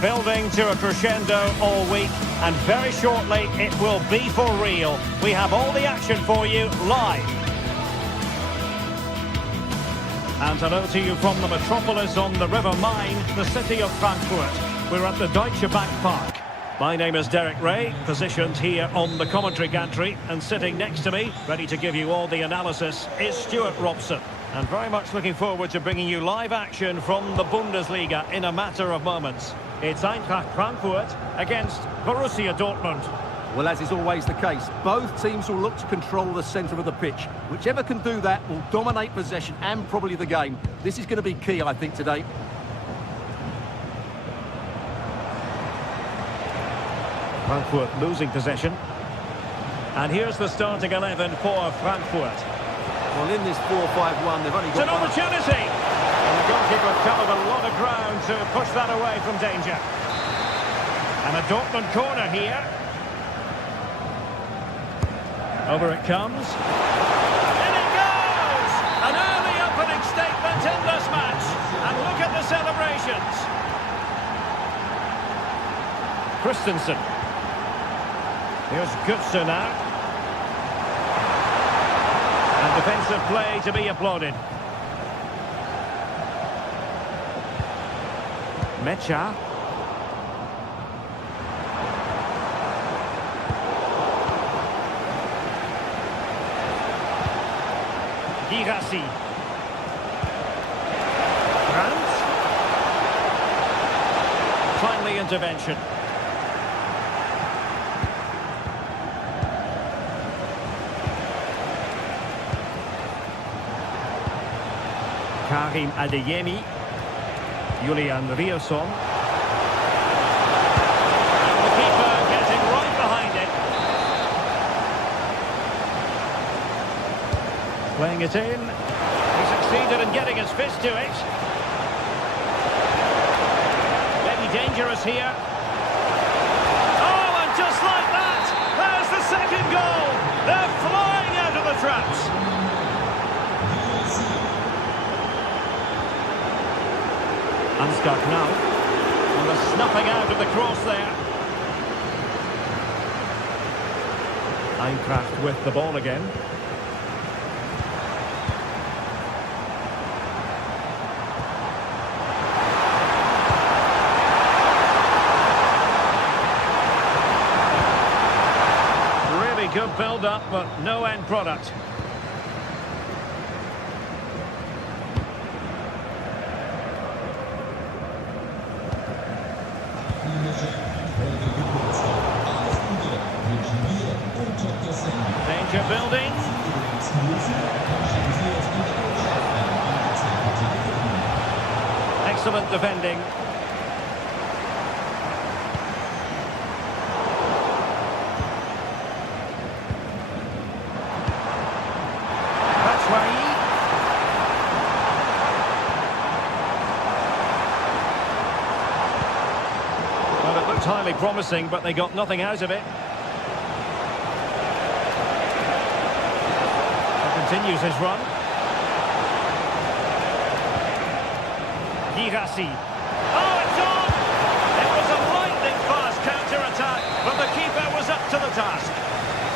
Building to a crescendo all week, and very shortly it will be for real. We have all the action for you live. And hello to you from the metropolis on the River Main, the city of Frankfurt. We're at the Deutsche Bank Park. My name is Derek Ray, positioned here on the commentary gantry, and sitting next to me, ready to give you all the analysis, is Stuart Robson. And very much looking forward to bringing you live action from the Bundesliga in a matter of moments. It's Eintracht Frankfurt against Borussia Dortmund. Well, as is always the case, both teams will look to control the centre of the pitch. Whichever can do that will dominate possession and probably the game. This is going to be key, I think, today. Frankfurt losing possession. And here's the starting 11 for Frankfurt. Well, in this 4-5-1, they've only got an opportunity! And the goalkeeper covered a lot of ground to push that away from danger. And a Dortmund corner here. Over it comes. In it goes! An early opening statement in this match. And look at the celebrations. Christensen. Here's Götze now. And defensive play to be applauded. Mecha. Girassi. Brandt. Timely intervention. Karim Adeyemi. Julian Rierson. And the keeper getting right behind it. Playing it in. He succeeded in getting his fist to it. Maybe dangerous here. Oh, and just like that, there's the second goal. They're flying out of the traps. Ansgar now, and the snuffing out of the cross there. Eintracht with the ball again. Really good build-up, but no end product. Danger building. Excellent defending. Batshuayi. Well, it looked highly promising, but they got nothing out of it. Continues his run. Girassi. Oh, it's on! It was a lightning-fast counter-attack, but the keeper was up to the task.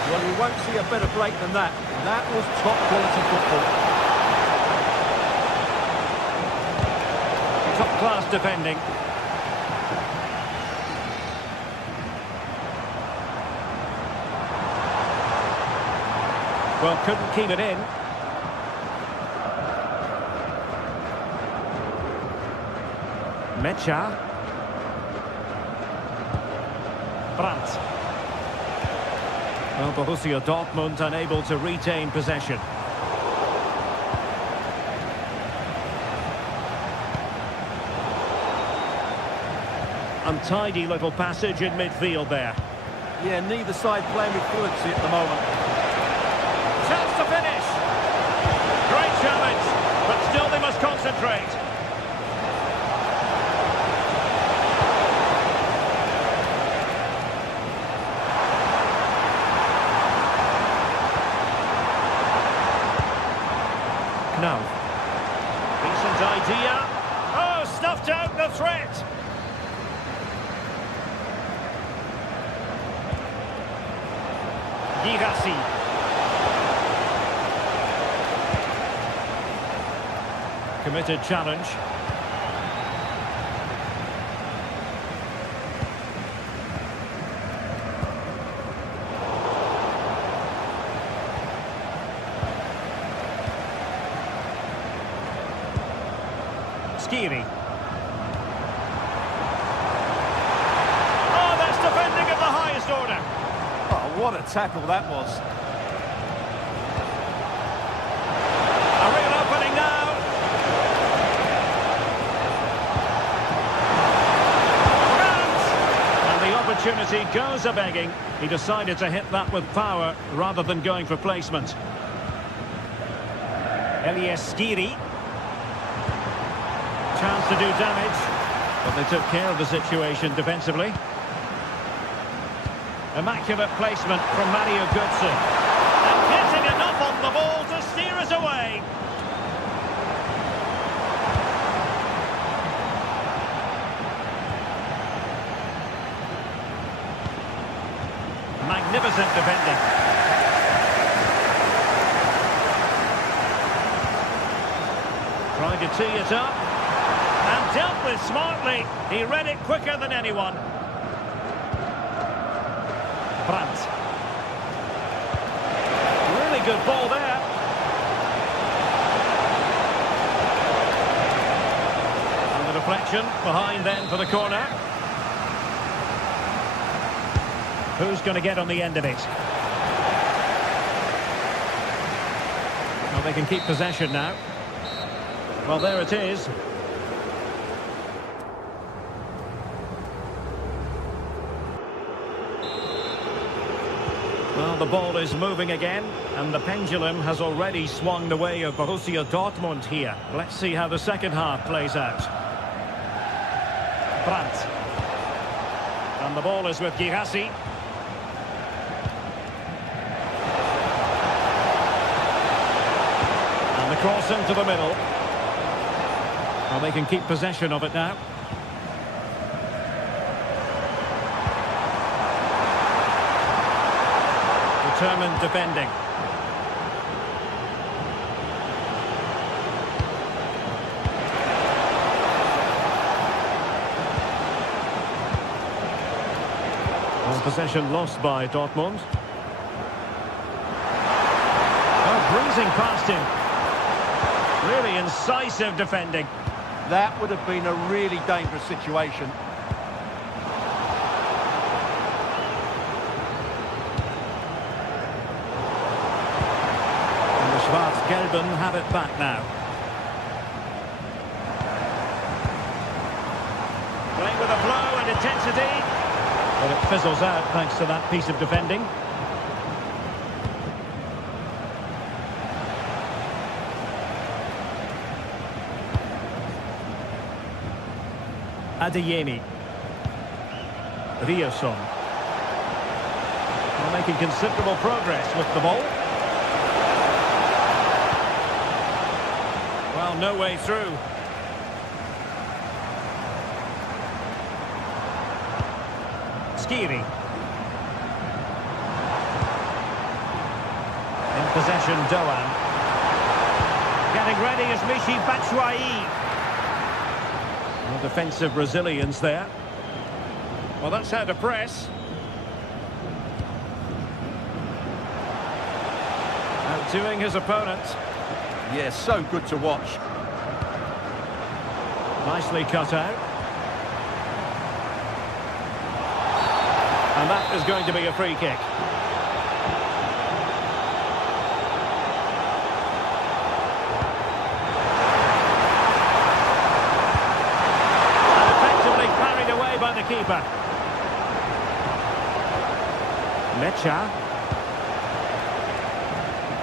Well, you won't see a better break than that. That was top-quality football. Top-class defending. Well, couldn't keep it in. Mecha. Brandt. Well, Borussia Dortmund unable to retain possession. Untidy little passage in midfield there. Yeah, neither side playing with fluency at the moment. Chance to finish. Great challenge, but still they must concentrate. Now, decent idea. Oh, snuffed out the threat. Girassi. Committed challenge. Skiri. Oh, that's defending of the highest order. Oh, what a tackle that was. A real opening now. And the opportunity goes a-begging. He decided to hit that with power rather than going for placement. Skiri. Chance to do damage, but they took care of the situation defensively. Immaculate placement from Mario Götze. And getting enough on the ball to steer us away. Magnificent defending. Trying to tee it up. And dealt with smartly. He read it quicker than anyone. Brandt. Really good ball there. And the deflection behind then for the corner. Who's going to get on the end of it? Well, they can keep possession now. Well, there it is. Well, the ball is moving again, and the pendulum has already swung the way of Borussia Dortmund here. Let's see how the second half plays out. Brandt. And the ball is with Girassi. And the cross into the middle. Well, they can keep possession of it now. Determined defending. Well, possession lost by Dortmund. Oh, breezing past him. Really incisive defending. That would have been a really dangerous situation. Gelben have it back now. Playing with a flow and intensity. But it fizzles out thanks to that piece of defending. Adeyemi. Rioson. Well, making considerable progress with the ball. Well, no way through. Skiri. In possession, Doan. Getting ready is Michy Batshuayi. Well, defensive resilience there. Well, that's how to press. Outdoing his opponent. Yeah, so good to watch. Nicely cut out. And that is going to be a free kick. And effectively carried away by the keeper. Mecha.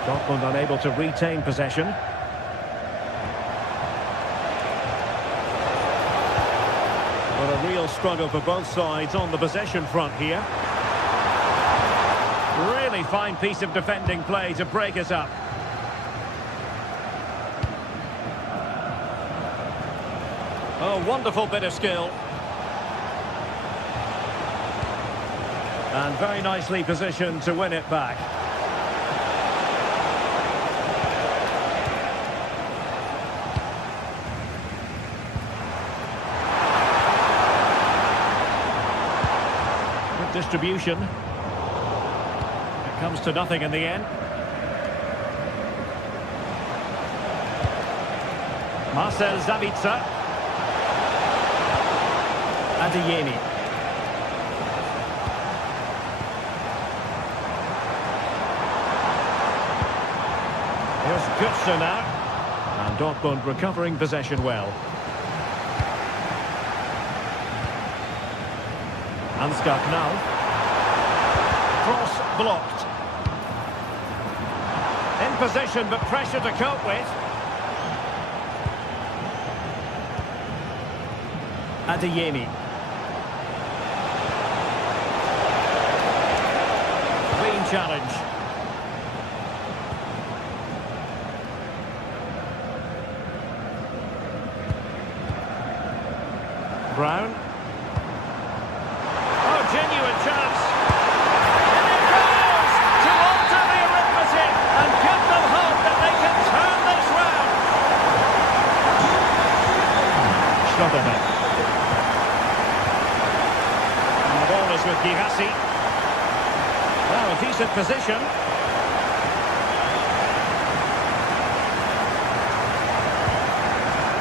Dortmund unable to retain possession. Well, a real struggle for both sides on the possession front here. Really fine piece of defending play to break it up. Oh, wonderful bit of skill. And very nicely positioned to win it back. Good distribution. It comes to nothing in the end. Marcel Sabitzer. Adeyemi. Here's Götze now. And Dortmund recovering possession well. Ansgar Knall. Cross blocked. In position but pressure to cope with. Adeyemi. Clean challenge. Brown. Oh, genuine chance. And it goes to alter the arithmetic and give them hope that they can turn this round. Schlotterbeck. And the ball is with Gatasaray. Well, a decent position.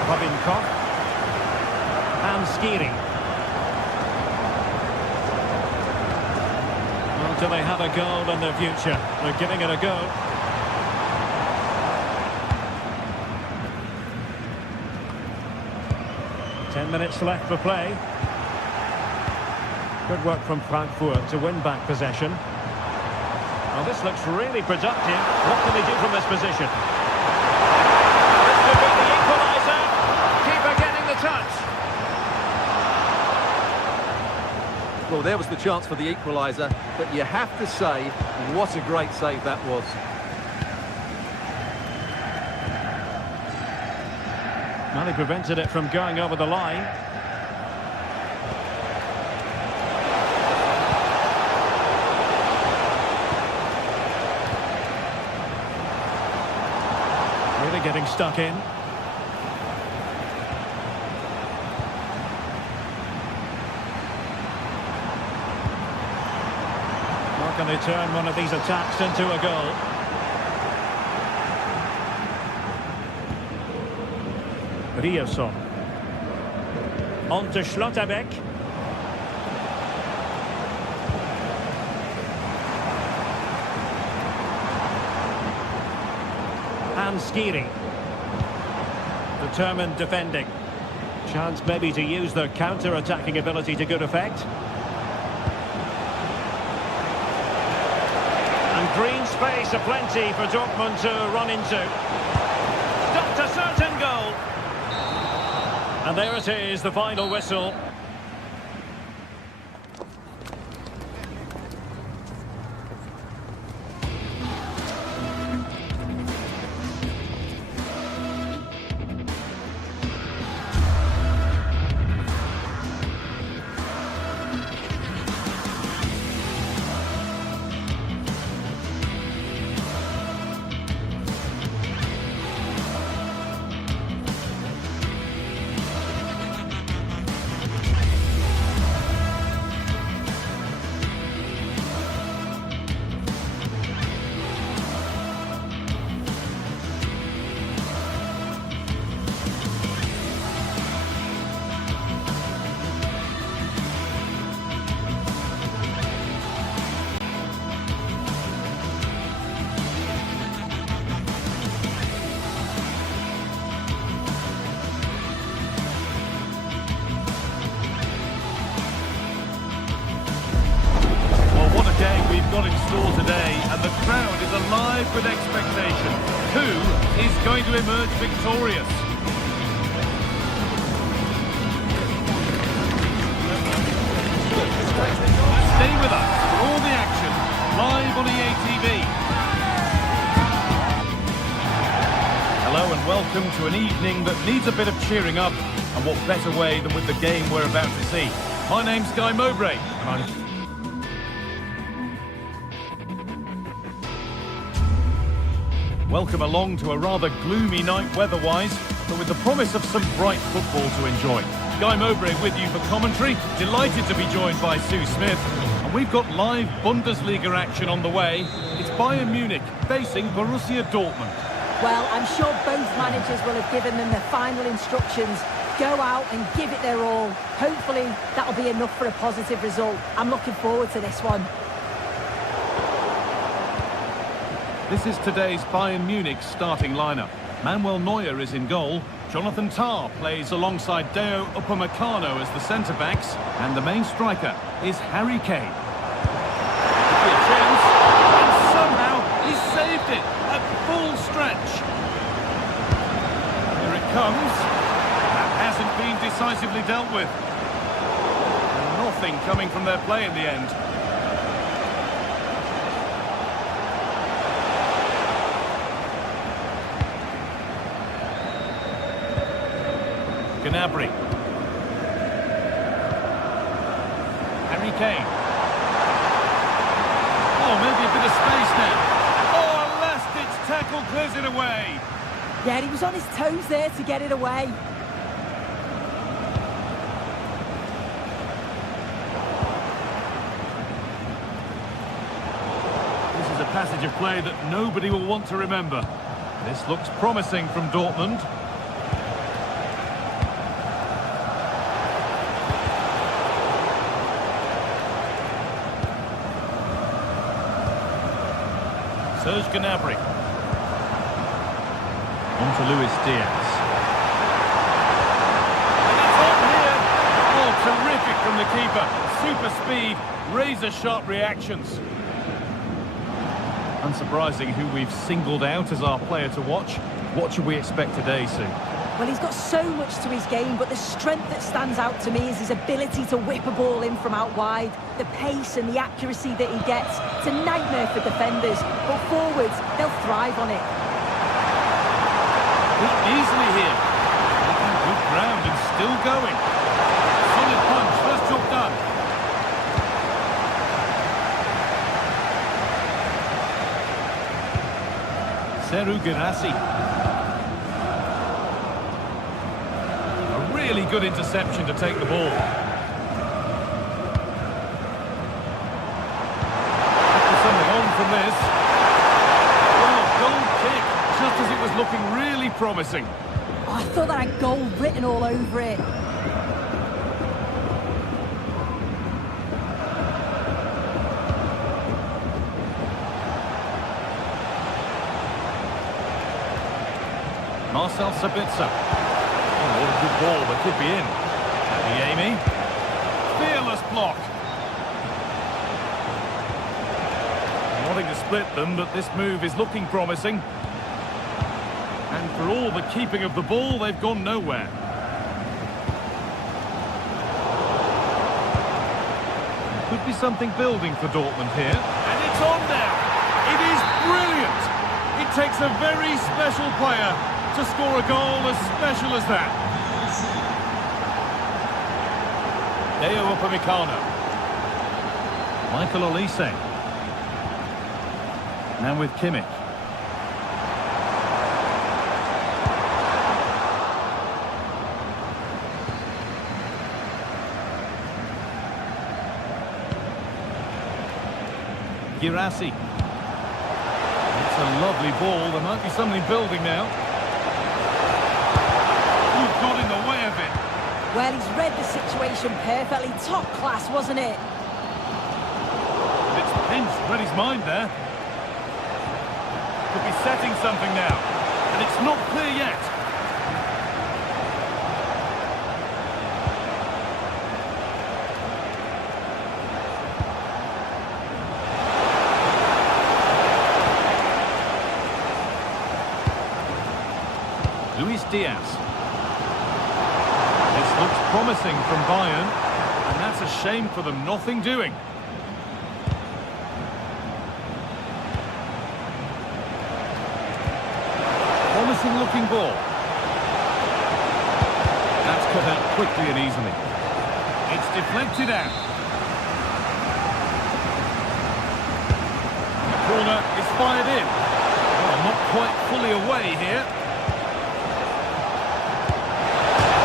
Robin Koch. And Skiri. Well, do they have a goal in their future? They're giving it a go. Ten minutes left for play. Good work from Frankfurt to win back possession. Well, this looks really productive. What can they do from this position? This could be the equaliser. Keeper getting the touch. Well, there was the chance for the equaliser, but you have to say, what a great save that was. Well, he prevented it from going over the line. Really getting stuck in. Can they turn one of these attacks into a goal? Riasson. On to Schlotterbeck. And Skiri. Determined defending. Chance maybe to use their counter-attacking ability to good effect. Green space aplenty for Dortmund to run into. Stopped a certain goal. And there it is, the final whistle. got in store today, and the crowd is alive with expectation. Who is going to emerge victorious? Stay with us for all the action, live on EA TV. Hello and welcome to an evening that needs a bit of cheering up, and what better way than with the game we're about to see. My name's Guy Mowbray, and I'm... Welcome along to a rather gloomy night weather-wise, but with the promise of some bright football to enjoy. Guy Mowbray with you for commentary. Delighted to be joined by Sue Smith. And we've got live Bundesliga action on the way. It's Bayern Munich facing Borussia Dortmund. Well, I'm sure both managers will have given them their final instructions. Go out and give it their all. Hopefully, that'll be enough for a positive result. I'm looking forward to this one. This is today's Bayern Munich starting lineup. Manuel Neuer is in goal. Jonathan Tah plays alongside Deo Upamecano as the centre-backs. And the main striker is Harry Kane. Could be a chance, and somehow he's saved it at full stretch. Here it comes. That hasn't been decisively dealt with. And nothing coming from their play in the end. Gnabry. Harry Kane. Oh, maybe a bit of space now. Oh, a last-ditch tackle clears it away. Yeah, he was on his toes there to get it away. This is a passage of play that nobody will want to remember. This looks promising from Dortmund. Serge Gnabry. On to Luis Diaz. And it's on here. Oh, terrific from the keeper. Super speed, razor-sharp reactions. Unsurprising who we've singled out as our player to watch. What should we expect today, Sue? Well, he's got so much to his game, but the strength that stands out to me is his ability to whip a ball in from out wide. The pace and the accuracy that he gets. It's a nightmare for defenders, but forwards, they'll thrive on it. Easily here. Making good ground and still going. Solid punch, first job done. Serhou Guirassy. Really good interception to take the ball. Something on from this. Oh, goal kick, just as it was looking really promising. Oh, I thought that had goal written all over it. Marcel Sabitzer. What a good ball, that could be in. Amy. Fearless block. Wanting to split them, but this move is looking promising. And for all the keeping of the ball, they've gone nowhere. Could be something building for Dortmund here. And it's on now. It is brilliant. It takes a very special player to score a goal as special as that. Deo Upamecano. Michael Olise. Now with Kimmich. Guirassy. It's a lovely ball. There might be something building now. Who got in the way of it? Well, he's read the situation perfectly. Top class, wasn't it? It's pinched, read his mind there. Could be setting something now. And it's not clear yet. Luis Diaz. This looks promising from Bayern, and that's a shame for them. Nothing doing. Promising looking ball. That's cut out quickly and easily. It's deflected out. The corner is fired in. Oh, They're not quite fully away here.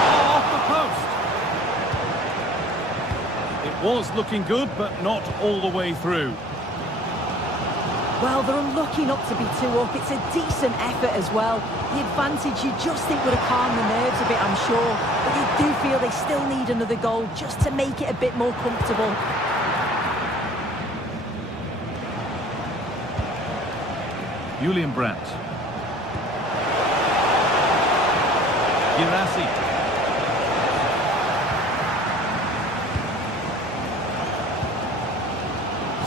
Oh, off the post. It was looking good, but not all the way through. Well, they're unlucky not to be 2 up. It's a decent effort as well. The advantage you just think would have calmed the nerves a bit, I'm sure. But you do feel they still need another goal just to make it a bit more comfortable. Julian Brandt. Girassi.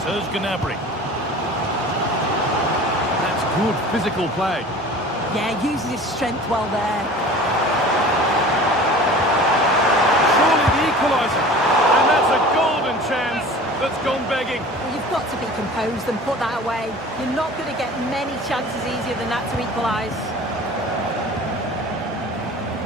Serge Gnabry. That's good physical play. Yeah, uses his strength well there. Surely the equaliser. And that's a golden chance that's gone begging. Well, you've got to be composed and put that away. You're not going to get many chances easier than that to equalise.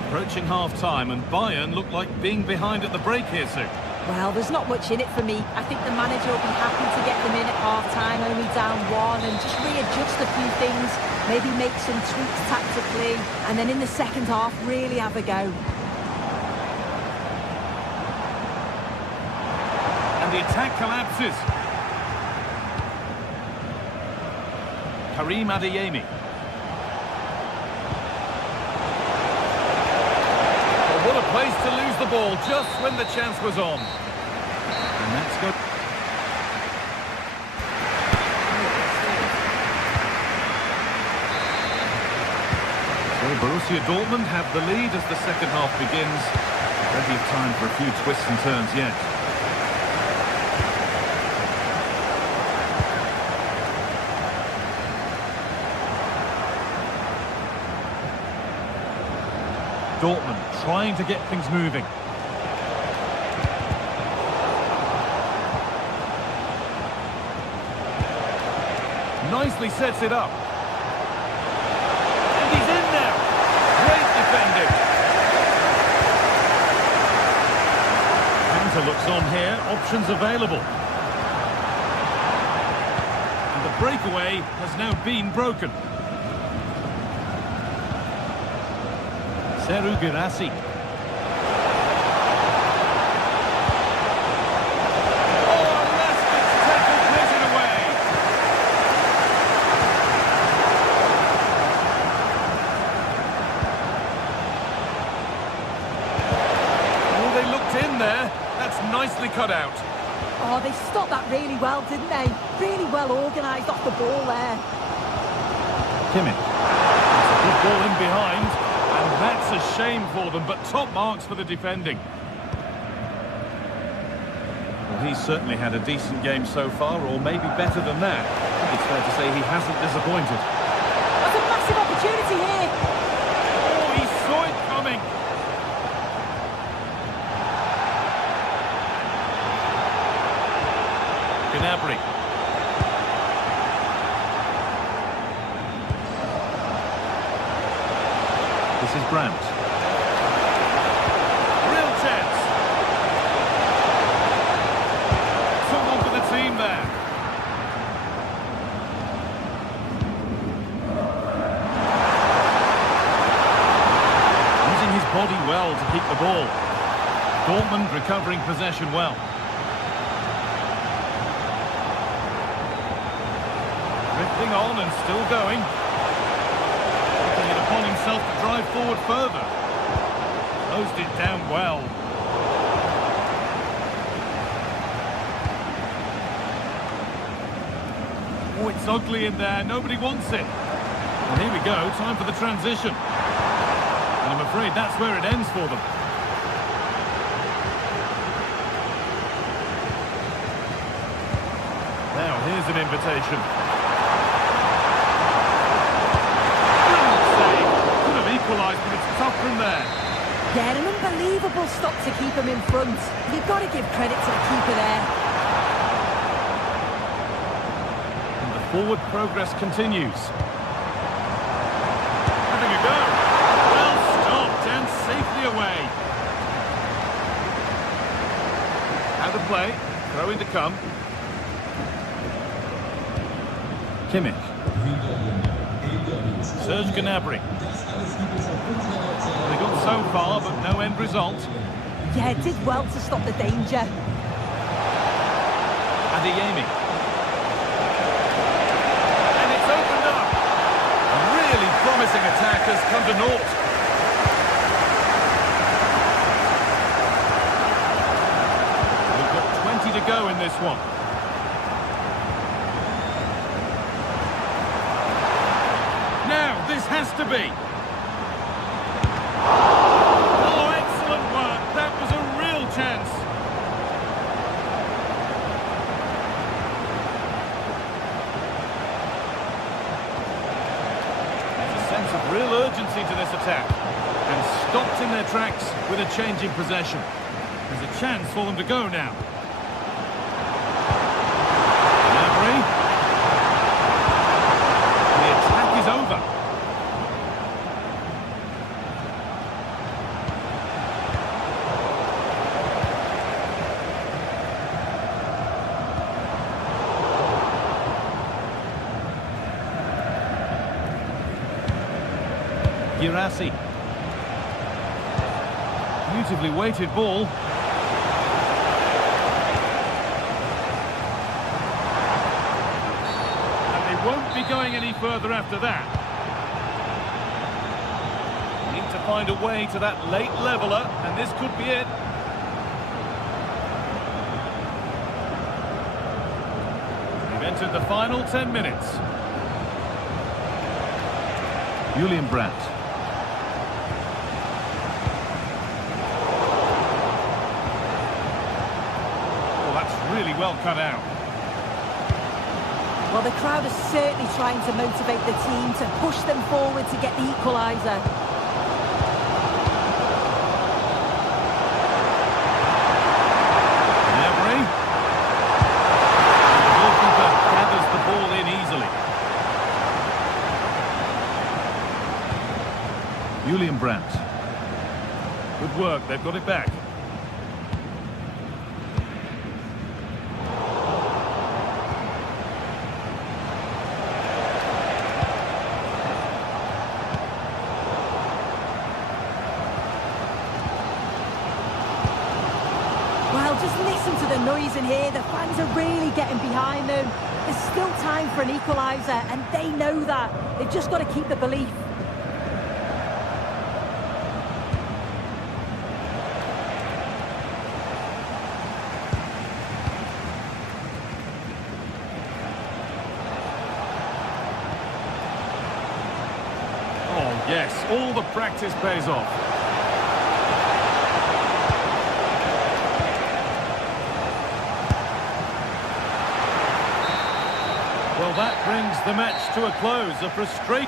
Approaching half-time, and Bayern look like being behind at the break here soon. Well, there's not much in it for me. I think the manager will be happy to get them in at half-time, only down 1, and just readjust a few things, maybe make some tweaks tactically, and then in the second half, really have a go. And the attack collapses. Karim Adeyemi. What a place to lose the ball just when the chance was on. And that's good. So Borussia Dortmund have the lead as the second half begins. Plenty of time for a few twists and turns yet. Dortmund trying to get things moving. Nicely sets it up. And he's in there. Great defending. Counter looks on here. Options available. And the breakaway has now been broken. Serge Girassi. Oh, Laskin's tackle clears it away. Oh, they looked in there. That's nicely cut out. Oh, they stopped that really well, didn't they? Really well organised off the ball there. Kimmich. It's a good ball in behind. And that's a shame for them, but top marks for the defending. Well, he's certainly had a decent game so far, or maybe better than that. I think it's fair to say he hasn't disappointed. That's a massive opportunity here. Oh, he saw it coming. Gnabry. This is Brandt. Real chance. Someone for the team there. Using his body well to keep the ball. Dortmund recovering possession well. Drifting on and still going. Upon himself to drive forward further. Closed it down well. Oh, it's ugly in there. Nobody wants it. And here we go. Time for the transition. And I'm afraid that's where it ends for them. Now, here's an invitation. Equalised, but it's tough from there. Yeah, an unbelievable stop to keep him in front. You've got to give credit to the keeper there. And the forward progress continues. Having a go. Well stopped and safely away. Out of play. Throw in to come. Kimmich. Serge Gnabry. They got so far, but no end result. Yeah, did well to stop the danger. Adeyemi. And it's opened up. A really promising attack has come to naught. We've got 20 to go in this one. Now, this has to be. Oh, excellent work. That was a real chance. There's a sense of real urgency to this attack. And stopped in their tracks with a change in possession. There's a chance for them to go now. Gnabry. The attack is over. Girassi. Beautifully weighted ball. And they won't be going any further after that. Need to find a way to that late leveller, and this could be it. We've entered the final 10 minutes. Julian Brandt. Oh, that's really well cut out. Well, the crowd is certainly trying to motivate the team to push them forward to get the equaliser. Gnabry. The goalkeeper gathers the ball in easily. Julian Brandt. Good work, they've got it back. Well, just listen to the noise in here. The fans are really getting behind them. There's still time for an equaliser, and they know that. They've just got to keep the belief. Oh, yes, all the practice pays off. Well, that brings the match to a close. A frustrating...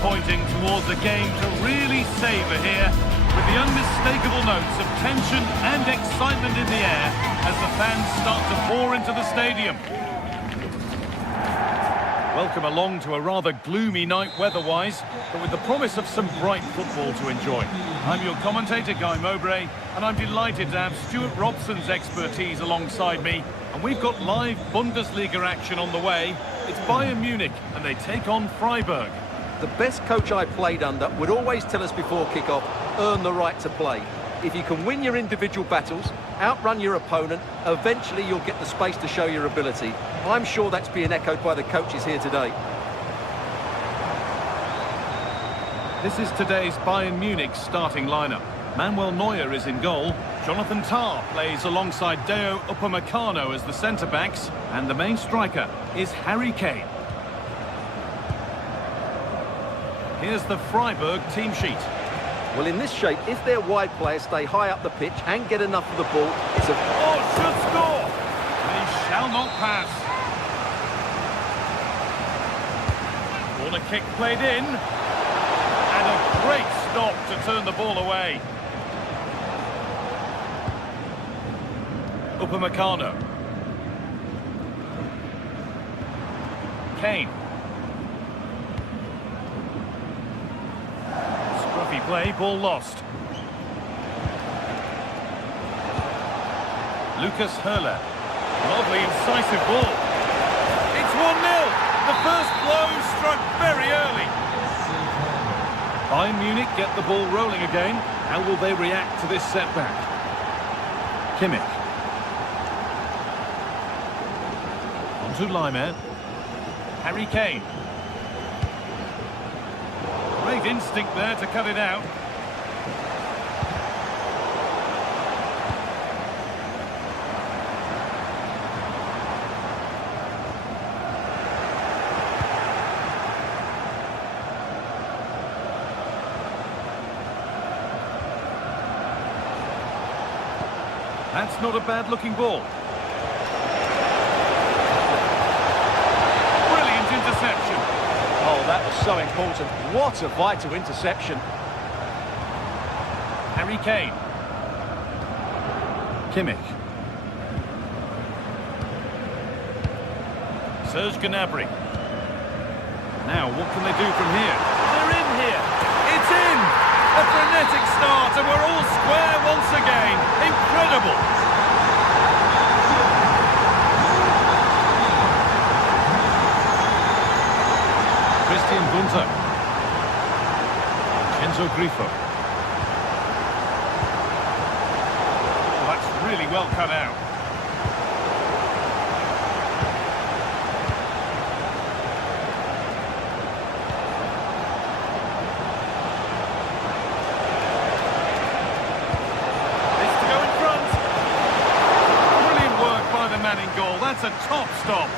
pointing towards a game to really savour here, with the unmistakable notes of tension and excitement in the air as the fans start to pour into the stadium. Welcome along to a rather gloomy night weather-wise, but with the promise of some bright football to enjoy. I'm your commentator, Guy Mowbray, and I'm delighted to have Stuart Robson's expertise alongside me. And we've got live Bundesliga action on the way. It's Bayern Munich, and they take on Freiburg. The best coach I played under would always tell us before kick-off, earn the right to play. If you can win your individual battles, outrun your opponent, eventually you'll get the space to show your ability. I'm sure that's being echoed by the coaches here today. This is today's Bayern Munich starting lineup. Manuel Neuer is in goal. Jonathan Tah plays alongside Deo Upamecano as the centre-backs. And the main striker is Harry Kane. Here's the Freiburg team sheet. Well, in this shape, if their wide players stay high up the pitch and get enough of the ball, it's a... Oh, should score! They shall not pass. Corner kick played in. And a great stop to turn the ball away. Upamecano. Kane. Scruffy play, ball lost. Lucas Höhler. Lovely, incisive ball. It's 1-0. The first blow struck very early. Bayern Munich get the ball rolling again. How will they react to this setback? Kimmich. To Laimer. Harry Kane. Great instinct there to cut it out. That's not a bad looking ball. Interception. Oh, that was so important. What a vital interception. Harry Kane. Kimmich. Serge Gnabry. Now, what can they do from here? They're in here. It's in! A frenetic start, and we're all square once again. Incredible! Bunter. Enzo Grifo. Oh, that's really well cut out. This to go in front. Brilliant work by the man in goal. That's a top stop.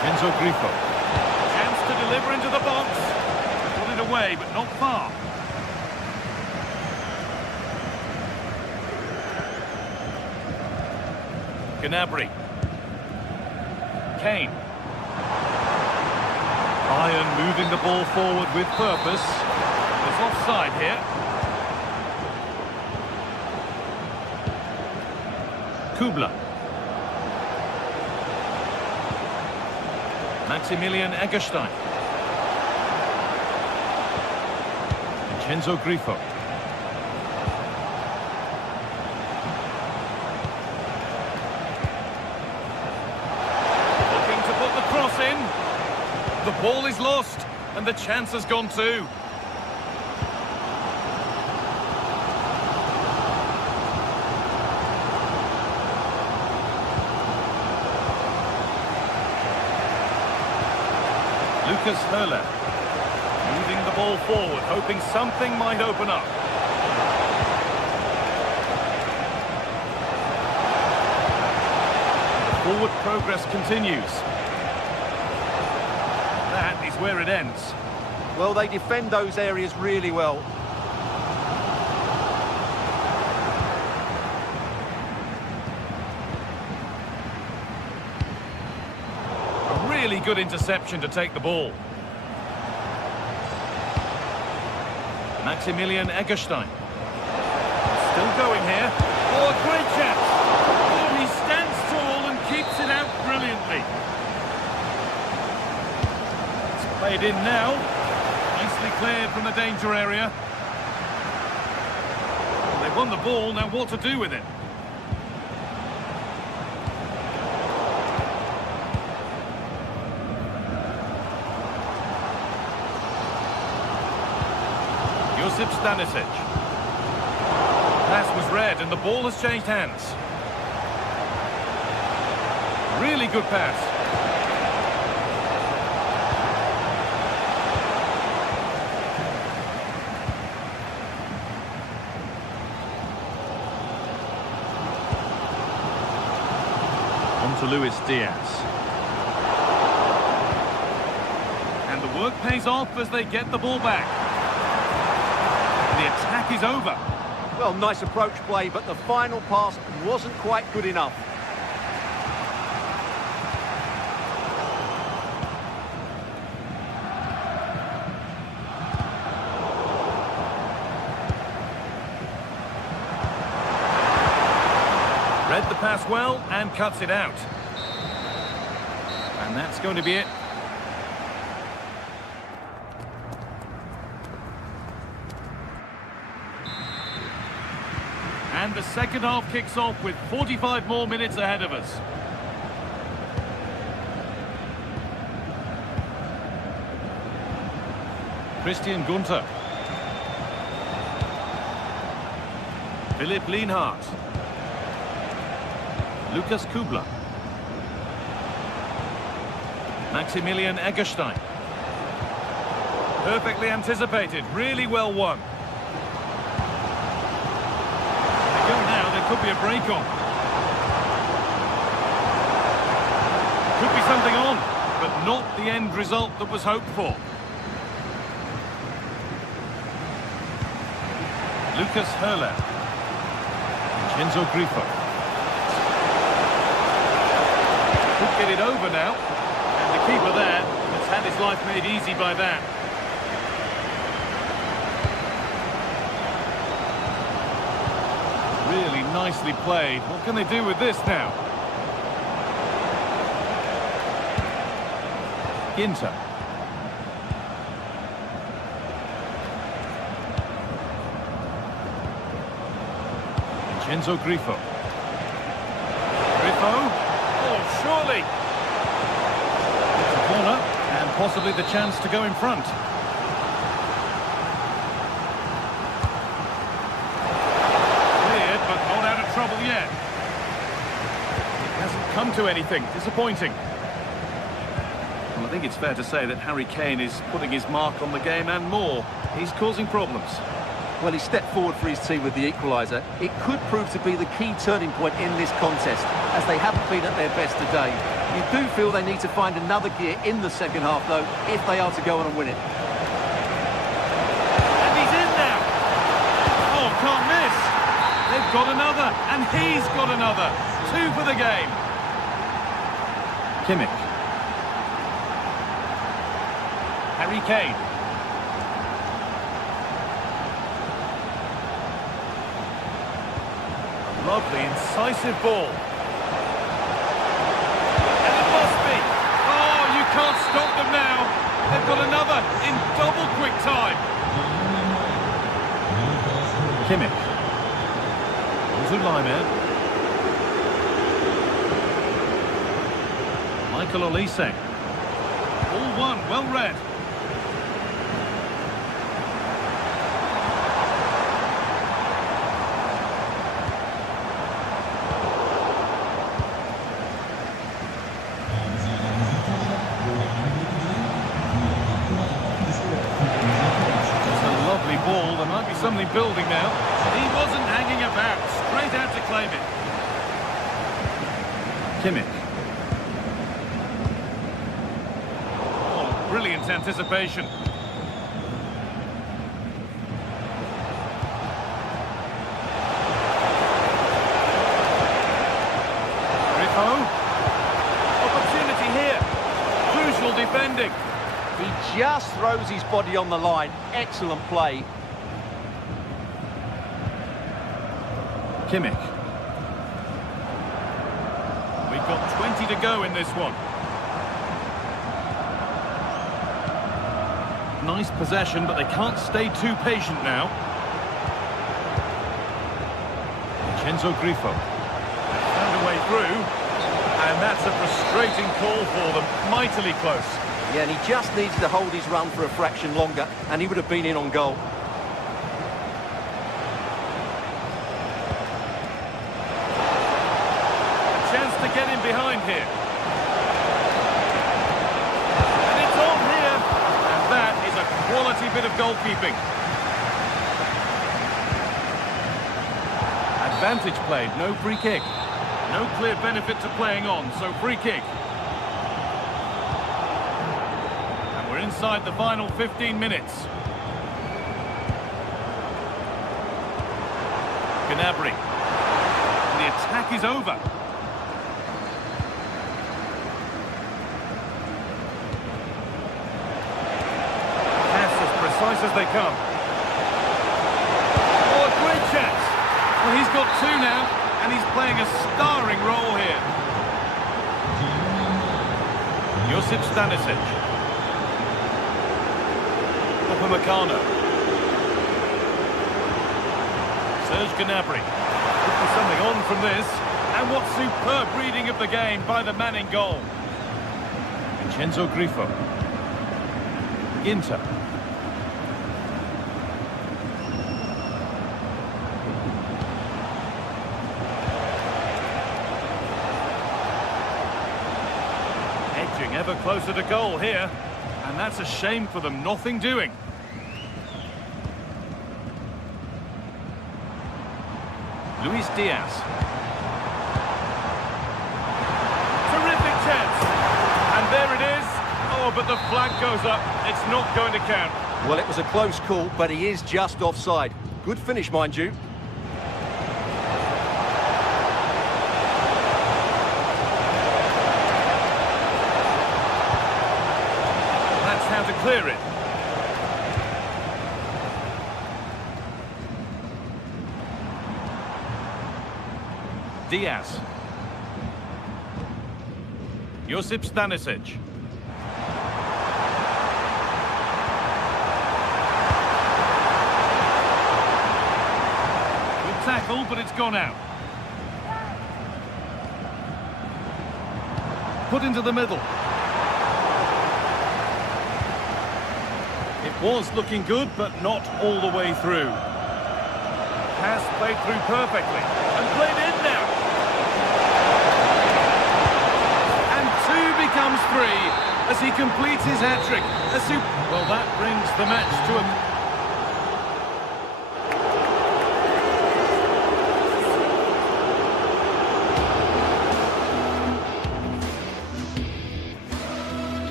Enzo Grifo. Chance to deliver into the box. Got it away, but not far. Gnabry. Kane. Bayern moving the ball forward with purpose. There's offside here. Kubla. Maximilian Eggestein. Enzo Grifo. Looking to put the cross in. The ball is lost, and the chance has gone too. Lucas Höhler, moving the ball forward, hoping something might open up. The forward progress continues. That is where it ends. Well, they defend those areas really well. Really good interception to take the ball. Maximilian Eggestein. Still going here. Oh, a great chance. Oh, he stands tall and keeps it out brilliantly. It's played in now. Nicely cleared from the danger area. Well, they've won the ball, now what to do with it? Josip Stanisic. Pass was read and the ball has changed hands. Really good pass. On to Luis Diaz. And the work pays off as they get the ball back. The attack is over. Well, nice approach play, but the final pass wasn't quite good enough. Read the pass well and cuts it out. And that's going to be it. And the second half kicks off with 45 more minutes ahead of us. Christian Gunther. Philipp Lienhardt. Lukas Kubler. Maximilian Eggestein. Perfectly anticipated, really well won. Could be a break on. Could be something on, but not the end result that was hoped for. Lucas Höhler. Vincenzo Grifo. Could get it over now. And the keeper there has had his life made easy by that. Really nicely played. What can they do with this now? Ginter. Vincenzo Grifo. Grifo. Oh, surely. It's a corner and possibly the chance to go in front. Trouble yet. It hasn't come to anything. Disappointing. Well, I think it's fair to say that Harry Kane is putting his mark on the game and more. He's causing problems. Well, he stepped forward for his team with the equaliser. It could prove to be the key turning point in this contest, as they haven't been at their best today. You do feel they need to find another gear in the second half, though, if they are to go on and win it. And he's in now. Oh, can't miss. They've got another, and he's got another. 2 for the game. Kimmich. Harry Kane. A lovely, incisive ball. And it must be. Oh, you can't stop them now. They've got another in double quick time. Kimmich. Zulaimer. Michael Olise. All one, well read. It's a lovely ball. There might be something building now. He wasn't hanging about. Straight out to claim it. Kimmich. Oh, brilliant anticipation. Grifo. Opportunity here. just throws his body on the line. Excellent play. Kimmich. We've got 20 to go in this one. Nice possession, but they can't stay too patient now. Vincenzo Grifo. Found a way through. And that's a frustrating call for them. Mightily close. Yeah, and he just needs to hold his run for a fraction longer, and he would have been in on goal. A chance to get in behind here. And it's on here. And that is a quality bit of goalkeeping. Advantage played, no free kick. No clear benefit to playing on, so free kick. And we're inside the final 15 minutes. Gnabry. And the attack is over. Pass as precise as they come. Oh, a great chance. Well, he's got two now, and he's playing a starring role here. Josip Stanisic. Upamecano. Serge Gnabry. Could be something on from this. And what superb reading of the game by the man in goal. Vincenzo Grifo. Ginter. Edging ever closer to goal here. And that's a shame for them, nothing doing. Luis Diaz. Terrific chance. And there it is. Oh, but the flag goes up. It's not going to count. Well, it was a close call, but he is just offside. Good finish, mind you. That's how to clear it. Diaz. Josip Stanisic. Good tackle, but it's gone out. Put into the middle. It was looking good, but not all the way through. Pass played through perfectly. And played in now. Becomes three as he completes his hat-trick. Well, that brings the match to a...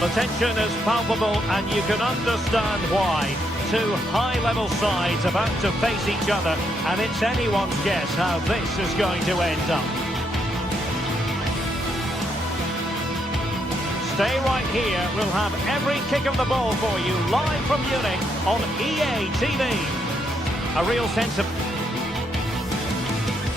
The tension is palpable, and you can understand why. Two high-level sides about to face each other, and it's anyone's guess how this is going to end up. Stay right here. We'll have every kick of the ball for you live from Munich on EA TV. A real sense of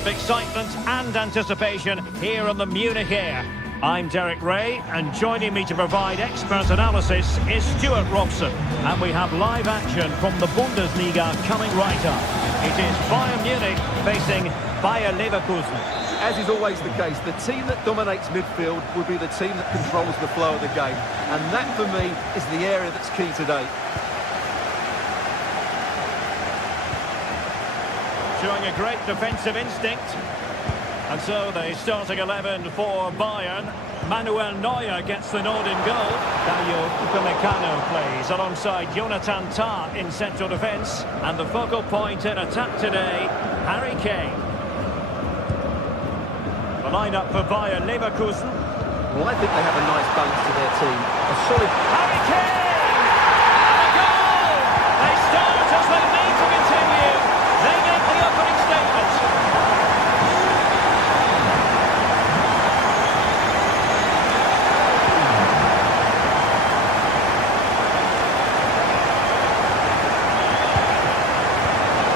excitement and anticipation here on the Munich air. I'm Derek Ray, and joining me to provide expert analysis is Stuart Robson. And we have live action from the Bundesliga coming right up. It is Bayern Munich facing Bayer Leverkusen. As is always the case, the team that dominates midfield will be the team that controls the flow of the game. And that, for me, is the area that's key today. Showing a great defensive instinct. And so the starting 11 for Bayern. Manuel Neuer gets the nod in goal. Dayo Upamecano plays alongside Jonathan Tah in central defence. And the focal point in attack today, Harry Kane. The lineup for Bayer Leverkusen. Well, I think they have a nice balance to their team. A solid... Harry Kane! And a goal! They start as they need to continue. They make the opening statement.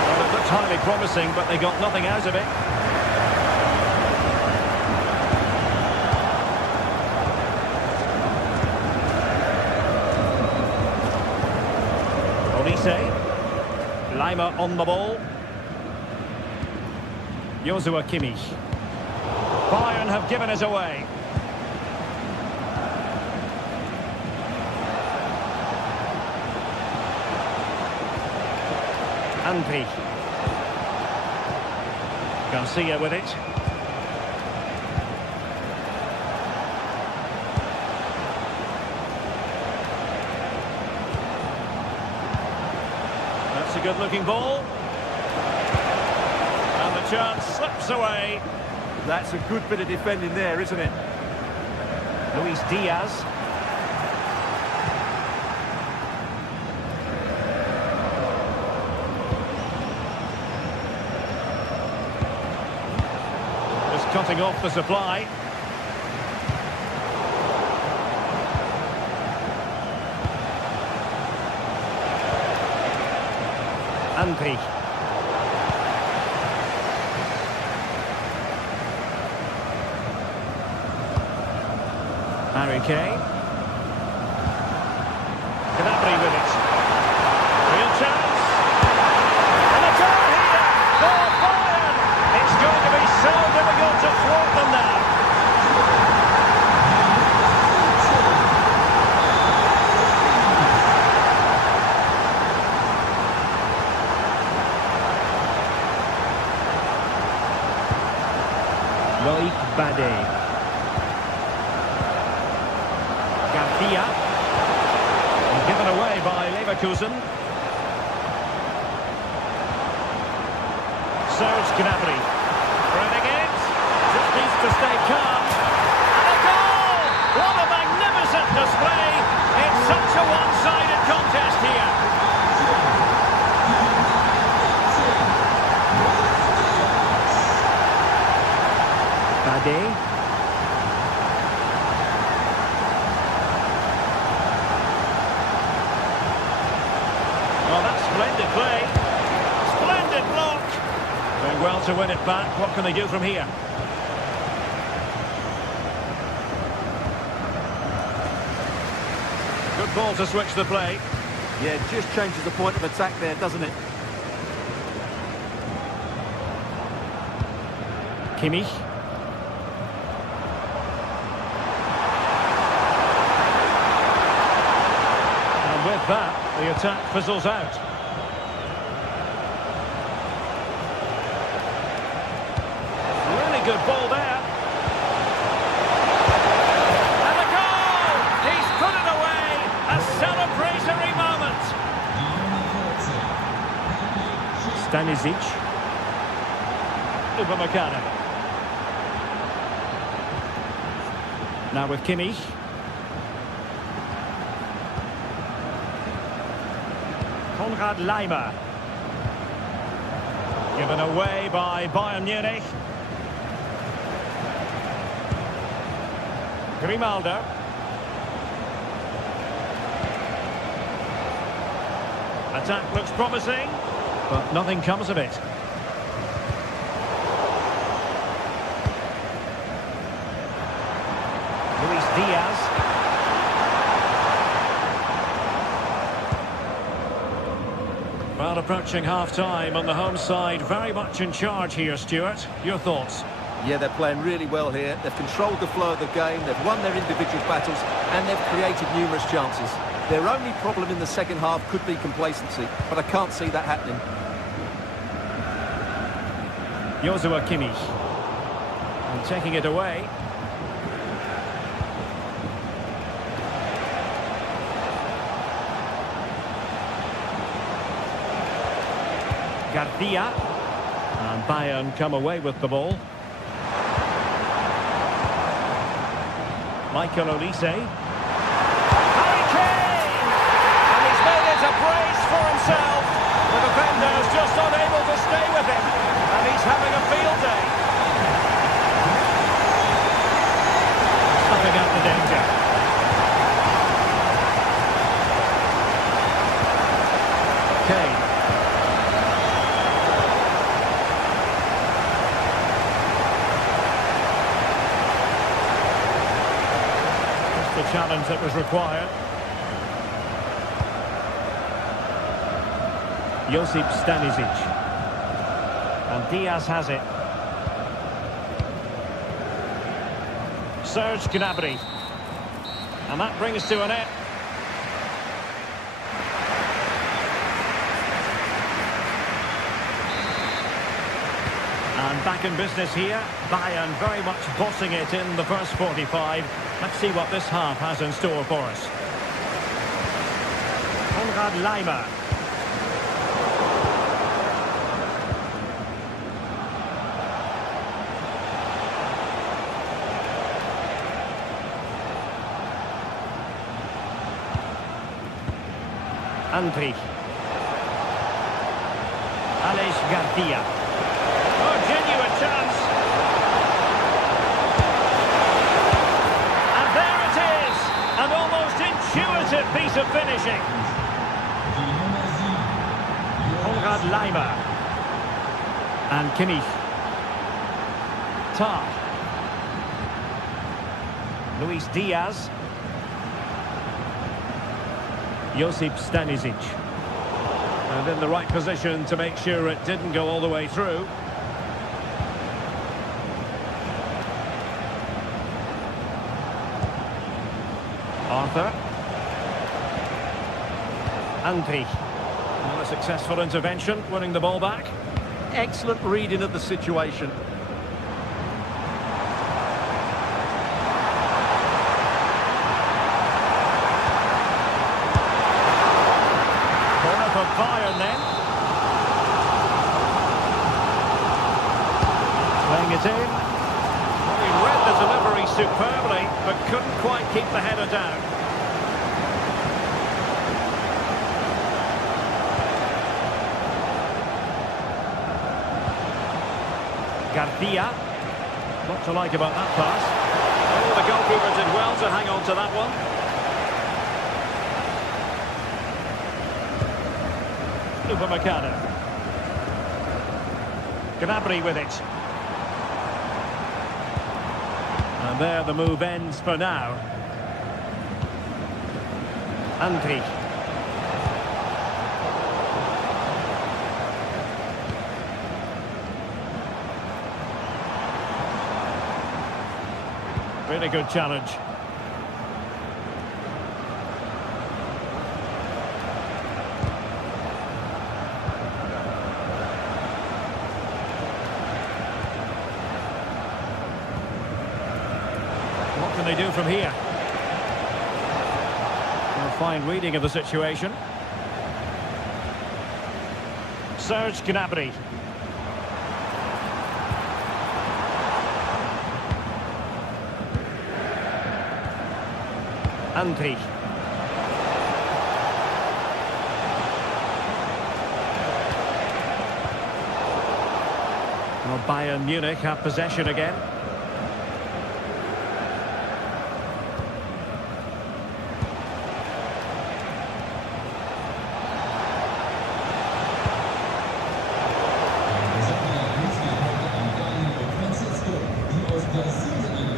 Well, it looked highly promising, but they got nothing out of it. Lima on the ball. Joshua Kimmich. Bayern have given us away. Andri. Garcia with it. A good-looking ball. And the chance slips away. That's a good bit of defending there, isn't it? Luis Diaz. Just cutting off the supply. Andri. Harry Kane. Gnabry with it. Real chance. And a goal here for Bayern. It's going to be so difficult to thwart them now. Bade. Garcia. Given away by Leverkusen. Serge Gnabry. Running it. Just needs to stay calm. And a goal! What a magnificent display. It's such a one-sided contest here. Bade. Well, that's splendid play. Splendid block. Doing well to win it back. What can they do from here? Good ball to switch the play. Yeah, it just changes the point of attack there, doesn't it? Kimmich. With that, the attack fizzles out. Really good ball there. And a goal! He's put it away! A celebratory moment. Stanisic. Upamecano. Now with Kimmich. Konrad Laimer. Given away by Bayern Munich. Grimaldo. Attack looks promising, but nothing comes of it. Diaz. Well, approaching half-time on the home side, very much in charge here, Stuart. Your thoughts? Yeah, they're playing really well here. They've controlled the flow of the game, they've won their individual battles, and they've created numerous chances. Their only problem in the second half could be complacency, but I can't see that happening. Joshua Kimmich. And taking it away. Garcia. And Bayern come away with the ball. Michael Olise. Harry Kane! And he's made it a brace for himself. The defender's just unable to stay with him. And he's having a field day. Stopping out the danger. Kane. The challenge that was required. Josip Stanisic. And Diaz has it. Serge Gnabry. And that brings to an end. And back in business here. Bayern very much bossing it in the first 45. Let's see what this half has in store for us. Konrad Laimer. Andri. Alex Garcia. Oh, genuine chance. And there it is. An almost intuitive piece of finishing. Konrad Laimer. And Kimmich. Tar. Luis Diaz. Josip Stanisic. And in the right position to make sure it didn't go all the way through. Arthur. Andri. Well, a successful intervention, winning the ball back. Excellent reading of the situation. For Bayern then. Playing it in. Well, he read the delivery superbly, but couldn't quite keep the header down. Garcia. What to like about that pass. Oh, the goalkeeper did well to hang on to that one. Upamecano. Gnabry with it. And there the move ends for now. Andri. Really good challenge. What can they do from here? A fine reading of the situation. Serge Gnabry. Andri. Well, Bayern Munich have possession again.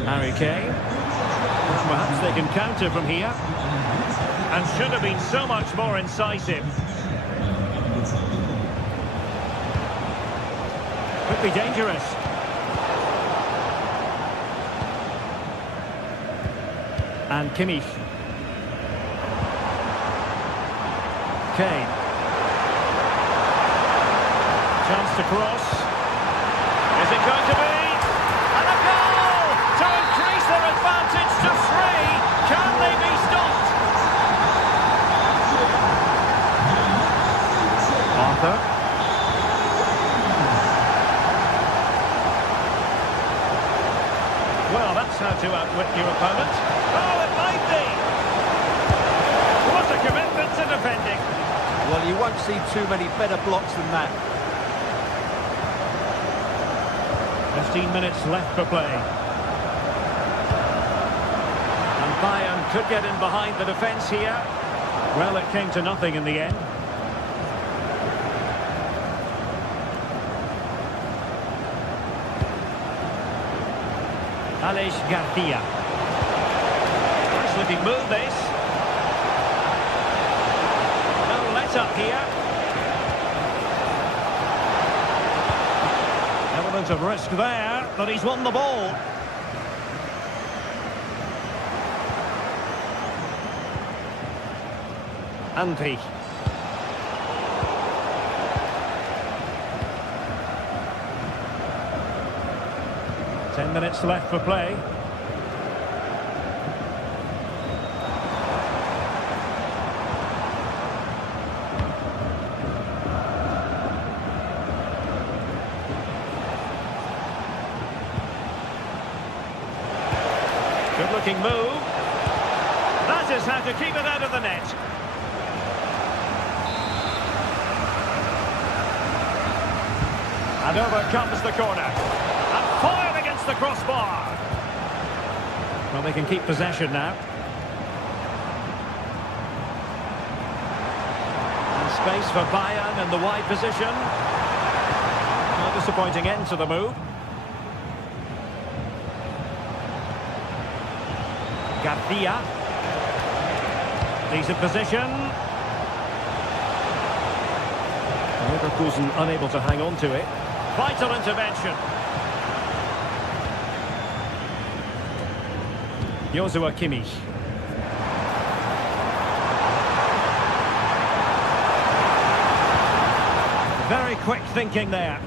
Harry Kane. Perhaps they can counter from here. And should have been so much more incisive. Could be dangerous. And Kimmich. Kane. Chance to cross. Is it going to be? And a goal! To increase their advantage to 3. Can they be stopped? Arthur. Well, that's how to outwit your opponent. Oh, it might be! What a commitment to defending. Well, you won't see too many better blocks than that. 15 minutes left for play. And Bayern could get in behind the defence here. Well, it came to nothing in the end. Alex Garcia. Nice looking move, this. No let up here. Element of risk there, but he's won the ball. Andri. Ten minutes left for play. Good looking move. That is how to keep it out of the net. And over comes the corner. And fired against the crossbar. Well, they can keep possession now. And space for Bayern in the wide position. A disappointing end to the move. Garcia. Decent position. Leverkusen unable to hang on to it. Vital intervention. Joshua Kimmich. Very quick thinking there.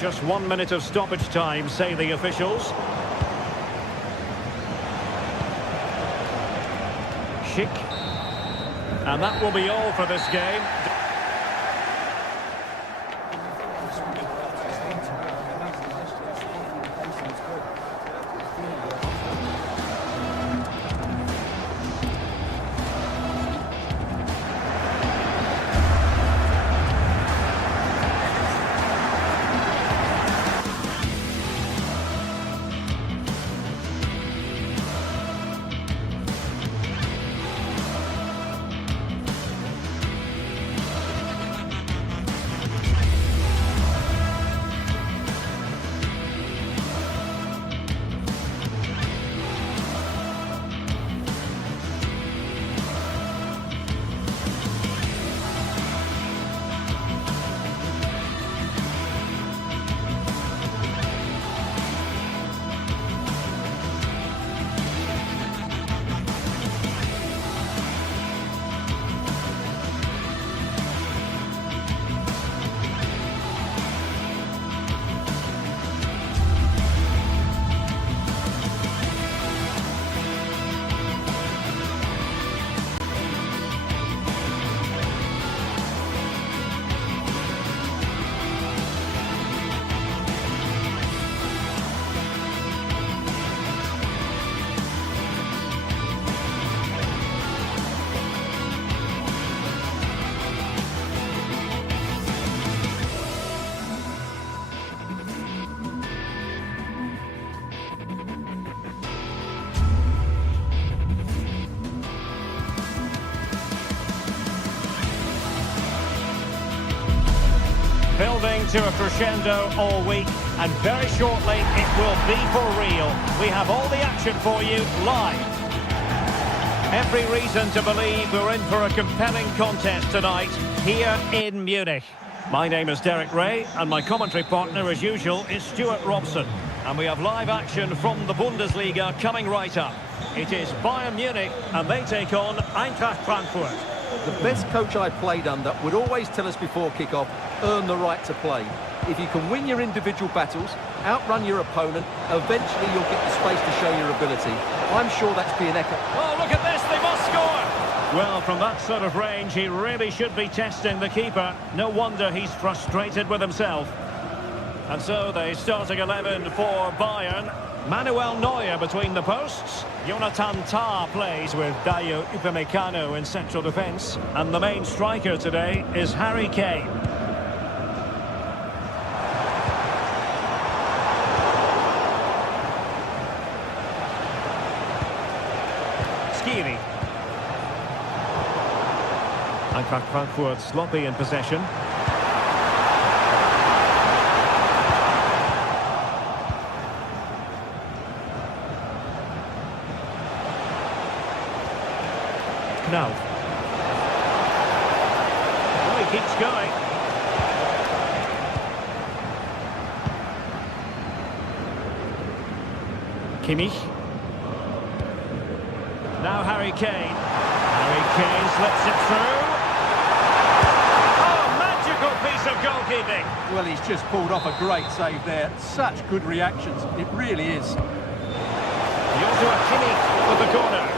Just 1 minute of stoppage time, say the officials. Schick. And that will be all for this game. to a crescendo all week, and very shortly it will be for real. We have all the action for you live. Every reason to believe we're in for a compelling contest tonight here in Munich. My name is Derek Ray, and my commentary partner, as usual, is Stuart Robson. And we have live action from the Bundesliga coming right up. It is Bayern Munich, and they take on Eintracht Frankfurt. The best coach I played under would always tell us before kick-off, earn the right to play. If you can win your individual battles, outrun your opponent, eventually you'll get the space to show your ability. I'm sure that's being echoed. Oh, look at this, they must score! Well, from that sort of range, he really should be testing the keeper. No wonder he's frustrated with himself. And so the starting 11 for Bayern. Manuel Neuer between the posts. Jonathan Tah plays with Dayot Upamecano in central defence. And the main striker today is Harry Kane. Skiri. Eintracht Frankfurt sloppy in possession. No. Oh, he keeps going. Kimmich. Now Harry Kane. Harry Kane slips it through. Oh, magical piece of goalkeeping. Well, he's just pulled off a great save there. Such good reactions. It really is. Joshua Kimmich for the corner.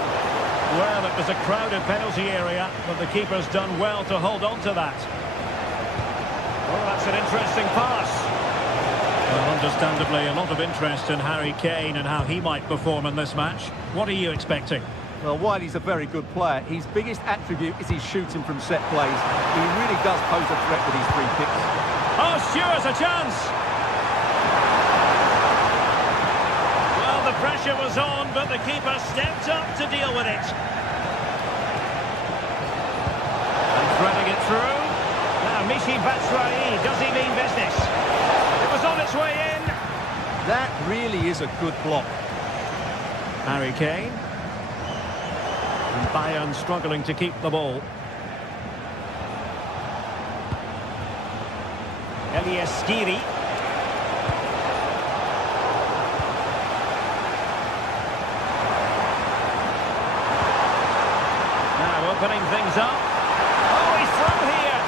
Well, it was a crowded penalty area, but the keeper's done well to hold on to that. Oh, that's an interesting pass. Well, understandably, a lot of interest in Harry Kane and how he might perform in this match. What are you expecting? Well, while he's a very good player, his biggest attribute is his shooting from set plays. He really does pose a threat with his free kicks. Oh, Stewart's a chance! Well, the pressure was on, but the keeper stepped up to deal with it. And threading it through. Now, Michy Batshuayi, does he mean business? It was on its way in. That really is a good block. Harry Kane. And Bayern struggling to keep the ball. Elias Skiri. Now opening things up. Oh, he's through here.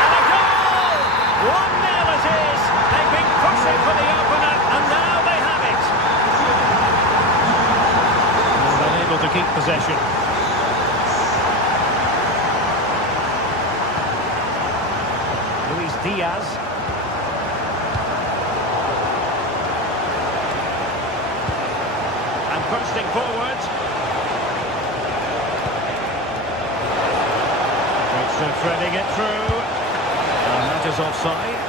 And a goal! 1-0 it is. They've been pushing for the opener, and now they have it. Unable to keep possession. Luis Diaz. And bursting forward. It's threading it through. And that is offside.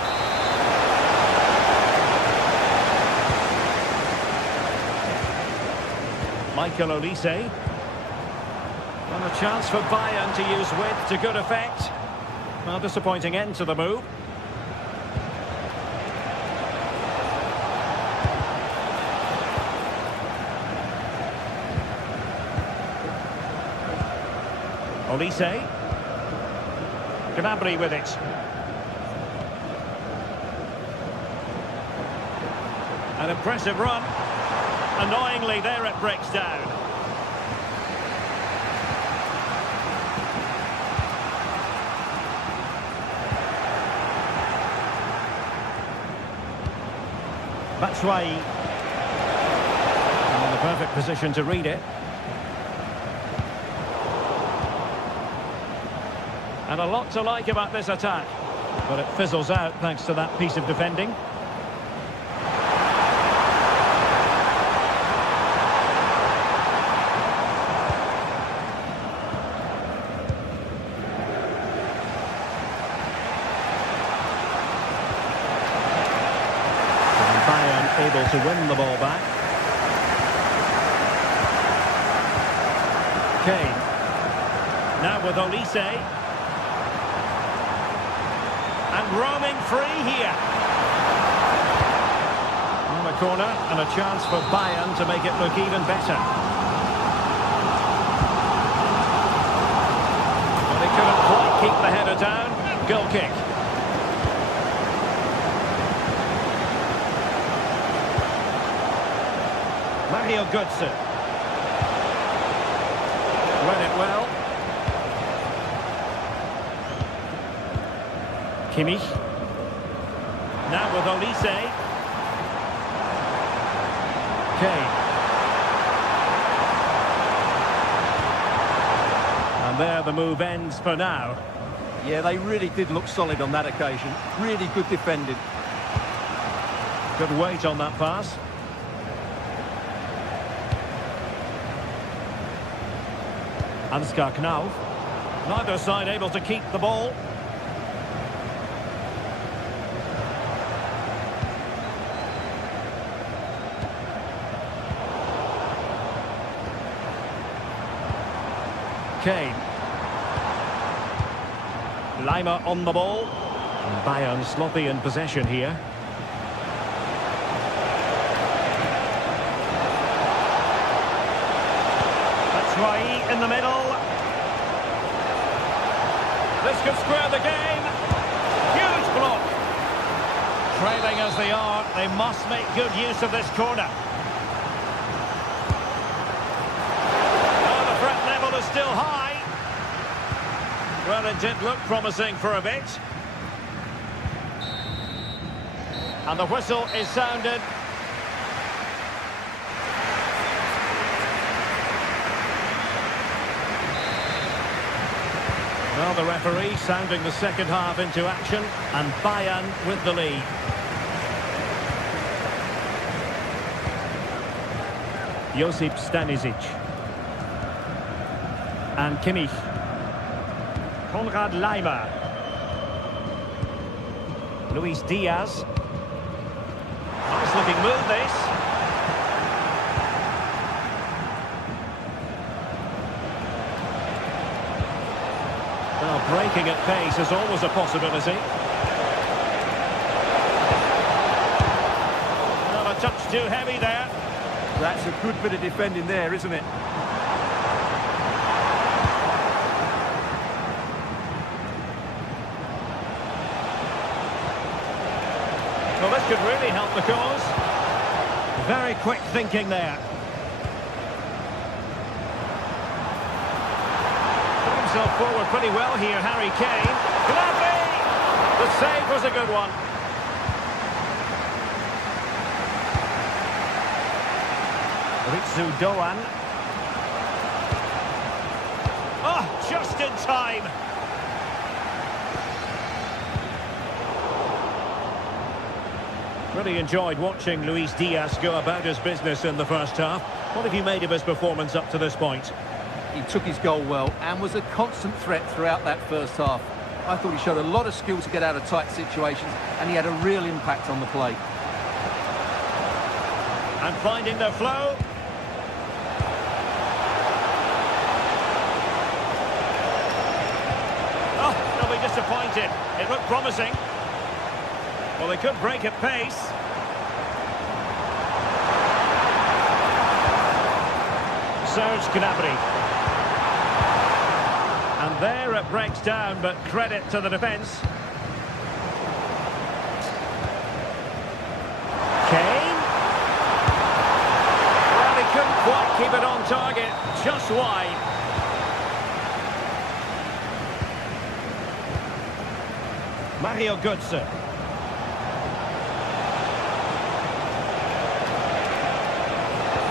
Michael Olise. And a chance for Bayern to use width to good effect. Well, disappointing end to the move. Olise. Gnabry with it. An impressive run. Annoyingly, there it breaks down. Batshuayi. In the perfect position to read it. And a lot to like about this attack. But it fizzles out thanks to that piece of defending. Able to win the ball back. Kane. Now with Olise. And roaming free here. On the corner, and a chance for Bayern to make it look even better. But he couldn't quite keep the header down. Goal kick. Mario Götze. Read it well. Kimmich. Now with Olise. Kane. And there the move ends for now. Yeah, they really did look solid on that occasion. Really good defending. Good weight on that pass. Ansgar Knauf. Neither side able to keep the ball. Kane. Lima on the ball. And Bayern sloppy in possession here. Batshuayi in the middle. This could square the game. Huge block. Trailing as they are, they must make good use of this corner. Is still high. Well, it did look promising for a bit. And the whistle is sounded. Well, the referee sounding the second half into action, and Bayern with the lead. Josip Stanisic. And Kimmich. Konrad Laimer. Luis Diaz. Nice looking move, this. Well, breaking at pace is always a possibility. Not a touch too heavy there. That's a good bit of defending there, isn't it? Well, this could really help the cause. Very quick thinking there. Put himself forward pretty well here, Harry Kane. Lovely! The save was a good one. Ritsu Doan. Oh, just in time. Really enjoyed watching Luis Diaz go about his business in the first half. What have you made of his performance up to this point? He took his goal well and was a constant threat throughout that first half. I thought he showed a lot of skill to get out of tight situations, and he had a real impact on the play. And finding the flow. Oh, they'll be disappointed. It looked promising. Well, they could break at pace. Serge Gnabry. And there it breaks down, but credit to the defence. Kane. Well, he couldn't quite keep it on target, just wide. Mario Götze.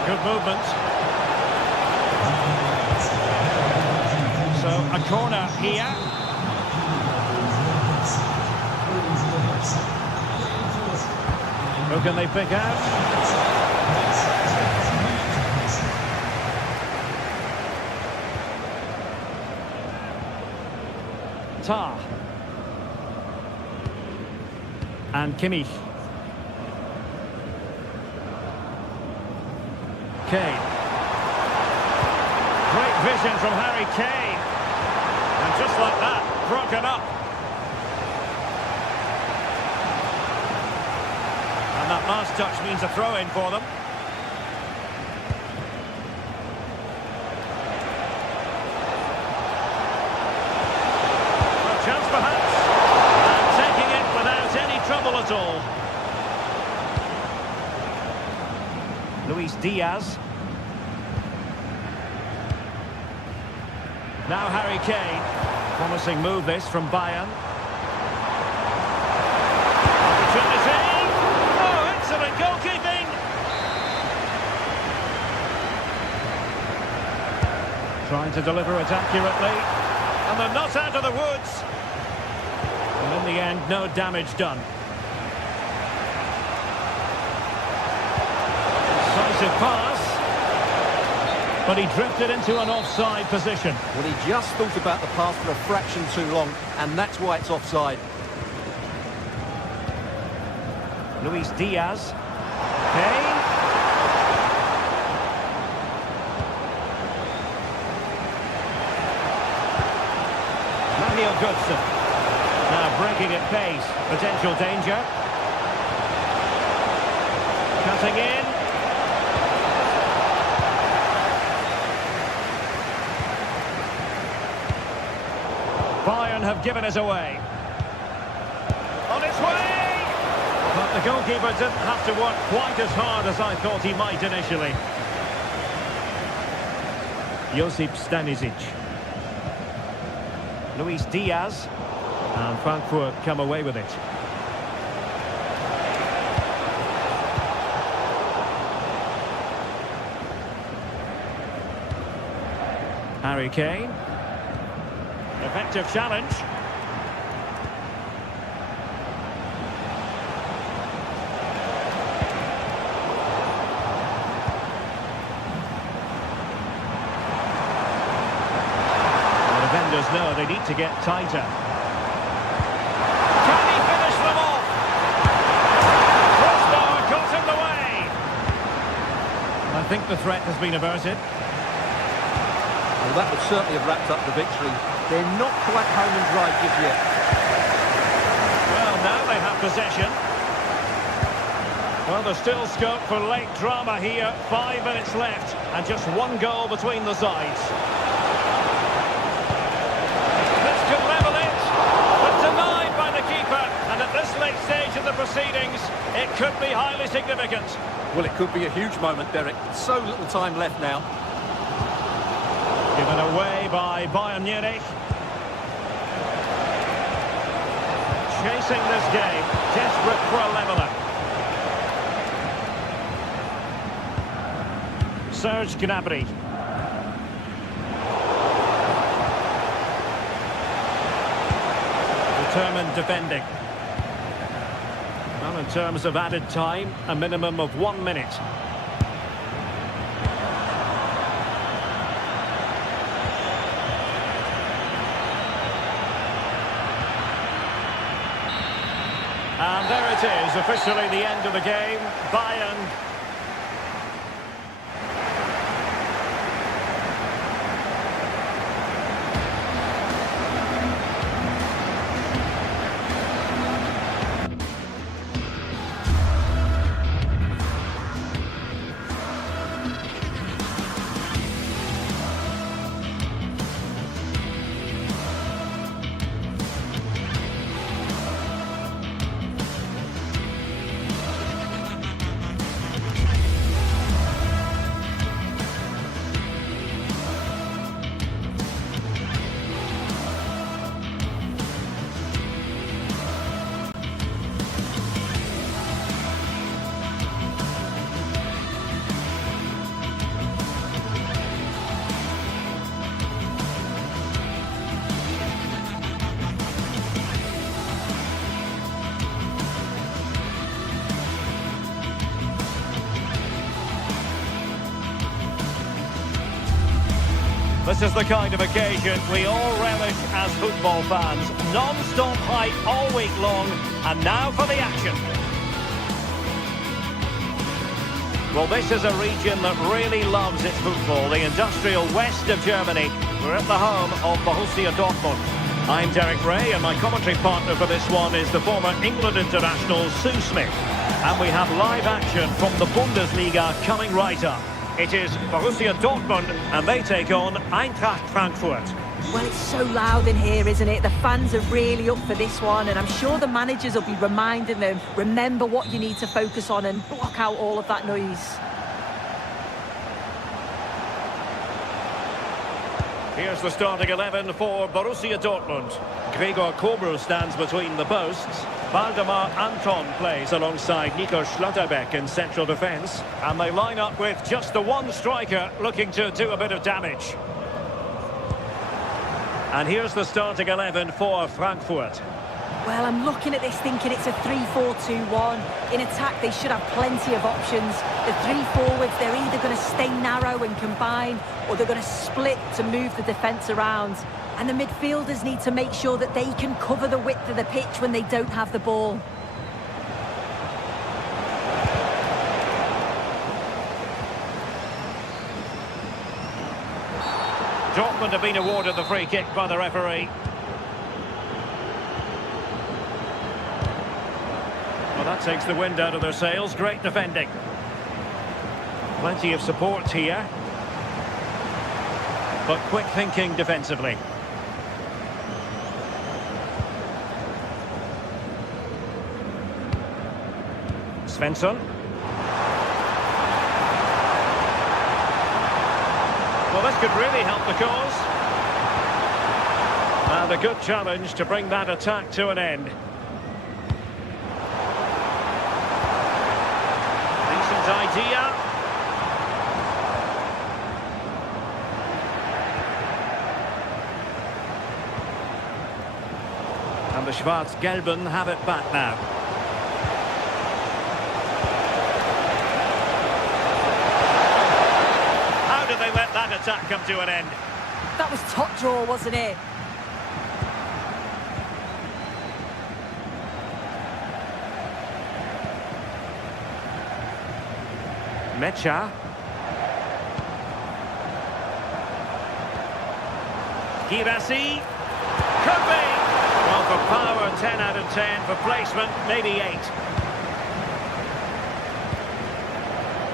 Good movement. So, a corner here. Who can they pick out? Tar. And Kimmich. Kane. Great vision from Harry Kane. And just like that, broken up. And that last touch means a throw-in for them. A chance perhaps. And taking it without any trouble at all. Luis Diaz. Now Harry Kane. Promising move this from Bayern. Opportunity. Oh, excellent goalkeeping. Trying to deliver it accurately. And they're not out of the woods. And in the end, no damage done. Decisive pass. But he drifted into an offside position. Well, he just thought about the pass for a fraction too long, and that's why it's offside. Luis Diaz. Kane. Manuel Goodson. Now breaking at pace. Potential danger. Cutting in. Bayern have given us away. On its way! But the goalkeeper didn't have to work quite as hard as I thought he might initially. Josip Stanisic. Luis Diaz. And Frankfurt come away with it. Harry Kane. Effective challenge. The defenders know they need to get tighter. Can he finish them off? Crossbar got in the way. I think the threat has been averted. Well, that would certainly have wrapped up the victory. They're not quite home and dry just yet. Well, now they have possession. Well, there's still scope for late drama here. 5 minutes left, and just one goal between the sides. This could level it, but denied by the keeper. And at this late stage of the proceedings, it could be highly significant. Well, it could be a huge moment, Derek. So little time left now. Given away by Bayern Munich. Chasing this game, desperate for a leveller. Serge Gnabry. Determined defending. Well, in terms of added time, a minimum of 1 minute. And there it is, officially the end of the game. Bayern. This is the kind of occasion we all relish as football fans. Non-stop hype all week long, and now for the action. Well, this is a region that really loves its football, the industrial west of Germany. We're at the home of Borussia Dortmund. I'm Derek Ray, and my commentary partner for this one is the former England international Sue Smith. And we have live action from the Bundesliga coming right up. It is Borussia Dortmund, and they take on Eintracht Frankfurt. Well, it's so loud in here, isn't it? The fans are really up for this one, and I'm sure the managers will be reminding them, remember what you need to focus on and block out all of that noise. Here's the starting 11 for Borussia Dortmund. Gregor Kobel stands between the posts. Waldemar Anton plays alongside Nico Schlotterbeck in central defence. And they line up with just the one striker looking to do a bit of damage. And here's the starting 11 for Frankfurt. Well, I'm looking at this thinking it's a 3-4-2-1. In attack, they should have plenty of options. The three forwards, they're either going to stay narrow and combine, or they're going to split to move the defence around. And the midfielders need to make sure that they can cover the width of the pitch when they don't have the ball. Dortmund have been awarded the free kick by the referee. Well, that takes the wind out of their sails. Great defending. Plenty of support here. But quick thinking defensively. Svensson. Well, this could really help the cause. And a good challenge to bring that attack to an end. Decent idea. And the Schwarz-Gelben have it back now. How did they let that attack come to an end? That was top draw, wasn't it? Mecha. Girassi. Could be. Well, for power, 10 out of 10. For placement, maybe 8.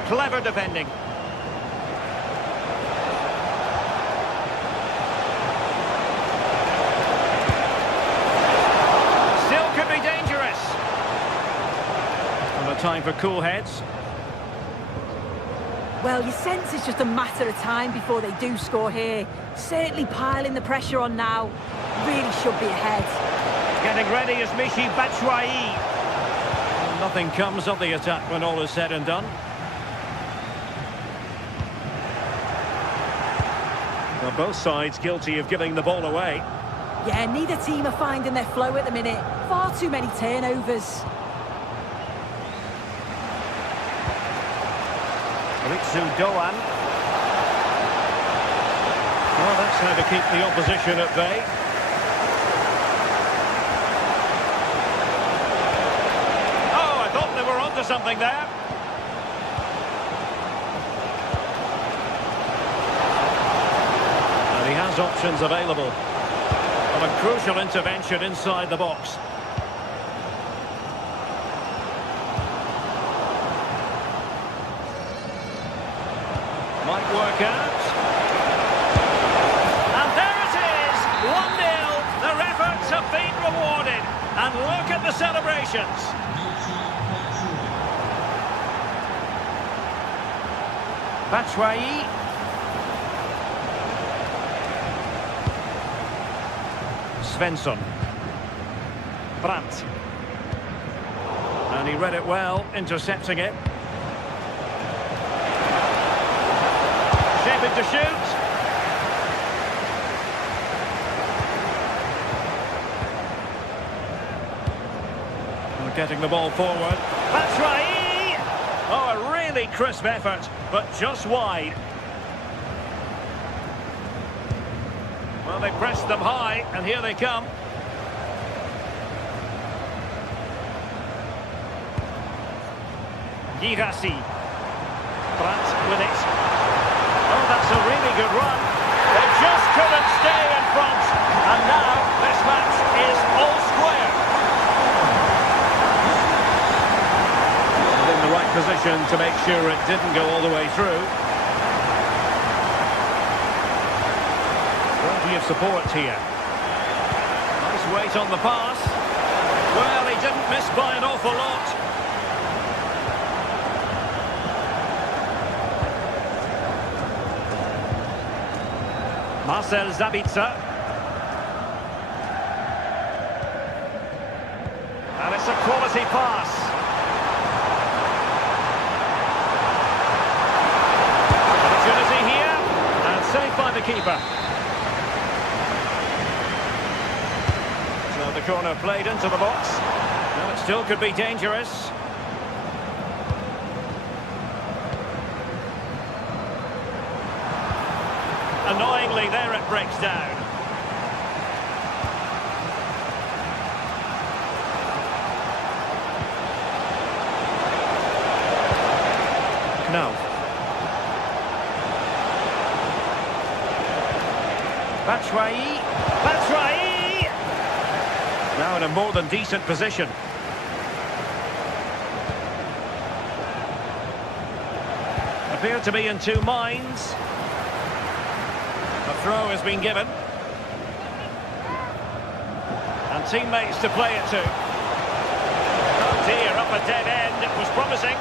Clever defending. Still could be dangerous. And the time for cool heads. Well, you sense it's just a matter of time before they do score here. Certainly piling the pressure on now. Really should be ahead. Getting ready is Michy Batshuayi. Well, nothing comes of the attack when all is said and done. Well, both sides guilty of giving the ball away. Yeah, neither team are finding their flow at the minute. Far too many turnovers. Ritsu Doan. Well, that's how to keep the opposition at bay. Oh, I thought they were onto something there. And he has options available. Well, a crucial intervention inside the box. Might work out. And there it is! 1-0. Their efforts have been rewarded. And look at the celebrations. Batshuayi. Svensson. Brandt. And he read it well, intercepting it. Shaping to shoot. We're getting the ball forward. Batshuayi! Oh, a really crisp effort, but just wide. Well, they pressed them high, and here they come. Girassi. Brandt with it. Oh, that's a really good run. They just couldn't stay in front. And now this match is all square. And in the right position to make sure it didn't go all the way through. Plenty of support here. Nice weight on the pass. Well, he didn't miss by an awful lot. Marcel Sabitzer. And it's a quality pass. Opportunity here. And saved by the keeper. So the corner played into the box. Now it still could be dangerous. Annoyingly, there it breaks down. No. Batshuayi. Batshuayi! Now in a more than decent position. Appear to be in two minds. A throw has been given. And teammates to play it to. Oh dear, up a dead end. It was promising.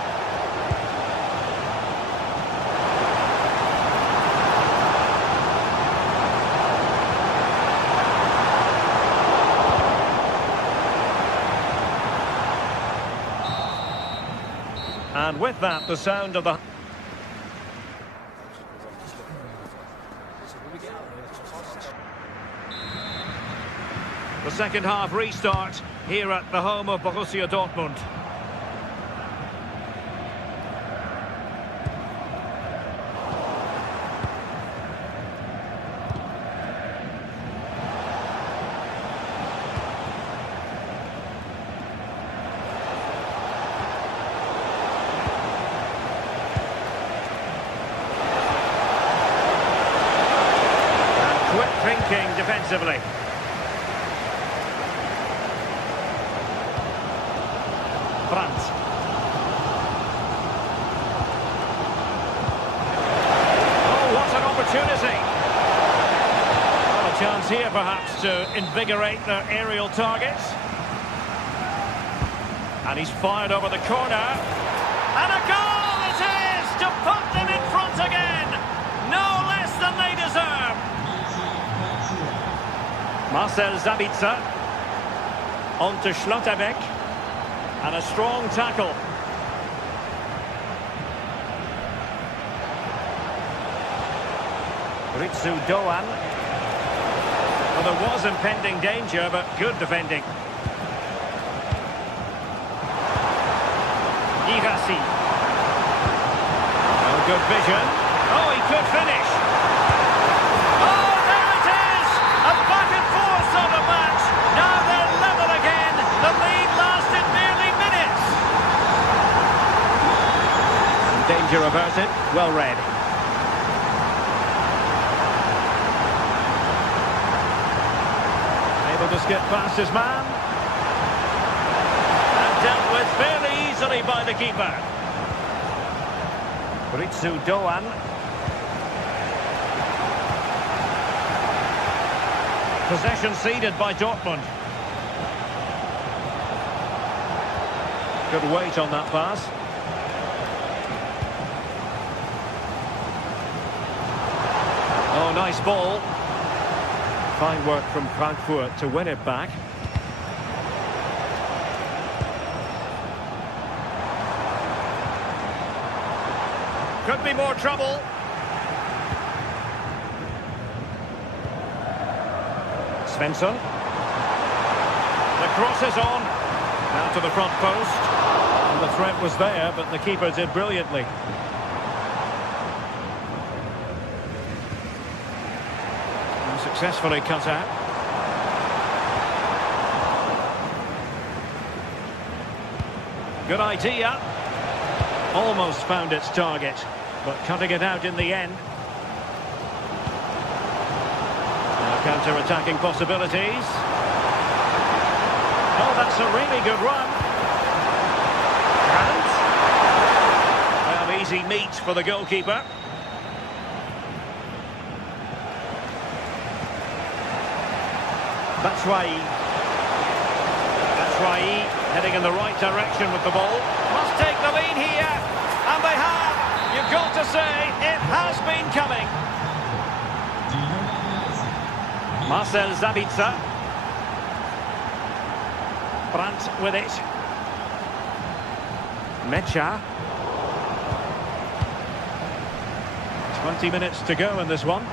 And with that, the sound of the... The second half restart here at the home of Borussia Dortmund. And quick thinking defensively. Brandt. Oh, what an opportunity. Well, a chance here perhaps to invigorate their aerial targets. And he's fired over the corner. And a goal it is to put them in front again. No less than they deserve. Marcel Sabitzer. On to Schlotterbeck. And a strong tackle. Ritsu Doan. Well, there was impending danger, but good defending. Girassi. Oh, good vision. Oh, he could finish. Oh, there it is! A back and forth sort of match. Now they're level again. The lead lasted nearly minutes. And danger averted. Well read. Able to skip past his man. And dealt with fairly easily by the keeper. Ritsu Doan. Possession ceded by Dortmund. Good weight on that pass. Oh, nice ball. Fine work from Frankfurt to win it back. Could be more trouble. Svensson. The cross is on. Now to the front post. And the threat was there, but the keeper did brilliantly. And successfully cut out. Good idea. Almost found its target, but cutting it out in the end. Counter-attacking possibilities. Oh, that's a really good run. And well, easy meat for the goalkeeper. Batshuayi heading in the right direction with the ball. Must take the lead here, and they have. You've got to say, it has been coming. Marcel Sabitzer. Brandt with it. Mecha. 20 minutes to go in this one.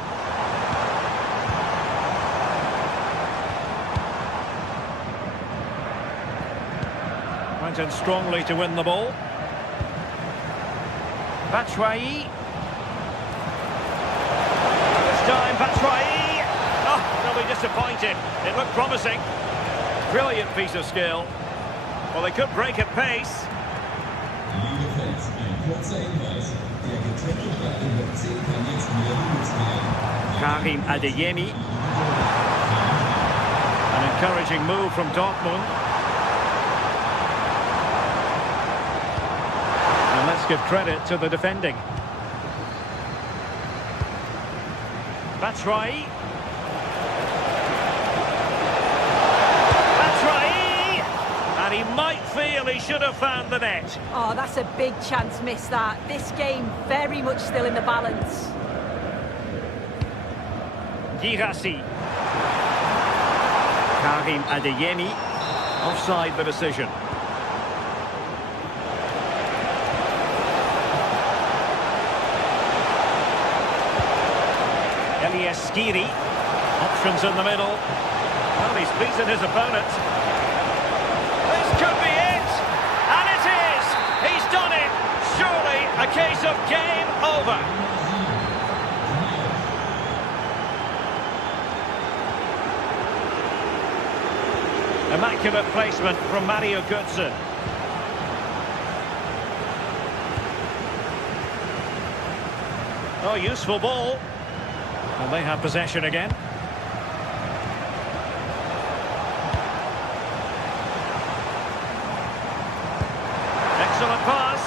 Went in strongly to win the ball. Batshuayi. This time Batshuayi. Oh, they'll be disappointed. It looked promising. Brilliant piece of skill. Well, they could break at pace. Karim Adeyemi. An encouraging move from Dortmund. And let's give credit to the defending. Batshuayi. And he might feel he should have found the net. Oh, that's a big chance missed that. This game very much still in the balance. Girassi. Karim Adeyemi. Offside the decision. Elias Skiri. Options in the middle. Well, he's beaten his opponent. This could be it, and it is. He's done it. Surely a case of game over. Immaculate placement from Mario Götze. Oh, useful ball. And they have possession again. Excellent pass.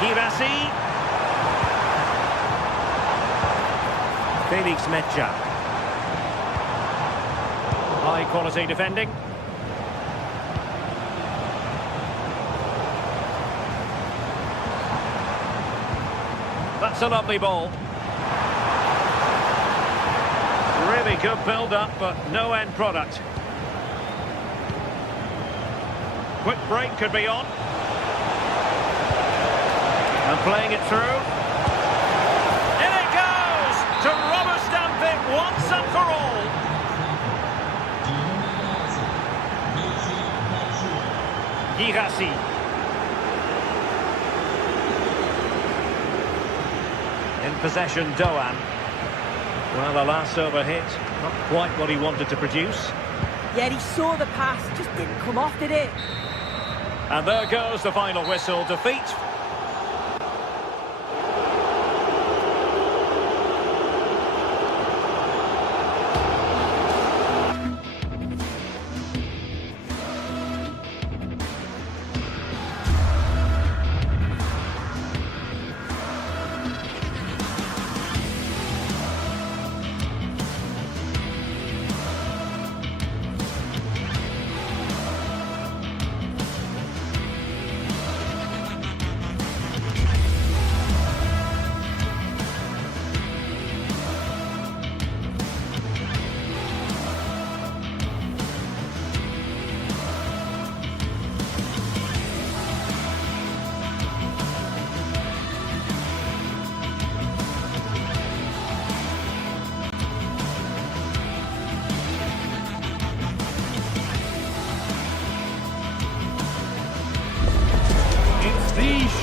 Girassi. Felix Mecha. High quality defending. That's a lovely ball. Really good build-up, but no end product. Quick break could be on. And playing it through. In it goes! To rubber stamp it once and for all. Girassi. In possession, Doan. Well, the last over hit, not quite what he wanted to produce. Yeah, he saw the pass, just didn't come off, did it? And there goes the final whistle. Defeat.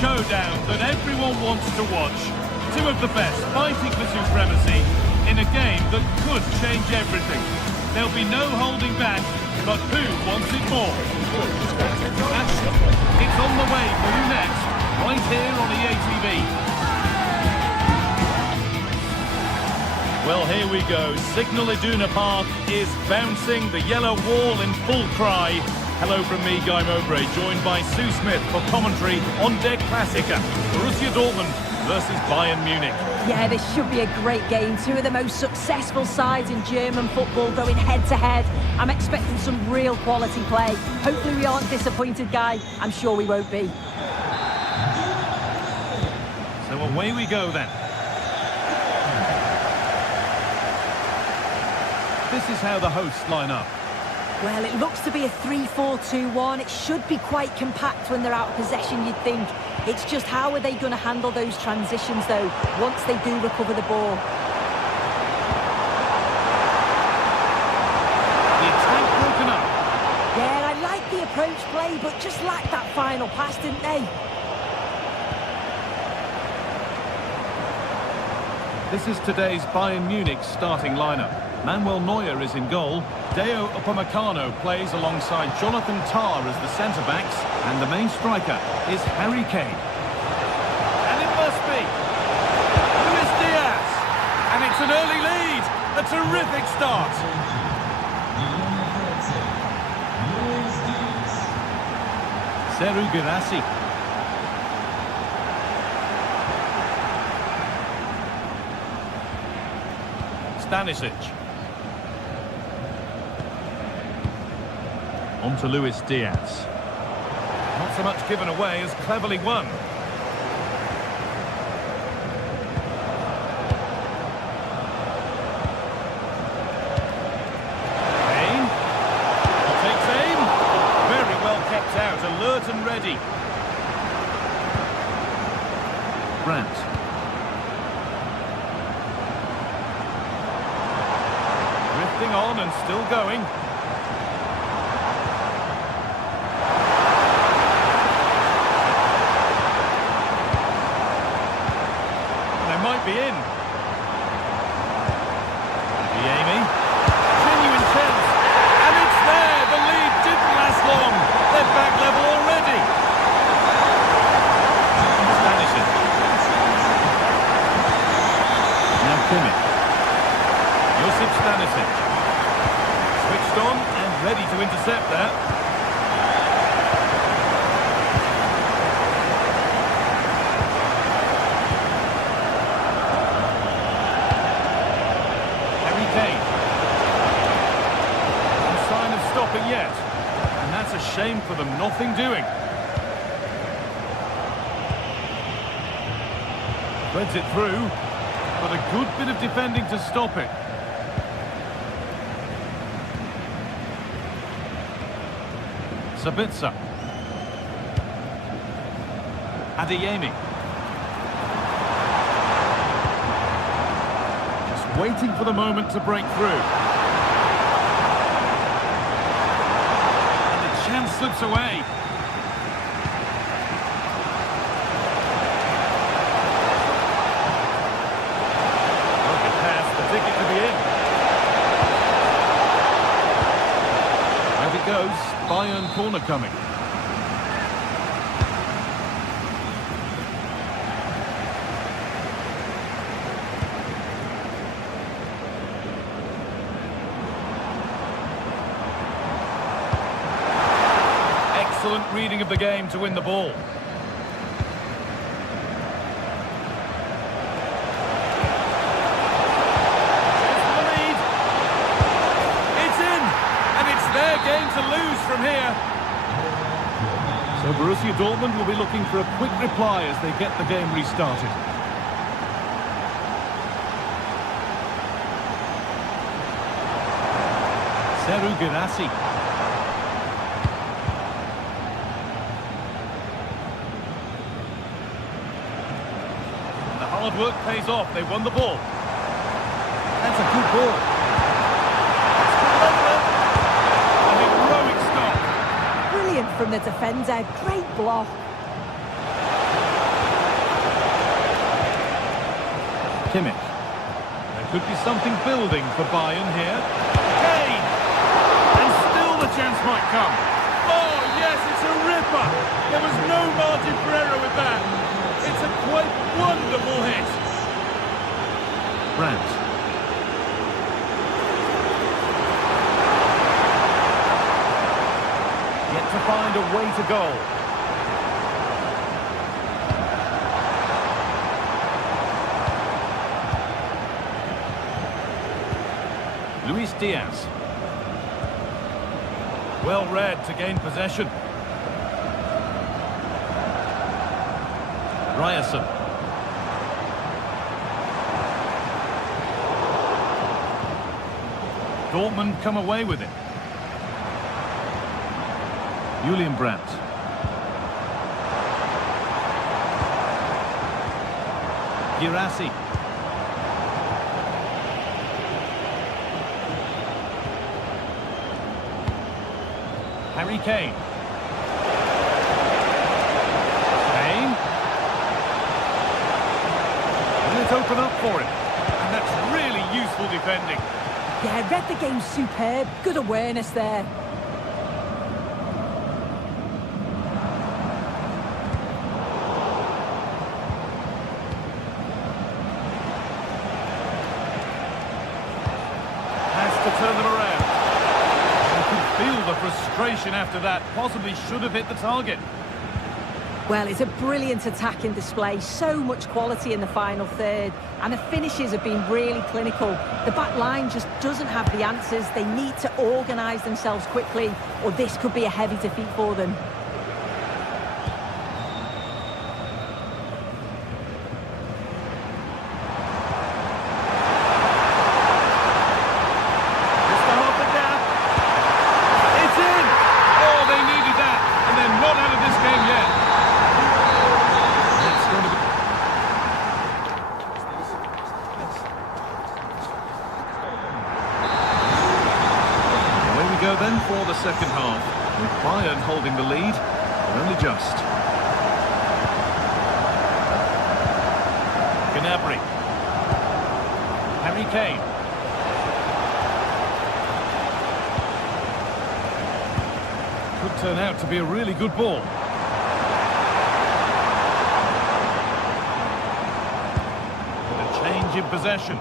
Showdown that everyone wants to watch. Two of the best fighting for supremacy in a game that could change everything. There'll be no holding back, but who wants it more? It's on the way for you next, right here on EA TV. Well, Here we go. Signal Iduna Park is bouncing, the yellow wall in full cry. Hello from me, Guy Mowbray, joined by Sue Smith for commentary on Der Klassiker. Borussia Dortmund versus Bayern Munich. Yeah, this should be a great game. Two of the most successful sides in German football going head-to-head. I'm expecting some real quality play. Hopefully we aren't disappointed, Guy. I'm sure we won't be. So away we go then. This is how the hosts line up. Well, it looks to be a 3-4-2-1. It should be quite compact when they're out of possession, you'd think. It's just how are they going to handle those transitions, though, once they do recover the ball. The attack broken up. Yeah, I like the approach play, but just lacked that final pass, didn't they? This is today's Bayern Munich starting lineup. Manuel Neuer is in goal. Deo Upamecano plays alongside Jonathan Tah as the centre-backs. And the main striker is Harry Kane. And it must be Luis Diaz. And it's an early lead. A terrific start. Serhou Guirassy. Stanisic. On to Luis Diaz. Not so much given away as cleverly won. Kane. Takes aim. Very well kept out, alert and ready. Brandt. Drifting on and still going. Might be in. Adeyemi. Genuine chance. And it's there. The lead didn't last long. They're back level already. Stanisic. Now Kimmich. Josip Stanisic. Switched on and ready to intercept that. Yet, and that's a shame for them, nothing doing. Threads it through, but a good bit of defending to stop it. Sabitzer. Adeyemi. Just waiting for the moment to break through. Slips away. Perfect pass, the ticket to be in. Out it goes. Bayern corner coming. Excellent reading of the game to win the ball. It's in, and it's their game to lose from here. So Borussia Dortmund will be looking for a quick reply as they get the game restarted. Serhou Guirassy. Hard work pays off. They won the ball. That's a good ball. An heroic stop. Brilliant from the defender. Great block. Kimmich. There could be something building for Bayern here. Kane! And still the chance might come. Oh, yes, it's a ripper. There was no margin for error with that. It's a quite wonderful hit. Brandt. to goal. Luis Diaz. Well read to gain possession. Ryerson. Dortmund come away with it. Julian Brandt. Girassi. Harry Kane. Kane. Will it open up for him? And that's really useful defending. Yeah, read the game superb. Good awareness there. Has to turn them around. Feel the frustration after that. Possibly should have hit the target. Well, it's a brilliant attacking display. So much quality in the final third. And the finishes have been really clinical. The back line just doesn't have the answers. They need to organise themselves quickly, or this could be a heavy defeat for them. Then for the second half, with Bayern holding the lead, but only just. Gnabry. Harry Kane. Could turn out to be a really good ball. A change in possession.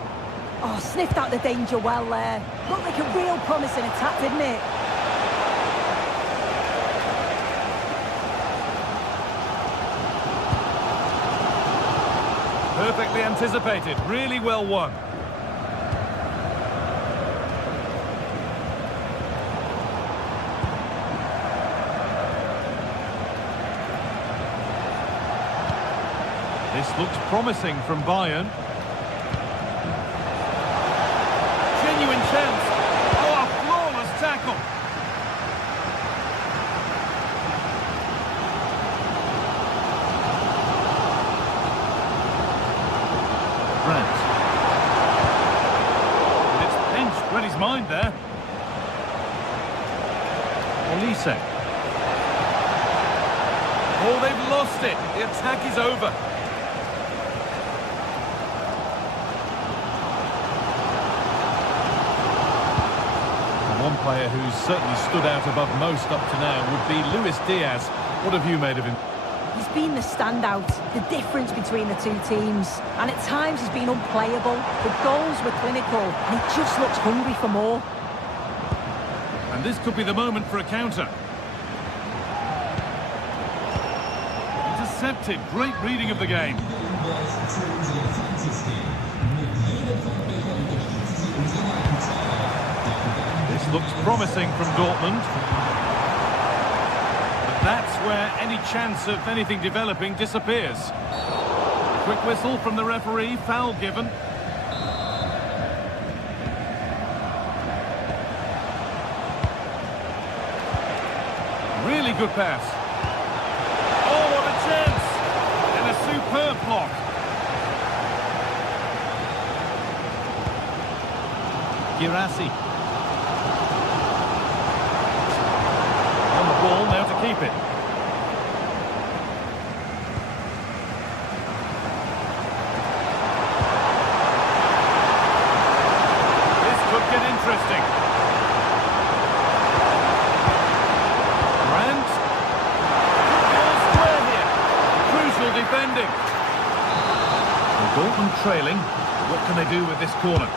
Oh, sniffed out the danger well there. Looked like a real promising attack, didn't it? Perfectly anticipated. Really well won. This looks promising from Bayern. Genuine chance. Oh, a flawless tackle. Brandt. It's pinched, read his mind there. Olise. Oh, they've lost it. The attack is over. One player who's certainly stood out above most up to now would be Luis Diaz. What have you made of him? He's been the standout, the difference between the two teams. And at times he's been unplayable. The goals were clinical, and he just looks hungry for more. And this could be the moment for a counter. Intercepted. Great reading of the game. This looks promising from Dortmund. But that's where any chance of anything developing disappears. Quick whistle from the referee, foul given. Really good pass. Oh, what a chance! And a superb block. Girassi. On the ball, now to keep it. This could get interesting. Brandt. Ball square here. Crucial defending. The Dortmund trailing. What can they do with this corner?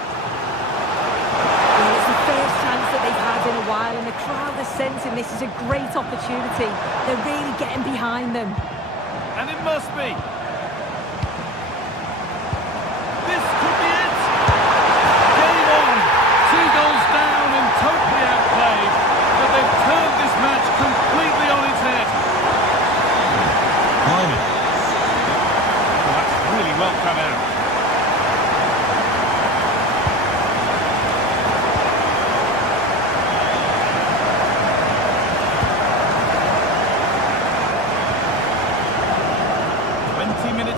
Well, it's the first chance that they've had in a while, and the crowd are sensing this is a great opportunity. They're really getting behind them. And it must be. This could be it. Game on. 2 goals down and totally outplayed. But they've turned this match completely on its head. Well, that's really well cut out.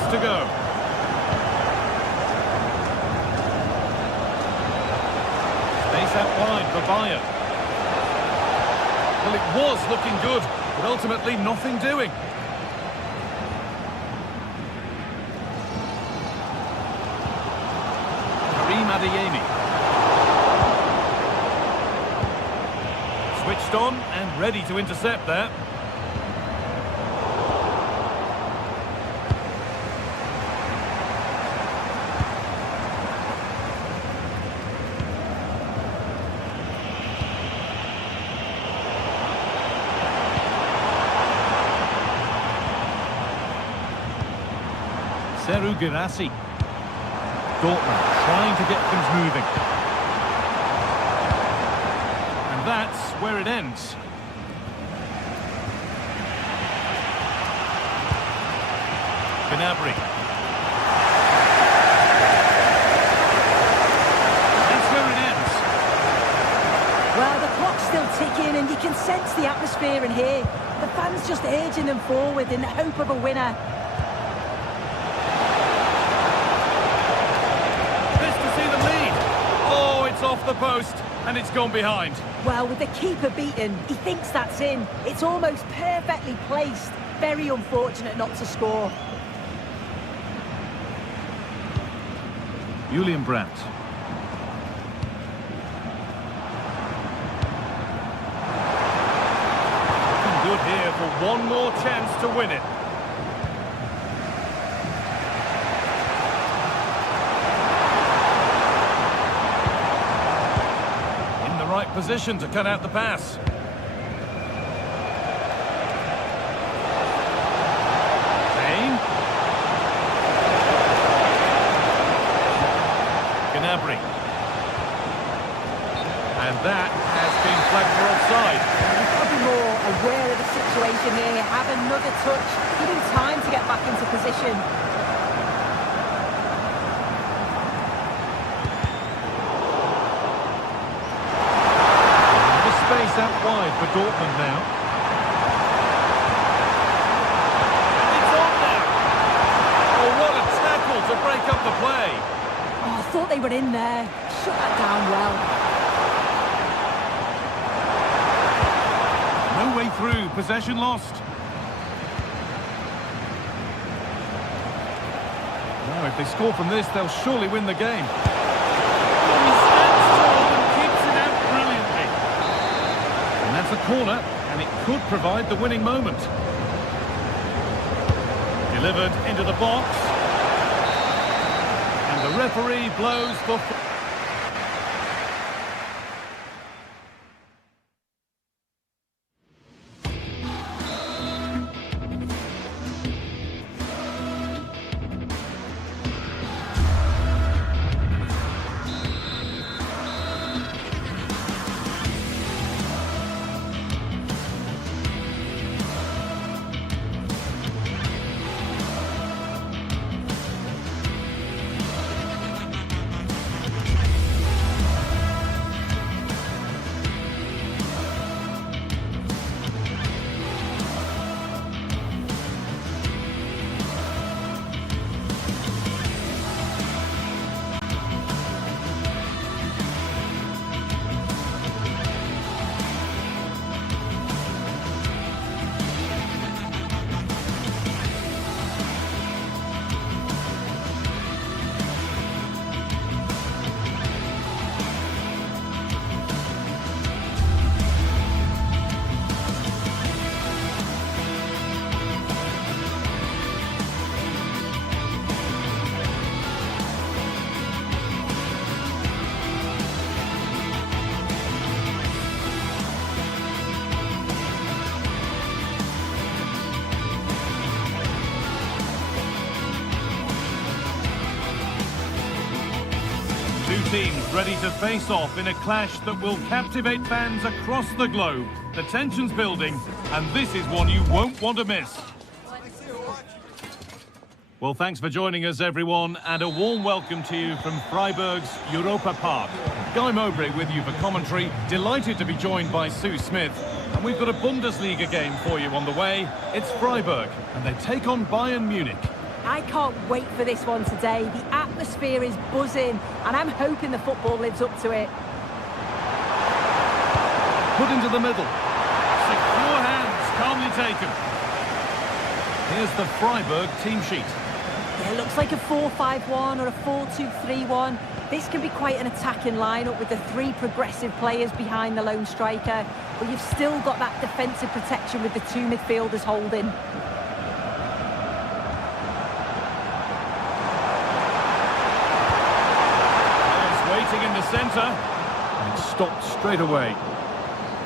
To go. Space out wide for Bayern. Well, it was looking good, but ultimately nothing doing. Karim Adeyemi. Switched on and ready to intercept there. Gatasaray. Dortmund trying to get things moving. And that's where it ends. Gnabry. That's where it ends. Well, the clock's still ticking and you can sense the atmosphere in here. The fans just urging them forward in the hope of a winner. Off the post, and it's gone behind. Well, with the keeper beaten, he thinks that's in. It's almost perfectly placed. Very unfortunate not to score. Julian Brandt. Looking good here for one more chance to win it. Position to cut out the pass. Kane. Gnabry. And that has been flagged for offside. He's probably more aware of the situation here. Have another touch. Give him time to get back into position. Out wide for Dortmund now. It's on now. Oh, what a tackle to break up the play. Oh, I thought they were in there. Shut that down well. No way through. Possession lost. Now, if they score from this, they'll surely win the game. That's a corner, and it could provide the winning moment. Delivered into the box. And the referee blows for... teams ready to face off in a clash that will captivate fans across the globe. The tension's building, and this is one you won't want to miss. Well, thanks for joining us, everyone, and a warm welcome to you from Freiburg's Europa Park. Guy Mowbray with you for commentary. Delighted to be joined by Sue Smith. And we've got a Bundesliga game for you on the way. It's Freiburg, and they take on Bayern Munich. I can't wait for this one today. The atmosphere is buzzing, and I'm hoping the football lives up to it. Put into the middle. Secure hands, calmly taken. Here's the Freiburg team sheet. Yeah, it looks like a 4-5-1 or a 4-2-3-1. This can be quite an attacking lineup with the three progressive players behind the lone striker, but you've still got that defensive protection with the two midfielders holding. In the centre, and it stopped straight away.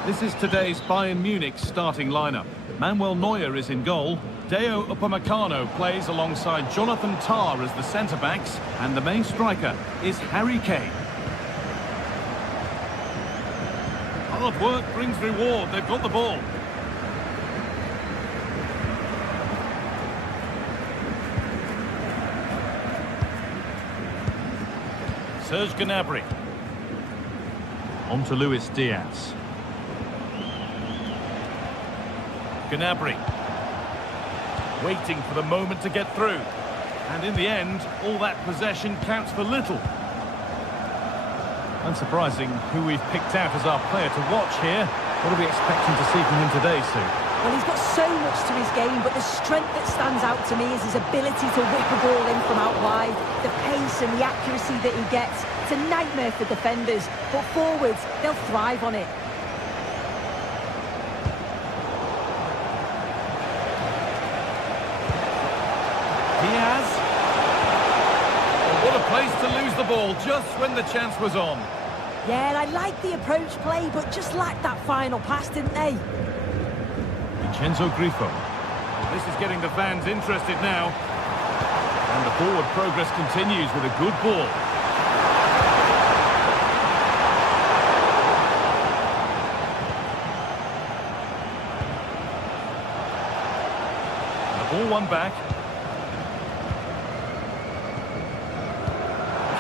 This is today's Bayern Munich starting lineup. Manuel Neuer is in goal. Deo Upamecano plays alongside Jonathan Tah as the centre-backs, and the main striker is Harry Kane. Hard work brings reward. They've got the ball. Serge Gnabry. On to Luis Diaz. Gnabry. Waiting for the moment to get through. And in the end, all that possession counts for little. Unsurprising who we've picked out as our player to watch here. What are we expecting to see from him today, Sue? Well, he's got so much to his game, but the strength that stands out to me is his ability to whip a ball in from out wide. The pace and the accuracy that he gets. It's a nightmare for defenders, but forwards, they'll thrive on it. Diaz. What a place to lose the ball just when the chance was on. Yeah, I like the approach play, but just lacked that final pass, didn't they? Vincenzo Grifo. This is getting the fans interested now. And the forward progress continues with a good ball. And the ball won back.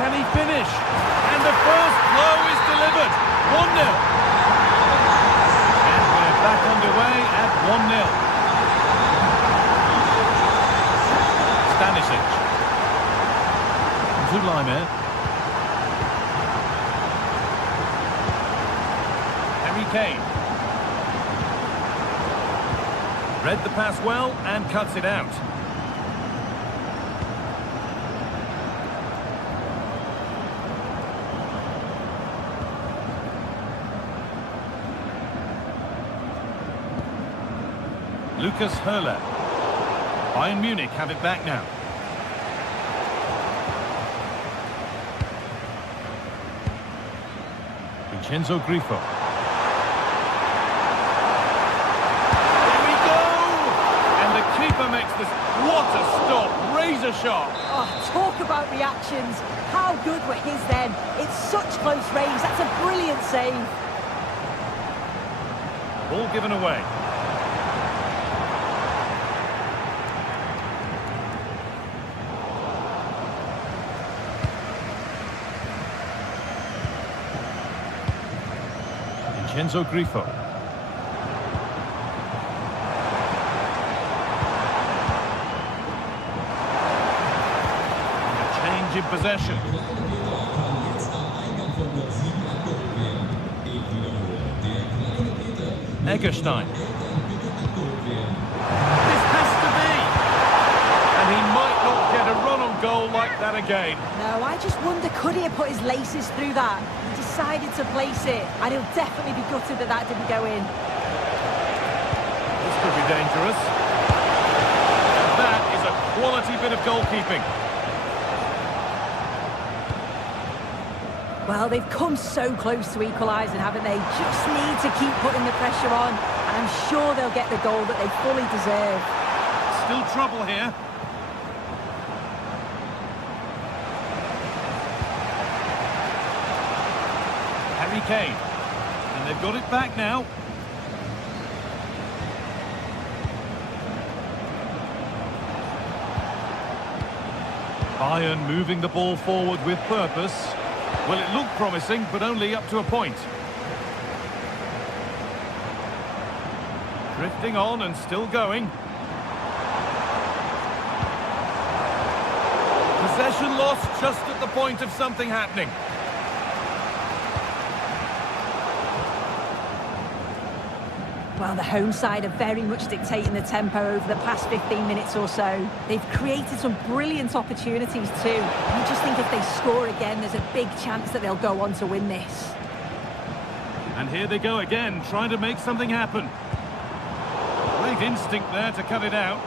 Can he finish? And the first blow is delivered. 1-0. Back underway at 1-0. Stanisic. Zulaimer. Harry Kane. Read the pass well and cuts it out. Lucas Höhler. Bayern Munich have it back now. Vincenzo Grifo. Here we go! And the keeper makes this. What a stop! Razor sharp. Oh, talk about reactions. How good were his then? It's such close range. That's a brilliant save. Ball given away. Vincenzo Grifo. And a change in possession. Eggestein. This has to be. And he might not get a run on goal like that again. No, I just wonder, could he have put his laces through that? Decided to place it, and he'll definitely be gutted that that didn't go in. This could be dangerous. And that is a quality bit of goalkeeping. Well, they've come so close to equalising, haven't they? Just need to keep putting the pressure on, and I'm sure they'll get the goal that they fully deserve. Still trouble here. Kane. And they've got it back now. Bayern moving the ball forward with purpose. Well, it looked promising, but only up to a point. Drifting on and still going. Possession lost just at the point of something happening. Well, the home side are very much dictating the tempo over the past 15 minutes or so. They've created some brilliant opportunities too. You just think if they score again, there's a big chance that they'll go on to win this. And here they go again, trying to make something happen. Great instinct there to cut it out.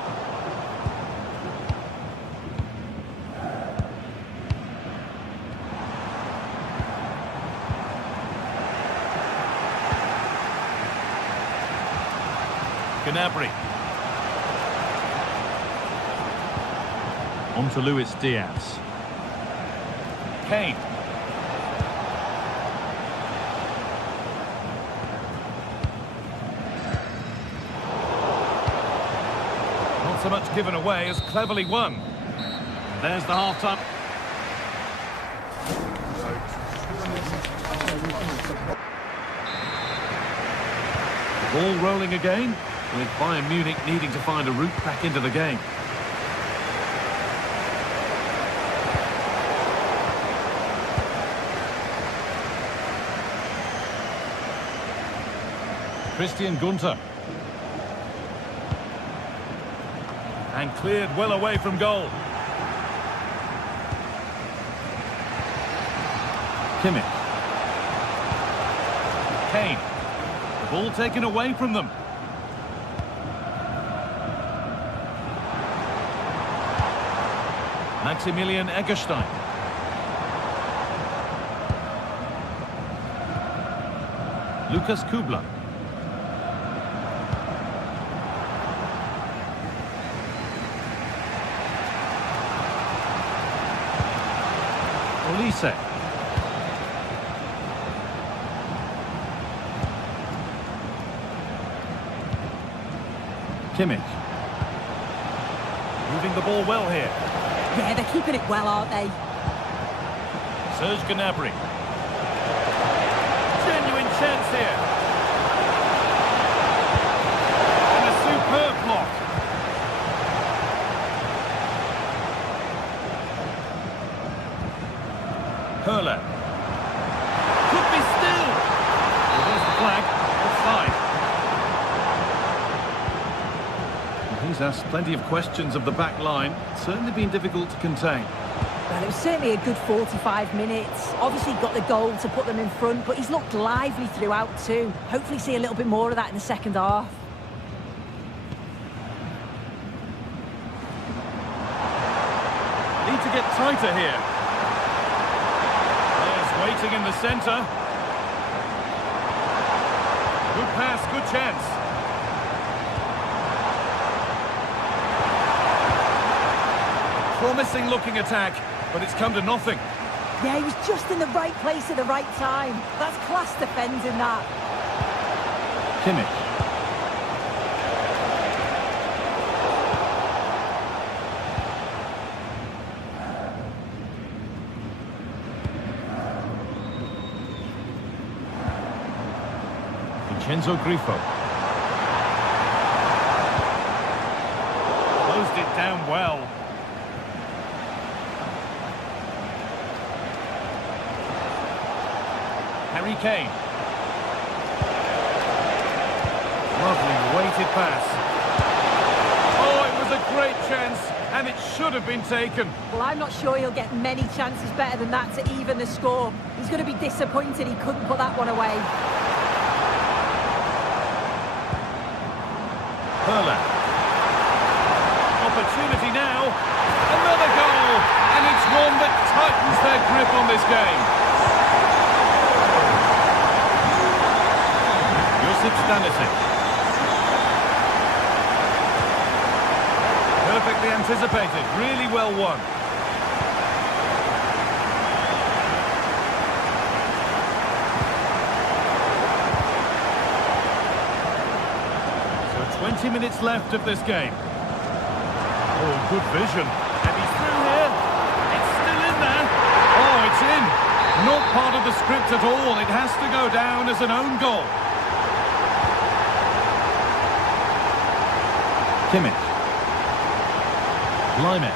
Gnabry. On to Luis Diaz. Kane. Not so much given away as cleverly won. There's the half-time. The ball rolling again, with Bayern Munich needing to find a route back into the game. Christian Gunter. And cleared well away from goal. Kimmich. Kane. The ball taken away from them. Maximilian Eggestein. Lucas Kubler. Olise. Kimmich. Moving the ball well here. Yeah, they're keeping it well, aren't they? Serge Gnabry. Genuine chance here. And a superb block. Hurler. Could be still. Well, there's the flag. Offside. He's asked plenty of questions of the back line. Certainly been difficult to contain. Well, it was certainly a good 45 minutes. Obviously got the goal to put them in front, but he's looked lively throughout too. Hopefully see a little bit more of that in the second half. Need to get tighter here. Players waiting in the centre. Good pass, good chance. Promising looking attack, but it's come to nothing. Yeah, he was just in the right place at the right time. That's class defending, that. Kimmich. Vincenzo Grifo. Closed it down well. Harry Kane. Lovely weighted pass. Oh, it was a great chance, and it should have been taken. Well, I'm not sure he'll get many chances better than that to even the score. He's going to be disappointed he couldn't put that one away. Hurler. Opportunity now. Another goal, and it's one that tightens their grip on this game. Perfectly anticipated, really well won. 20 minutes left of this game. Oh, good vision. And he's through here. It's still in there. Oh, it's in. Not part of the script at all. It has to go down as an own goal. Kimmich. Laimer.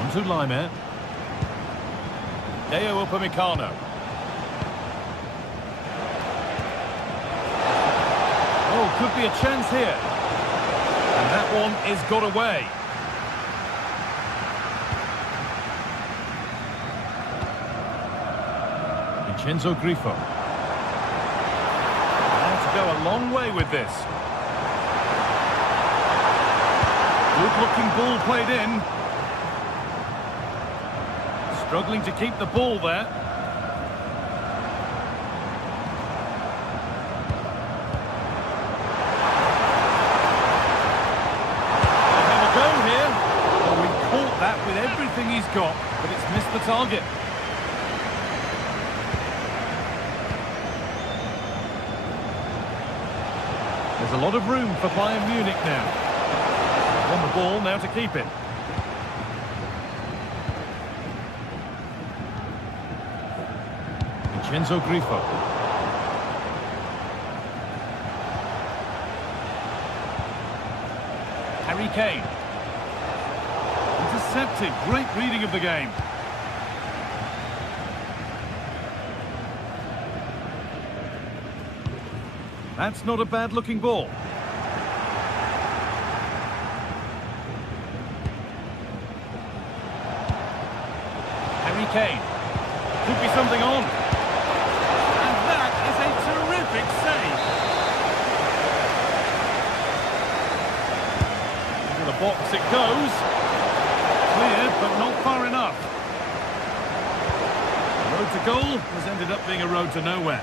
Onto Laimer. Deo Upamecano. Oh, could be a chance here. And that one is got away. Vincenzo Grifo. Now to go a long way with this. Good-looking ball played in. Struggling to keep the ball there. Have a go here. Oh, he caught that with everything he's got, but it's missed the target. There's a lot of room for Bayern Munich now. On the ball now to keep it. Vincenzo Grifo. Harry Kane. Intercepted. Great reading of the game. That's not a bad looking ball. Harry Kane. Could be something on. And that is a terrific save. Into the box it goes. Cleared, but not far enough. The road to goal has ended up being a road to nowhere.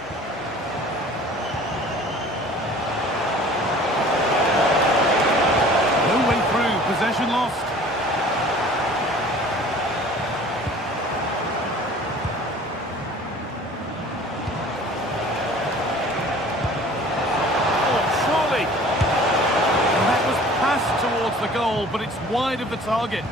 No way through, possession lost. The goal, but it's wide of the target.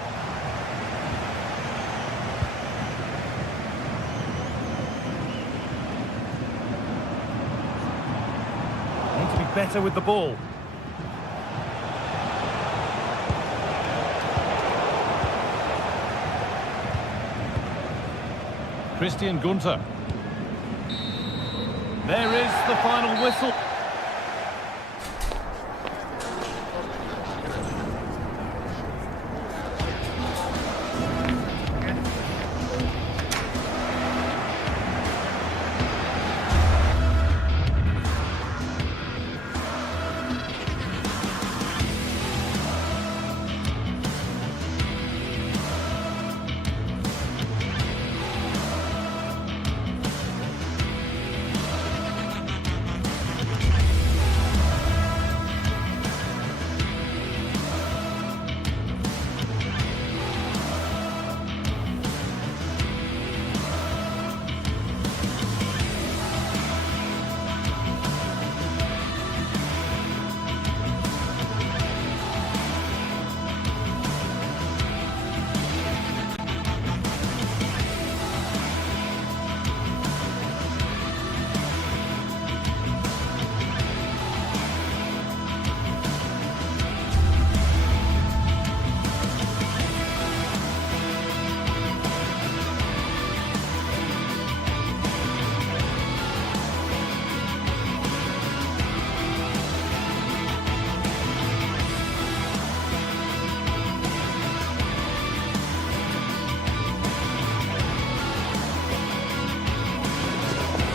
Need to be better with the ball. Christian Gunter. There is the final whistle.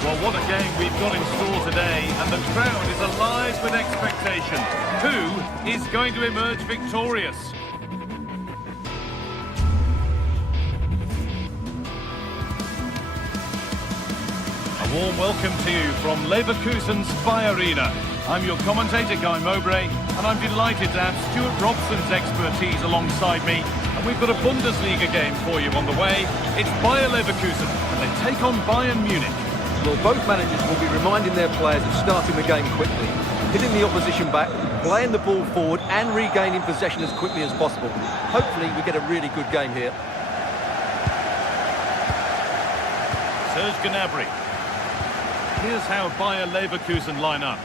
Well, what a game we've got in store today, and the crowd is alive with expectation. Who is going to emerge victorious? A warm welcome to you from Leverkusen's Bayern. I'm your commentator, Guy Mowbray, and I'm delighted to have Stuart Robson's expertise alongside me. And we've got a Bundesliga game for you on the way. It's Bayer Leverkusen, and they take on Bayern Munich. Well, both managers will be reminding their players of starting the game quickly, hitting the opposition back, playing the ball forward and regaining possession as quickly as possible. Hopefully we get a really good game here. Serge Gnabry. Here's how Bayer Leverkusen line up.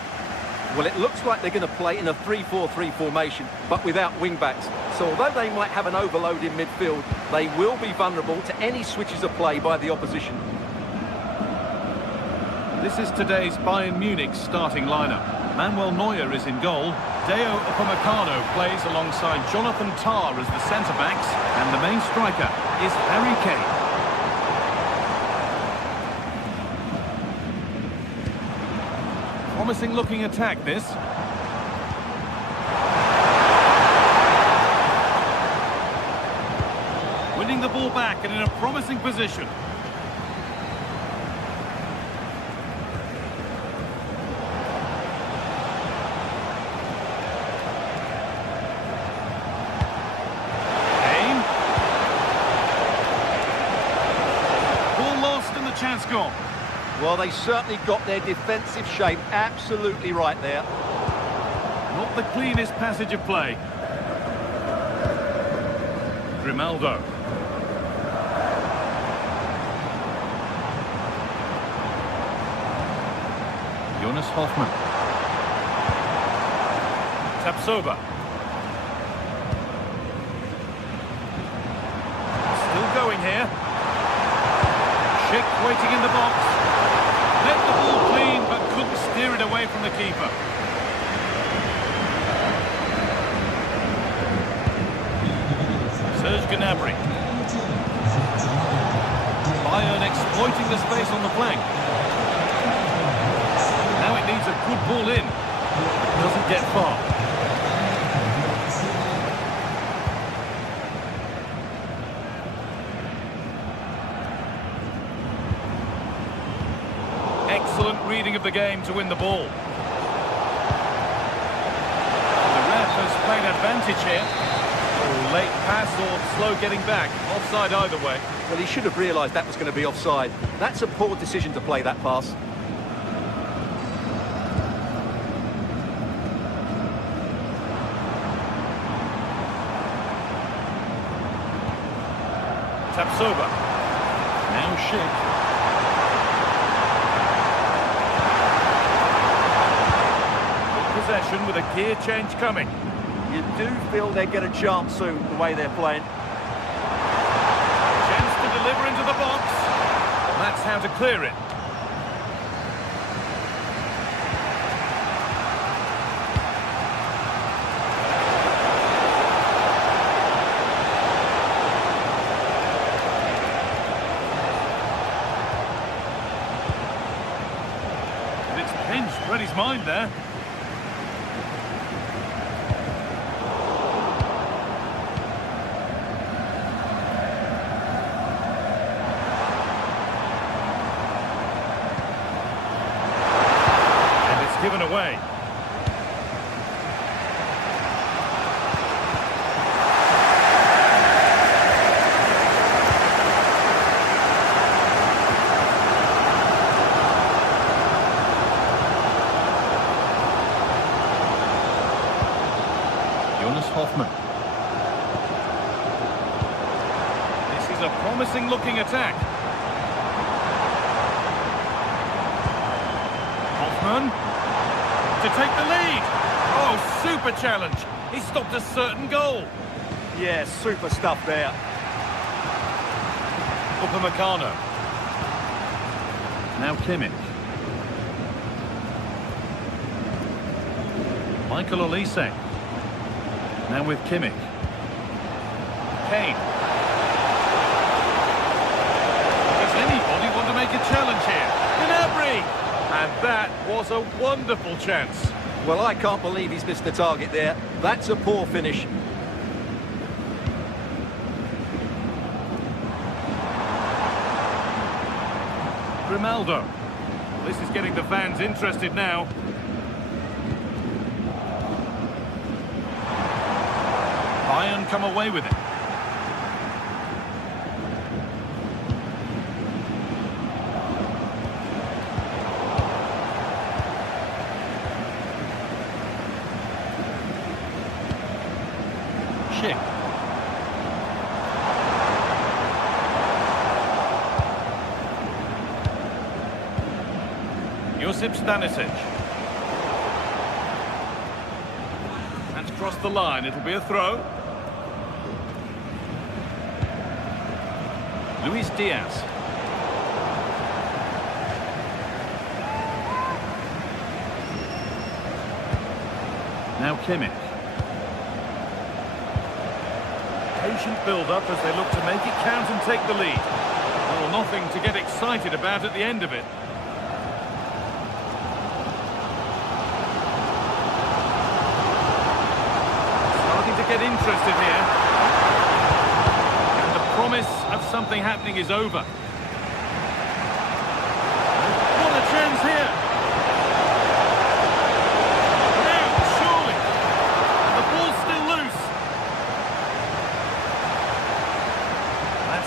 Well, it looks like they're going to play in a 3-4-3 formation, but without wing-backs. So although they might have an overload in midfield, they will be vulnerable to any switches of play by the opposition. This is today's Bayern Munich starting lineup. Manuel Neuer is in goal. Deo Upamecano plays alongside Jonathan Tah as the centre-backs. And the main striker is Harry Kane. Promising looking attack, this. Winning the ball back and in a promising position. Kane. Ball lost and the chance gone. Well, they certainly got their defensive shape absolutely right there. Not the cleanest passage of play. Grimaldo. Jonas Hoffmann. Tapsoba. Still going here. Schick waiting in the box. Let the ball clean, but couldn't steer it away from the keeper. Serge Gnabry. Bayern exploiting the space on the flank. Now it needs a good ball in. Doesn't get far. Excellent reading of the game to win the ball. The ref has played advantage here. Oh, late pass or slow getting back. Offside either way. Well, he should have realised that was going to be offside. That's a poor decision to play that pass. Tapsoba. Now Schick. Possession with a gear change coming. You do feel they get a chance soon, the way they're playing. Chance to deliver into the box. That's how to clear it. And it's pinched, read his mind there. Given away. Jonas Hoffmann. This is a promising looking attack. Hoffmann. To take the lead. Oh, super challenge. He stopped a certain goal. Yeah, super stuff there. Upamecano. Now Kimmich. Michael Olise. Now with Kimmich. Kane. Does anybody want to make a challenge here? Gnabry! And that was a wonderful chance. Well, I can't believe he's missed the target there. That's a poor finish. Grimaldo. This is getting the fans interested now. Bayern come away with it. Schick. Josip Stanisic. That's crossed the line. It'll be a throw. Luis Diaz. Now Kimmich. Patient build-up as they look to make it count and take the lead. Well, nothing to get excited about at the end of it. Starting to get interested here. And the promise of something happening is over. What a chance here!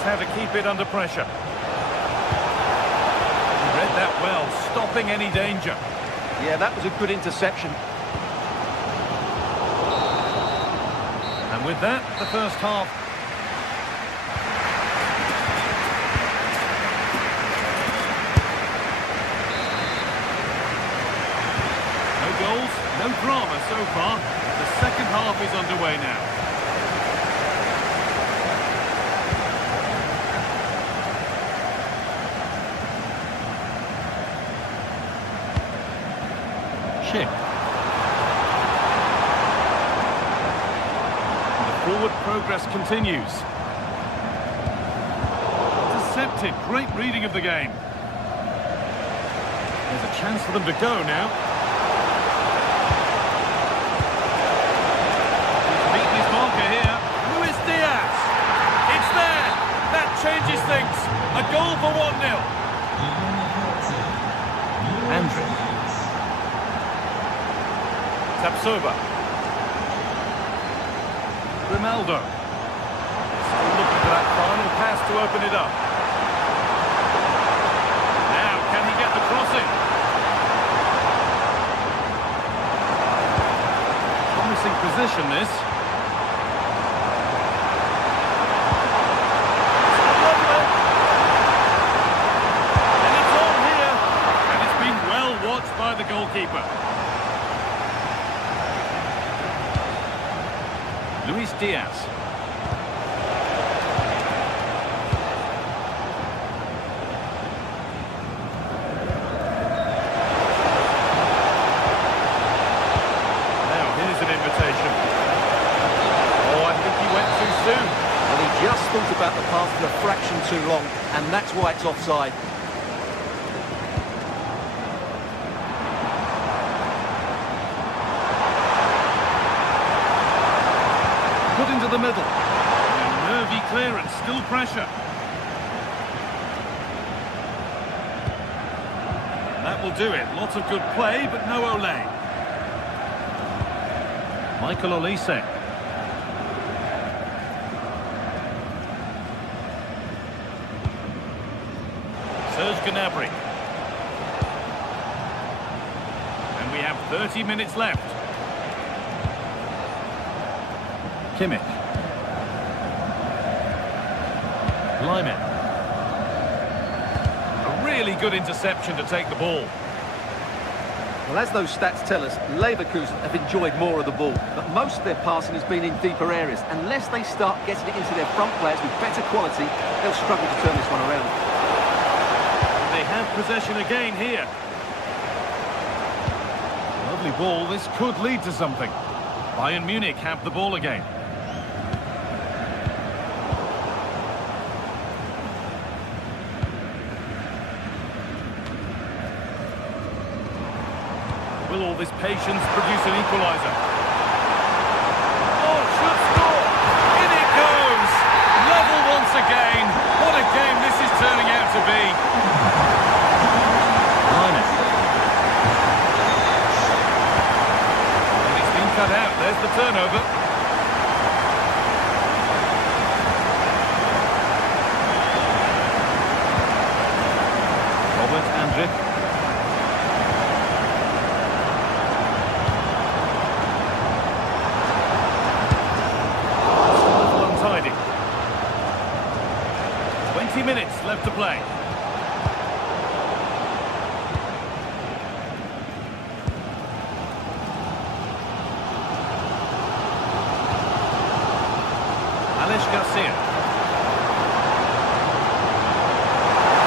How to keep it under pressure. He read that well, stopping any danger. Yeah, that was a good interception. And with that, the first half. No goals, no drama so far. The second half is underway now. Schick. The forward progress continues. Intercepted, great reading of the game. There's a chance for them to go now. He's beaten his marker here. Luis Diaz. It's there. That changes things. A goal for 1-0. Andriy. Tapsoba. Ronaldo. Still looking for that final pass to open it up. Now, can he get the crossing? Promising position, this. And it's on here. And it's been well watched by the goalkeeper. Luis Diaz. Now, here's an invitation. Oh, I think he went too soon. And he just thought about the pass for a fraction too long, and that's why it's offside. Put into the middle. Nervy clearance, still pressure. That will do it. Lots of good play, but no Olé. Michael Olise. Serge Gnabry. And we have 30 minutes left. Kimmich. Lyman. A really good interception to take the ball. Well, as those stats tell us, Leverkusen have enjoyed more of the ball, but most of their passing has been in deeper areas. Unless they start getting it into their front players with better quality, they'll struggle to turn this one around. They have possession again here. Lovely ball. This could lead to something. Bayern Munich have the ball again. Will all this patience produce an equaliser? Oh, should score! In it goes! Level once again. What a game this is turning out to be. Lyman. And it's been cut out. There's the turnover. Robert Andrić. 90 minutes left to play. Garcia.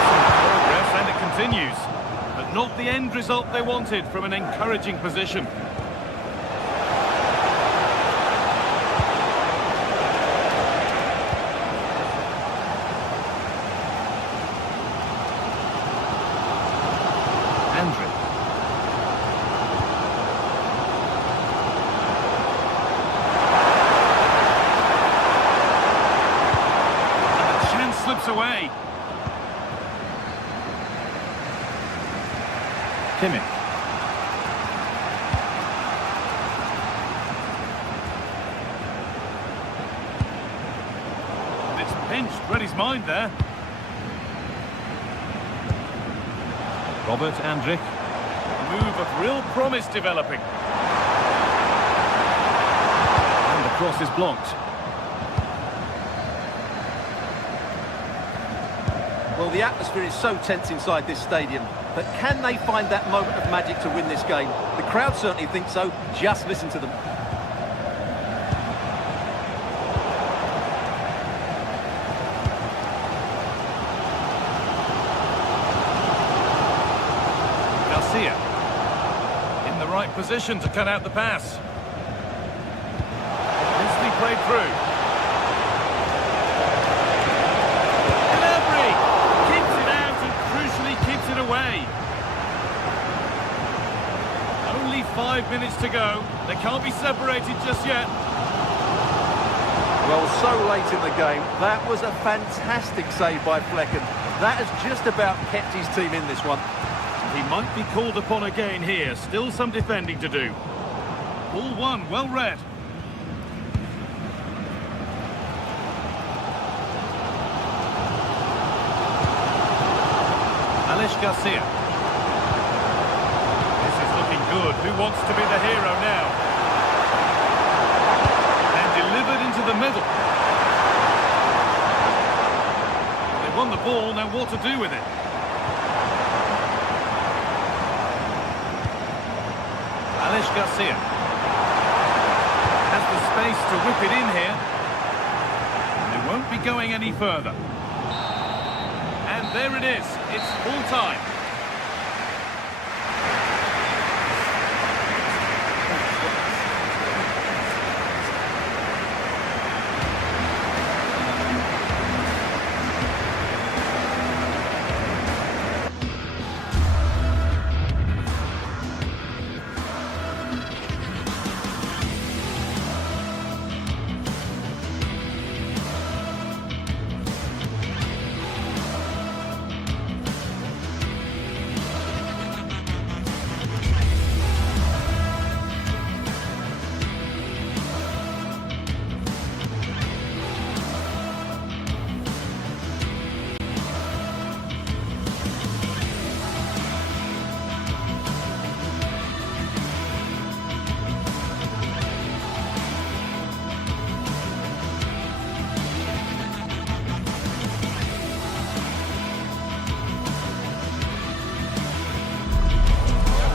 Some progress and it continues, but not the end result they wanted from an encouraging position. Away. Kimmich. And it's pinched, read his mind there. Robert Andrich. Move of real promise developing. And the cross is blocked. Well, the atmosphere is so tense inside this stadium, but can they find that moment of magic to win this game? The crowd certainly think so. Just listen to them. Garcia in the right position to cut out the pass. Nicely played through. Away. Only 5 minutes to go. They can't be separated just yet. Well, so late in the game. That was a fantastic save by Flecken. That has just about kept his team in this one. He might be called upon again here. Still some defending to do. Ball one, well read. Garcia. This is looking good. Who wants to be the hero now? And delivered into the middle. They won the ball, now what to do with it? Garcia has the space to whip it in here. They won't be going any further. And there it is. It's full time.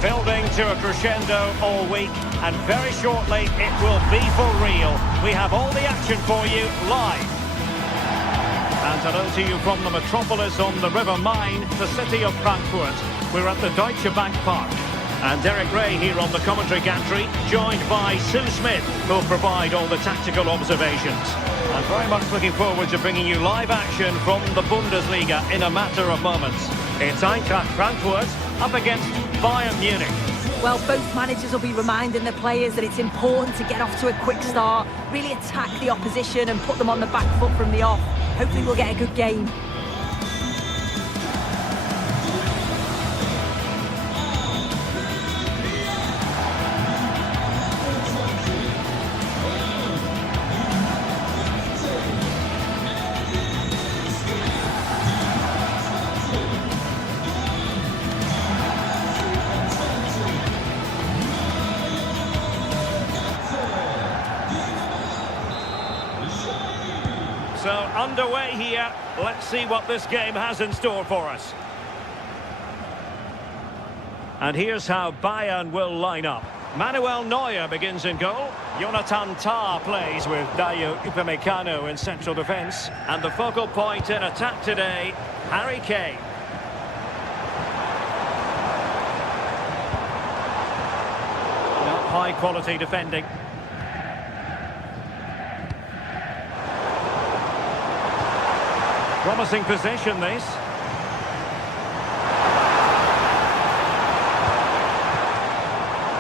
Building to a crescendo all week, and very shortly it will be for real. We have all the action for you live. And hello to you from the metropolis on the River Main, the city of Frankfurt. We're at the Deutsche Bank Park. And Derek Ray here on the commentary gantry, joined by Sue Smith, who'll provide all the tactical observations. And very much looking forward to bringing you live action from the Bundesliga in a matter of moments. It's Eintracht Frankfurt up against Bayern Munich. Well, both managers will be reminding the players that it's important to get off to a quick start, really attack the opposition and put them on the back foot from the off. Hopefully we'll get a good game. So, underway here. Let's see what this game has in store for us. And here's how Bayern will line up. Manuel Neuer begins in goal. Jonathan Tah plays with Dayo Upamecano in central defence. And the focal point in attack today, Harry Kane. Not high-quality defending. Promising possession, this.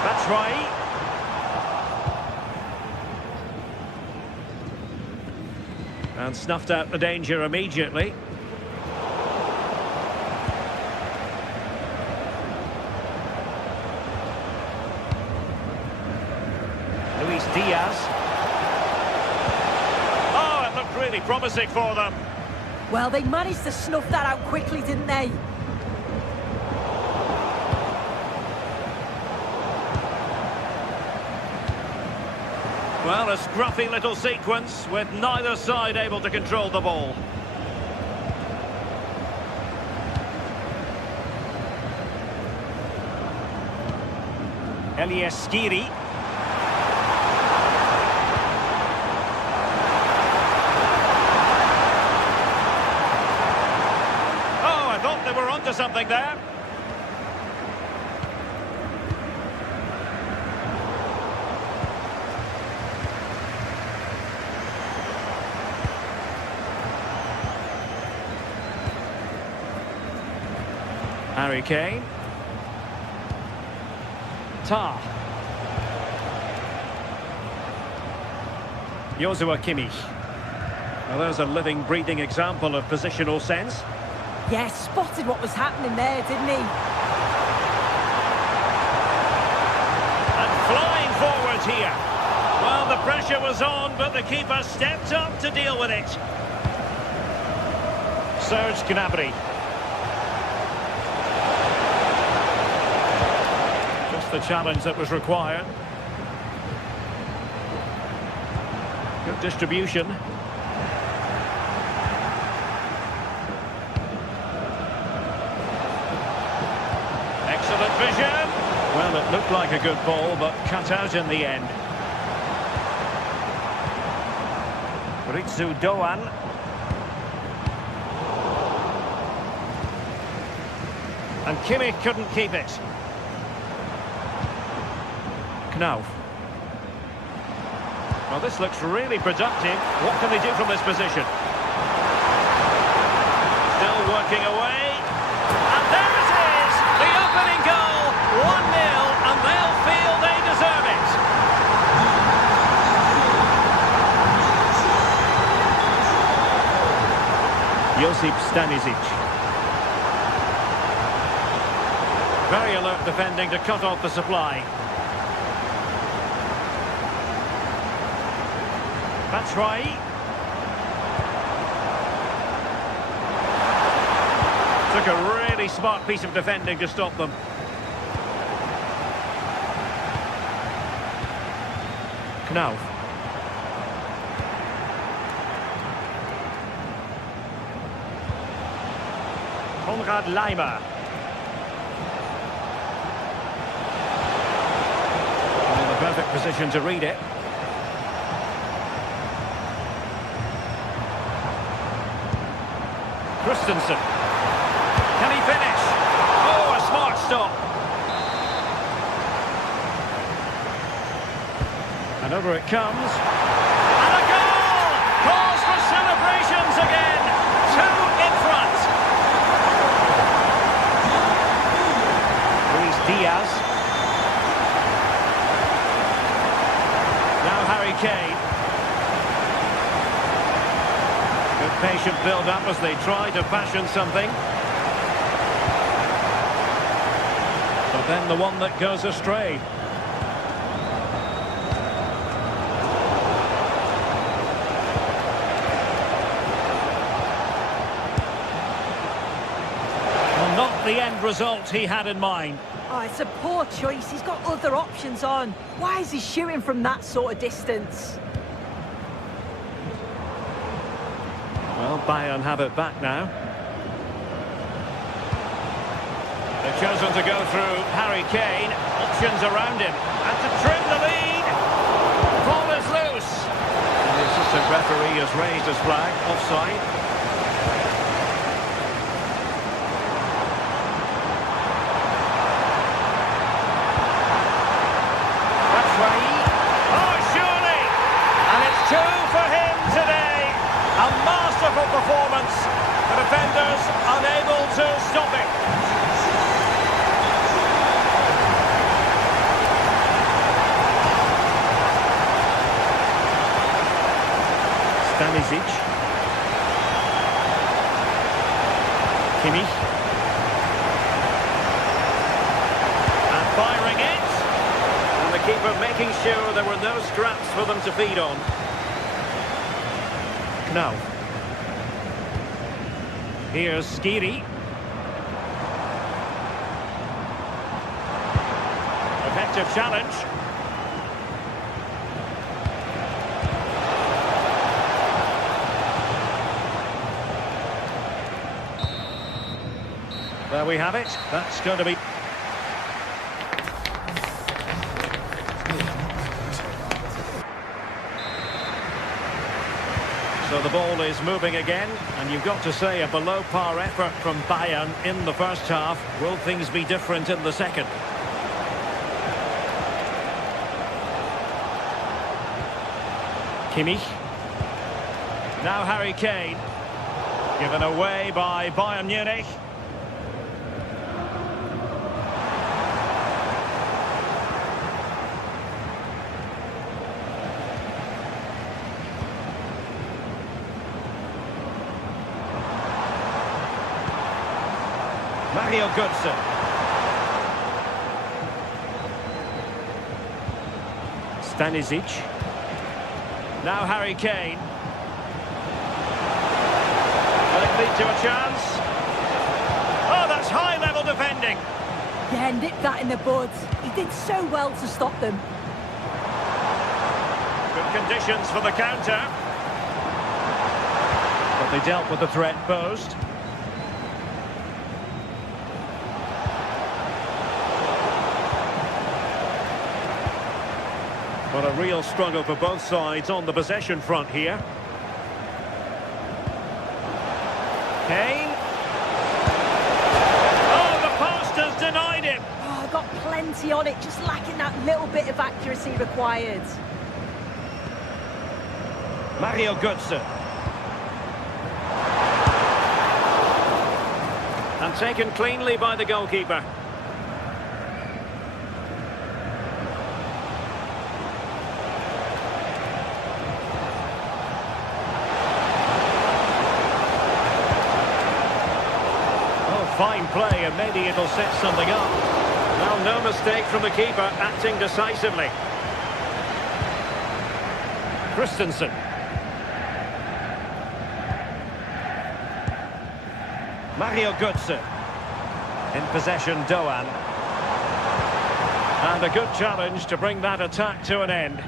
That's right. And snuffed out the danger immediately. Luis Diaz. Oh, it looked really promising for them. Well, they managed to snuff that out quickly, didn't they? Well, a scruffy little sequence with neither side able to control the ball. Elias Skiri. Oh, I thought they were onto something there. Harry Kane. Tah. Joshua Kimmich. Well, there's a living, breathing example of positional sense. Yeah, spotted what was happening there, didn't he? And flying forwards here. Well, the pressure was on, but the keeper stepped up to deal with it. Serge Gnabry. The challenge that was required. Good distribution. Excellent vision. Well, it looked like a good ball, but cut out in the end. Ritsu Doan. And Kimmich couldn't keep it. Now, well, this looks really productive. What can they do from this position? Still working away. And there it is! The opening goal! 1-0, and they'll feel they deserve it. Josip Stanisic. Very alert defending to cut off the supply. That's right. Took a really smart piece of defending to stop them. Knauf. Konrad Laimer. In the perfect position to read it. Christensen. Can he finish? Oh, a smart stop. And over it comes. And a goal! Calls for celebrations again. 2 in front. Luis Diaz. Now Harry Kane. Patient build-up as they try to fashion something. But then the one that goes astray. Well, not the end result he had in mind. Oh, it's a poor choice. He's got other options on. Why is he shooting from that sort of distance? Bayern have it back now. They've chosen to go through Harry Kane. Options around him. And to trim the lead. Ball is loose. And the assistant referee has raised his flag. Offside. Oh, surely! And it's 2 for him today. A masterful performance. The defenders unable to stop it. Stanisic. Kimmich. And firing it. And the keeper making sure there were no scraps for them to feed on. Now. Here's Skiri. Effective challenge. There we have it. That's going to be... So the ball is moving again, and you've got to say a below-par effort from Bayern in the first half. Will things be different in the second? Kimmich. Now Harry Kane. Given away by Bayern Munich. Mario Götze. Stanisic. Now Harry Kane. Will it lead to a chance? Oh, that's high-level defending. Yeah, nipped that in the bud. He did so well to stop them. Good conditions for the counter. But they dealt with the threat posed. But a real struggle for both sides on the possession front here. Kane. Oh, the post has denied him. Oh, got plenty on it, just lacking that little bit of accuracy required. Mario Götze. And taken cleanly by the goalkeeper. Fine play, and maybe it'll set something up. Well, no mistake from the keeper, acting decisively. Christensen. Mario Götze. In possession, Doan. And a good challenge to bring that attack to an end.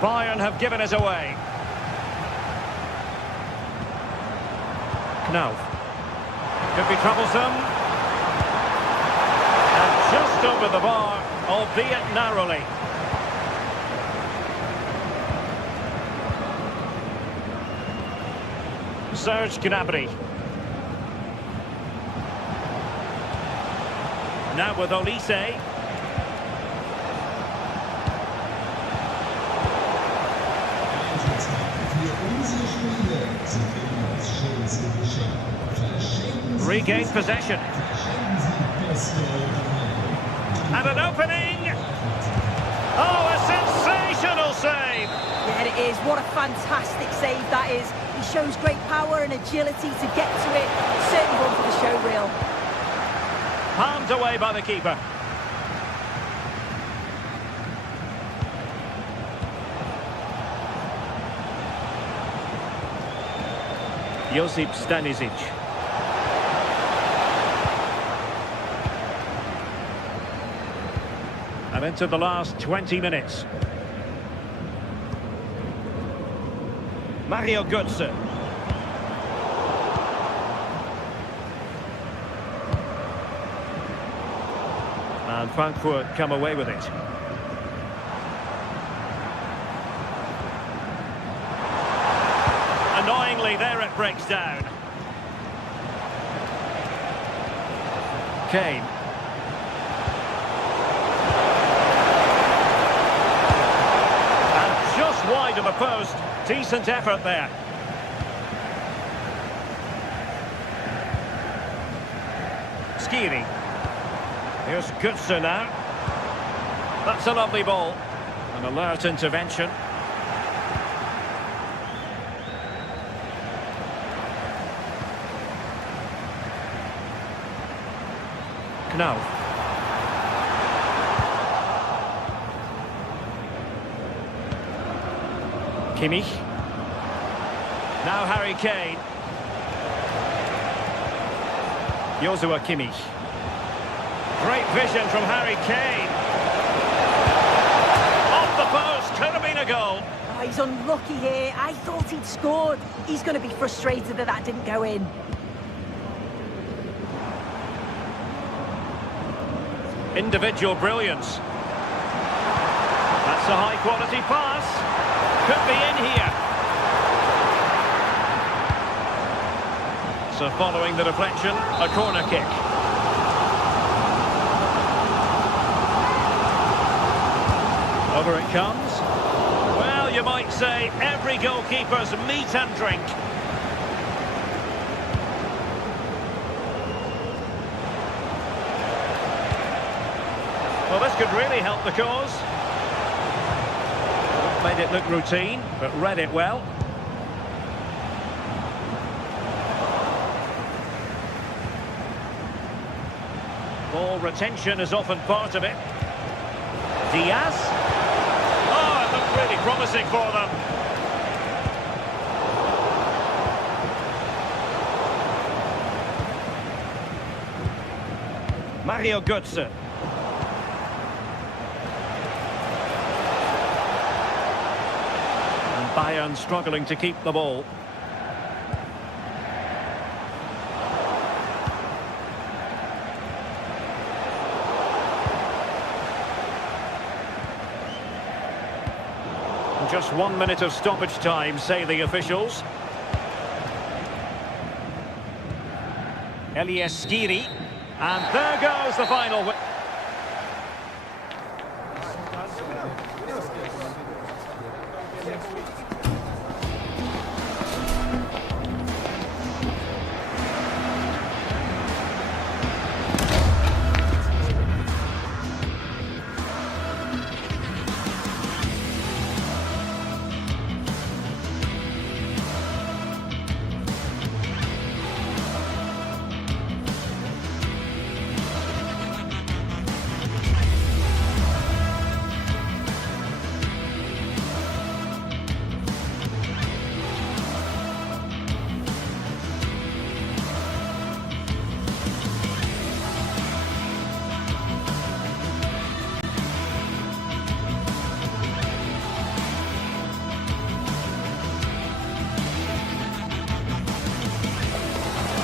Bayern have given it away. Knauf. Could be troublesome. And just over the bar, albeit narrowly. Serge Gnabry. Now with Olise. Regained possession. And an opening. Oh, a sensational save. Yeah, it is. What a fantastic save that is. He shows great power and agility to get to it. Certainly one for the show reel. Palmed away by the keeper. Josip Stanisic. And into the last 20 minutes. Mario Götze. And Frankfurt come away with it. Annoyingly, there it breaks down. Kane. And just wide of the post. Decent effort there. Skiri. Here's Götze now. That's a lovely ball. An alert intervention. Knauf. Kimmich. Now Harry Kane. Joshua Kimmich. Great vision from Harry Kane. Off the post, could have been a goal. Oh, he's unlucky here. I thought he'd scored. He's going to be frustrated that that didn't go in. Individual brilliance. That's a high-quality pass. Could be in here. So following the deflection, a corner kick. Over it comes. Well, you might say every goalkeeper's meat and drink. Well, this could really help the cause. Made it look routine, but read it well. Ball retention is often part of it. Diaz. Oh, it looked really promising for them. Mario Götze. And Bayern struggling to keep the ball. Just 1 minute of stoppage time, say the officials. Elias Skiri. And there goes the final.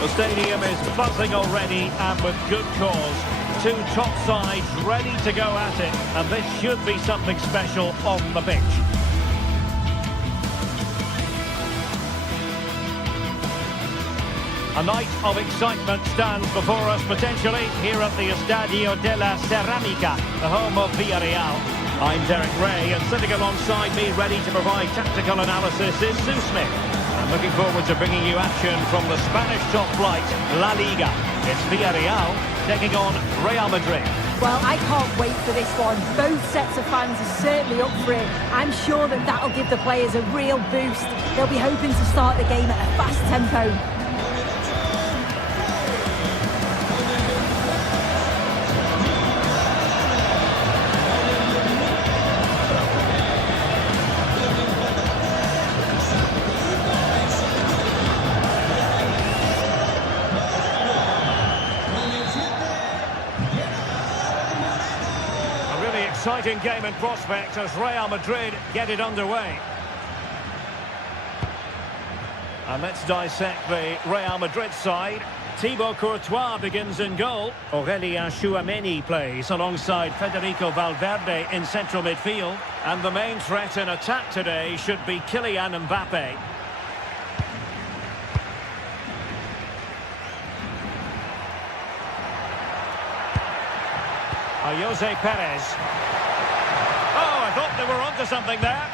The stadium is buzzing already, and with good cause. Two top sides ready to go at it, and this should be something special on the pitch. A night of excitement stands before us potentially here at the Estadio de la Ceramica, the home of Villareal. I'm Derek Ray, and sitting alongside me ready to provide tactical analysis is Sue Smith. I'm looking forward to bringing you action from the Spanish top flight, La Liga. It's Villareal taking on Real Madrid. Well, I can't wait for this one. Both sets of fans are certainly up for it. I'm sure that that'll give the players a real boost. They'll be hoping to start the game at a fast tempo. exciting game in prospect as Real Madrid get it underway. And let's dissect the Real Madrid side. Thibaut Courtois begins in goal. Aurélien Tchouameni plays alongside Federico Valverde in central midfield. And the main threat in attack today should be Kylian Mbappe. Jose Perez. Oh, I thought they were onto something there.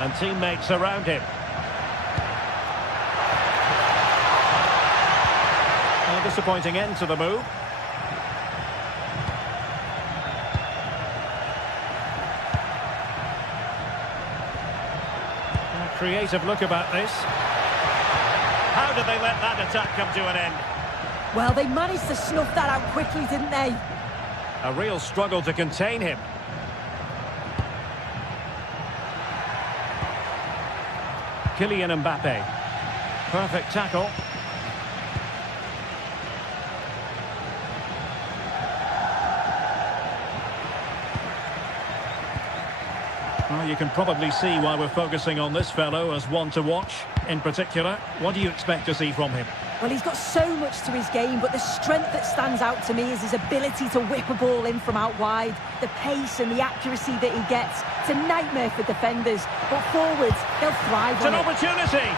And teammates around him. A disappointing end to the move. A creative look about this. How did they let that attack come to an end? Well, they managed to snuff that out quickly, didn't they? A real struggle to contain him. Kylian Mbappe. Perfect tackle. Well, you can probably see why we're focusing on this fellow as one to watch. In particular, what do you expect to see from him? Well, he's got so much to his game, but the strength that stands out to me is his ability to whip a ball in from out wide. The pace and the accuracy that he gets. It's a nightmare for defenders, but forwards, they'll thrive on it. It's an opportunity.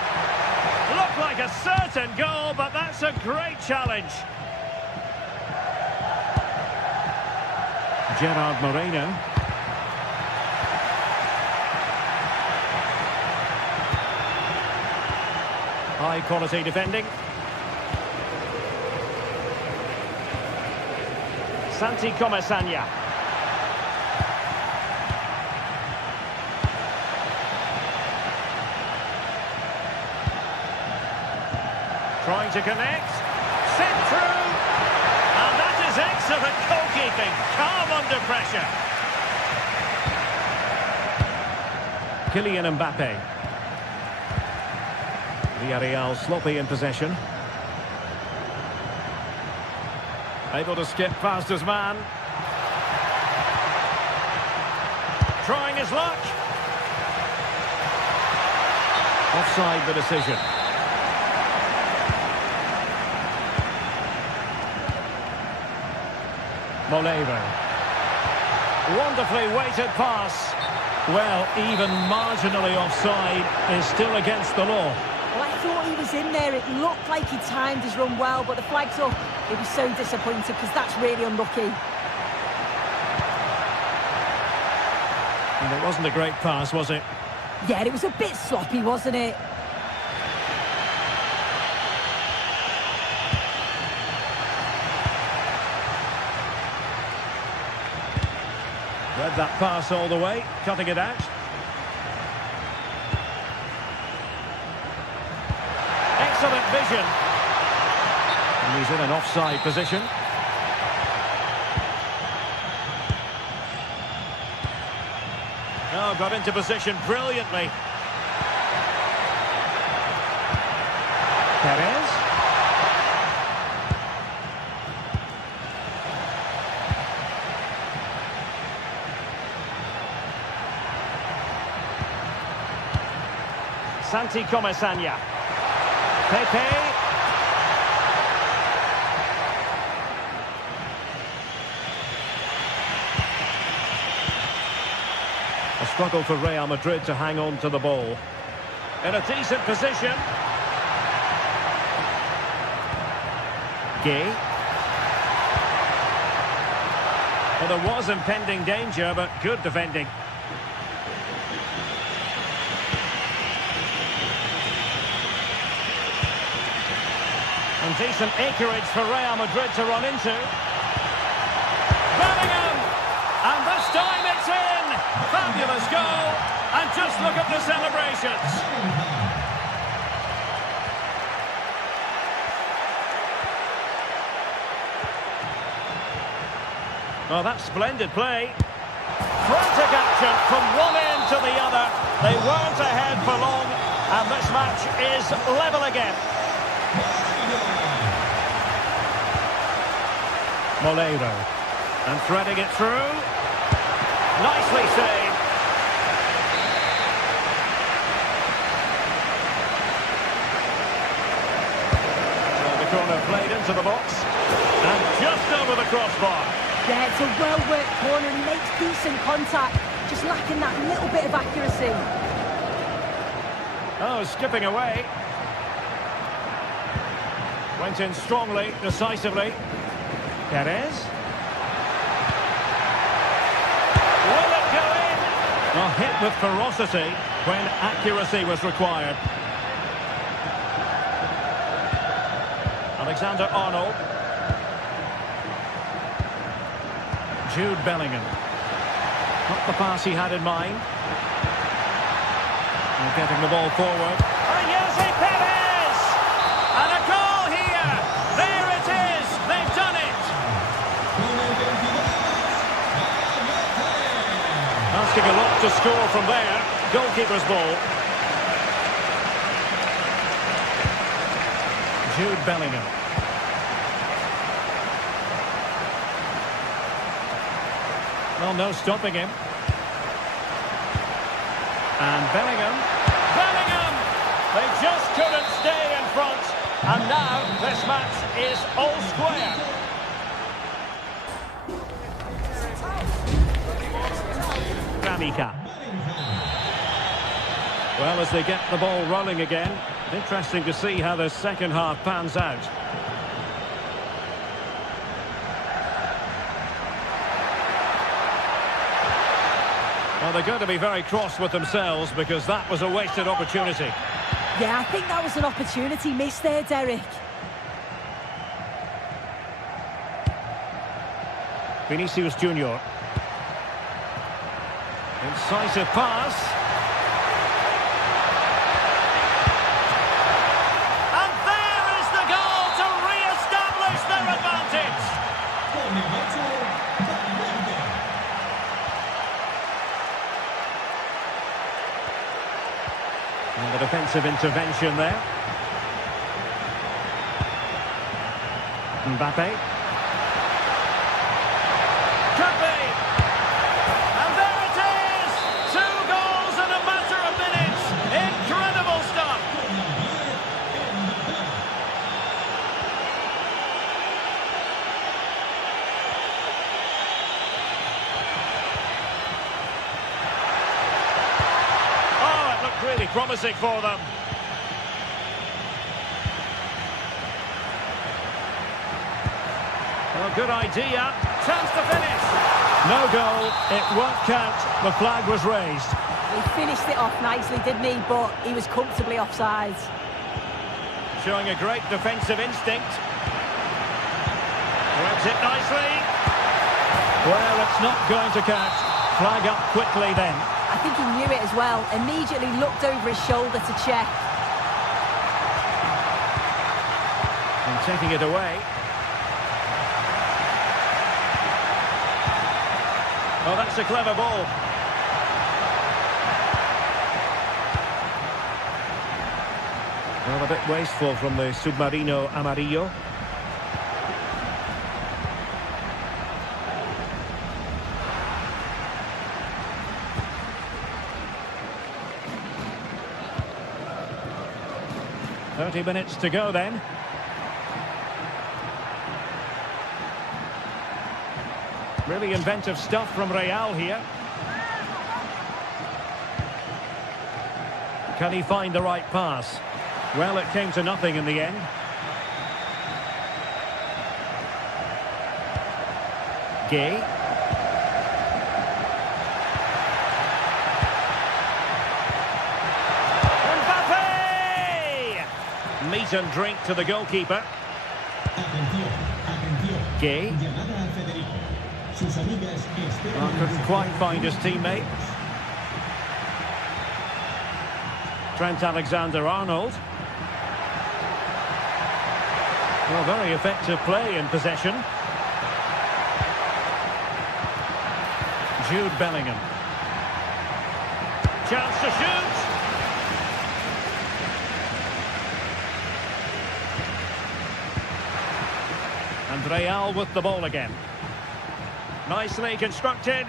Looked like a certain goal, but that's a great challenge. Gerard Moreno. High quality defending. Santi Comesaña. Trying to connect. Sent through. And that is excellent goalkeeping. Calm under pressure. Kylian Mbappe. Villareal sloppy in possession. Able to skip past his man. Trying his luck. Offside the decision. Molero. Wonderfully weighted pass. Well, even marginally offside is still against the law. Well, I thought he was in there. It looked like he timed his run well, but the flag's up. He'll be so disappointed because that's really unlucky. And it wasn't a great pass, was it? Yeah, it was a bit sloppy, wasn't it? Read that pass all the way, cutting it out. Excellent vision. And he's in an offside position. Oh, got into position brilliantly. Perez. Santi Comesaña. Pepe. A struggle for Real Madrid to hang on to the ball. In a decent position. Gay. Well, there was impending danger, but good defending. And decent acreage for Real Madrid to run into. Bellingham! And this time it's in! Fabulous goal! And just look at the celebrations! Well, that's splendid play. Frantic action from one end to the other. another. They weren't ahead for long, and this match is level again. Moleiro, and threading it through. Nicely saved. So the corner played into the box, and just over the crossbar. Yeah, it's a well-worked corner, and he makes decent contact, just lacking that little bit of accuracy. Oh, skipping away. Went in strongly, decisively. Perez. Will it go in? A hit with ferocity when accuracy was required. Alexander-Arnold. Jude Bellingham. Not the pass he had in mind. And getting the ball forward. Jose Perez! And a goal here! There it is! They've done it! Asking a lot to score from there. Goalkeeper's ball. Jude Bellingham. Well, no stopping him. And Bellingham. Bellingham! They just couldn't stay in front. And now this match is all square. Ramika. Well, as they get the ball rolling again, interesting to see how the second half pans out. Well, they're going to be very cross with themselves because that was a wasted opportunity. Yeah, I think that was an opportunity missed there, Derek. Vinicius Junior. Incisive pass. And there is the goal to re-establish their advantage. And the defensive intervention there. Mbappe. Could be. And there it is! 2 goals in a matter of minutes. Incredible stuff. Oh, it looked really promising for them. Well, good idea. Chance to finish. No goal. It won't count. The flag was raised. He finished it off nicely, didn't he? But he was comfortably offside. Showing a great defensive instinct. Threads it nicely. Well, it's not going to count. Flag up quickly then. I think he knew it as well. Immediately looked over his shoulder to check. And taking it away. Oh, that's a clever ball. Well, a bit wasteful from the Submarino Amarillo. "30 minutes to go then. Really inventive stuff from Real here. Can he find the right pass? Well, it came to nothing in the end. Gay. Mbappe! Meat and drink to the goalkeeper. Gay. Well, couldn't quite find his teammate. Trent Alexander-Arnold. Well, very effective play in possession. Jude Bellingham. chance to shoot. And Real with the ball again. Nicely constructed.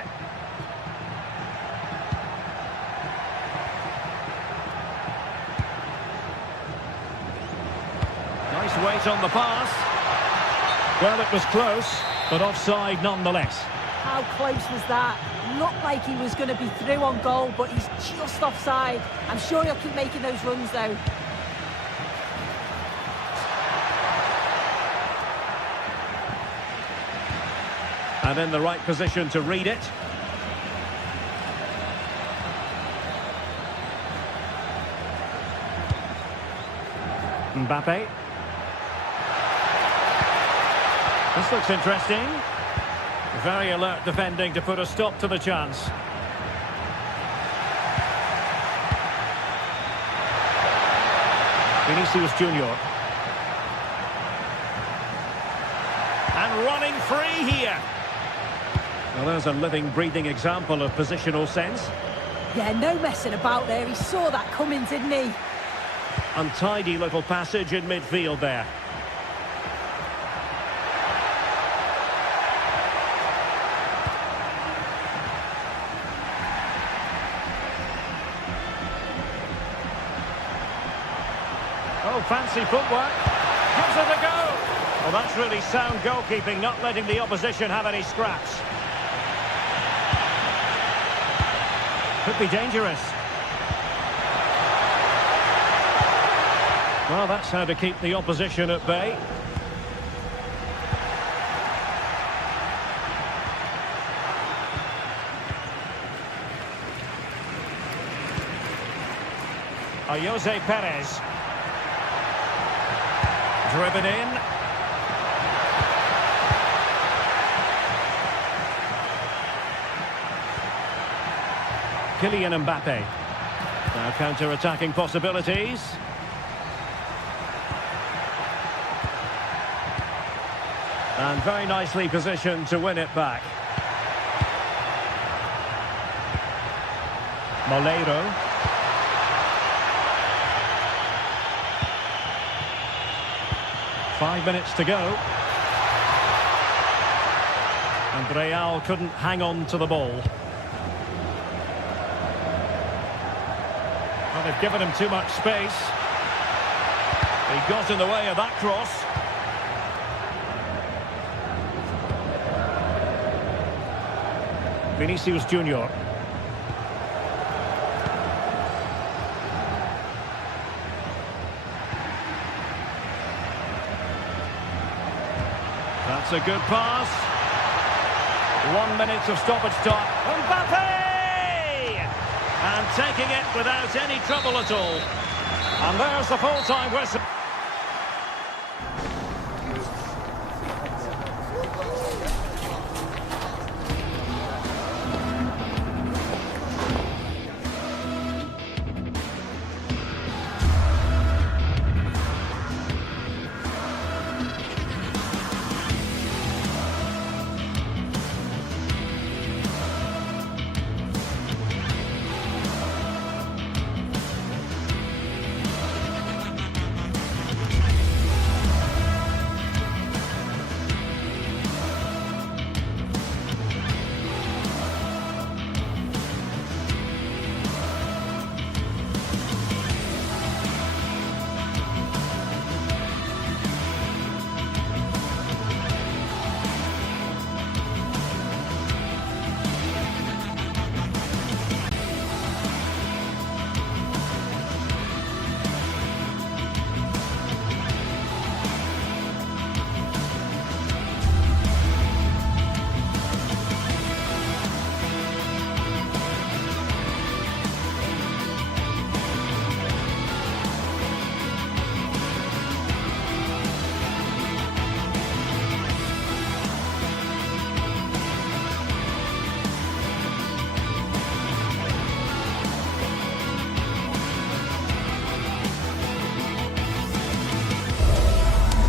Nice weight on the pass. Well, it was close, but offside nonetheless. How close was that? Looked like he was going to be through on goal, but he's just offside. I'm sure he'll keep making those runs, though. And in the right position to read it. Mbappe. This looks interesting. Very alert defending to put a stop to the chance. Vinicius Junior. And running free here. Well, there's a living, breathing example of positional sense. Yeah, no messing about there. He saw that coming, didn't he? Untidy little passage in midfield there. Oh, fancy footwork. Gives it a go. Well, that's really sound goalkeeping, not letting the opposition have any scraps. Could be dangerous. Well, that's how to keep the opposition at bay. Jose Perez. Driven in. Kylian Mbappe. Now counter-attacking possibilities. And very nicely positioned to win it back. Moleiro. Five minutes to go. And Real couldn't hang on to the ball. Well, they've given him too much space. He got in the way of that cross. Vinicius Junior. That's a good pass. 1 minute of stoppage time. Mbappe! And taking it without any trouble at all. And there's the full-time whistle.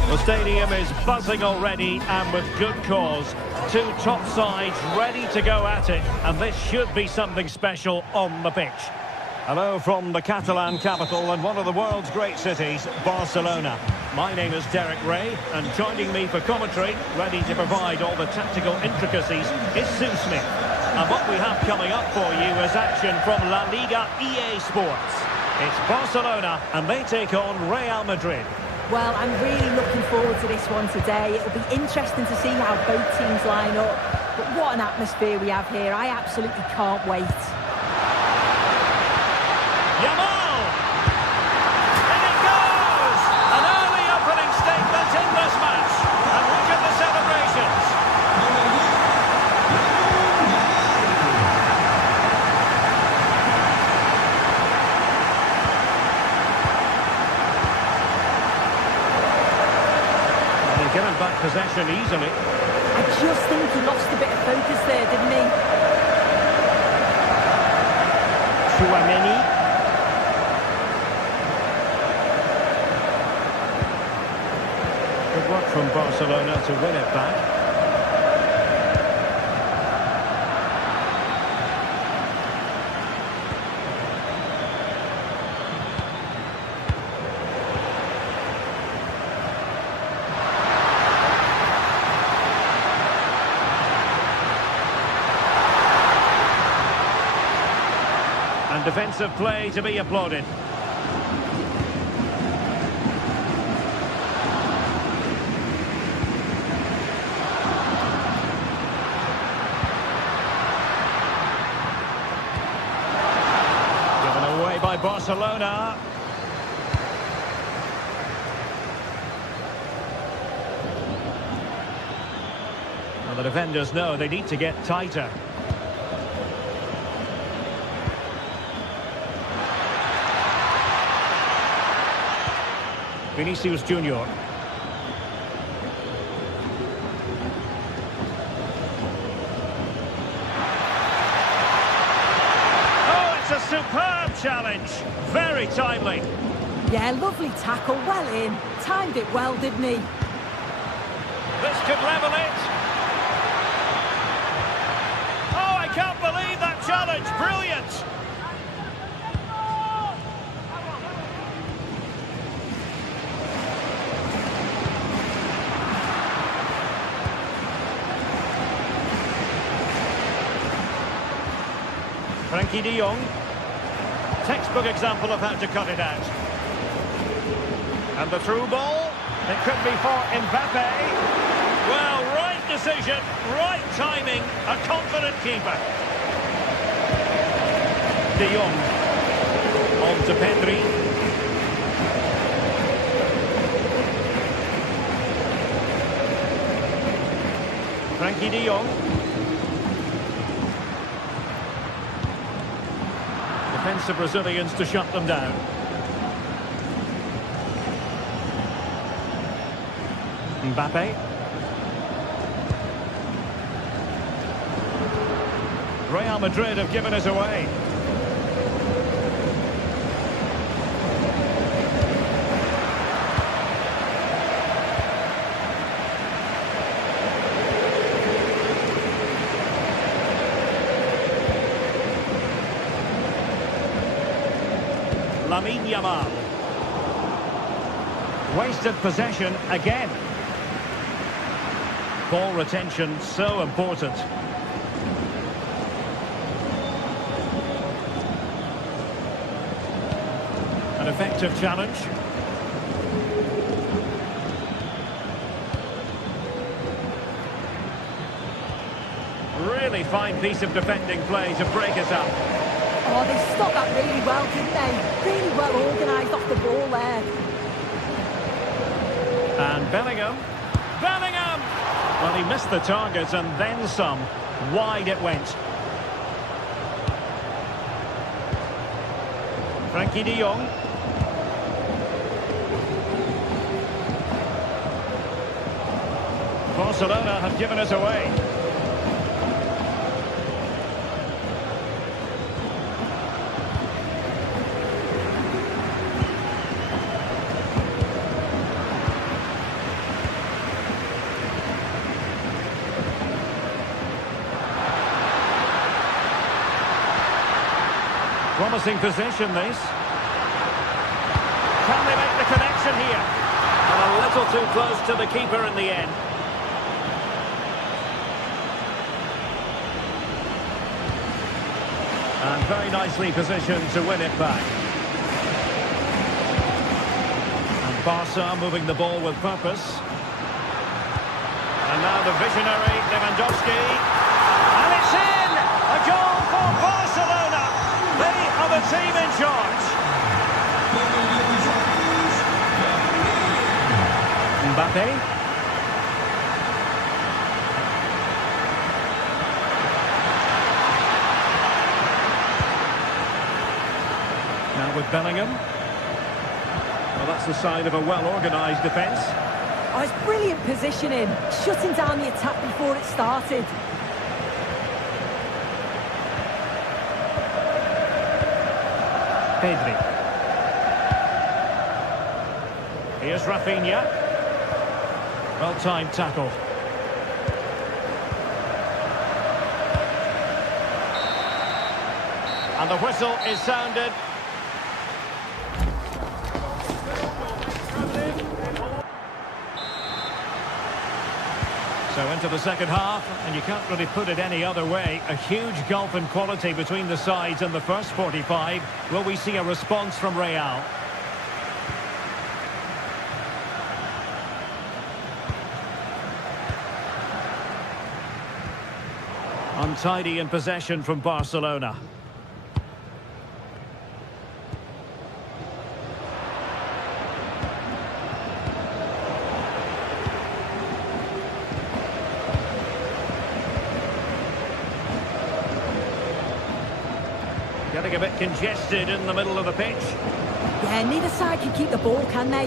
The stadium is buzzing already, and with good cause. Two top sides ready to go at it, and this should be something special on the pitch. Hello from the Catalan capital and one of the world's great cities, Barcelona. My name is Derek Ray, and joining me for commentary, ready to provide all the tactical intricacies, is Sue Smith. And what we have coming up for you is action from La Liga EA Sports. It's Barcelona, and they take on Real Madrid. Well, I'm really looking forward to this one today. It'll be interesting to see how both teams line up. But what an atmosphere we have here. I absolutely can't wait. Yamal! In it goes! An early opening statement in this match. And look at the celebrations. And they're given back possession easily. I just think he lost a bit of focus there, didn't he? Chouameni. Good work from Barcelona to win it back. And defensive play to be applauded. Given away by Barcelona. Well, the defenders know they need to get tighter. Vinicius Junior. Oh, it's a superb challenge. Very timely. Yeah, lovely tackle, well in. Timed it well, didn't he? This could level it. Oh, I can't believe that challenge. Brilliant. Frankie de Jong. Textbook example of how to cut it out. And the through ball. It could be for Mbappe. Well, right decision, right timing. A confident keeper. De Jong. On to Pedri. Frankie de Jong. Defensive Brazilians to shut them down. Mbappe. Real Madrid have given us away. Lamine Yamal. Wasted possession again. Ball retention so important. An effective challenge. Really fine piece of defending play to break us up. Oh, they stopped that really well, didn't they? Really well organised off the ball there. And Bellingham. Bellingham! Well, he missed the target and then some. Wide it went. Frankie de Jong. Barcelona have given us away. Promising position, this. Can they make the connection here? And a little too close to the keeper in the end. And very nicely positioned to win it back. And Barca moving the ball with purpose. And now the visionary Lewandowski. And it's in! A goal for Barcelona! They are the team in charge. Mbappe. Now with Bellingham. Well, that's the sign of a well-organised defence. Oh, it's brilliant positioning, shutting down the attack before it started. Pedri. Here's Rafinha. Well-timed tackle. And the whistle is sounded. So into the second half, and you can't really put it any other way. A huge gulf in quality between the sides in the first 45. Will we see a response from Real? Untidy in possession from Barcelona. Getting a bit congested in the middle of the pitch. Yeah, neither side can keep the ball, can they?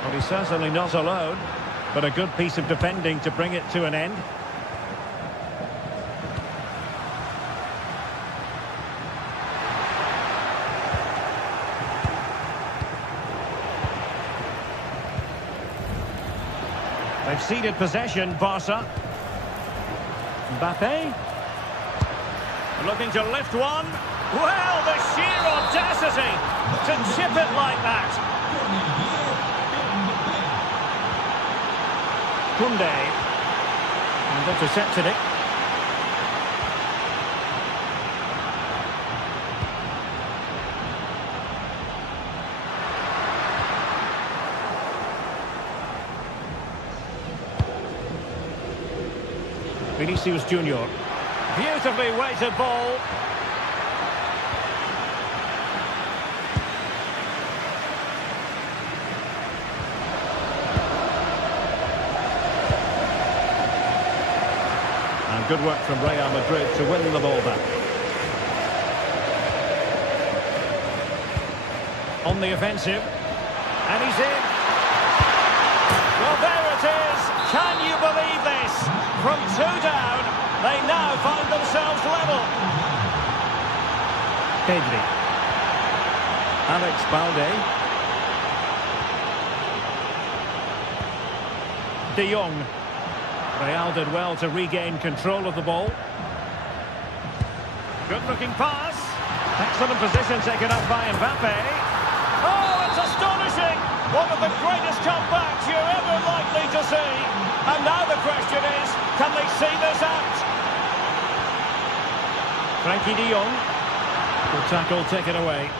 Well, he's certainly not alone, but a good piece of defending to bring it to an end. They've ceded possession, Barca. Mbappe. Looking to lift one. Well, the sheer audacity to chip it like that. Koundé. And intercepted it. Vinicius Junior. Beautifully weighted ball. And good work from Real Madrid to win the ball back. On the offensive. And he's in. Well, there it is. Can you believe this? From 2 down, they now find themselves level. Pedri. Alex Balde. De Jong. Real did well to regain control of the ball. Good-looking pass. Excellent position taken up by Mbappe. Oh, it's astonishing! One of the greatest comebacks you're ever likely to see. And now the question is, can they see this out? Frankie de Jong. Good tackle taken away.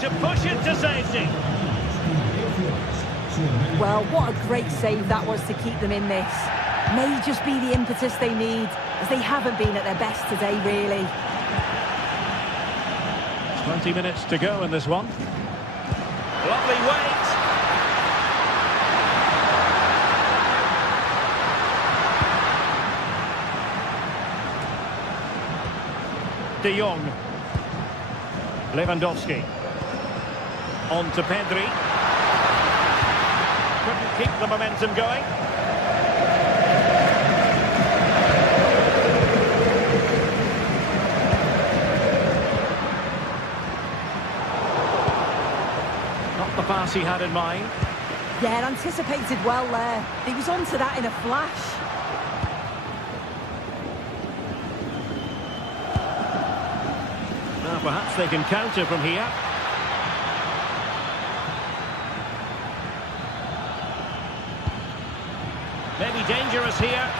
To push it to safety. Well, what a great save that was to keep them in this. May just be the impetus they need, as they haven't been at their best today, really. 20 minutes to go in this one. Lovely weight. De Jong. Lewandowski. On to Pedri. Couldn't keep the momentum going. Not the pass he had in mind. Yeah, anticipated well there. He was onto that in a flash. Now perhaps they can counter from here. Maybe dangerous here.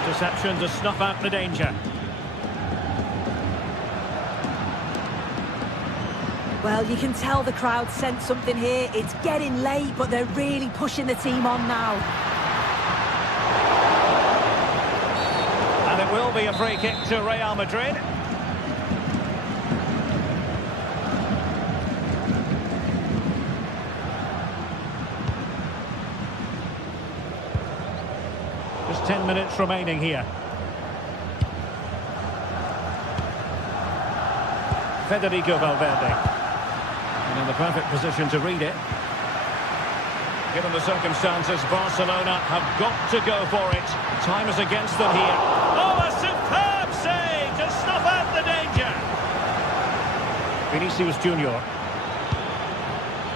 Interception to snuff out the danger. Well, you can tell the crowd sensed something here. It's getting late, but they're really pushing the team on now. And it will be a free kick to Real Madrid. Just 10 minutes remaining here. Federico Valverde. And in the perfect position to read it. Given the circumstances, Barcelona have got to go for it. Time is against them here. Oh, a superb save to snuff out the danger. Vinicius Junior.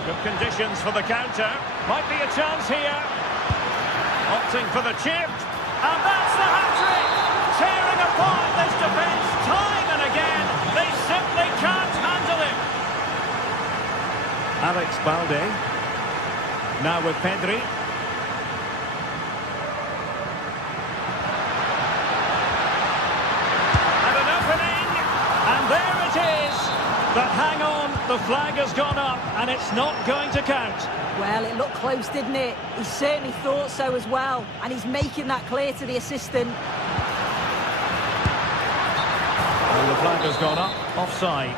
Good conditions for the counter. Might be a chance here. Opting for the chip. And that's the hat-trick. Tearing apart this defence time and again. They simply can't handle it. Alex Balde. Now with Pedri. And an opening. And there it is. But hang on, the flag has gone up and it's not going to count. Well, it looked close, didn't it? He certainly thought so as well. And he's making that clear to the assistant. And the flag has gone up. Offside.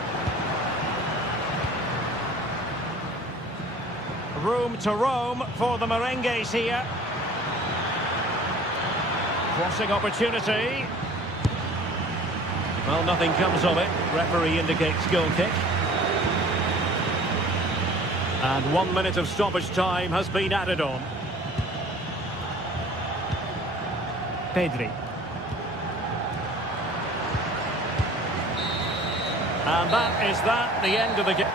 Room to roam for the Merengues here. Crossing opportunity. Well, nothing comes of it. Referee indicates goal kick. And 1 minute of stoppage time has been added on. Pedri. And that is the end of the game.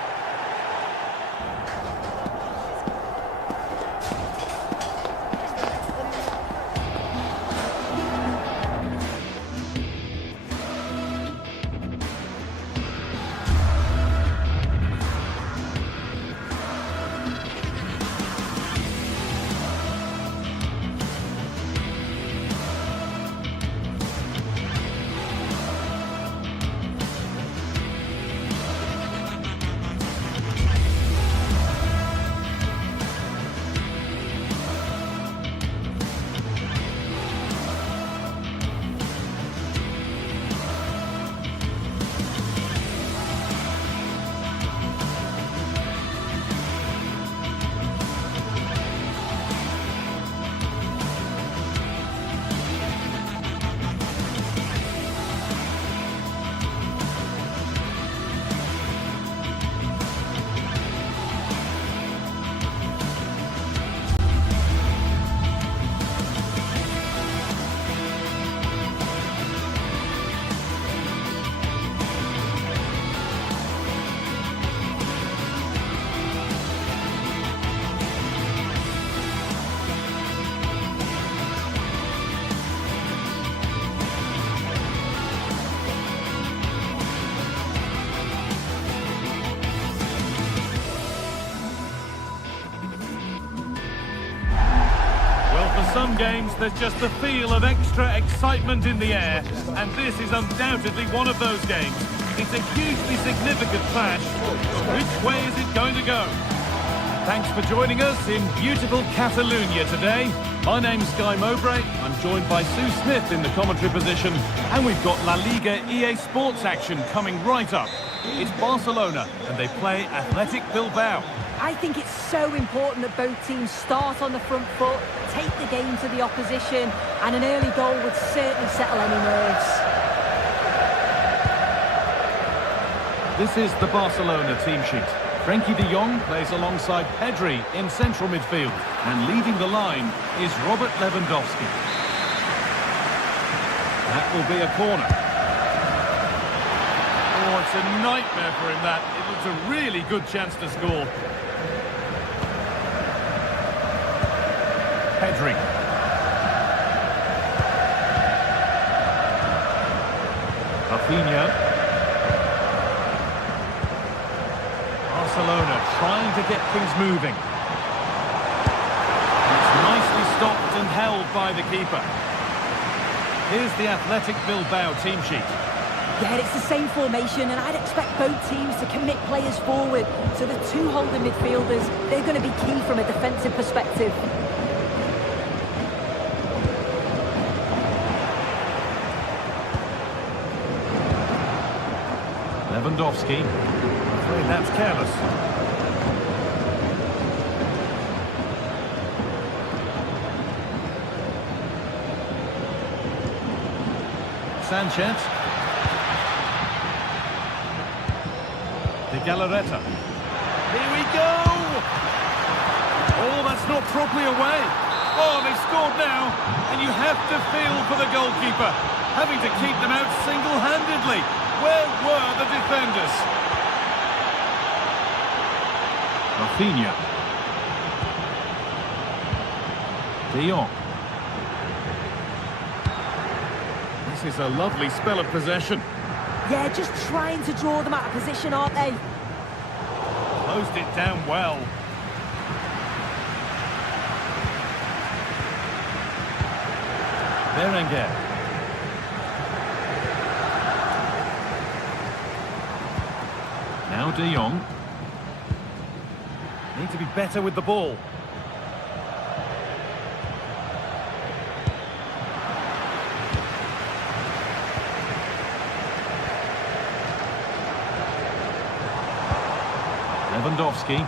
Some games, there's just a feel of extra excitement in the air, and this is undoubtedly one of those games. It's a hugely significant clash. Which way is it going to go? Thanks for joining us in beautiful Catalonia today. My name's Guy Mowbray. I'm joined by Sue Smith in the commentary position, and we've got La Liga EA Sports action coming right up. It's Barcelona, and they play Athletic Bilbao. I think it's so important that both teams start on the front foot, take the game to the opposition, and an early goal would certainly settle any nerves. This is the Barcelona team sheet. Frenkie de Jong plays alongside Pedri in central midfield, and leading the line is Robert Lewandowski. That will be a corner. Oh, it's a nightmare for him, that. It looks a really good chance to score. Pedri. Rafinha. Barcelona trying to get things moving. It's nicely stopped and held by the keeper. Here's the Athletic Bilbao team sheet. Yeah, it's the same formation, and I'd expect both teams to commit players forward. So the two holding midfielders, they're going to be key from a defensive perspective. Lewandowski. I'm afraid that's careless. Sanchez. De Galarreta. Here we go! Oh, that's not properly away. Oh, they've scored now, and you have to feel for the goalkeeper, having to keep them out single-handedly. Where were the defenders? Rafinha. De Jong. This is a lovely spell of possession. Yeah, just trying to draw them out of position, aren't they? Closed it down well. Berenguer. Now De Jong. Need to be better with the ball. Lewandowski.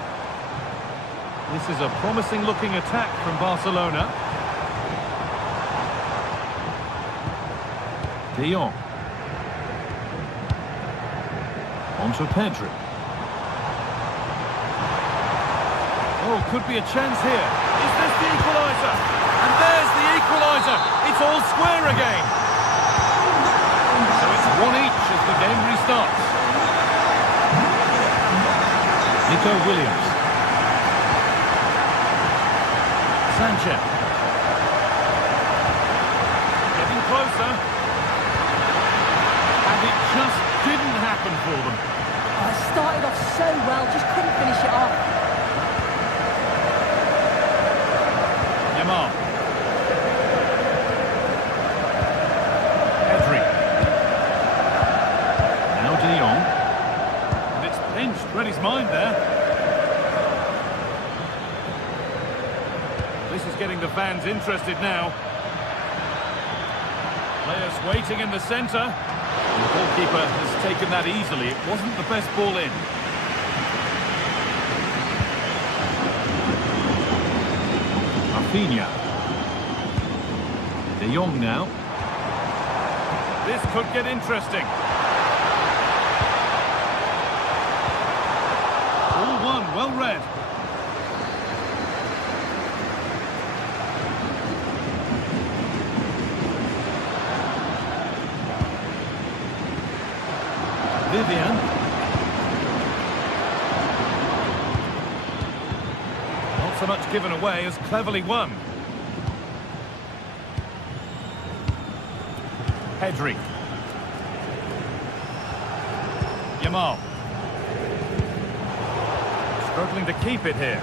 This is a promising looking attack from Barcelona. De Jong. On to Pedri. Oh, could be a chance here. Is this the equaliser? And there's the equaliser. It's all square again. So it's 1-1 as the game restarts. Nico Williams. Sanchez. Getting closer. And it just didn't happen for them. It started off so well, just couldn't finish it off. Yamal. Pedri. Now De Jong. And it's pinched, read his mind there. This is getting the fans interested now. Players waiting in the centre. And the goalkeeper has taken that easily. It wasn't the best ball in. Rafinha. De Jong now. This could get interesting. All one, well read. Vivian. Not so much given away as cleverly won. Pedri. Yamal. Struggling to keep it here.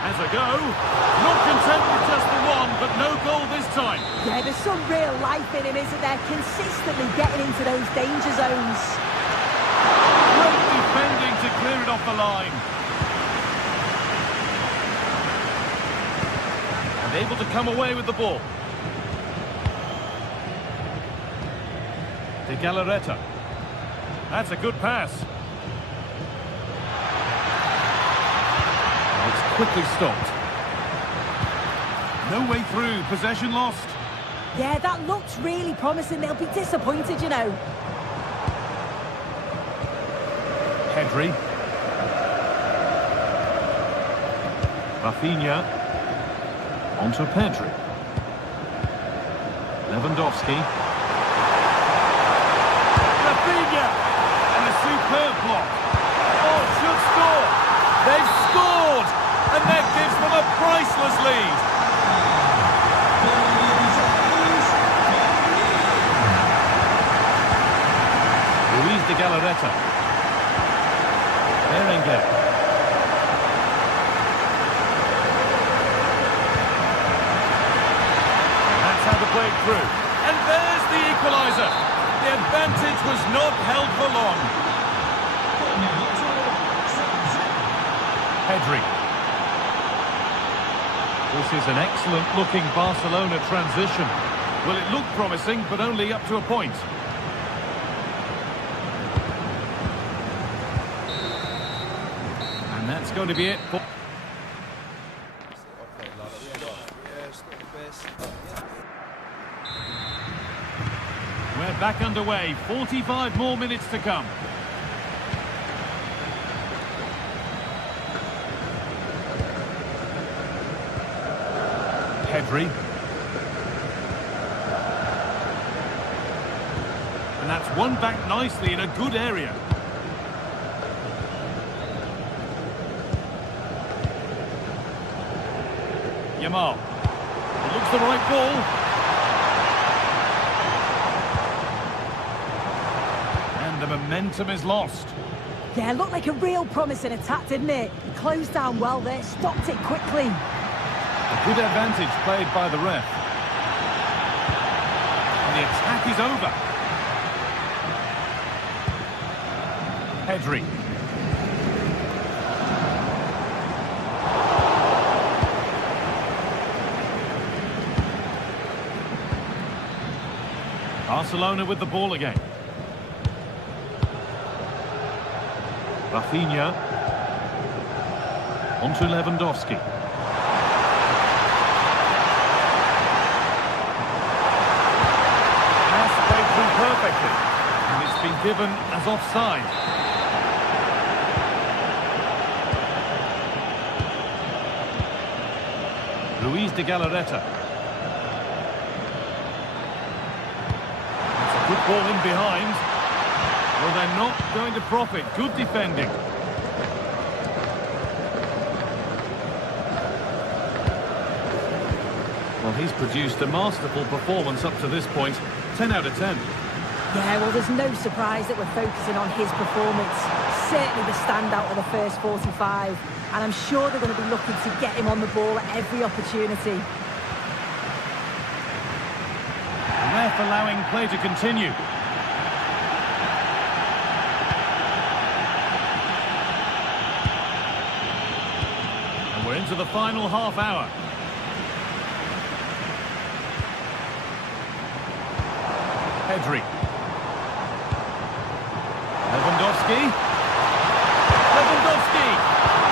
Has a go. Not content with just the one, but no goal this time. Yeah, there's some real life in him, isn't there? Consistently getting into those danger zones. Great defending to clear it off the line. And able to come away with the ball. De Galarreta. That's a good pass. And it's quickly stopped. No way through. Possession lost. Yeah, that looks really promising. They'll be disappointed, you know. Pedri. Rafinha. Onto Pedri. Lewandowski. Rafinha! And a superb block. Oh, should score! They've scored! And that gives them a priceless lead. Luis de Galarreta. Berenguer. That's how they played through. And there's the equaliser. The advantage was not held for long. Pedri. This is an excellent-looking Barcelona transition. Well, it looked promising, but only up to a point. And that's going to be it for... We're back underway. 45 more minutes to come. Pedri. And that's won back nicely in a good area. Yamal. It looks the right ball. And the momentum is lost. Yeah, looked like a real promising attack, didn't it? He closed down well there, stopped it quickly. A good advantage played by the ref. And the attack is over. Pedri. Barcelona with the ball again. Rafinha. Onto Lewandowski. Perfectly, and it's been given as offside. Luis de Galarreta. It's a good ball in behind. Well, they're not going to profit. Good defending. Well, he's produced a masterful performance up to this point. 10 out of 10. Yeah, well, there's no surprise that we're focusing on his performance. Certainly the standout of the first 45. And I'm sure they're going to be looking to get him on the ball at every opportunity. The ref allowing play to continue. And we're into the final half hour. Pedri. Lewandowski.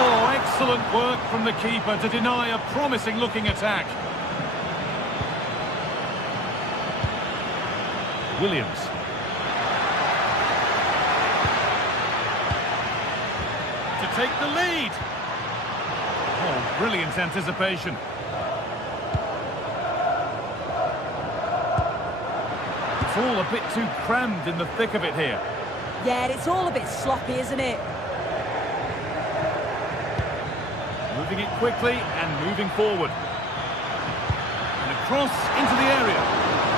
Oh, excellent work from the keeper to deny a promising-looking attack. Williams. To take the lead. Oh, brilliant anticipation. It's all a bit too crammed in the thick of it here. Yeah, it's all a bit sloppy, isn't it? Moving it quickly and moving forward. And across into the area.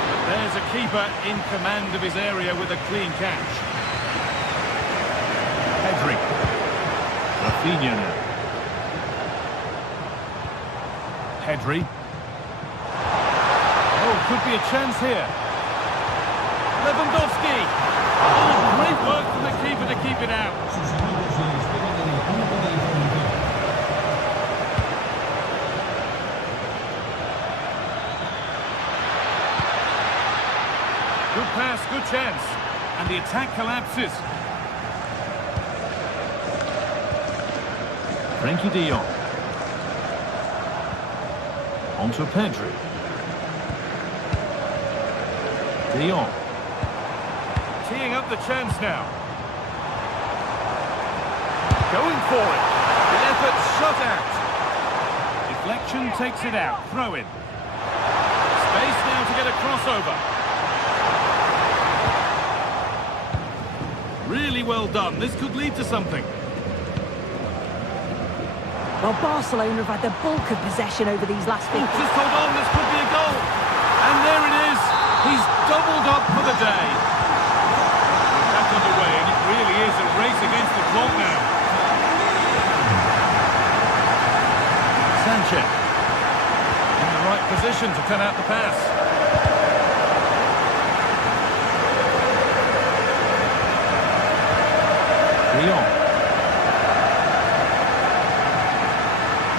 But there's a keeper in command of his area with a clean catch. Pedri. Rafinha now. Pedri. Oh, could be a chance here. Lewandowski. Oh, great work from the keeper to keep it out. Good pass, good chance. And the attack collapses. Frankie de Jong. On to Pedri. De Jong. Teeing up the chance now. Going for it. The effort shot out. Deflection takes it out. Throw in. Space now to get a crossover. Really well done. This could lead to something. Well, Barcelona have had the bulk of possession over these last 50. Just hold on, this could be a goal. And there it is. He's doubled up for the day. Back underway, and it really is a race against the clock now. Sanchez. In the right position to cut out the pass. De Jong.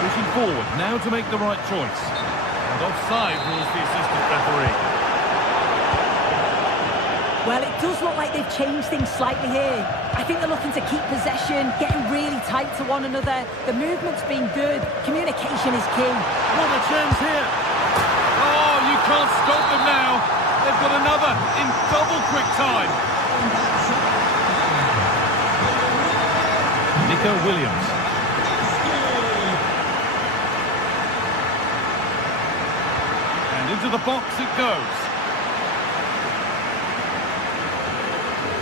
Pushing forward, now to make the right choice. And offside rules the assistant referee. Well, it does look like they've changed things slightly here. I think they're looking to keep possession, getting really tight to one another. The movement's been good. Communication is key. What a chance here. Oh, you can't stop them now. They've got another in double quick time. Nico Williams. And into the box it goes.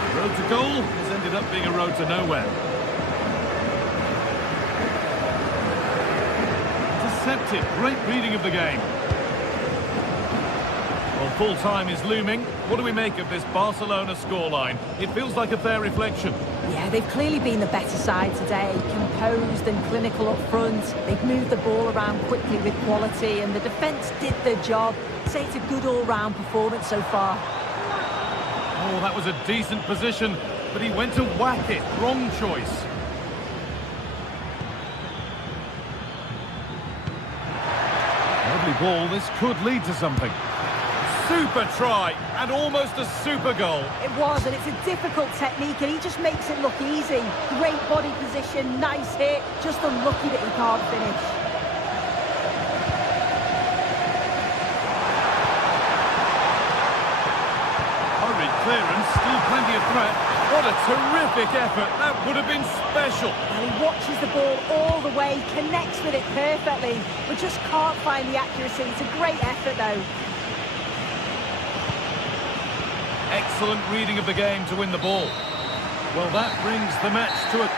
The road to goal has ended up being a road to nowhere. Intercepted. Great reading of the game. Well, full time is looming. What do we make of this Barcelona scoreline? It feels like a fair reflection. Yeah, they've clearly been the better side today. Composed and clinical up front. They've moved the ball around quickly with quality, and the defence did their job. I'd say it's a good all-round performance so far. Oh, that was a decent position, but he went to whack it. Wrong choice. Lovely ball. This could lead to something. Super try, and almost a super goal. It was, and it's a difficult technique, and he just makes it look easy. Great body position, nice hit, just unlucky that he can't finish. Hurried clearance, still plenty of threat. What a terrific effort. That would have been special. And he watches the ball all the way, connects with it perfectly, but just can't find the accuracy. It's a great effort, though. Excellent reading of the game to win the ball. Well, that brings the match to a...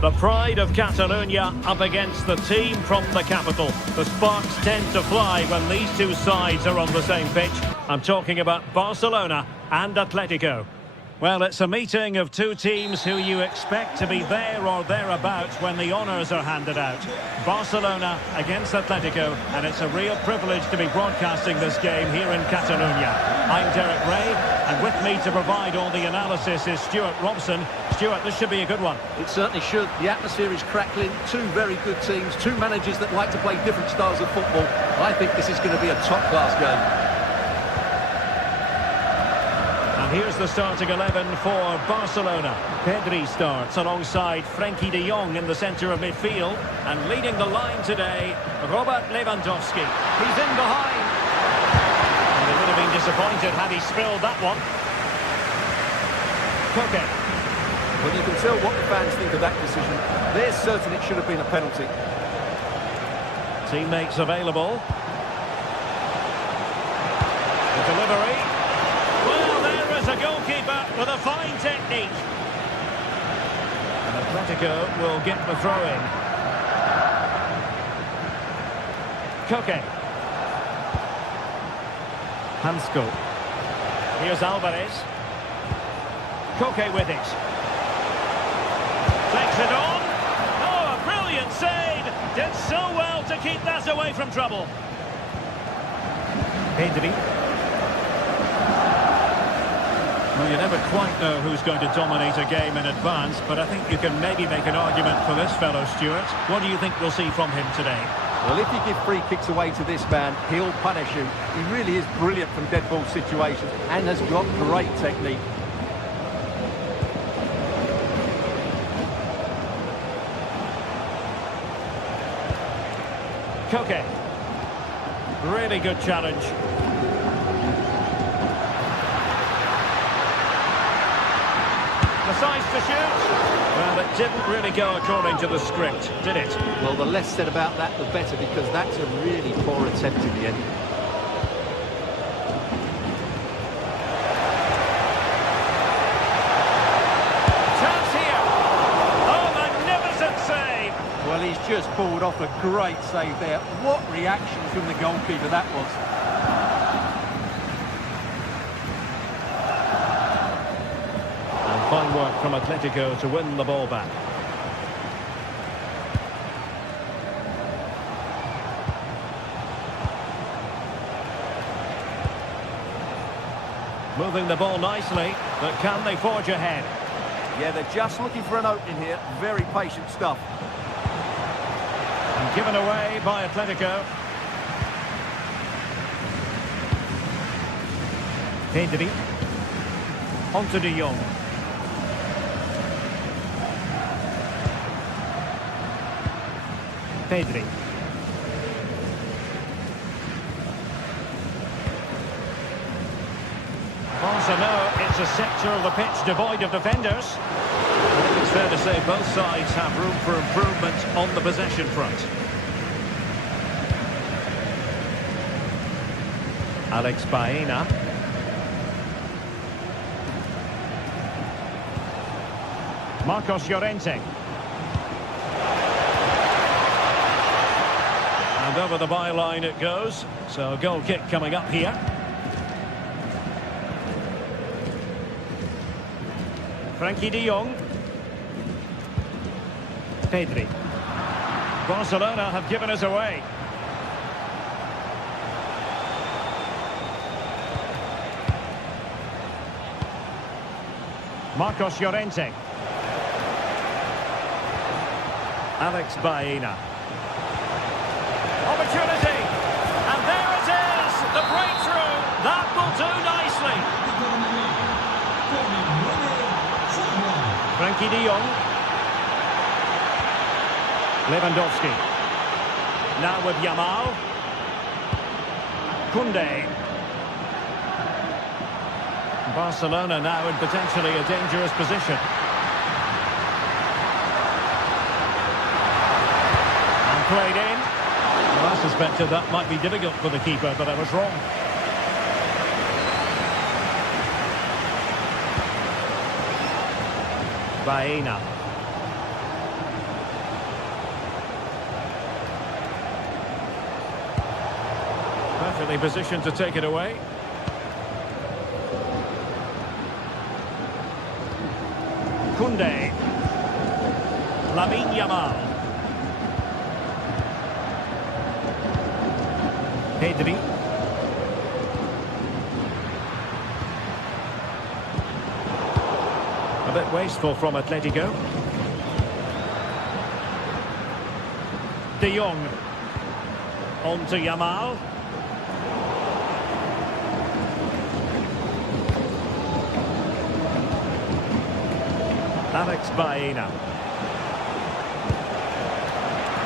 The pride of Catalonia up against the team from the capital. The sparks tend to fly when these two sides are on the same pitch. I'm talking about Barcelona and Atletico. Well, it's a meeting of two teams who you expect to be there or thereabouts when the honours are handed out. Barcelona against Atletico, and it's a real privilege to be broadcasting this game here in Catalonia. I'm Derek Ray, and with me to provide all the analysis is Stuart Robson. Stuart, this should be a good one. It certainly should. The atmosphere is crackling. Two very good teams, two managers that like to play different styles of football. I think this is going to be a top-class game. Here's the starting 11 for Barcelona. Pedri starts alongside Frenkie de Jong in the centre of midfield. And leading the line today, Robert Lewandowski. He's in behind. And they would have been disappointed had he spilled that one. Koke. Well, you can tell what the fans think of that decision. They're certain it should have been a penalty. Teammates available. The delivery. A goalkeeper with a fine technique. And Atletico will get the throw-in. Koke. Hansko. Here's Alvarez. Koke with it. Takes it on. Oh, a brilliant save. Did so well to keep that away from trouble. Pedri. Well, you never quite know who's going to dominate a game in advance, but I think you can maybe make an argument for this fellow, Stuart. What do you think we'll see from him today? Well, if you give free kicks away to this man, he'll punish you. He really is brilliant from dead ball situations and has got great technique. Koke. Really good challenge. Decides to shoot. Well, it didn't really go according to the script, did it? Well, the less said about that, the better, because that's a really poor attempt in the end. Chance here. Oh, magnificent save. Well, he's just pulled off a great save there. What reaction from the goalkeeper that was. Fine work from Atletico to win the ball back. Moving the ball nicely, but can they forge ahead? Yeah, they're just looking for an opening here. Very patient stuff. And given away by Atletico. Pedri. On to de Jong. Pedri. Also, no, it's a sector of the pitch devoid of defenders. I think it's fair to say both sides have room for improvement on the possession front. Alex Baena. Marcos Llorente. And over the byline it goes. So a goal kick coming up here. Frenkie de Jong. Pedri. Barcelona have given us away. Marcos Llorente. Alex Baena. Opportunity. And there it is. The breakthrough. That will do nicely. Frenkie de Jong. Lewandowski. Now with Yamal. Koundé. Barcelona now in potentially a dangerous position. Played in. Well, I suspected that might be difficult for the keeper, but I was wrong. Baena. Perfectly positioned to take it away. Koundé. Lamine Yamal. Pedri. A bit wasteful from Atletico. De Jong. On to Yamal. Alex Baena.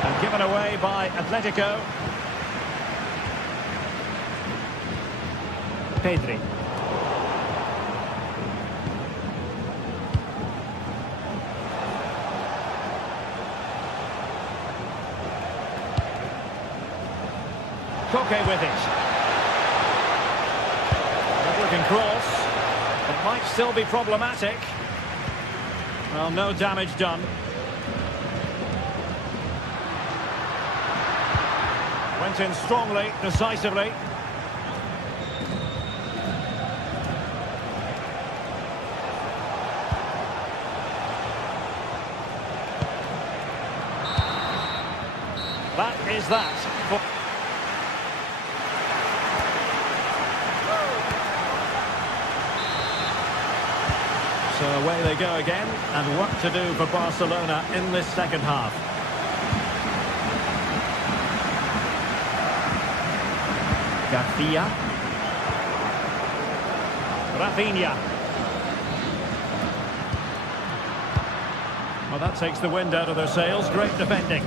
And given away by Atletico. Pedri. Koke with it. Good-looking cross. It might still be problematic. Well, no damage done. Went in strongly, decisively. That is that. So away they go again, and work to do for Barcelona in this second half. Garcia. Rafinha. Well, that takes the wind out of their sails. Great defending.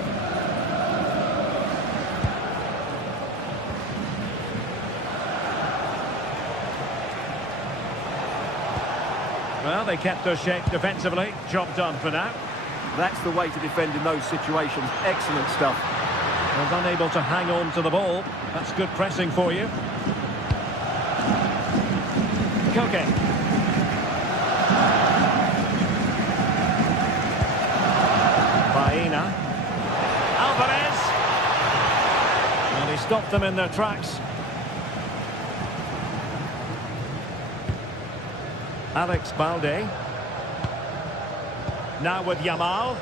Well, they kept their shape defensively. Job done for now. That's the way to defend in those situations. Excellent stuff. Was unable to hang on to the ball. That's good pressing for you. Koke. Baena. Alvarez. And he stopped them in their tracks. Alex Balde. Now with Yamal.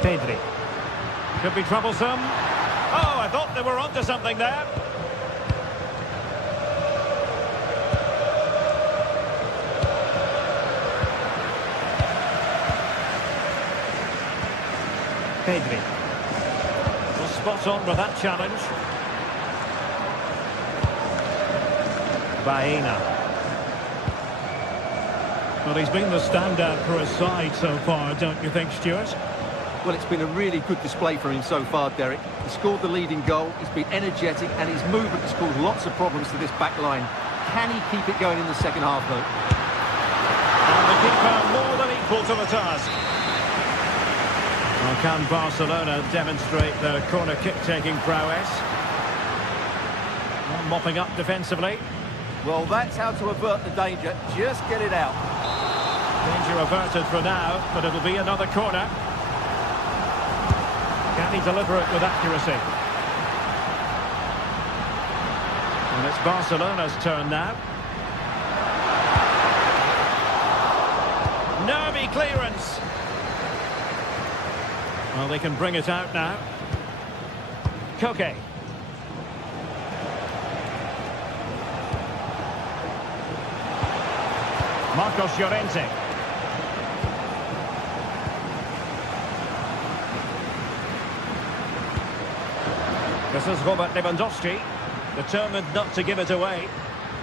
Pedri. Could be troublesome. Oh, I thought they were onto something there. Pedri. Well, spot on with that challenge. Baena. Well, he's been the standout for his side so far, don't you think, Stuart? Well, it's been a really good display for him so far, Derek. He scored the leading goal, he's been energetic, and his movement has caused lots of problems to this back line. Can he keep it going in the second half, though? And the keeper more than equal to the task. Well, can Barcelona demonstrate their corner kick-taking prowess? Well, mopping up defensively. Well, that's how to avert the danger. Just get it out. Danger averted for now, but it'll be another corner. Can he deliver it with accuracy? And it's Barcelona's turn now. Nervy clearance. Well, they can bring it out now. Koke. Marcos Llorente. This is Robert Lewandowski, determined not to give it away.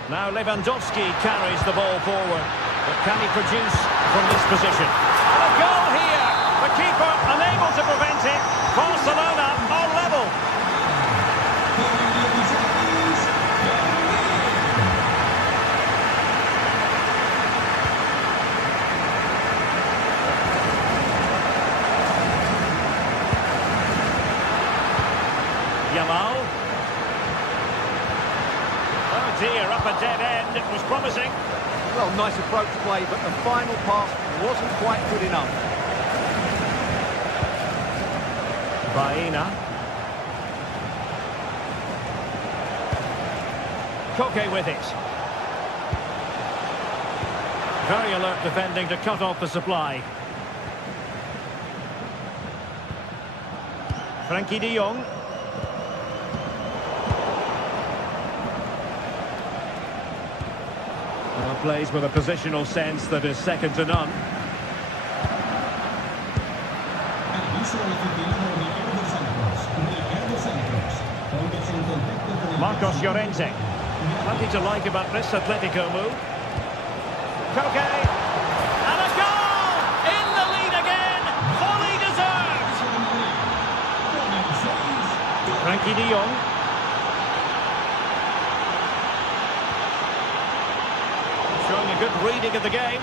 Now Lewandowski carries the ball forward. But can he produce from this position? And a goal here! The keeper unable to prevent it. Barcelona are level. Yamal. Oh dear, up a dead end. It was promising. Well, nice approach play, but the final pass wasn't quite good enough. Baena. Koke with it. Very alert defending to cut off the supply. Frankie de Jong. Well, plays with a positional sense that is second to none. Marcos Llorente. Plenty to like about this Atletico move. Koke. And a goal! In the lead again! Fully deserved! Frankie de Jong. Showing a good reading of the game.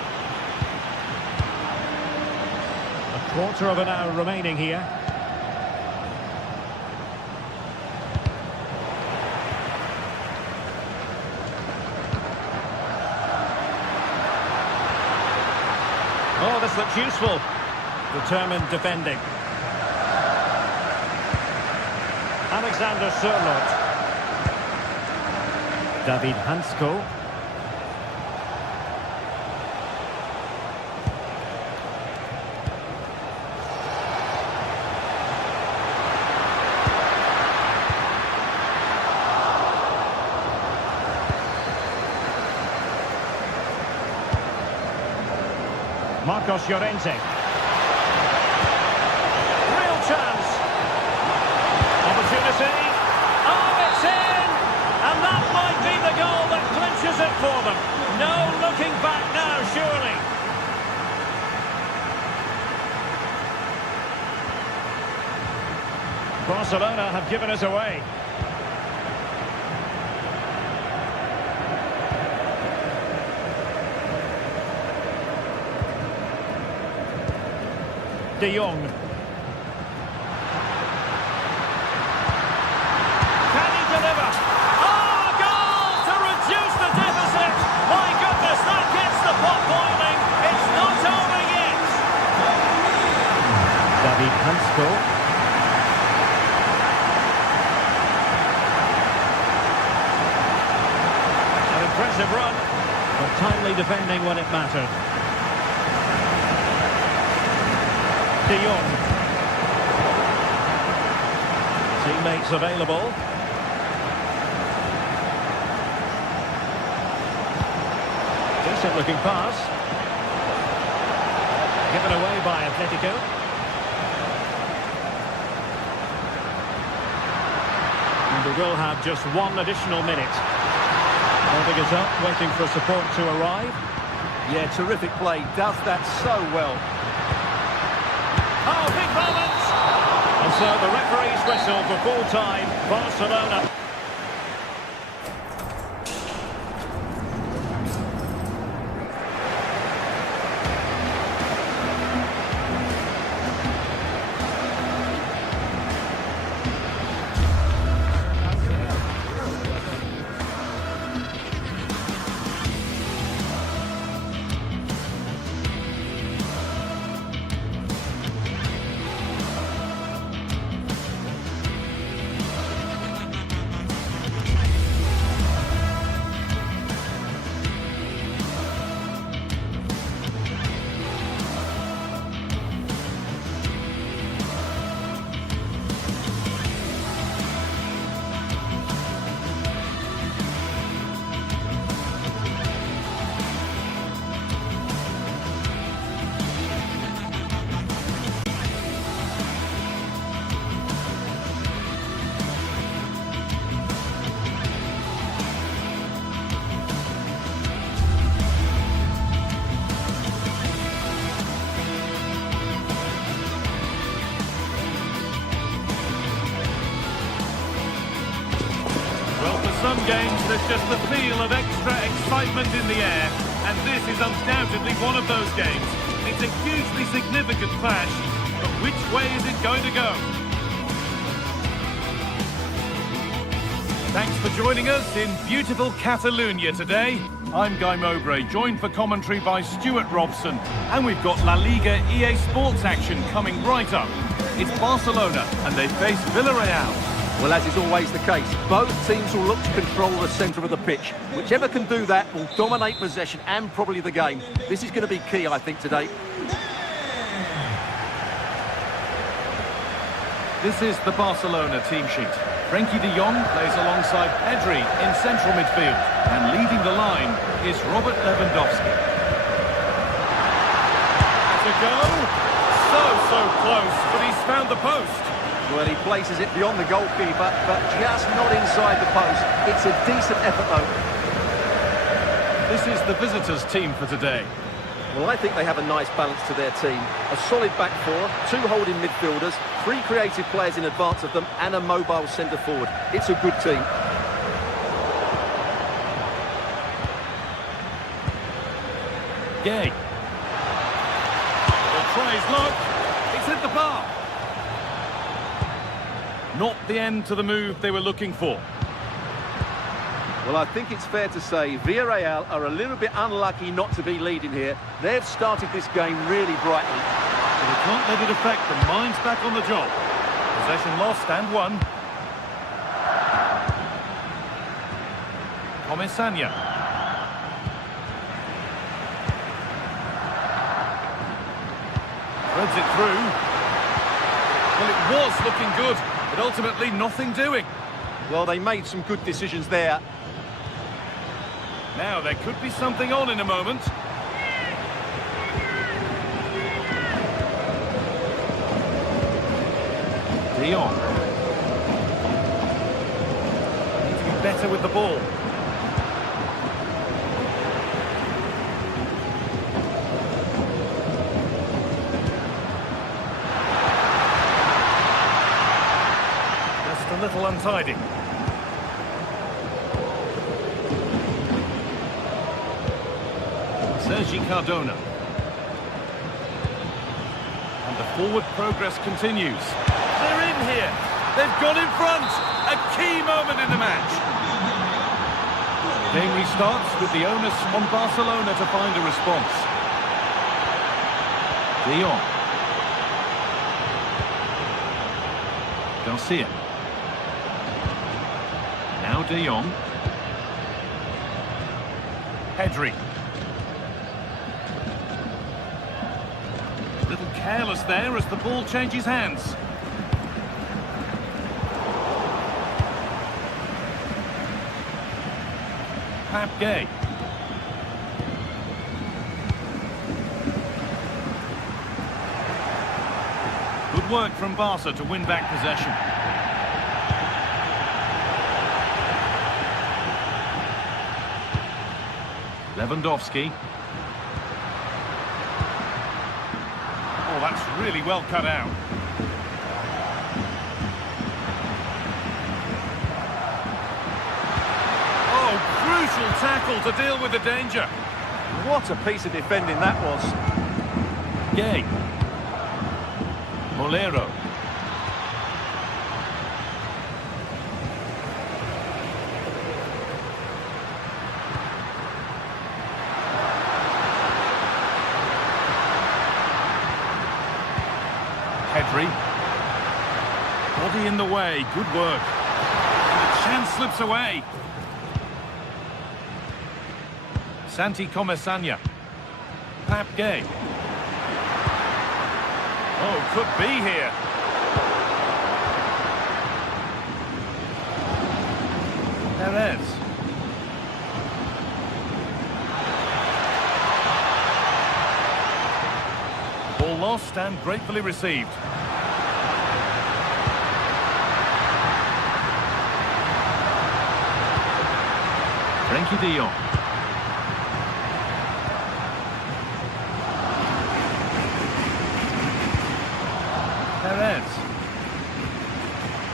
A quarter of an hour remaining here. Oh, this looks useful. Determined defending. Alexander Sørloth. David Hansko. Marcos Llorente. Real chance. Opportunity. Oh, it's in! And that might be the goal that clinches it for them. No looking back now, surely. Barcelona have given us away. De Jong. Can he deliver? Oh, goal to reduce the deficit. My goodness, that gets the pot boiling. It's not over yet. David Hansko. An impressive run, but timely defending when it mattered. De Jong. Teammates available. Decent looking pass. Given away by Atletico. And we will have just one additional minute. Holding it up, waiting for support to arrive. Yeah, terrific play. Does that so well. Oh, big moment! And so the referee's whistle for full time. Barcelona. Some games, there's just the feel of extra excitement in the air, and this is undoubtedly one of those games. It's a hugely significant clash, but which way is it going to go? Thanks for joining us in beautiful Catalonia today. I'm Guy Mowbray, joined for commentary by Stuart Robson, and we've got La Liga EA Sports action coming right up. It's Barcelona, and they face Villareal. Well, as is always the case, both teams will look to control the centre of the pitch. Whichever can do that will dominate possession and probably the game. This is going to be key, I think, today. This is the Barcelona team sheet. Frenkie de Jong plays alongside Pedri in central midfield. And leading the line is Robert Lewandowski. Has a go. So close, but he's found the post. Well, he places it beyond the goalkeeper, but just not inside the post. It's a decent effort, though. This is the visitors' team for today. Well, I think they have a nice balance to their team. A solid back four, 2 holding midfielders, 3 creative players in advance of them, and a mobile centre-forward. It's a good team. Gay. The try is low. It's hit the bar. Not the end to the move they were looking for. Well, I think it's fair to say Villareal are a little bit unlucky not to be leading here. They've started this game really brightly. But they can't let it affect them. Mind's back on the job. Possession lost and won. Comesaña. Threads it through. Well, it was looking good, but ultimately nothing doing. Well, they made some good decisions there. Now, there could be something on in a moment. De Jong. Need to be better with the ball. Just a little untidy. Sergi Cardona. And the forward progress continues. They're in here. They've gone in front. A key moment in the match. Game restarts with the onus on Barcelona to find a response. De Jong. Garcia. Now De Jong. Pedri. Little careless there as the ball changes hands. Gay. Good work from Barca to win back possession. Lewandowski. Oh, that's really well cut out. Crucial tackle to deal with the danger. What a piece of defending that was. Gay. Molero. Pedri. Body in the way. Good work. And the chance slips away. Santi Comesaña. Gay. Oh, could be here. Perez. Ball lost and gratefully received. Frenkie de Jong. Perez.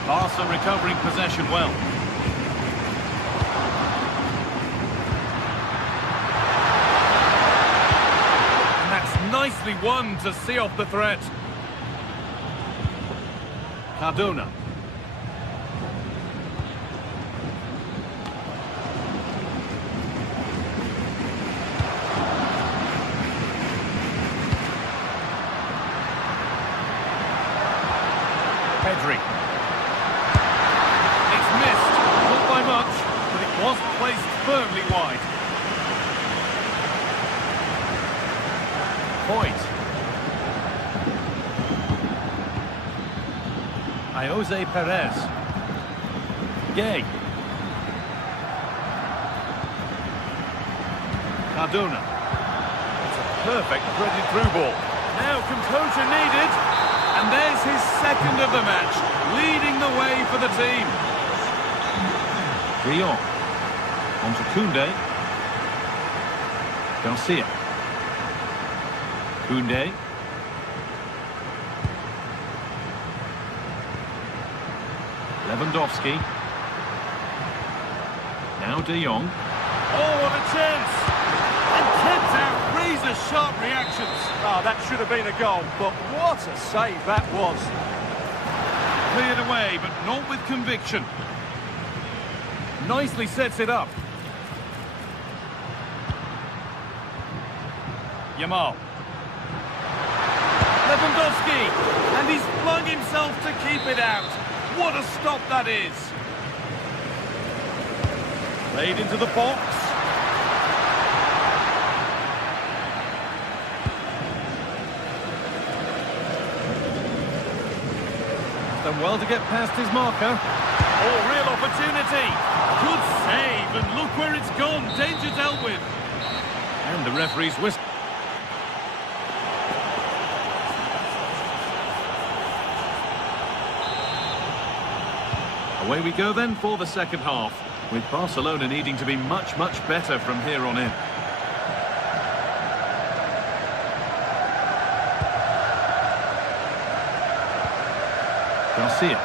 Barca recovering possession well. And that's nicely won to see off the threat. Cardona. Pedri. point. Jose Perez. Gay. Cardona. It's a perfect threaded through ball. Now composure needed. And there's his second of the match, leading the way for the team. De Jong. On to Koundé. Garcia. Koundé. Lewandowski. Now De Jong. Oh, what a chance! And kept out, razor-sharp reactions. Oh, that should have been a goal, but what a save that was. Cleared away, but not with conviction. Nicely sets it up. Yamal. Lewandowski, and he's flung himself to keep it out. What a stop that is. Played into the box. Done well to get past his marker. Oh, real opportunity. Good save, and look where it's gone. Danger dealt with. And the referee's whistle. Away we go then for the second half, with Barcelona needing to be much, much better from here on in. Garcia.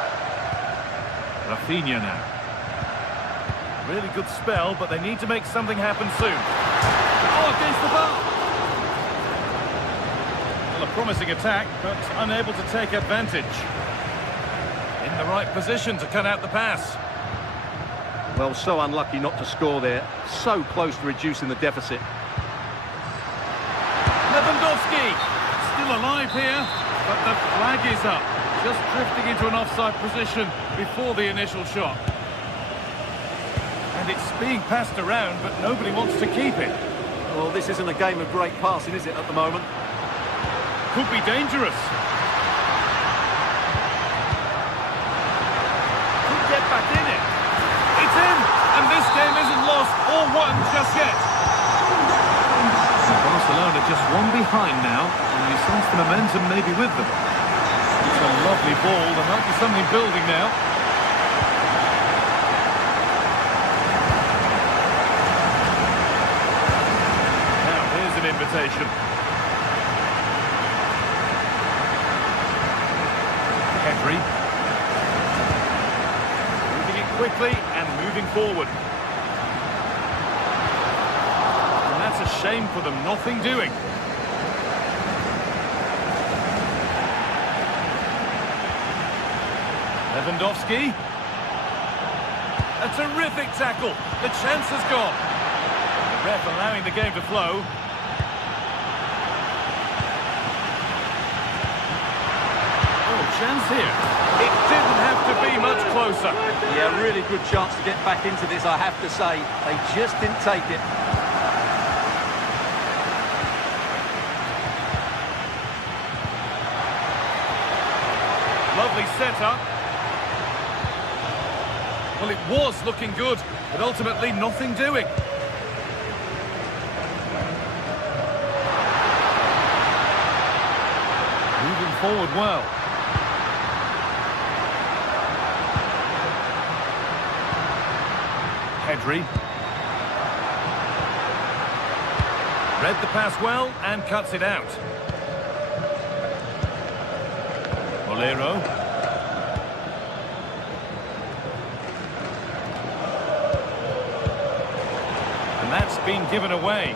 Rafinha now. Really good spell, but they need to make something happen soon. Oh, against the bar! Well, a promising attack, but unable to take advantage. In the right position to cut out the pass. Well, so unlucky not to score there. So close to reducing the deficit. Lewandowski! Still alive here, but the flag is up. Just drifting into an offside position before the initial shot. And it's being passed around, but nobody wants to keep it. Well, this isn't a game of great passing, is it, at the moment? Could be dangerous. Could get back in it. It's in, and this game isn't lost or won just yet. Barcelona just one behind now, and you sense the momentum maybe with them. It's a lovely ball. There might be something building now. Now, here's an invitation. Henry. Moving it quickly and moving forward. And that's a shame for them. Nothing doing. Lewandowski. A terrific tackle. The chance has gone. The ref allowing the game to flow. Oh, chance here. It didn't have to be much closer. Yeah, really good chance to get back into this, I have to say. They just didn't take it. Lovely setup. Well, it was looking good, but ultimately nothing doing. Moving forward well. Pedri. Read the pass well and cuts it out. Bolero. And that's been given away.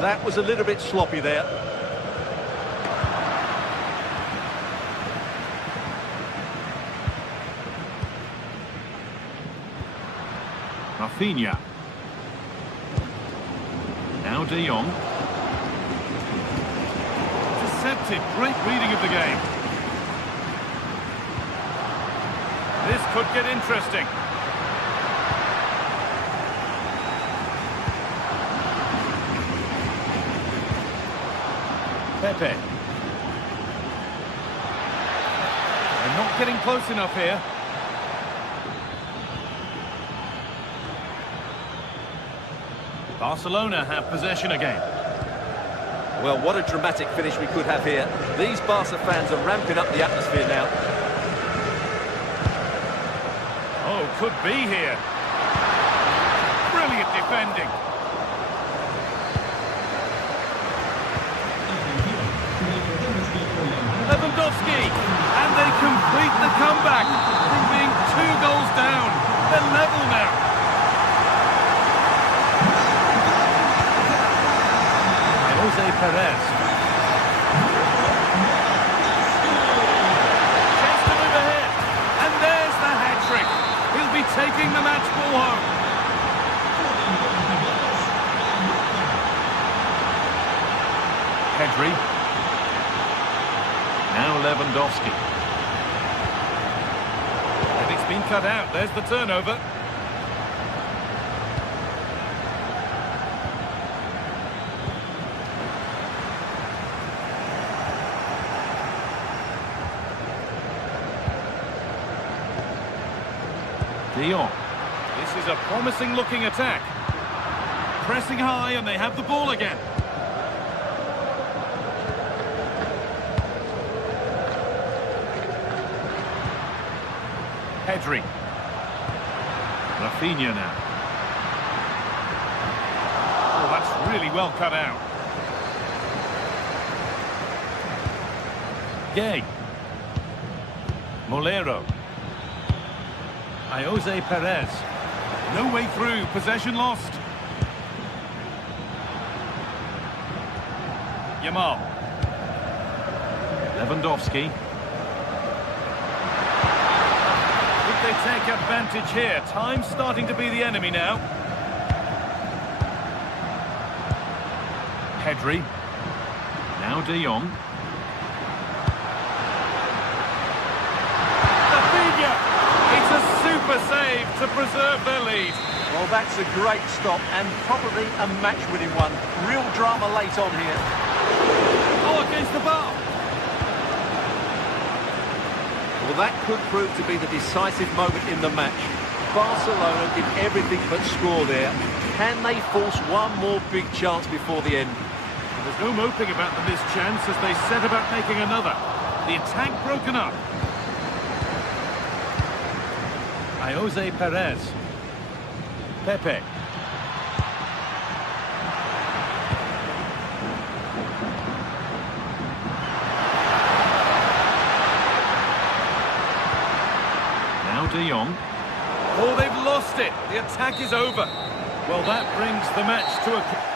That was a little bit sloppy there. Rafinha. Now De Jong. Intercepted. Great reading of the game. This could get interesting. Pepe. They're not getting close enough here. Barcelona have possession again. Well, what a dramatic finish we could have here. These Barca fans are ramping up the atmosphere now. Oh, could be here. Brilliant defending. Lewandowski, and they complete the comeback from being 2 goals down. They're level now. Jose Perez. Chance to move ahead, and there's the hat-trick. He'll be taking the match ball home. Pedri. Now Lewandowski. And it's been cut out. There's the turnover. De Jong. This is a promising-looking attack. Pressing high, and they have the ball again. Pedri. Rafinha now. Oh, that's really well cut out. Gay. Molero. Jose Perez. No way through. Possession lost. Yamal. Lewandowski. Could they take advantage here? Time's starting to be the enemy now. Pedri. Now De Jong. It's a super save to preserve their lead. Well, that's a great stop and probably a match-winning one. Real drama late on here. Oh, against the bar. Well, that could prove to be the decisive moment in the match. Barcelona did everything but score there. Can they force one more big chance before the end? There's no moping about the missed chance as they set about making another. The attack broken up. Jose Perez. Pepe. Now De Jong. Oh, they've lost it. The attack is over. Well, that brings the match to a...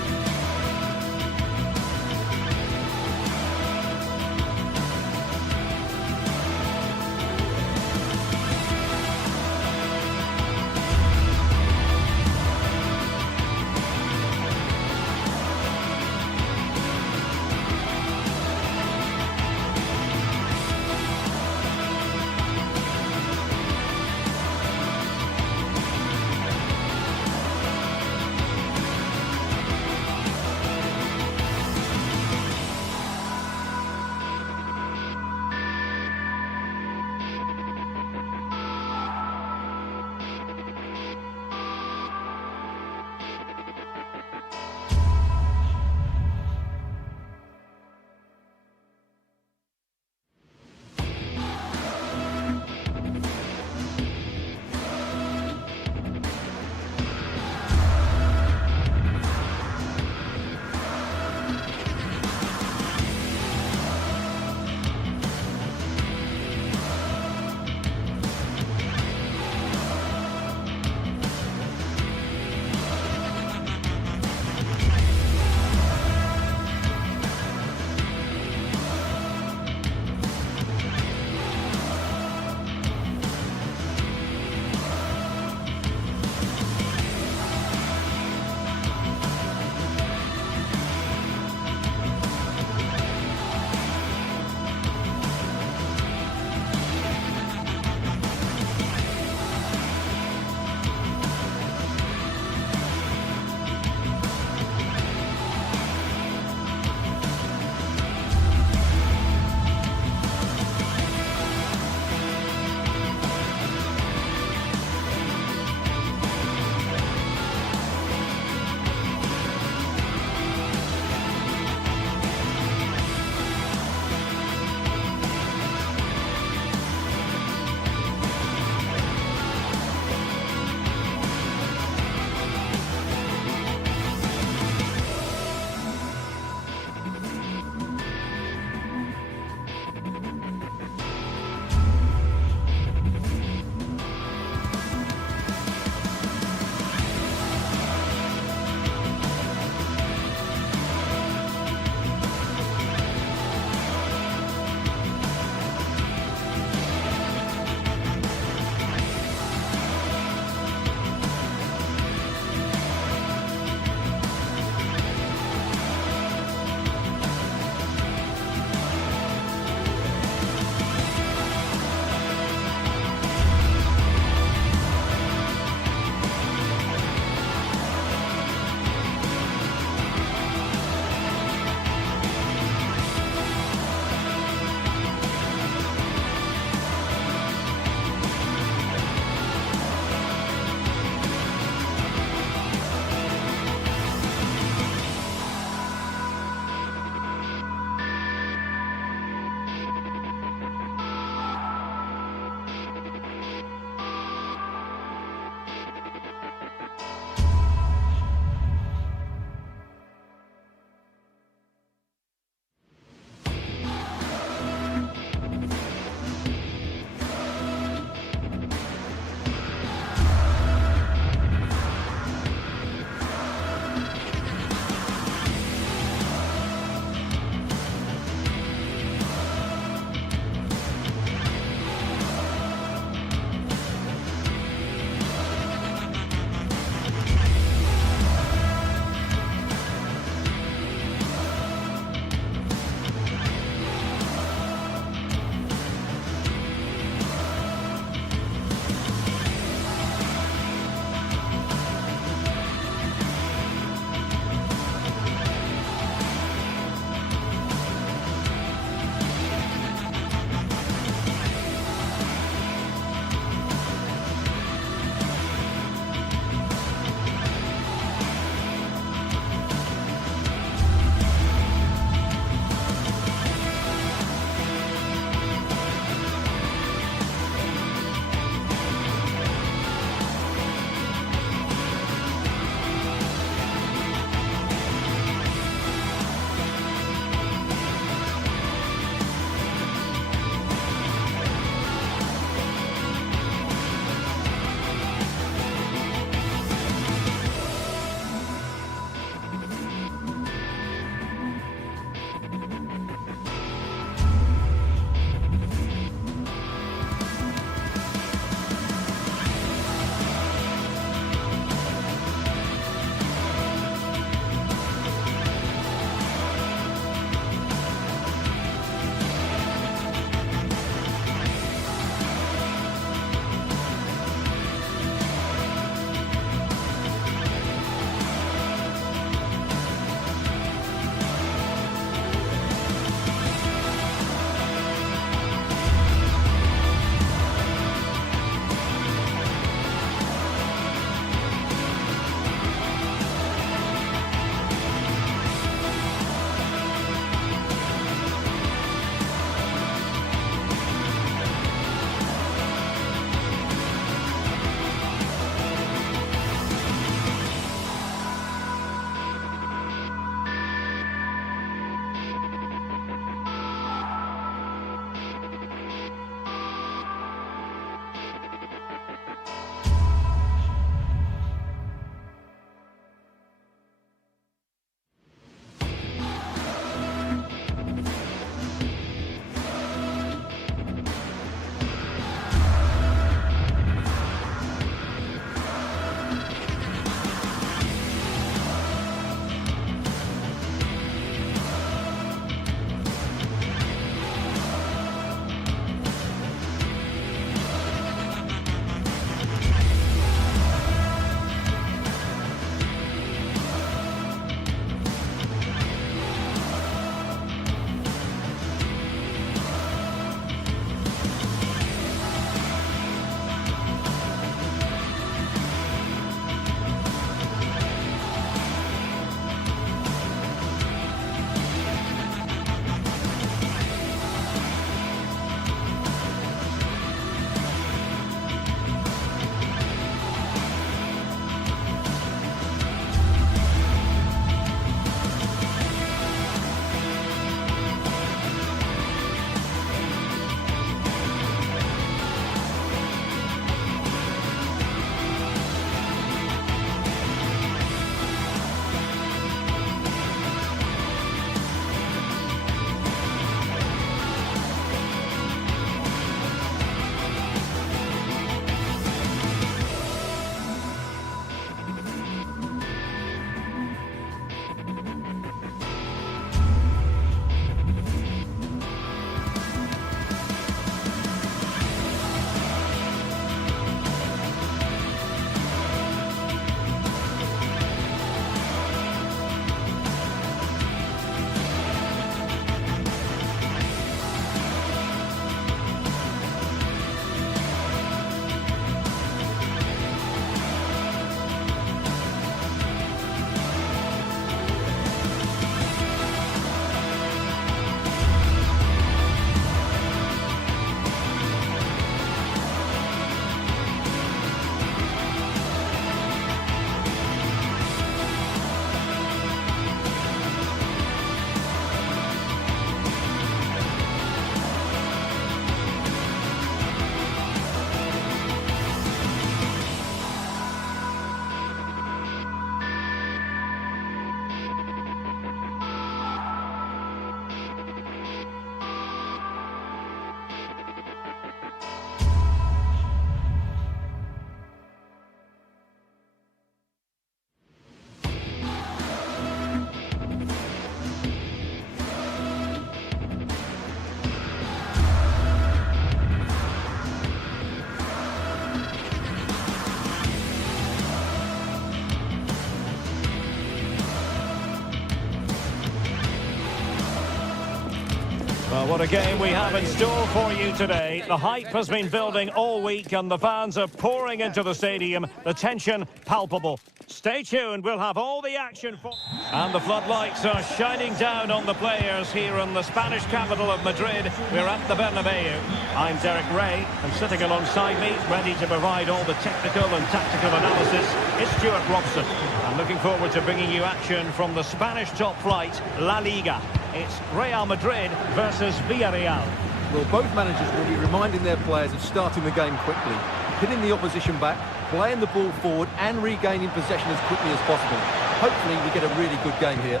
Well, what a game we have in store for you today. The hype has been building all week and the fans are pouring into the stadium. The tension palpable. Stay tuned, we'll have all the action for... And the floodlights are shining down on the players here in the Spanish capital of Madrid. We're at the Bernabeu. I'm Derek Ray, and sitting alongside me, ready to provide all the technical and tactical analysis, is Stuart Robson. I'm looking forward to bringing you action from the Spanish top flight, La Liga. It's Real Madrid versus Villareal. Well, both managers will be reminding their players of starting the game quickly, hitting the opposition back, playing the ball forward and regaining possession as quickly as possible. Hopefully we get a really good game here.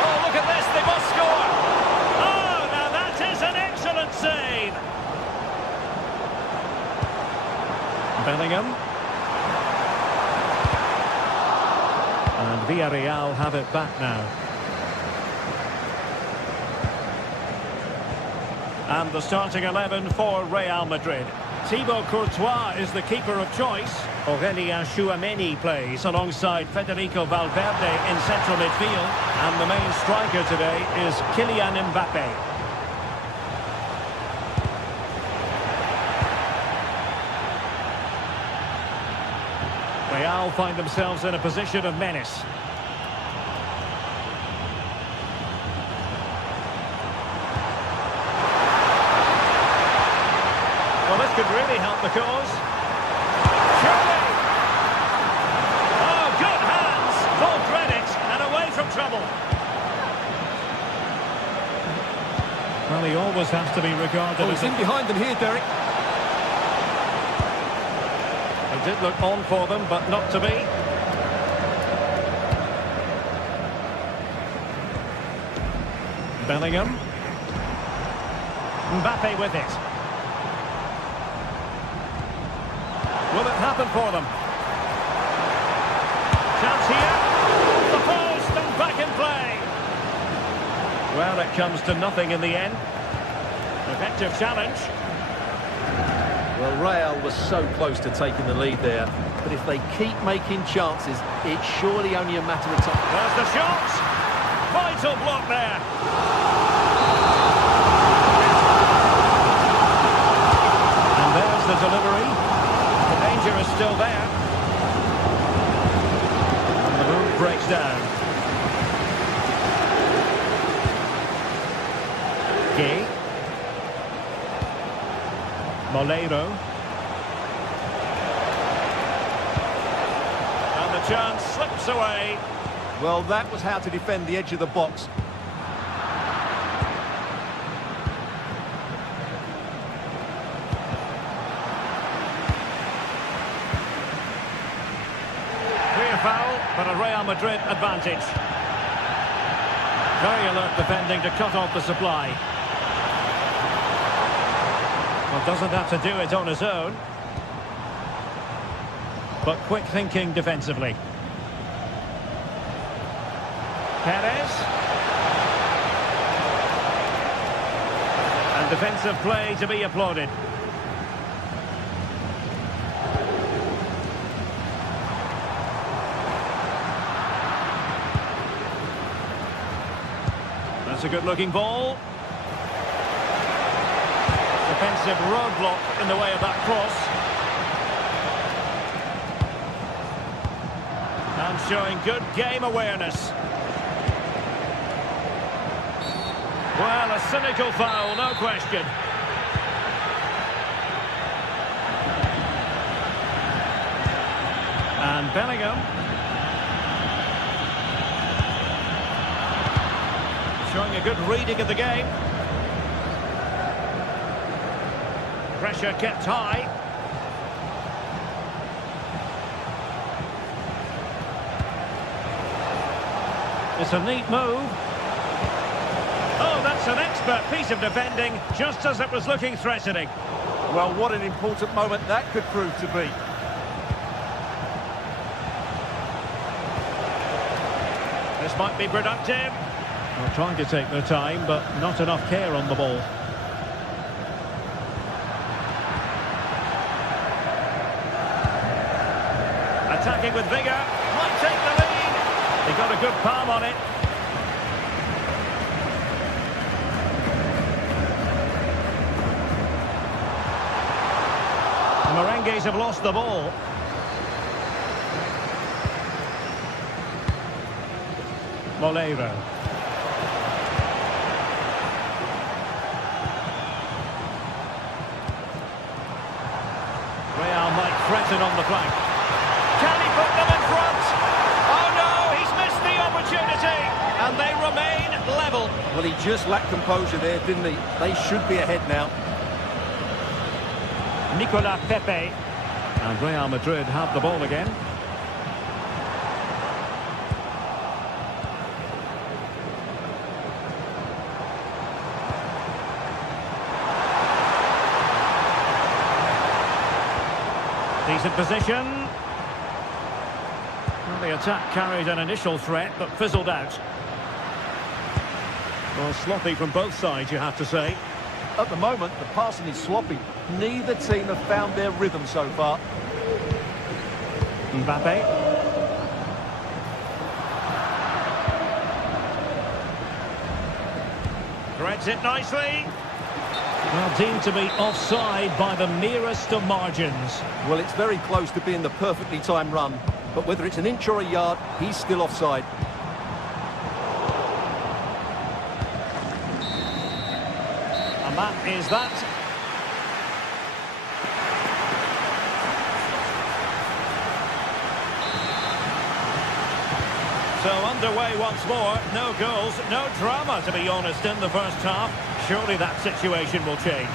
Oh, look at this, they must score! Oh, now that is an excellent save! Bellingham. And Villareal have it back now. And the starting 11 for Real Madrid. Thibaut Courtois is the keeper of choice. Aurélien Tchouameni plays alongside Federico Valverde in central midfield. And the main striker today is Kylian Mbappe. Real find themselves in a position of menace. Well, this could really help the cause. Surely! Oh, good hands! Full credit, and away from trouble. Well, he always has to be regarded as... he's in behind them here, Derek. It did look on for them, but not to be. Bellingham. Mbappe with it. Will it happen for them? Chance here. The post and back in play. Well, it comes to nothing in the end. Effective challenge. Well, Real was so close to taking the lead there, but if they keep making chances, it's surely only a matter of time. There's the shot. Vital block there. And there's the delivery. The danger is still there. And the move breaks down. Gay. Moleiro. And the chance slips away. Well, that was how to defend the edge of the box. Clear foul, but a Real Madrid advantage. Very alert defending to cut off the supply. Well, doesn't have to do it on his own. But quick thinking defensively. Perez. And defensive play to be applauded. That's a good-looking ball. Defensive roadblock in the way of that cross. And showing good game awareness. Well, a cynical foul, no question. And Bellingham. Showing a good reading of the game. Pressure kept high. It's a neat move. Oh, that's an expert piece of defending, just as it was looking threatening. Well, what an important moment that could prove to be. This might be productive. Well, trying to take their time, but not enough care on the ball. Attacking with vigour, might take the lead. They got a good palm on it. Merengues have lost the ball. Moleiro. Real might threaten on the flank. Can he put them in front? Oh no, he's missed the opportunity. And they remain level. Well, he just lacked composure there, didn't he? They should be ahead now. Nicolas Pepe. And Real Madrid have the ball again. Decent position. Well, the attack carried an initial threat, but fizzled out. Well, sloppy from both sides, you have to say. At the moment, the passing is sloppy. Neither team have found their rhythm so far. Mbappe. Threads it nicely. Well, deemed to be offside by the merest of margins. Well, it's very close to being the perfectly timed run. But whether it's an inch or a yard, he's still offside. And that is that. So underway once more. No goals, no drama, to be honest, in the first half. Surely that situation will change.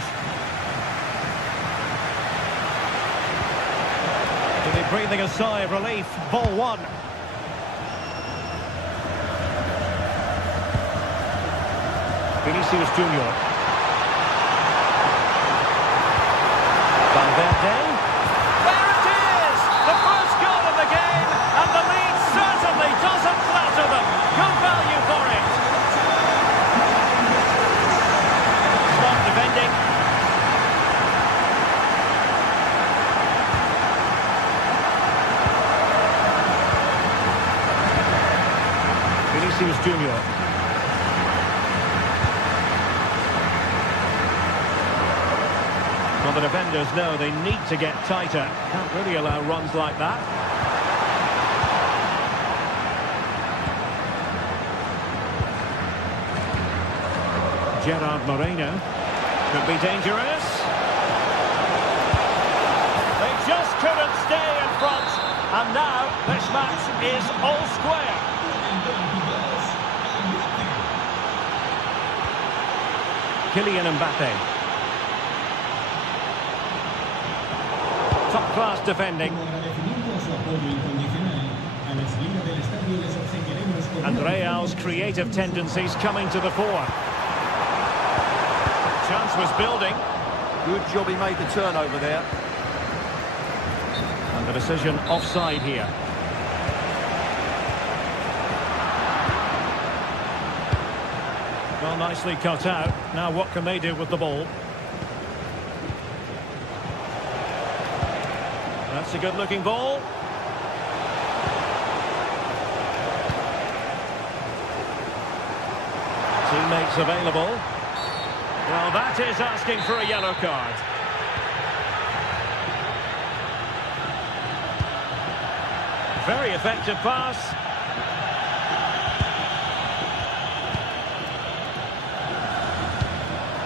He'll be breathing a sigh of relief. Ball one. Vinicius Junior. Valverde. There it is! The first goal of the game, and the lead certainly doesn't flatter them. Good value for it. Smart defending. Vinicius Junior. Well, the defenders know they need to get tighter. Can't really allow runs like that. Gerard Moreno. Could be dangerous. They just couldn't stay in front. And now this match is all square. Kylian Mbappe. Top-class defending. And Real's creative tendencies coming to the fore. Chance was building. Good job he made the turnover there. And the decision offside here. Well, nicely cut out. Now what can they do with the ball? That's a good-looking ball. Teammates available. Well, that is asking for a yellow card. Very effective pass.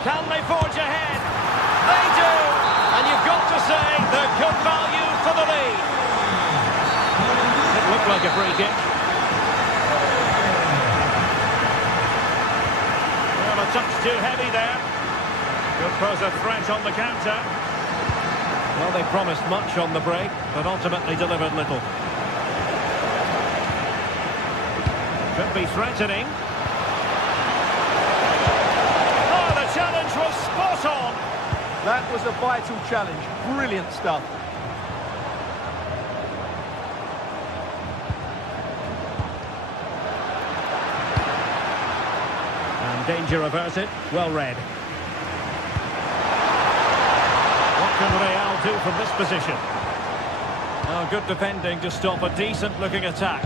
Can they forge ahead? They do! And you've got to say they're good value for the lead. It looked like a free kick. Well, a touch too heavy there. Could pose a threat on the counter. Well, they promised much on the break, but ultimately delivered little. Could be threatening. Oh, the challenge was spot on. That was a vital challenge. Brilliant stuff. And danger averted. Well read. What can Real do from this position? Oh, good defending to stop a decent-looking attack.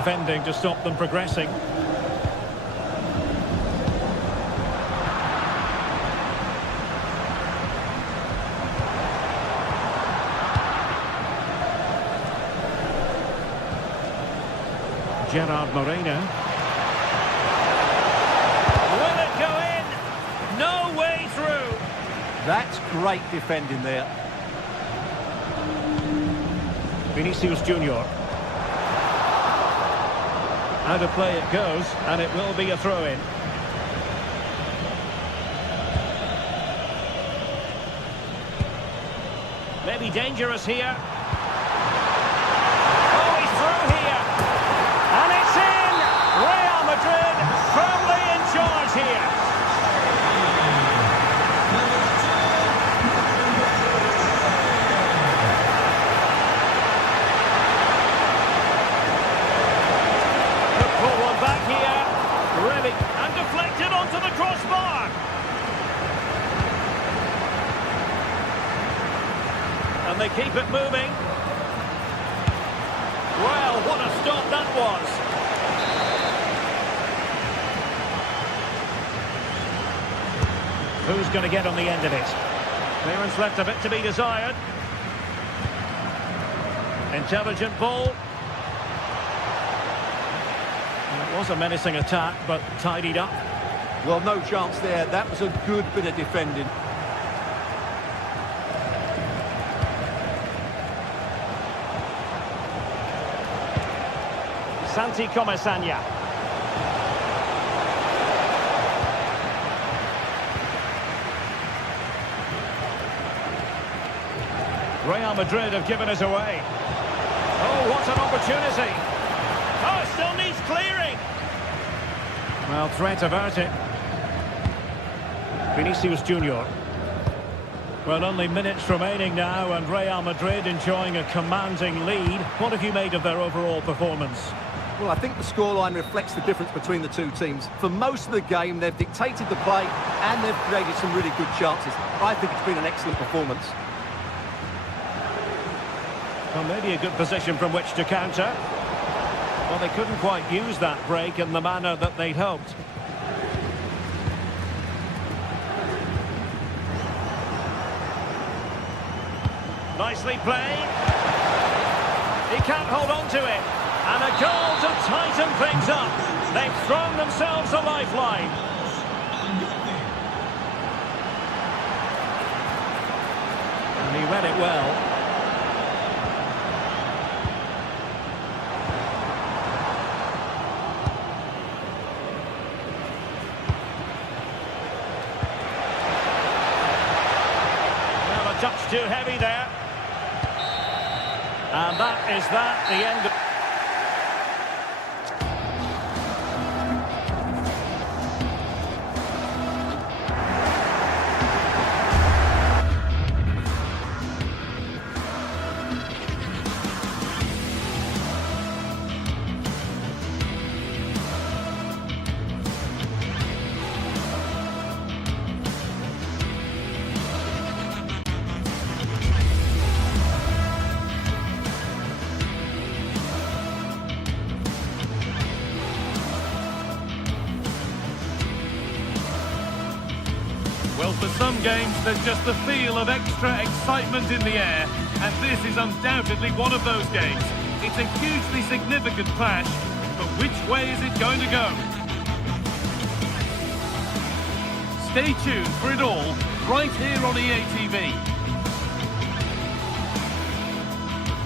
defending to stop them progressing. Gerard Moreno. Will it go in? No way through. That's great defending there. Vinicius Junior. Out of play it goes, and it will be a throw-in. Maybe dangerous here. Oh, he's through here. And it's in! Real Madrid firmly in charge here. Could pull one back here. Really, and deflected onto the crossbar. And they keep it moving. Well, what a stop that was. Who's going to get on the end of it? Clearance left a bit to be desired. Intelligent ball. And it was a menacing attack, but tidied up. Well, no chance there. That was a good bit of defending. Santi Comesaña. Real Madrid have given us away. Oh, what an opportunity. Oh, it still needs clearing. Well, threat averted. Vinicius Junior. Well, only minutes remaining now, and Real Madrid enjoying a commanding lead. What have you made of their overall performance? Well, I think the scoreline reflects the difference between the two teams. For most of the game, they've dictated the play and they've created some really good chances. I think it's been an excellent performance. Well, maybe a good position from which to counter. Well, they couldn't quite use that break in the manner that they'd hoped. Nicely played. He can't hold on to it. And a goal to tighten things up. They've thrown themselves a lifeline. And he read it well. Well, a touch too heavy there. And that is the end of... Well, for some games, there's just the feel of extra excitement in the air, and this is undoubtedly one of those games. It's a hugely significant clash, but which way is it going to go? Stay tuned for it all, right here on EA TV.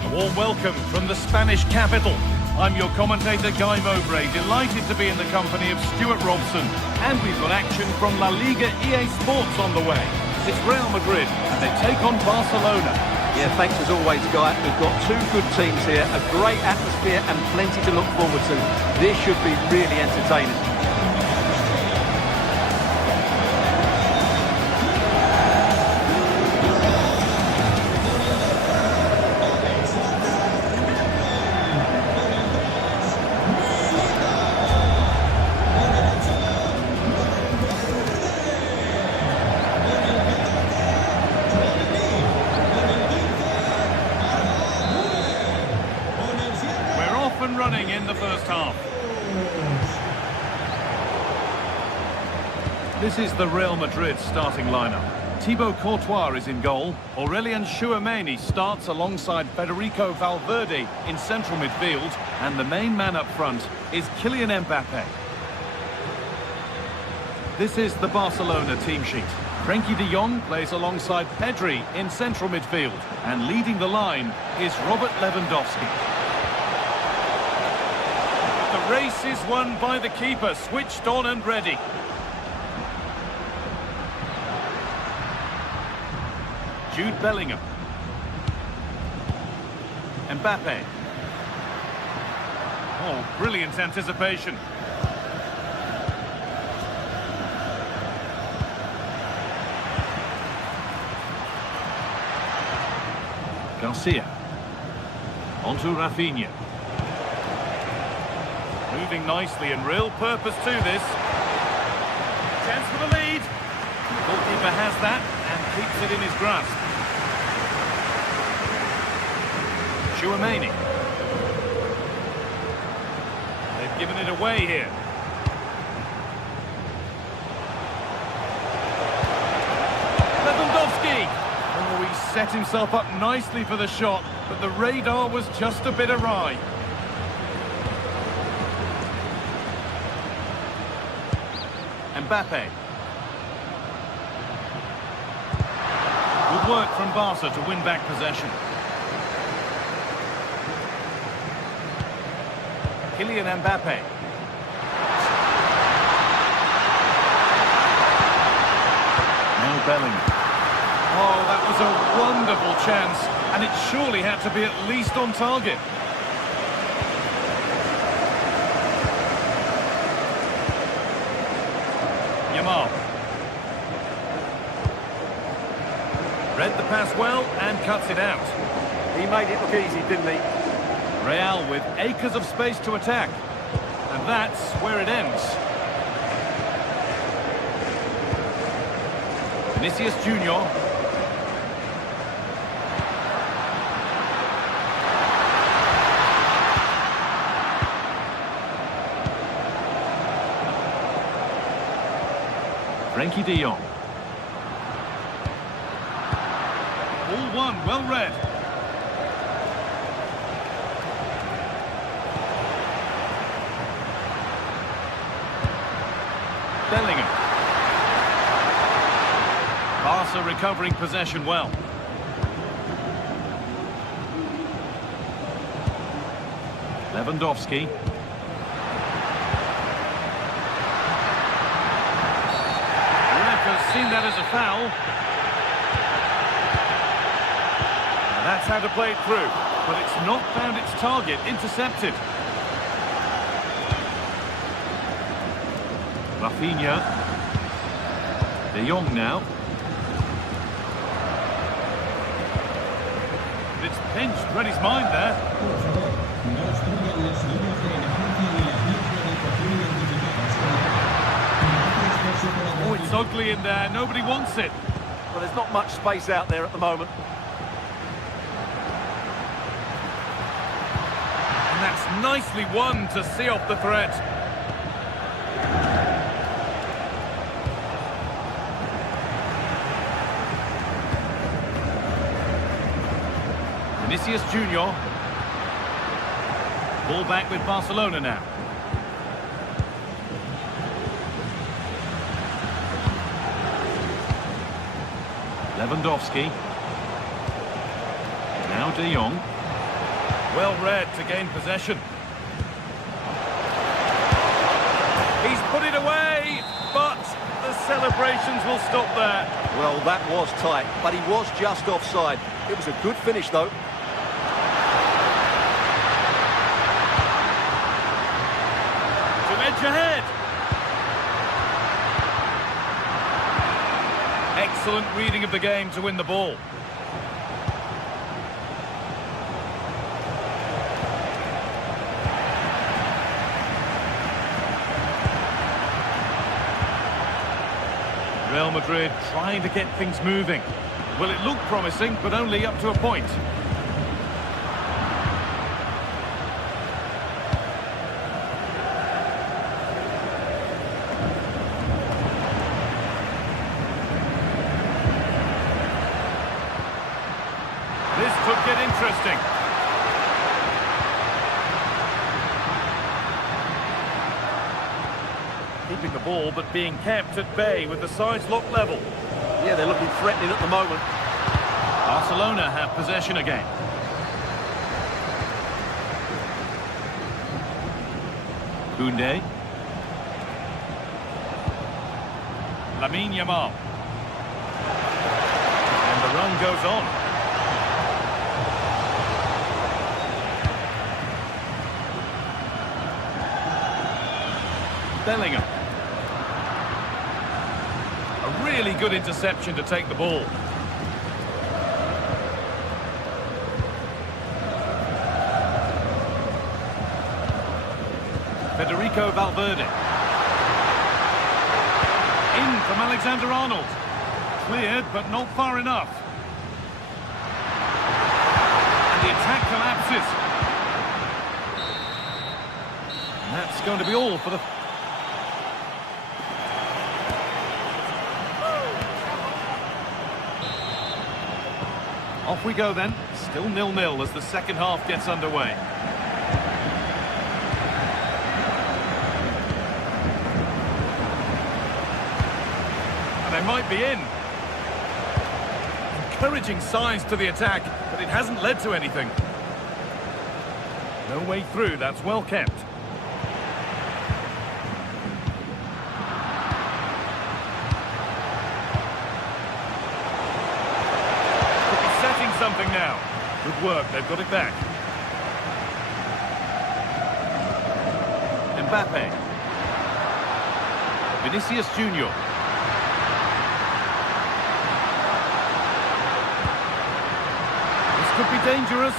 A warm welcome from the Spanish capital. I'm your commentator, Guy Mowbray, delighted to be in the company of Stuart Robson. And we've got action from La Liga EA Sports on the way. It's Real Madrid, and they take on Barcelona. Yeah, thanks as always, Guy. We've got two good teams here, a great atmosphere and plenty to look forward to. This should be really entertaining. running in the first half. This is the Real Madrid starting lineup. Thibaut Courtois is in goal. Aurelien Tchouameni starts alongside Federico Valverde in central midfield. And the main man up front is Kylian Mbappe. This is the Barcelona team sheet. Frenkie de Jong plays alongside Pedri in central midfield. And leading the line is Robert Lewandowski. The race is won by the keeper, switched on and ready. Jude Bellingham. Mbappe. Oh, brilliant anticipation. Garcia. Onto Rafinha. Moving nicely and real purpose to this. Chance for the lead. The goalkeeper has that and keeps it in his grasp. Tchouameni. They've given it away here. Lewandowski. Oh, he set himself up nicely for the shot, but the radar was just a bit awry. Mbappe. Good work from Barca to win back possession. Kylian Mbappe. Now Bellingham. Oh, that was a wonderful chance, and it surely had to be at least on target. Yamal. Read the pass well and cuts it out. He made it look easy, didn't he? Real with acres of space to attack. And that's where it ends. Vinicius Junior. Frenkie de Jong. All one, well read. Bellingham. Barca recovering possession well. Lewandowski. Seen that as a foul. Now that's how to play it through, but it's not found its target. Intercepted. Rafinha. De Jong now. It's pinched, read his mind there. Oh, it's ugly in there. Nobody wants it. Well, there's not much space out there at the moment. And that's nicely won to see off the threat. Vinicius Junior. Ball back with Barcelona now. Lewandowski. Now De Jong. Well read to gain possession. He's put it away, but the celebrations will stop there. Well, that was tight, but he was just offside. It was a good finish, though. To edge ahead. Excellent reading of the game to win the ball. Real Madrid trying to get things moving. Well, it looked promising, but only up to a point. could get interesting. Keeping the ball, but being kept at bay with the sides locked level. Yeah, they're looking threatening at the moment. Barcelona have possession again. Koundé. Lamine Yamal. And the run goes on. Bellingham. A really good interception to take the ball. Federico Valverde. In from Alexander-Arnold. Cleared, but not far enough. And the attack collapses. And that's going to be all for the... Off we go then. Still 0-0 as the second half gets underway. And they might be in. Encouraging signs to the attack, but it hasn't led to anything. No way through, that's well kept. Something now. Good work, they've got it back. Mbappe. Vinicius Junior. This could be dangerous.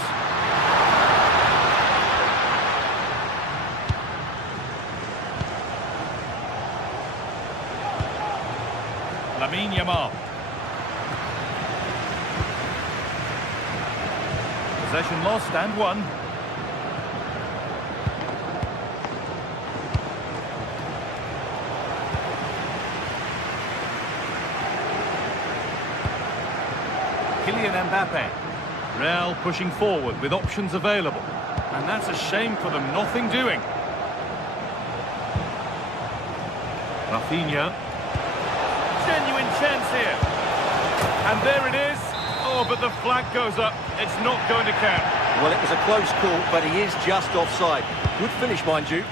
Lamine Yamal. Possession lost and won. Kylian Mbappe. Real pushing forward with options available. And that's a shame for them, nothing doing. Rafinha. Genuine chance here. And there it is. Oh, but the flag goes up. It's not going to count. Well, it was a close call, but he is just offside. Good finish, mind you.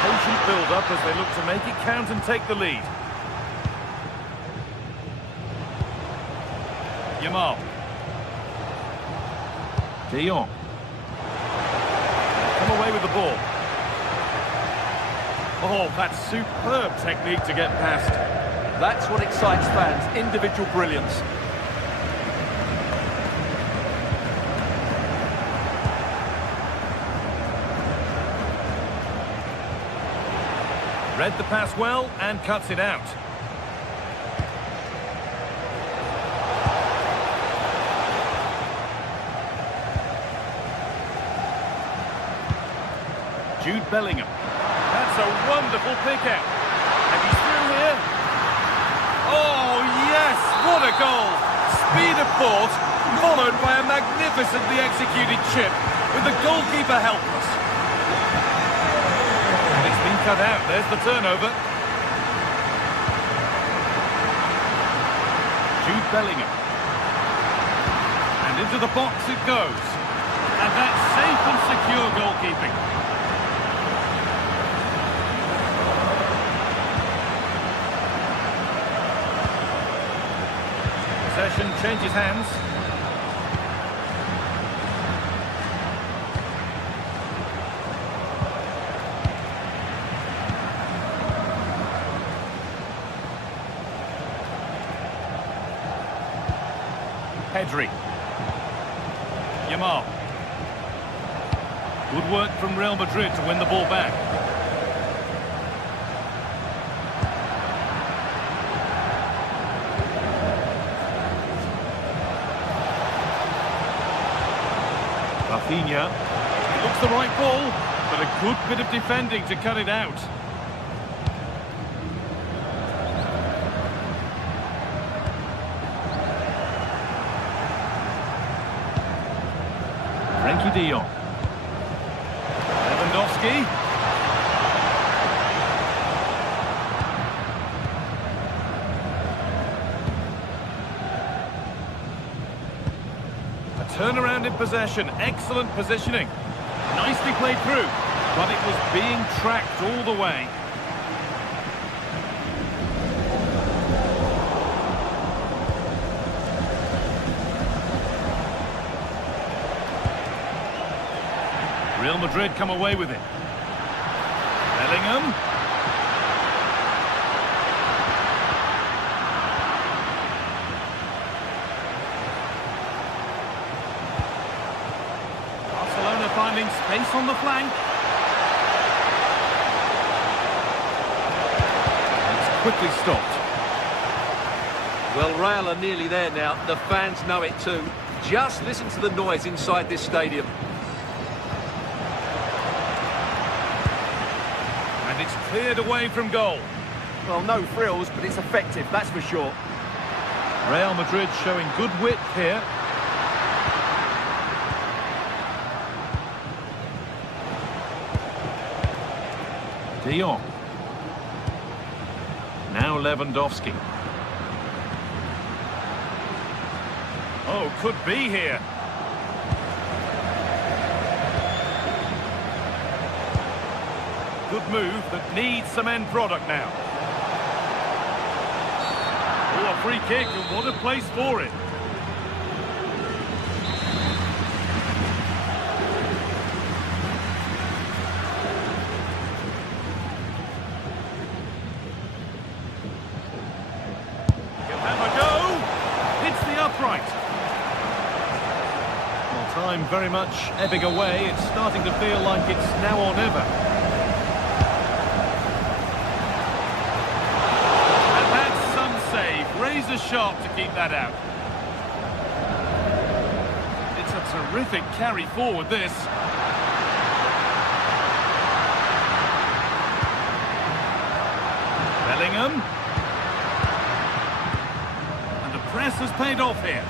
Patient build-up as they look to make it count and take the lead. Yamal. De Jong. Come away with the ball. Oh, that's superb technique to get past. That's what excites fans, individual brilliance. Read the pass well and cuts it out. Jude Bellingham. That's a wonderful pick-out. And he's through here. Oh, yes! What a goal! Speed of thought, followed by a magnificently executed chip, with the goalkeeper helpless. And it's been cut out. There's the turnover. Jude Bellingham. And into the box it goes. And that's safe and secure goalkeeping. Possession changes hands. Pedri. Yamal. Good work from Real Madrid to win the ball back. Rafinha. It looks the right ball, but a good bit of defending to cut it out. Frenkie de Jong. Lewandowski. A turnaround in possession. Excellent positioning. Nicely played through, but it was being tracked all the way. Real Madrid come away with it. Bellingham. Barcelona finding space on the flank. It's quickly stopped. Well, Real are nearly there now. The fans know it too. Just listen to the noise inside this stadium. And it's cleared away from goal. Well, no frills, but it's effective, that's for sure. Real Madrid showing good width here. De Jong. Now Lewandowski. Oh, could be here. Good move that needs some end product now. Oh, a free kick, and what a place for it. He'll have a go. Hits the upright. Well, time very much ebbing away. It's starting to feel like it's now or never. Razor sharp to keep that out. It's a terrific carry forward, this. Bellingham. And the press has paid off here.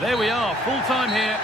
There we are, full time here.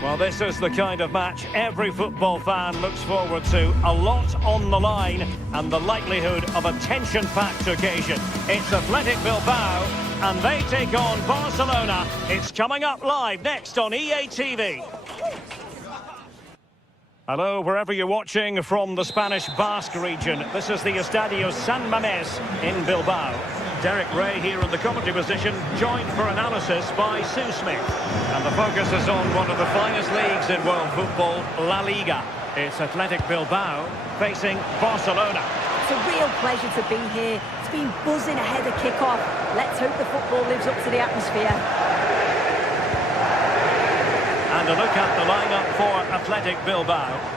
Well, this is the kind of match every football fan looks forward to. A lot on the line and the likelihood of a tension-packed occasion. It's Athletic Bilbao and they take on Barcelona. It's coming up live next on EA TV. Hello, wherever you're watching from the Spanish Basque region. This is the Estadio San Mamés in Bilbao. Derek Ray here in the commentary position, joined for analysis by Sue Smith. And the focus is on one of the finest leagues in world football, La Liga. It's Athletic Bilbao facing Barcelona. It's a real pleasure to be here, crowd's been buzzing ahead of kick-off. Let's hope the football lives up to the atmosphere. And a look at the lineup for Athletic Bilbao.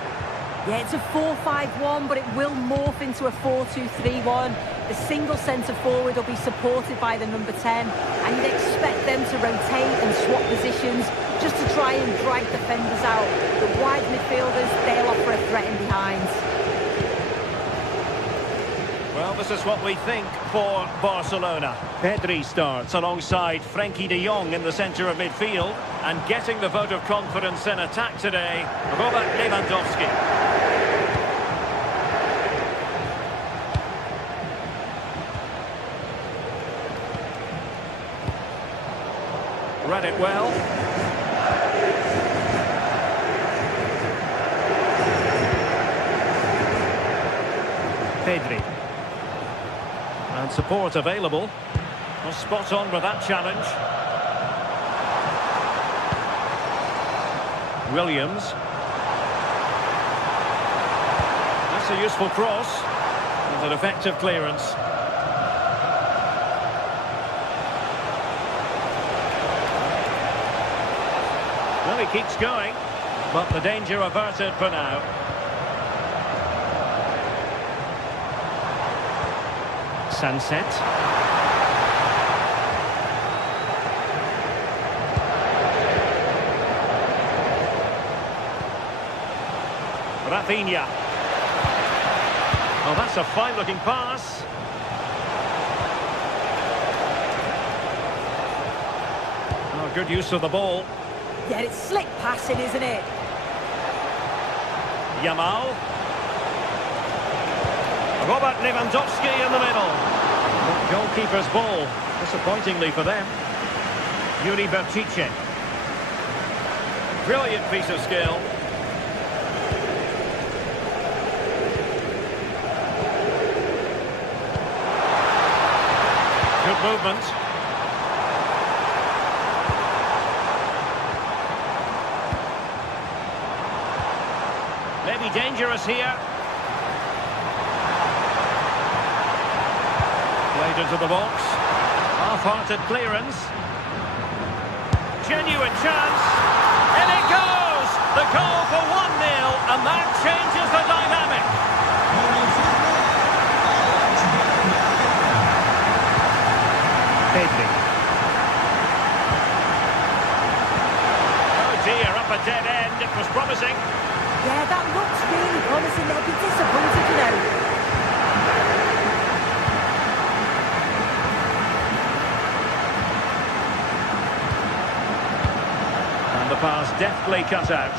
Yeah, it's a 4-5-1, but it will morph into a 4-2-3-1. The single centre-forward will be supported by the number 10, and you'd expect them to rotate and swap positions just to try and drag defenders out. The wide midfielders, they'll offer a threat in behind. Well, this is what we think for Barcelona. Pedri starts alongside Frenkie de Jong in the centre of midfield, and getting the vote of confidence in attack today, Robert Lewandowski. Read it well. Pedri. And support available. Well, spot on with that challenge. Williams. That's a useful cross. With an effective clearance. Well, he keeps going, but the danger averted for now. Sunset. Rafinha. Oh, that's a fine-looking pass. Oh, good use of the ball. Yeah, it's slick passing, isn't it? Yamal. Robert Lewandowski in the middle. Goalkeeper's ball, disappointingly for them. Yuri Berchiche. Brilliant piece of skill. Good movement. Maybe dangerous here. Played into the box. Half-hearted clearance. Genuine chance. And it goes! The goal for 1-0, and that changes the dynamic. Pedri. Oh dear, up a dead end. It was promising. Yeah, that looks really promising. They'll be disappointed, you know. The pass deftly cut out.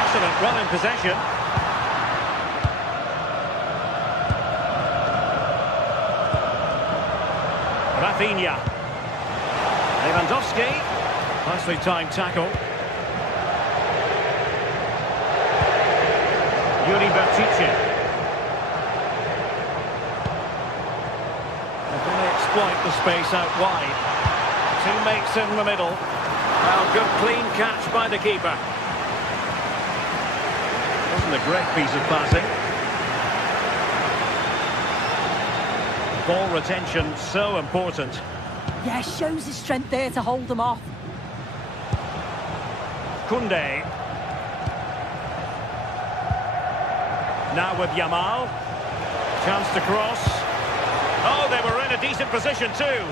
Excellent run in possession. Rafinha. Lewandowski. Nicely timed tackle. Yuri Berchiche. They're going to exploit the space out wide. Teammates in the middle. Well, good clean catch by the keeper. Wasn't a great piece of passing. Ball retention so important. Yeah, shows his strength there to hold them off. Koundé. Now with Yamal. Chance to cross. Oh, they were in a decent position too.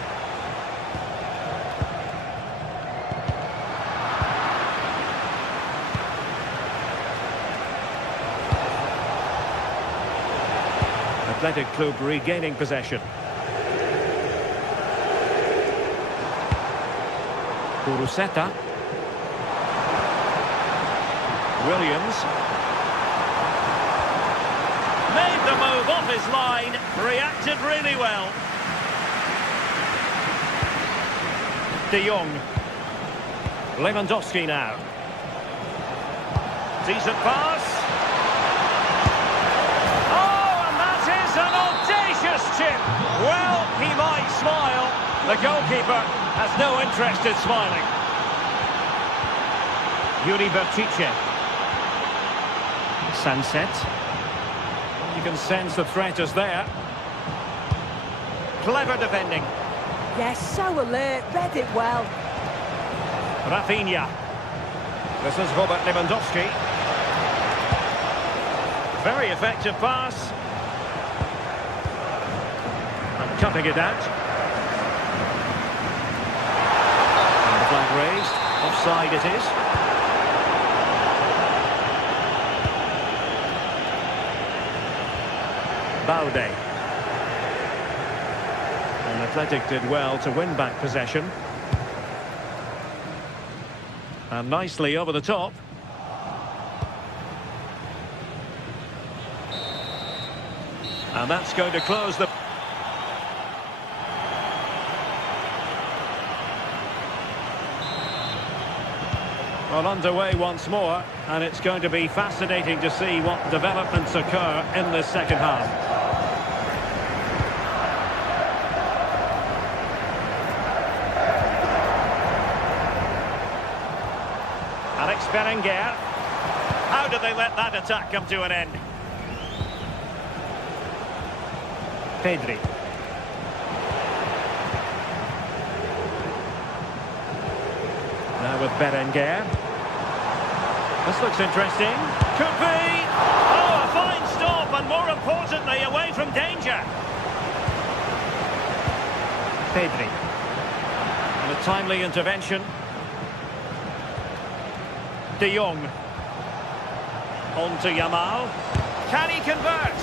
Athletic Club regaining possession. Kuruseta. Williams. Made the move off his line, reacted really well. De Jong. Lewandowski now. Decent pass. Oh, and that is an audacious chip. Well, he might smile, The goalkeeper has no interest in smiling. Yuri Bertice. Sunset. You can sense the threat is there. Clever defending. Yes, so alert, read it well. Rafinha. This is Robert Lewandowski. Very effective pass. And cutting it out. And the flag raised. Offside it is. Balde. And Athletic did well to win back possession. And nicely over the top. And that's going to close the... Well, underway once more, and it's going to be fascinating to see what developments occur in this second half. Berenguer. How did they let that attack come to an end? Pedri. Now with Berenguer. This looks interesting. Could be! Oh, a fine stop, and more importantly, away from danger. Pedri. And a timely intervention. De Jong. On to Yamal. Can he convert?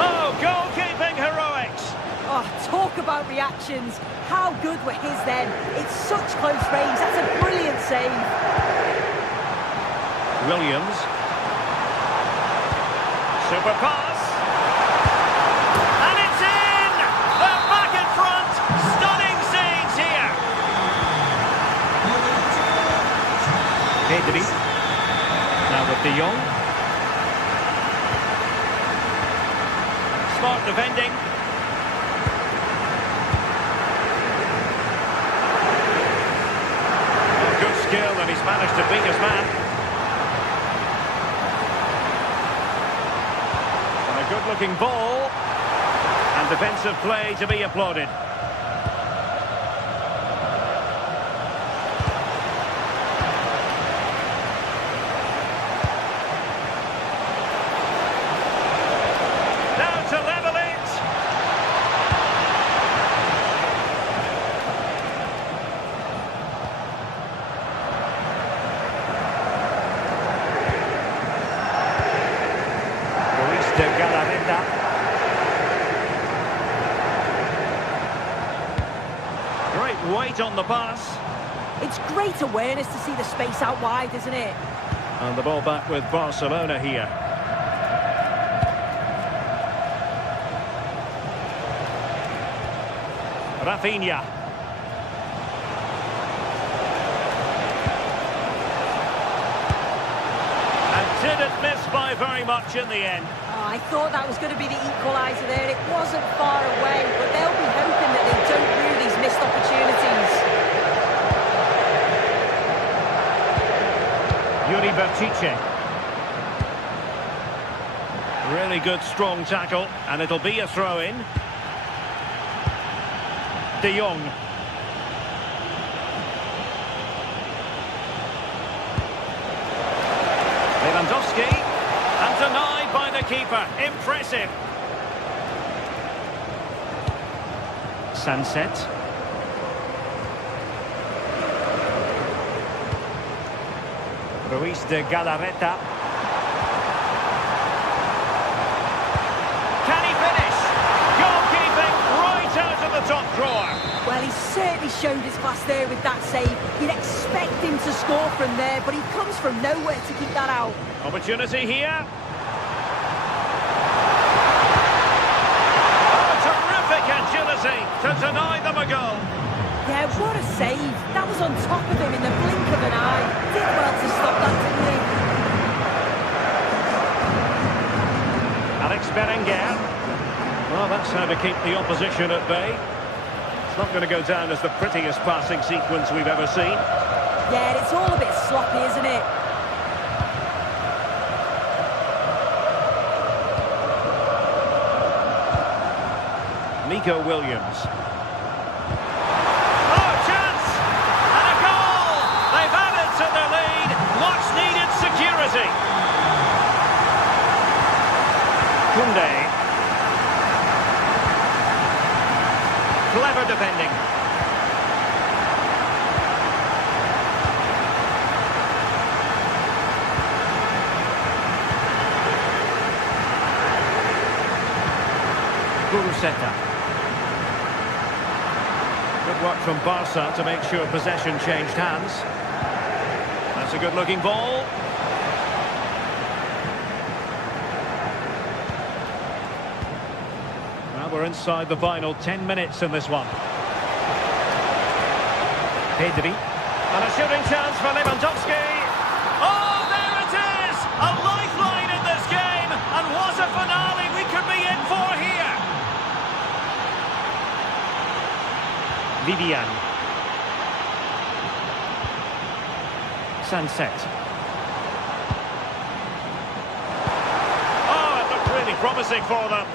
Oh, goalkeeping heroics. Oh, talk about reactions. How good were his then? It's such close range. That's a brilliant save. Williams. Super pass. And it's in! They're back in front. Stunning scenes here. Pedri. Now with De Jong. Smart defending. Good skill, and he's managed to beat his man. Good-looking ball, and defensive play to be applauded. Now to level it. Great weight on the pass. It's great awareness to see the space out wide, isn't it? And the ball back with Barcelona here. Rafinha. And didn't miss by very much in the end. Oh, I thought that was going to be the equaliser there. It wasn't far away, but they'll be hoping that they don't rue these missed opportunities. Yuri Bertice. Really good, strong tackle, and it'll be a throw-in. De Jong. Lewandowski, and denied by the keeper. Impressive. Sunset. Ruiz de Galarreta. Can he finish? Goalkeeping right out of the top drawer. Well, he certainly showed his class there with that save. You'd expect him to score from there, but he comes from nowhere to keep that out. Opportunity here. Oh, terrific agility to deny them a goal. Yeah, Yeah, what a save. That was on top of him in the blink of an eye. Did well to stop that, didn't he? Alex Berenguer. Well, that's how to keep the opposition at bay. It's not going to go down as the prettiest passing sequence we've ever seen. Yeah, it's all a bit sloppy, isn't it? Nico Williams. Oh, chance! And a goal! They've added to their lead. Much needed security. Koundé. Clever defending. Guruseta. Good work from Barca to make sure possession changed hands. That's a good-looking ball. Well, we're inside the final 10 minutes in this one. Pedri. And a shooting chance for Lewandowski. Oh, there it is! A lifeline in this game! And what a finale we could be in for here! Vivian. Sunset. Oh, it looked really promising for them.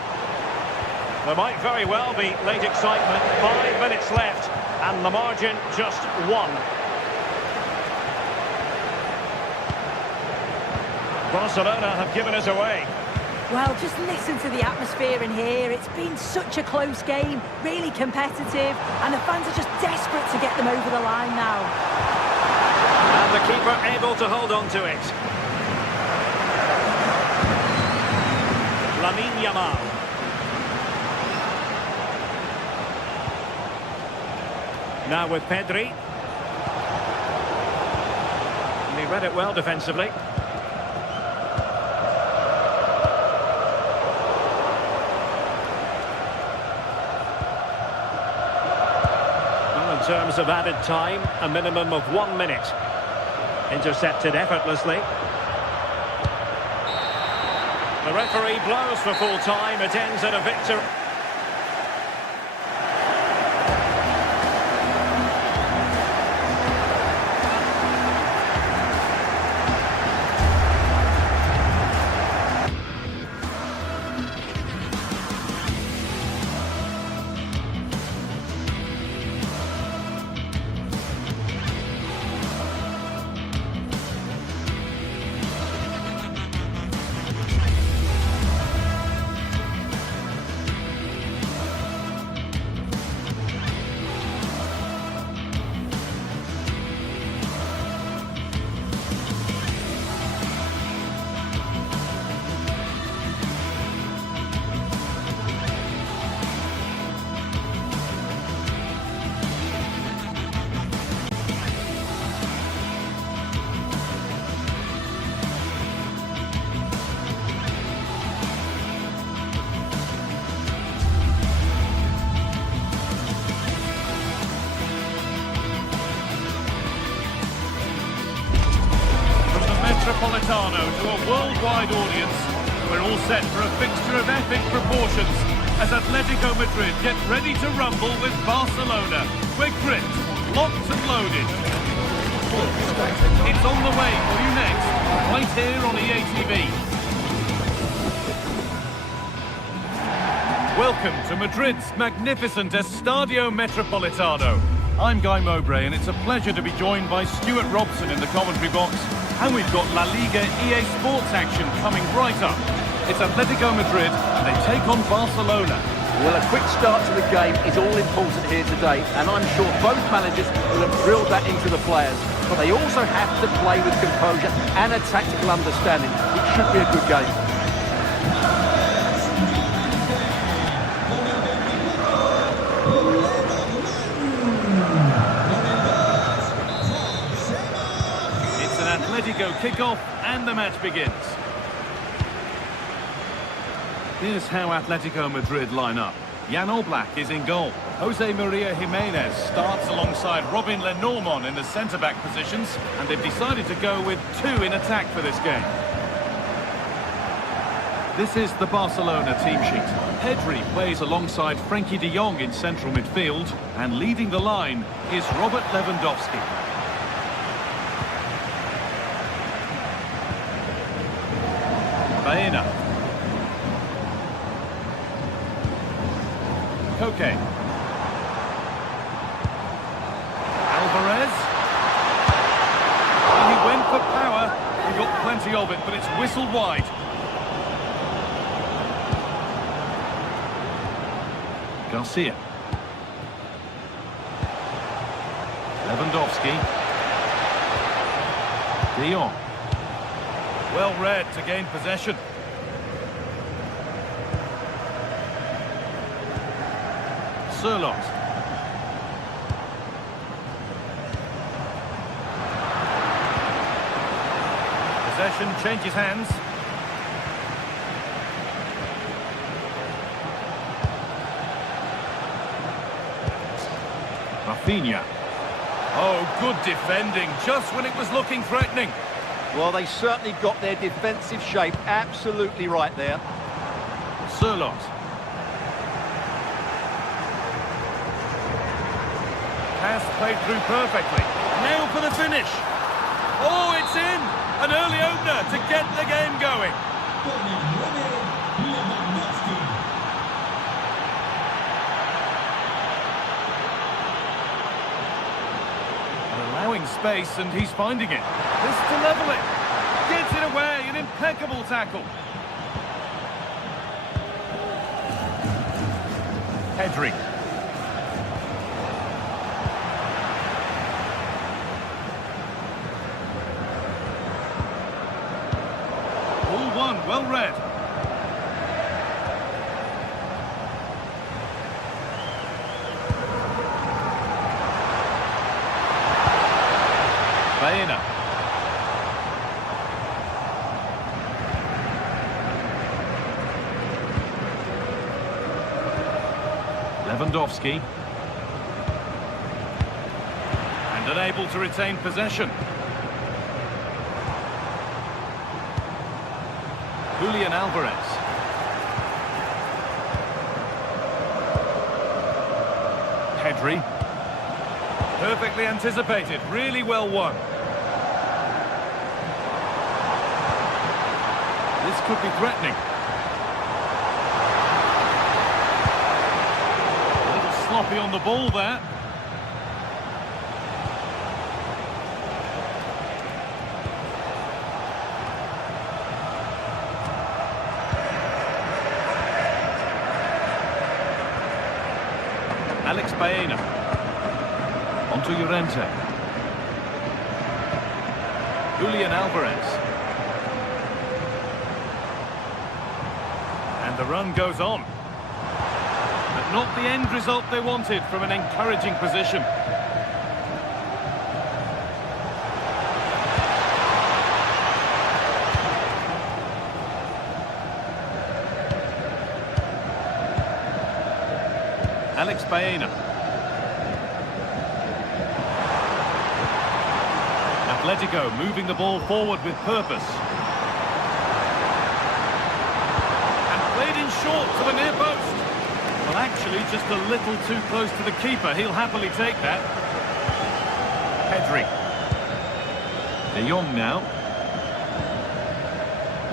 There might very well be late excitement. 5 minutes left, and the margin just 1. Barcelona have given us away. Well, just listen to the atmosphere in here. It's been such a close game, really competitive, and the fans are just desperate to get them over the line now. And the keeper able to hold on to it. Lamine Yamal. Now with Pedri. And he read it well defensively. In terms of added time, a minimum of 1 minute. Intercepted effortlessly. The referee blows for full time. It ends at a victory. Metropolitano to a worldwide audience. We're all set for a fixture of epic proportions as Atletico Madrid get ready to rumble with Barcelona. We're gripped, locked and loaded. It's on the way for you next, right here on EA TV. Welcome to Madrid's magnificent Estadio Metropolitano. I'm Guy Mowbray, and it's a pleasure to be joined by Stuart Robson in the commentary box. And we've got La Liga EA Sports action coming right up. It's Atletico Madrid, and they take on Barcelona. Well, a quick start to the game is all important here today, and I'm sure both managers will have drilled that into the players. But they also have to play with composure and a tactical understanding. It should be a good game. Atletico kick-off and the match begins. Here's how Atletico Madrid line up. Jan Oblak is in goal. Jose Maria Jimenez starts alongside Robin Lenormand in the centre-back positions, and they've decided to go with two in attack for this game. This is the Barcelona team sheet. Pedri plays alongside Frenkie de Jong in central midfield, and leading the line is Robert Lewandowski. Baena. Koke. Alvarez. Well, he went for power. He got plenty of it, but it's whistled wide. Garcia. Lewandowski. De Jong. Well read to gain possession. Sørloth. Possession changes hands. Rafinha. Oh, good defending, just when it was looking threatening. Well, they certainly got their defensive shape absolutely right there. Sørloth. Pass played through perfectly. Now for the finish. Oh, it's in! An early opener to get the game going. Allowing space, and he's finding it. This to level it. Gets it away, an impeccable tackle. Pedri. Ball one, well read. Baena. Lewandowski. And unable to retain possession. Julian Alvarez. Pedri. Perfectly anticipated, really well won. This could be threatening. A little sloppy on the ball there. Alex Baena. Onto Llorente. Julian Alvarez. And the run goes on. But not the end result they wanted from an encouraging position. Alex Baena. Atletico moving the ball forward with purpose. And played in short to the near post. Well, actually, just a little too close to the keeper. He'll happily take that. Pedri. De Jong now.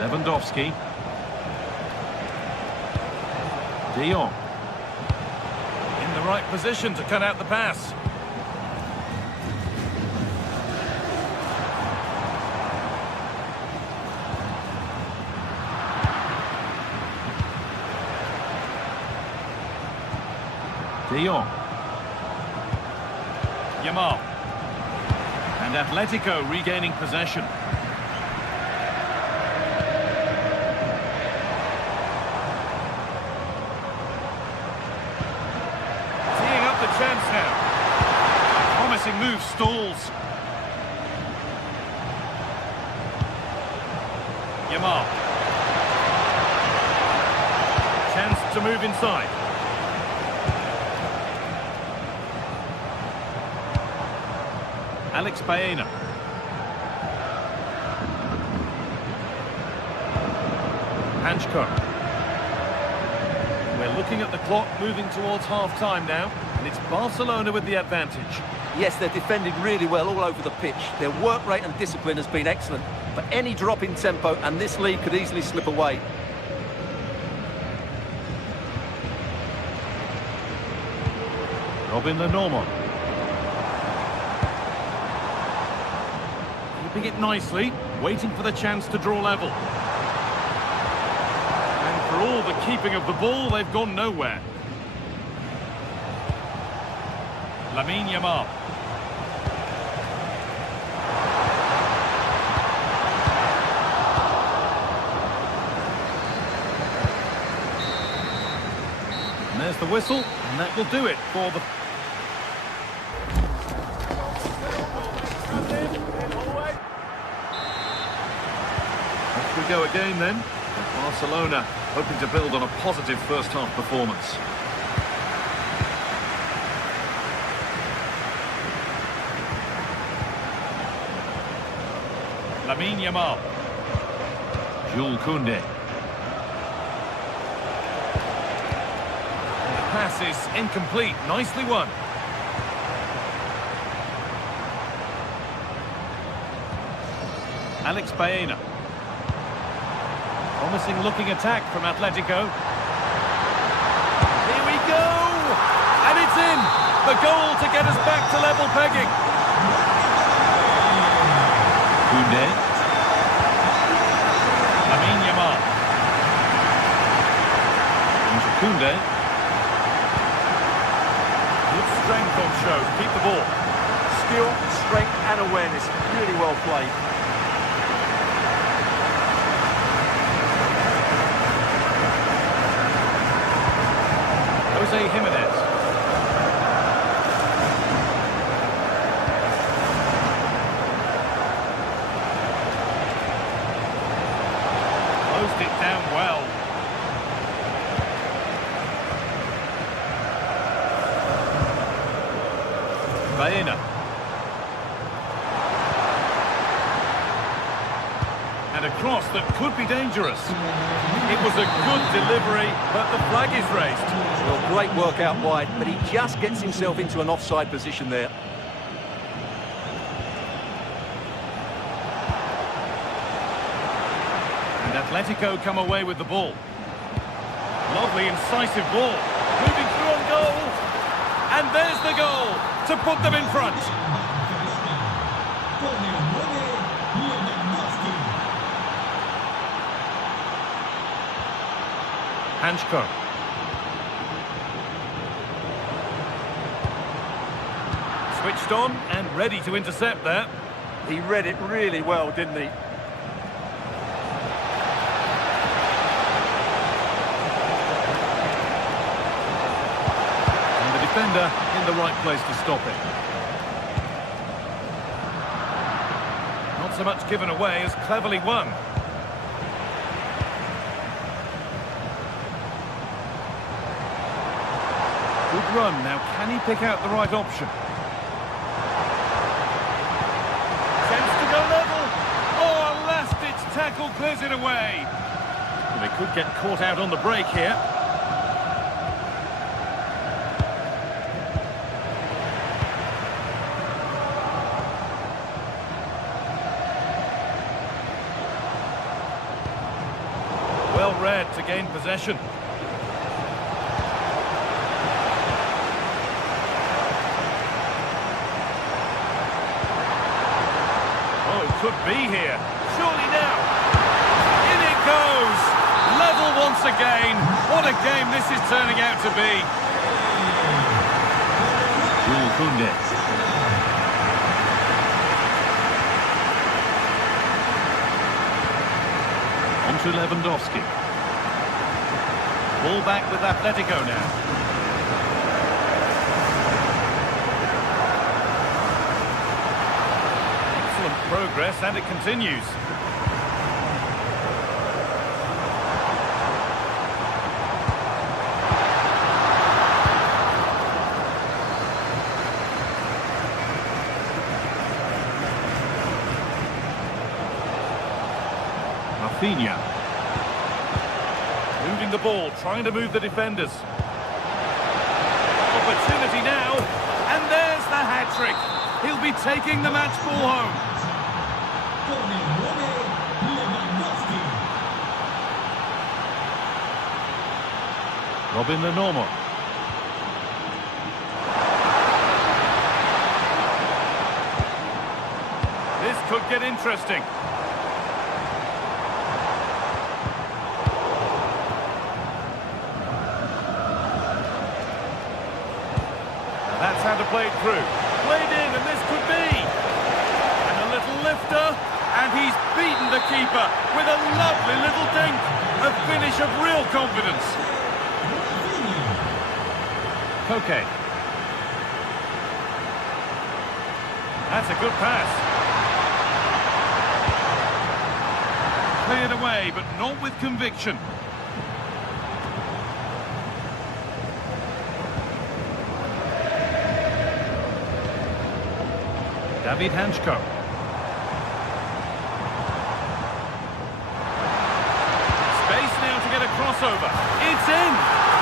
Lewandowski. De Jong. In the right position to cut out the pass. De Jong. Yamal. And Atletico regaining possession. Teeing up the chance now. Promising move stalls. Yamal. Chance to move inside. Alex Baena. Hanchko. We're looking at the clock moving towards half-time now, and it's Barcelona with the advantage. Yes, they're defending really well all over the pitch. Their work rate and discipline has been excellent, but any drop in tempo and this lead could easily slip away. Robin Lenormand. Keeping it nicely, waiting for the chance to draw level. And for all the keeping of the ball, they've gone nowhere. Lamine Yamal. And there's the whistle, and that will do it for the... Off we go again then. Barcelona hoping to build on a positive first-half performance. Lamine Yamal. Jules Koundé. Pass is incomplete. Nicely won. Alex Baena. Promising looking attack from Atletico. Here we go! And it's in! The goal to get us back to level pegging. Koundé. Lamine Yamal. Into Koundé. Good strength on show. Keep the ball. Skill, strength and awareness. Really well played. Jose Jimenez. Closed it down well. Baena. And a cross that could be dangerous. It was a good delivery, but the flag is raised. Well, great work out wide, but he just gets himself into an offside position there. And Atletico come away with the ball. Lovely, incisive ball. Moving through on goal. And there's the goal to put them in front. Hanchko. Switched on and ready to intercept there. He read it really well, didn't he? And the defender in the right place to stop it. Not so much given away as cleverly won. Good run. Now, can he pick out the right option? Chance to go level. Oh, a last-ditch tackle clears it away. Well, they could get caught out on the break here. Well read to gain possession. Could be here. Surely now. In it goes. Level once again. What a game this is turning out to be. Jules Koundé. On to Lewandowski. Ball back with Atletico now. Progress, and it continues. Rafinha. Moving the ball, trying to move the defenders. Opportunity now, and there's the hat-trick. He'll be taking the match ball home. Robin the normal. This could get interesting. That's how to play it through. Played in, and this could be. And a little lifter, and he's beaten the keeper with a lovely little dink. A finish of real confidence. Okay. That's a good pass. Cleared away, but not with conviction. David Hanchko. Space now to get a crossover. It's in!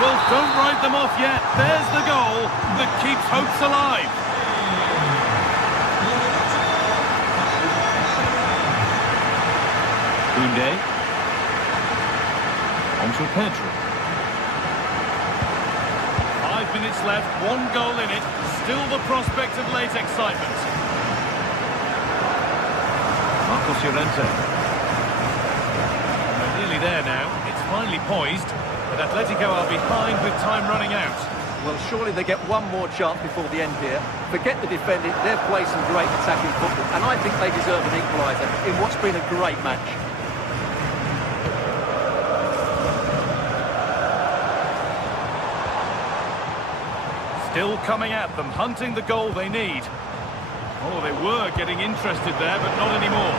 Well, don't write them off yet. There's the goal that keeps hopes alive. Koundé. On to Pedro. 5 minutes left, 1 goal in it. Still the prospect of late excitement. Marcos Llorente. They're nearly there now. It's finally poised, but Atletico are behind with time running out. Well, surely they get one more chance before the end here. Forget the defending, they've played some great attacking football, and I think they deserve an equaliser in what's been a great match. Still coming at them, hunting the goal they need. Oh, they were getting interested there, but not anymore.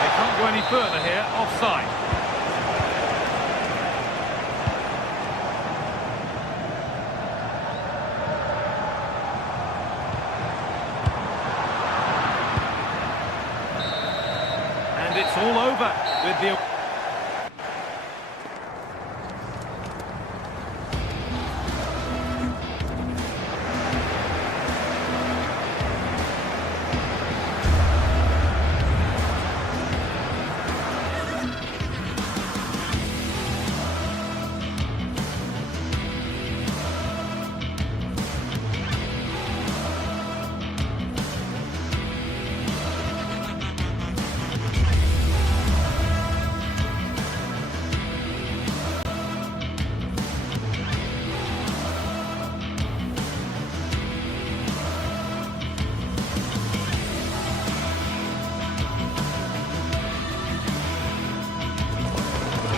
They can't go any further here, offside. And it's all over with the...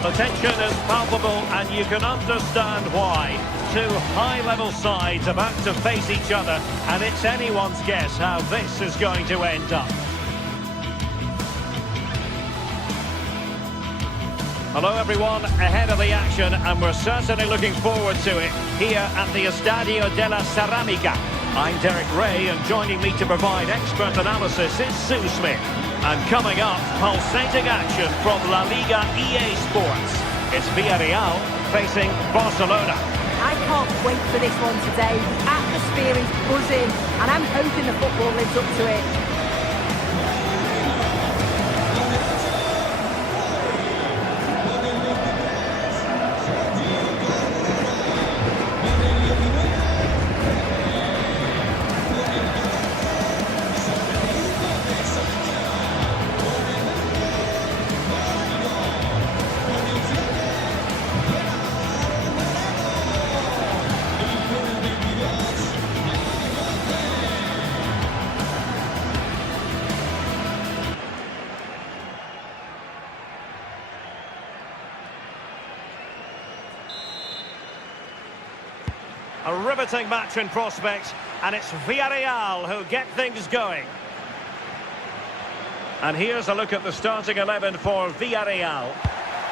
The tension is palpable, and you can understand why. Two high-level sides about to face each other, and it's anyone's guess how this is going to end up. Hello everyone, ahead of the action, and we're certainly looking forward to it here at the Estadio de la Ceramica. I'm Derek Ray, and joining me to provide expert analysis is Sue Smith. And coming up, pulsating action from La Liga EA Sports. It's Villareal facing Barcelona. I can't wait for this one today. The atmosphere is buzzing, and I'm hoping the football lives up to it. A riveting match in prospect, and it's Villareal who get things going. And here's a look at the starting 11 for Villareal.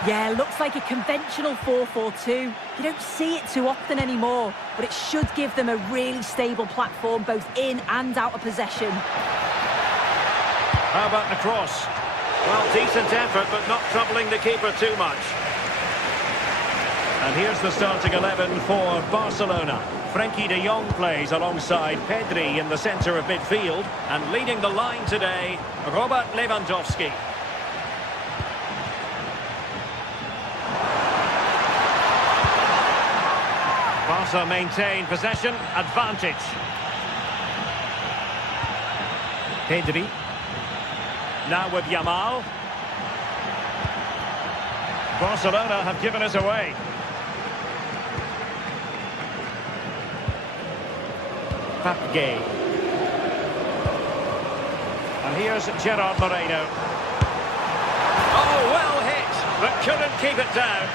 Yeah, looks like a conventional 4-4-2. You don't see it too often anymore, but it should give them a really stable platform both in and out of possession. How about the cross? Well, decent effort, but not troubling the keeper too much. And here's the starting 11 for Barcelona. Frenkie de Jong plays alongside Pedri in the centre of midfield. And leading the line today, Robert Lewandowski. Barca maintain possession, advantage. Pedri. Now with Yamal. Barcelona have given us away. Gay. And here's Gerard Moreno. Oh, well hit, but couldn't keep it down.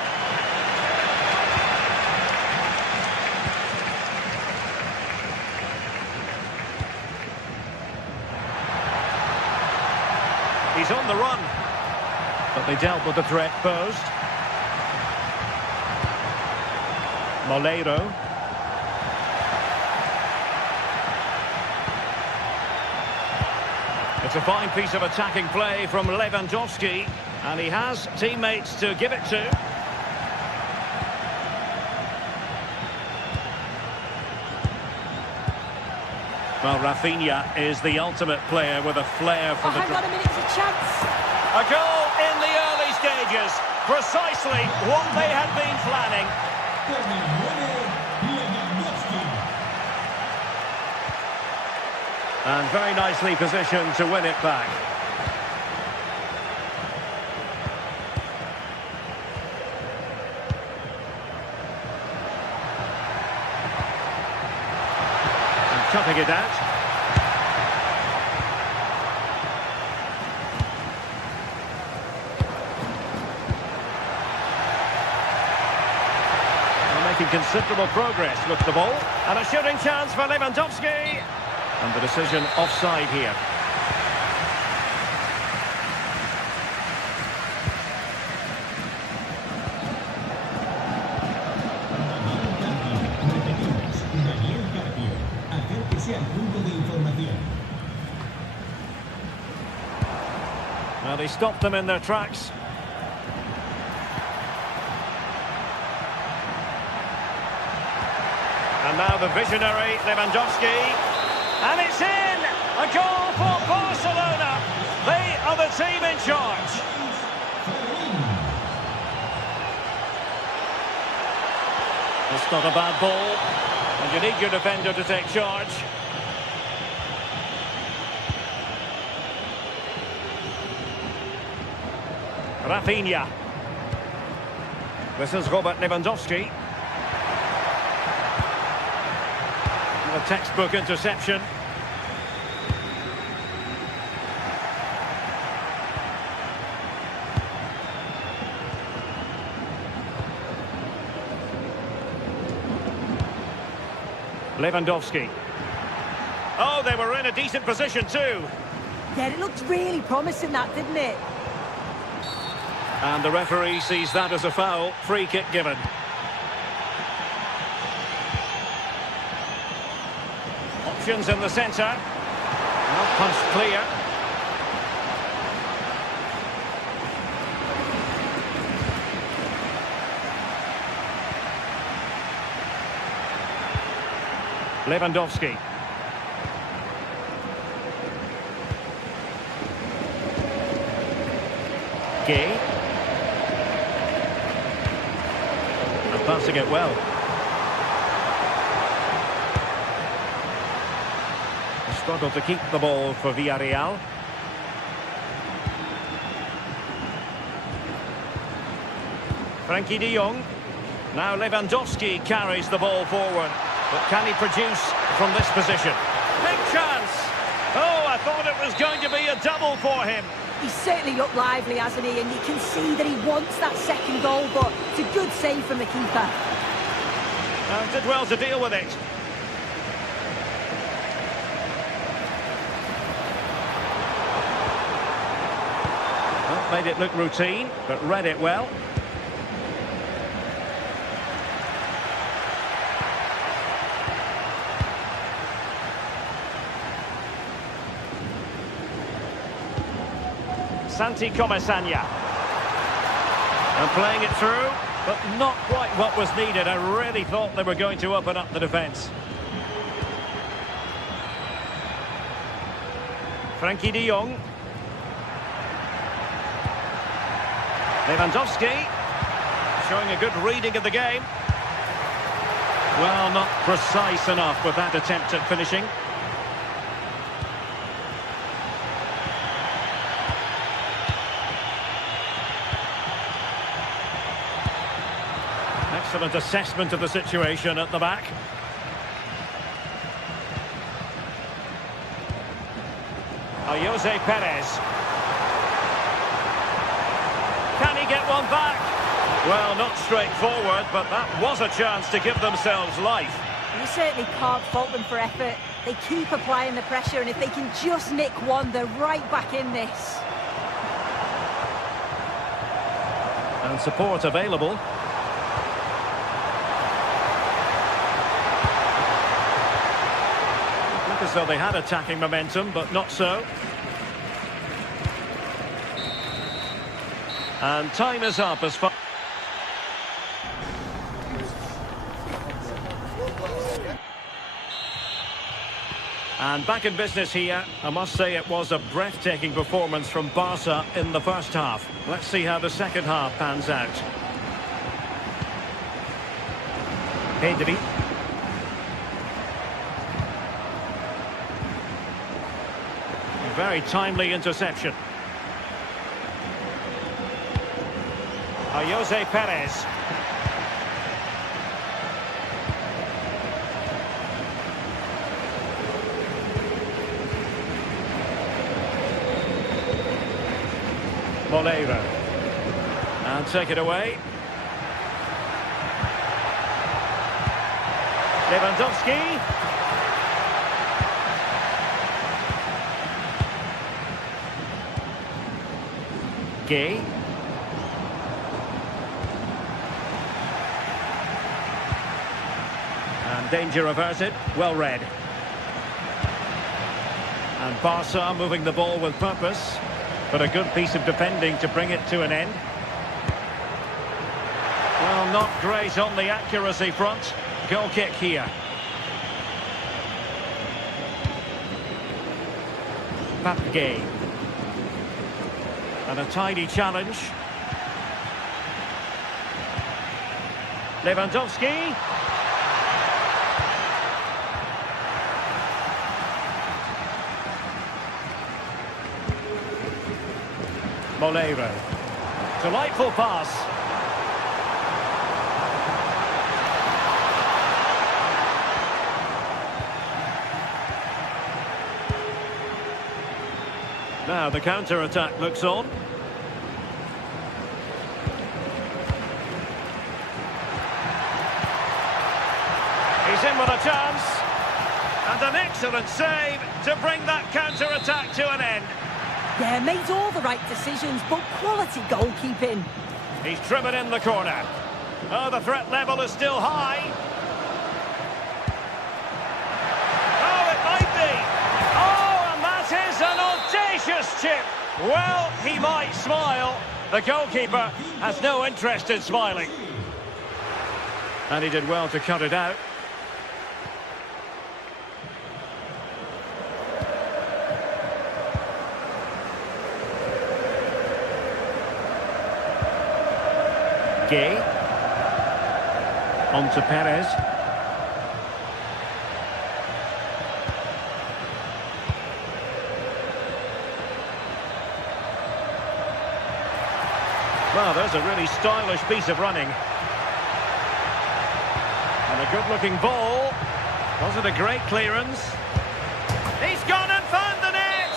He's on the run, but they dealt with the threat posed. Molero. It's a fine piece of attacking play from Lewandowski, and he has teammates to give it to. Well, Rafinha is the ultimate player with a flair for the... Hang on a minute, it's a chance. A goal in the early stages. Precisely what they had been planning. And very nicely positioned to win it back. And cutting it out. They're making considerable progress with the ball. And a shooting chance for Lewandowski. And the decision offside here. Well, they stopped them in their tracks. And now the visionary Lewandowski. And it's in! A goal for Barcelona! They are the team in charge. It's not a bad ball. And you need your defender to take charge. Rafinha. This is Robert Lewandowski. A textbook interception. Lewandowski. Oh, they were in a decent position too. Yeah, it looked really promising, that, didn't it? And the referee sees that as a foul. Free kick given. Options in the centre. Not punched clear. Lewandowski. Gay. And passing it well. Struggle to keep the ball for Villareal. Frenkie de Jong. Now Lewandowski carries the ball forward. But can he produce from this position? Big chance! Oh, I thought it was going to be a double for him. He's certainly looked lively, hasn't he? And you can see that he wants that second goal, but it's a good save from the keeper. And did well to deal with it. Well, made it look routine, but read it well. Santi Comesaña. And playing it through, but not quite what was needed. I really thought they were going to open up the defence. Frankie de Jong. Lewandowski. Showing a good reading of the game. Well, not precise enough with that attempt at finishing. Excellent assessment of the situation at the back. Jose Perez. Can he get one back? Well, not straightforward, but that was a chance to give themselves life. You certainly can't fault them for effort. They keep applying the pressure, and if they can just nick one, they're right back in this. And support available. Look as though they had attacking momentum, but not so. And time is up as far... And back in business here. I must say it was a breathtaking performance from Barca in the first half. Let's see how the second half pans out. Pedri. A very timely interception. Jose Perez. Moreira. And take it away. Lewandowski. Gay. And danger averted. Well read. And Barca moving the ball with purpose. But a good piece of defending to bring it to an end. Well, not great on the accuracy front. Goal kick here. Papgay. And a tidy challenge. Lewandowski. Moreira. Delightful pass. Now the counter-attack looks on. He's in with a chance. And an excellent save to bring that counter-attack to an end. Yeah, made all the right decisions, but quality goalkeeping. He's driven in the corner. Oh, the threat level is still high. Oh, it might be. Oh, and that is an audacious chip. Well, he might smile. The goalkeeper has no interest in smiling. And he did well to cut it out. Gay. On to Perez. Well, there's a really stylish piece of running. And a good-looking ball. Wasn't a great clearance. He's gone and found the net!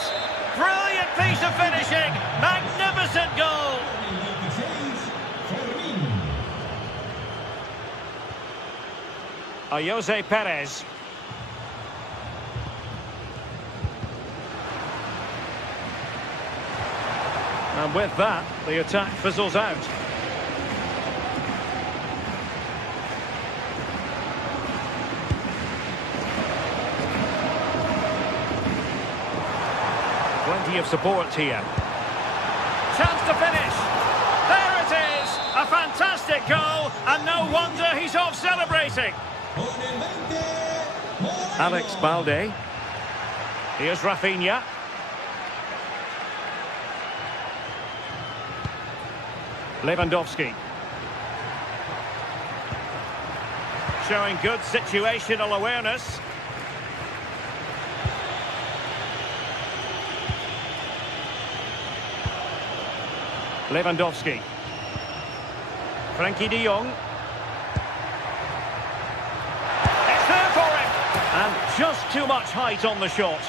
Brilliant piece of finishing! Magnificent goal! Jose Perez. And with that, the attack fizzles out. Plenty of support here. chance to finish. There it is, a fantastic goal, and no wonder he's off celebrating. Alex Balde. Here's Rafinha. Lewandowski. Showing good situational awareness. Lewandowski. Frankie de Jong. It's there for him. And just too much height on the shot.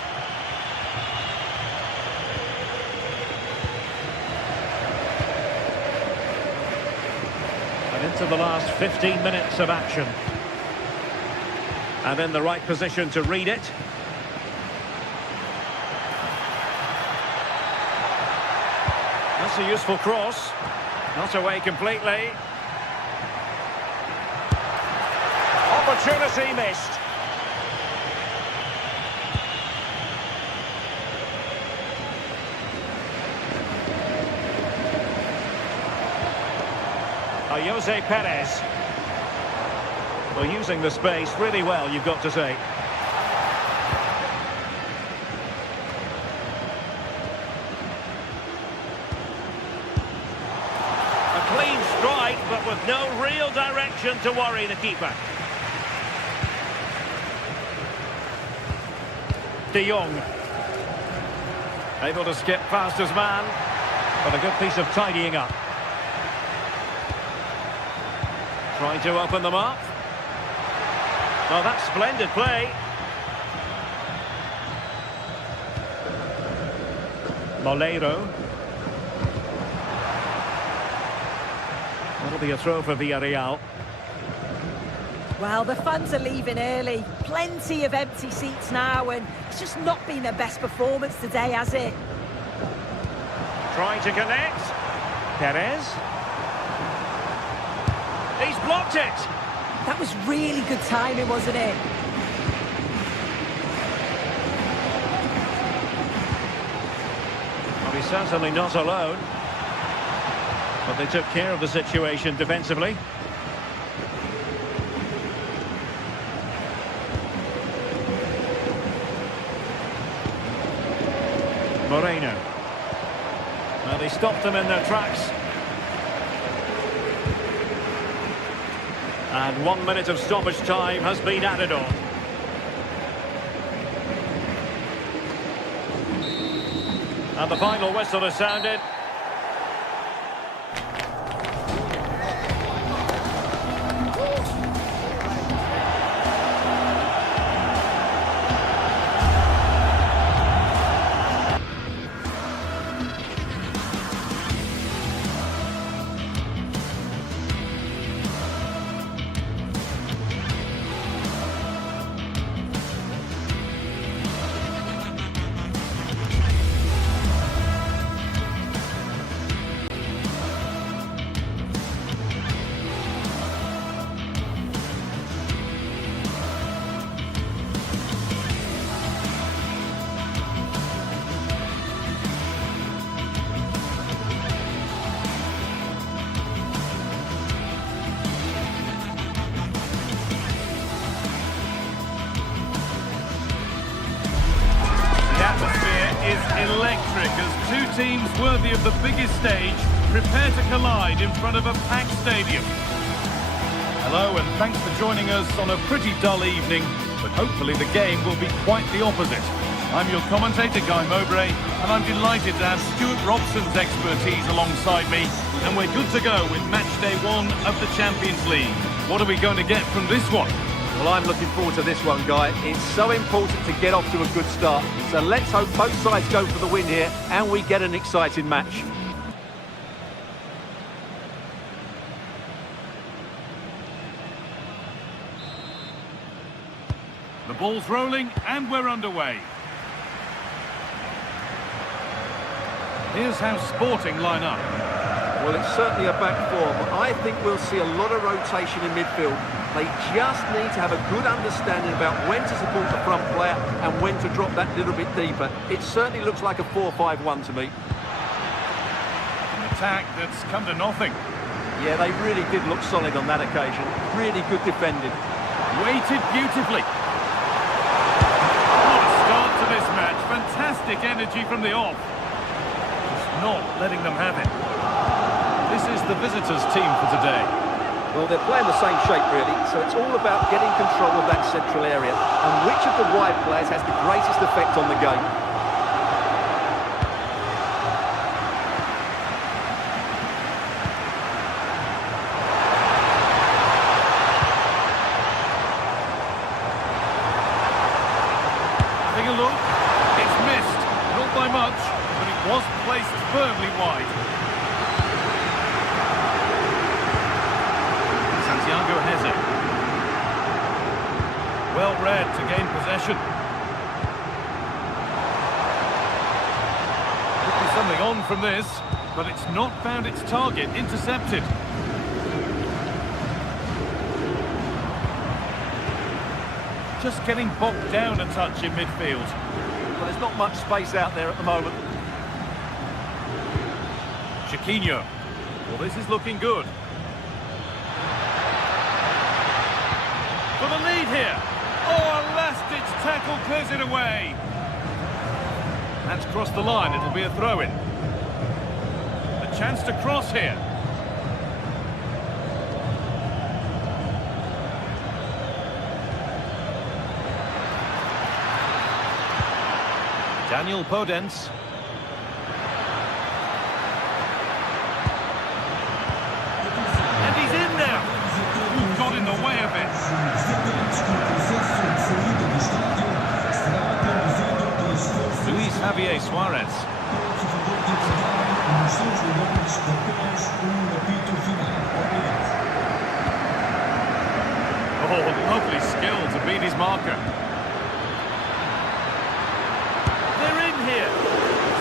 And into the last 15 minutes of action. And in the right position to read it. That's a useful cross. Not away completely. Opportunity missed. Jose Perez. Well, using the space really well, you've got to say. A clean strike, but with no real direction to worry the keeper. De Jong. Able to skip past his man, but a good piece of tidying up. Trying to open them up. Oh, that's splendid play. Moleiro. That'll be a throw for Villareal. Well, the fans are leaving early. Plenty of empty seats now, and it's just not been their best performance today, has it? Trying to connect. Perez. He's blocked it. That was really good timing, wasn't it? Well, he's certainly not alone. But they took care of the situation defensively. Moreno. Well, they stopped them in their tracks. And 1 minute of stoppage time has been added on. And the final whistle has sounded. Electric as two teams worthy of the biggest stage prepare to collide in front of a packed stadium. Hello and thanks for joining us on a pretty dull evening, but hopefully the game will be quite the opposite. I'm your commentator, Guy Mowbray, and I'm delighted to have Stuart Robson's expertise alongside me, and we're good to go with match day 1 of the Champions League. What are we going to get from this one? Well, I'm looking forward to this one, Guy. It's so important to get off to a good start. So let's hope both sides go for the win here and we get an exciting match. The ball's rolling and we're underway. Here's how Sporting line up. Well, it's certainly a back four, but I think we'll see a lot of rotation in midfield. They just need to have a good understanding about when to support the front player and when to drop that little bit deeper. It certainly looks like a 4-5-1 to me. attack that's come to nothing. Yeah, they really did look solid on that occasion. Really good defending. Waited beautifully. What a start to this match. Fantastic energy from the off. Just not letting them have it. This is the visitors' team for today. Well, they're playing the same shape, really, so it's all about getting control of that central area and which of the wide players has the greatest effect on the game. Having a look. It's missed. Not by much, but it was placed firmly wide. Well read to gain possession. Could be something on from this, but it's not found its target. Intercepted. Just getting bogged down a touch in midfield. Well, there's not much space out there at the moment. Chiquinho. Well, this is looking good. For the lead here. Oh, a last-ditch tackle clears it away. That's crossed the line. It'll be a throw-in. A chance to cross here. Daniel Podence. And he's in now. Got in the way of it. Luis Javier Suarez. Oh, lovely skill to beat his marker. They're in here.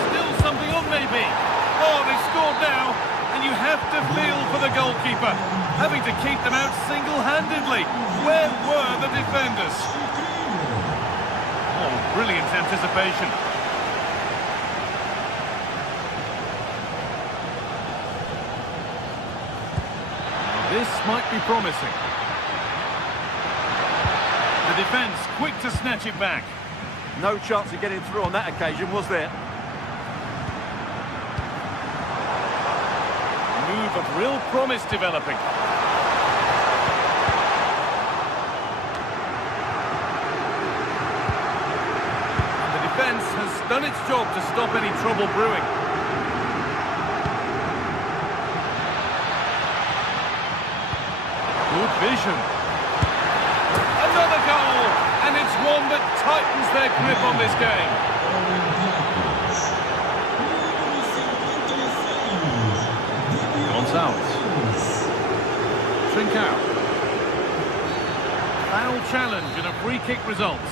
Still something on maybe. Oh, they scored now. And you have to feel for the goalkeeper, having to keep them out single-handedly. Where were the defenders? Oh, brilliant anticipation. This might be promising. The defence quick to snatch it back. No chance of getting through on that occasion, was there? Move of real promise developing. And the defence has done its job to stop any trouble brewing. Good vision. Another goal! And it's one that tightens their grip on this game. Gonzalez. Trincao. Foul challenge and a free kick results.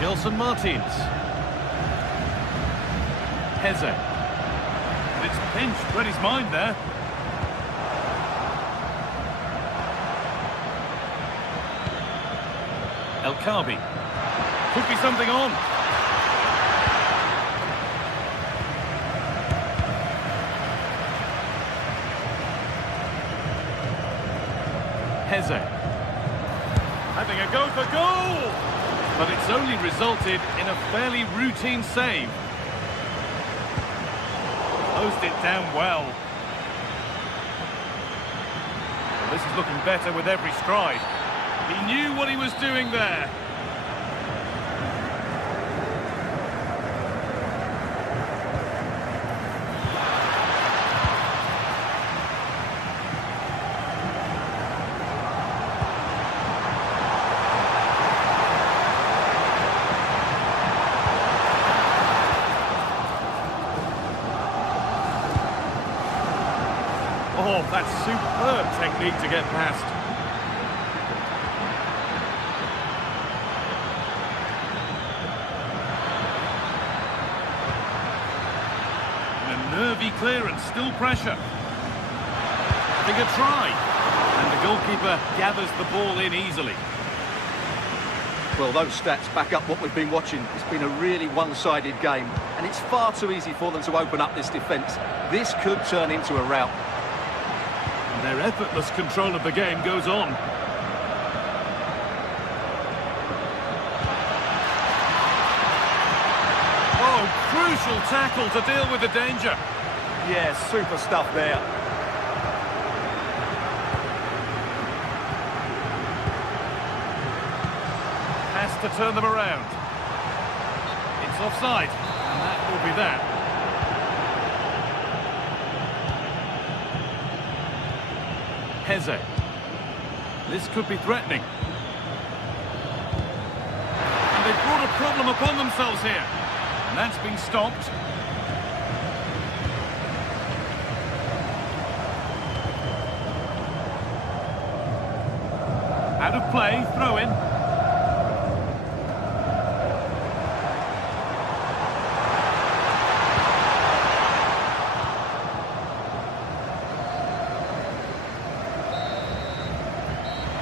Gelson Martins. Heze. And it's pinched, read his mind there. El Khabi. Could be something on. Heze. Having a go for goal! But it's only resulted in a fairly routine save. Closed it down well. This is looking better with every stride. He knew what he was doing there. Oh, that's superb technique to get past. And a nervy clearance, still pressure. Having a try. And the goalkeeper gathers the ball in easily. Well, those stats back up what we've been watching. It's been a really one-sided game, and it's far too easy for them to open up this defence. This could turn into a rout. And their effortless control of the game goes on. Oh, crucial tackle to deal with the danger. Yeah, super stuff there. Has to turn them around. It's offside, and that will be that. Heze. This could be threatening. And they've brought a problem upon themselves here. And that's been stopped. Out of play, throw in.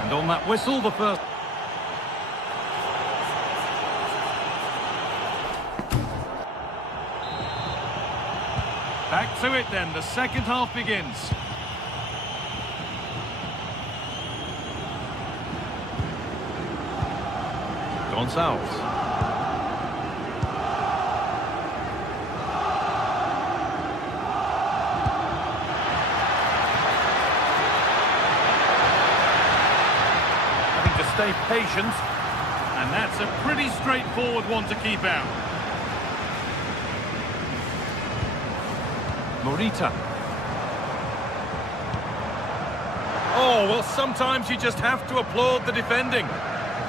And on that whistle, the first... Back to it then, the second half begins. Gonçalves. Having to stay patient, and that's a pretty straightforward one to keep out. Morita. Oh, well, sometimes you just have to applaud the defending.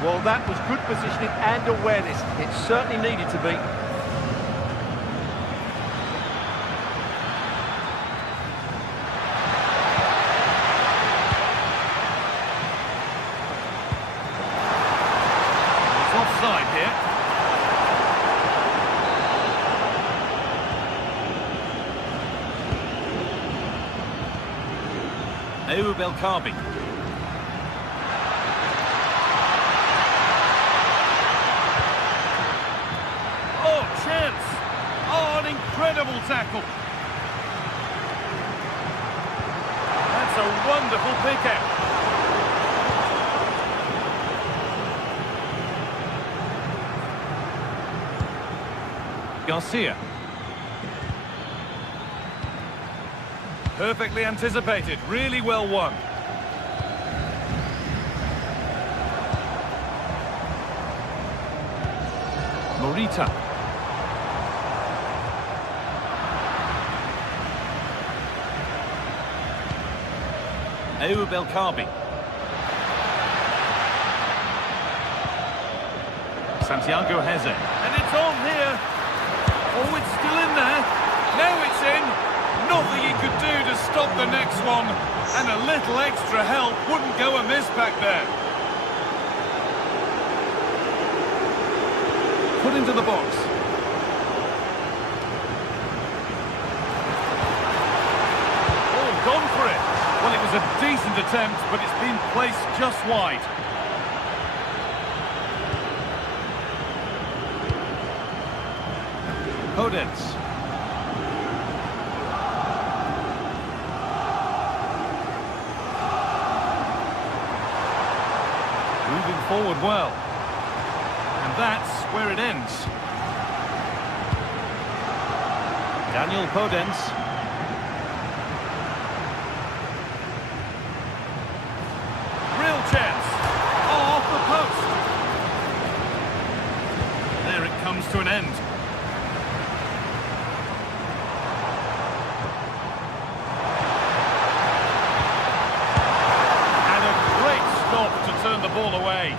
Well, that was good positioning and awareness. It certainly needed to be. It's offside here. Belkabi. Oh, chance! Oh, an incredible tackle. That's a wonderful pick out. Garcia. Perfectly anticipated, really well won. Morita. Belkabi. Santiago Heze. And it's on here. Oh, it's still in there. Now it's in. Nothing he could do to stop the next one. And a little extra help wouldn't go amiss back there. Put into the box. Oh, gone for it. Well, it was a decent attempt, but it's been placed just wide. Podence. Moving forward well. And that's where it ends. Daniel Podence. Real chance. Oh, off the post. There it comes to an end. And a great stop to turn the ball away.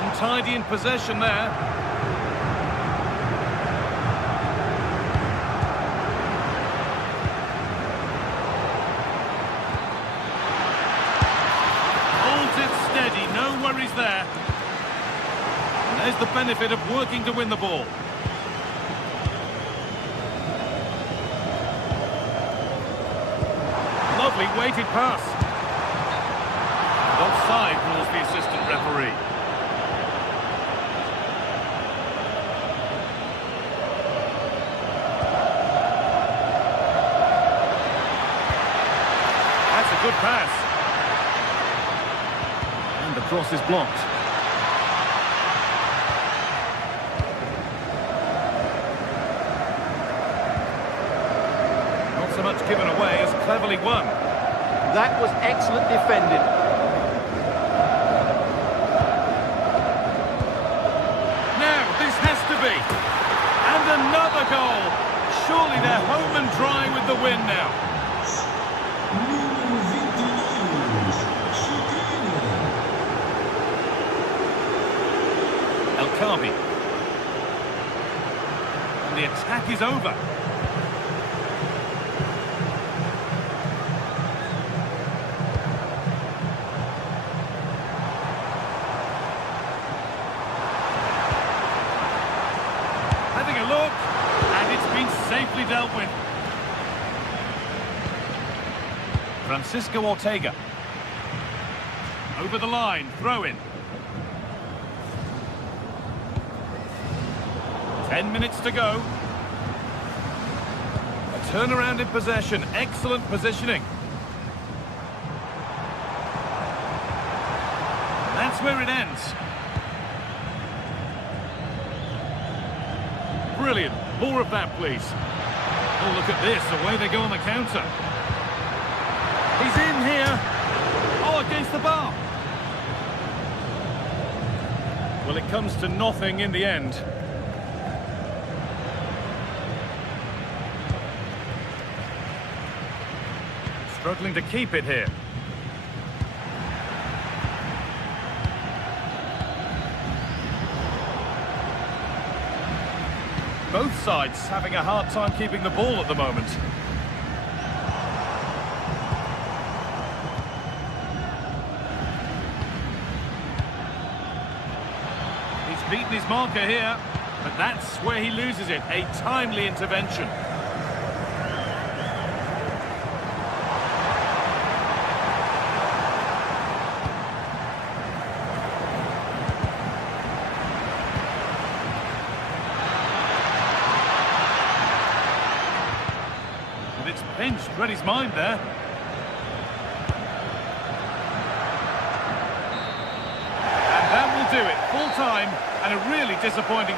Untidy in possession there. Holds it steady, no worries there. And there's the benefit of working to win the ball. Beautifully weighted pass. And offside rules the assistant referee. That's a good pass. And the cross is blocked. Not so much given away as cleverly won. That was excellent defending. Now, this has to be. And another goal. Surely they're home and dry with the win now. El Kabi. And the attack is over. Having a look, and it's been safely dealt with. Francisco Ortega. Over the line, throw in. 10 minutes to go. A turnaround in possession, excellent positioning. That's where it ends. Brilliant. More of that, please. Oh, look at this. Away they go on the counter. He's in here. Oh, against the bar. Well, it comes to nothing in the end. Struggling to keep it here. Both sides having a hard time keeping the ball at the moment. He's beaten his marker here, but that's where he loses it. A timely intervention. Pinched, read his mind there. And that will do it. Full time and a really disappointing...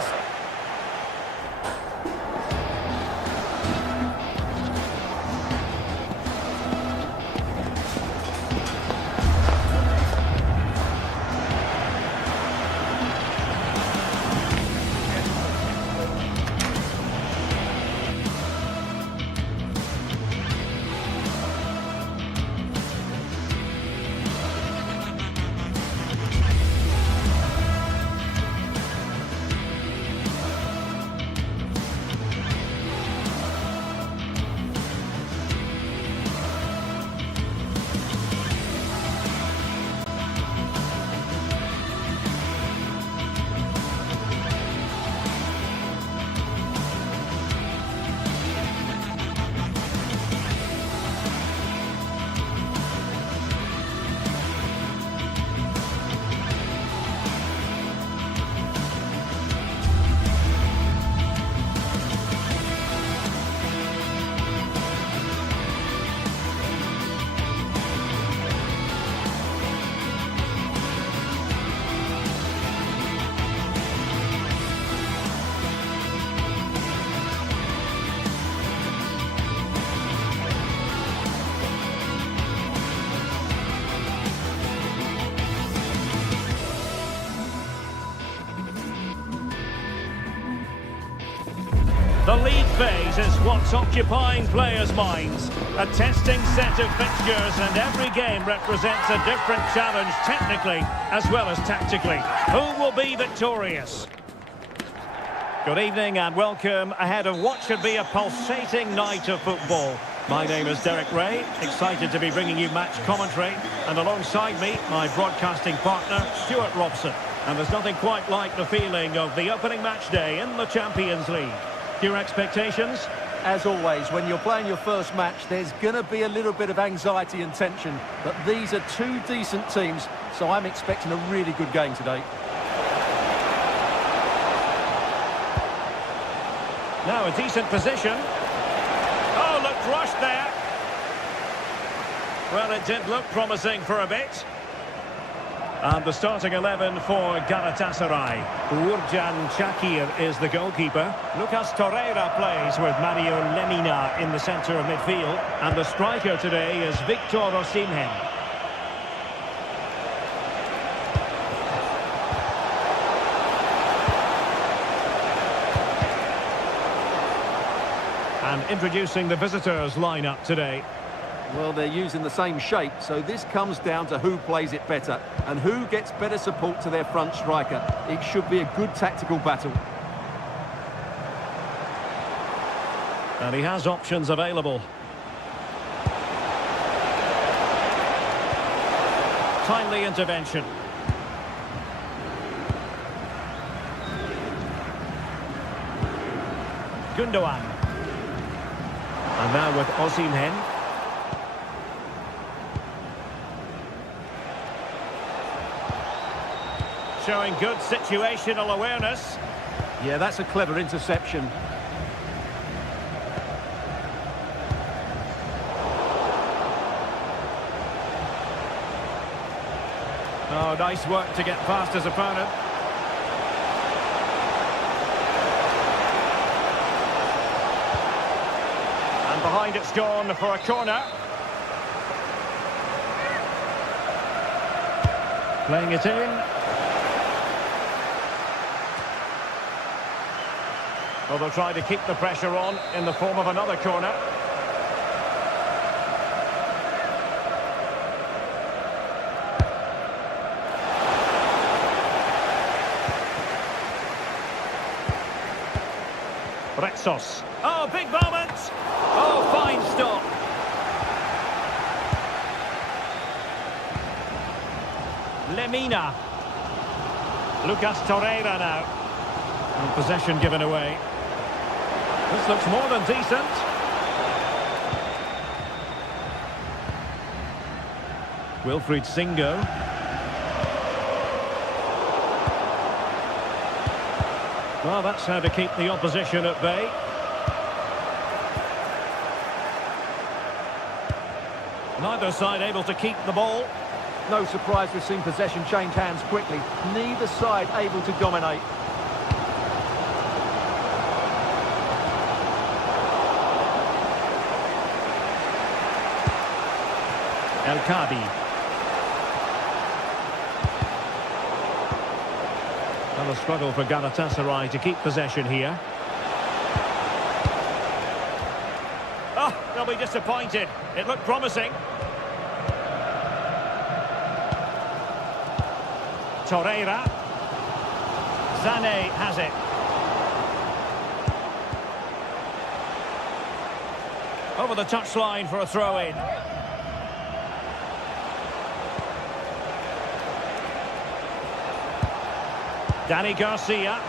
The league phase is what's occupying players' minds. A testing set of fixtures, and every game represents a different challenge technically as well as tactically. Who will be victorious? Good evening and welcome ahead of what should be a pulsating night of football. My name is Derek Ray, excited to be bringing you match commentary, and alongside me, my broadcasting partner, Stuart Robson. And there's nothing quite like the feeling of the opening match day in the Champions League. Your expectations? As always, when you're playing your first match, there's going to be a little bit of anxiety and tension. But these are two decent teams, so I'm expecting a really good game today. Now a decent position. Oh, looked rushed there. Well, it did look promising for a bit. And the starting 11 for Gatasaray. Uğurcan Çakır is the goalkeeper. Lucas Torreira plays with Mario Lemina in the centre of midfield. And the striker today is Victor Osimhen. And introducing the visitors lineup today. Well, they're using the same shape, so this comes down to who plays it better and who gets better support to their front striker. It should be a good tactical battle. And he has options available. Timely intervention. Gundogan. And now with Osimhen. Showing good situational awareness. Yeah, that's a clever interception. Oh, nice work to get past his opponent. And behind it's gone for a corner. Playing it in. Well, they'll try to keep the pressure on in the form of another corner. Retsos. Oh, big moment! Oh, fine stop. Lemina. Lucas Torreira now. And possession given away. This looks more than decent. Wilfried Singo. Well, that's how to keep the opposition at bay. Neither side able to keep the ball. No surprise we've seen possession change hands quickly. Neither side able to dominate. El Kadi. Well, a struggle for Galatasaray to keep possession here. Oh, they'll be disappointed. It looked promising. Torreira. Sané has it. Over the touchline for a throw-in. Dani Garcia.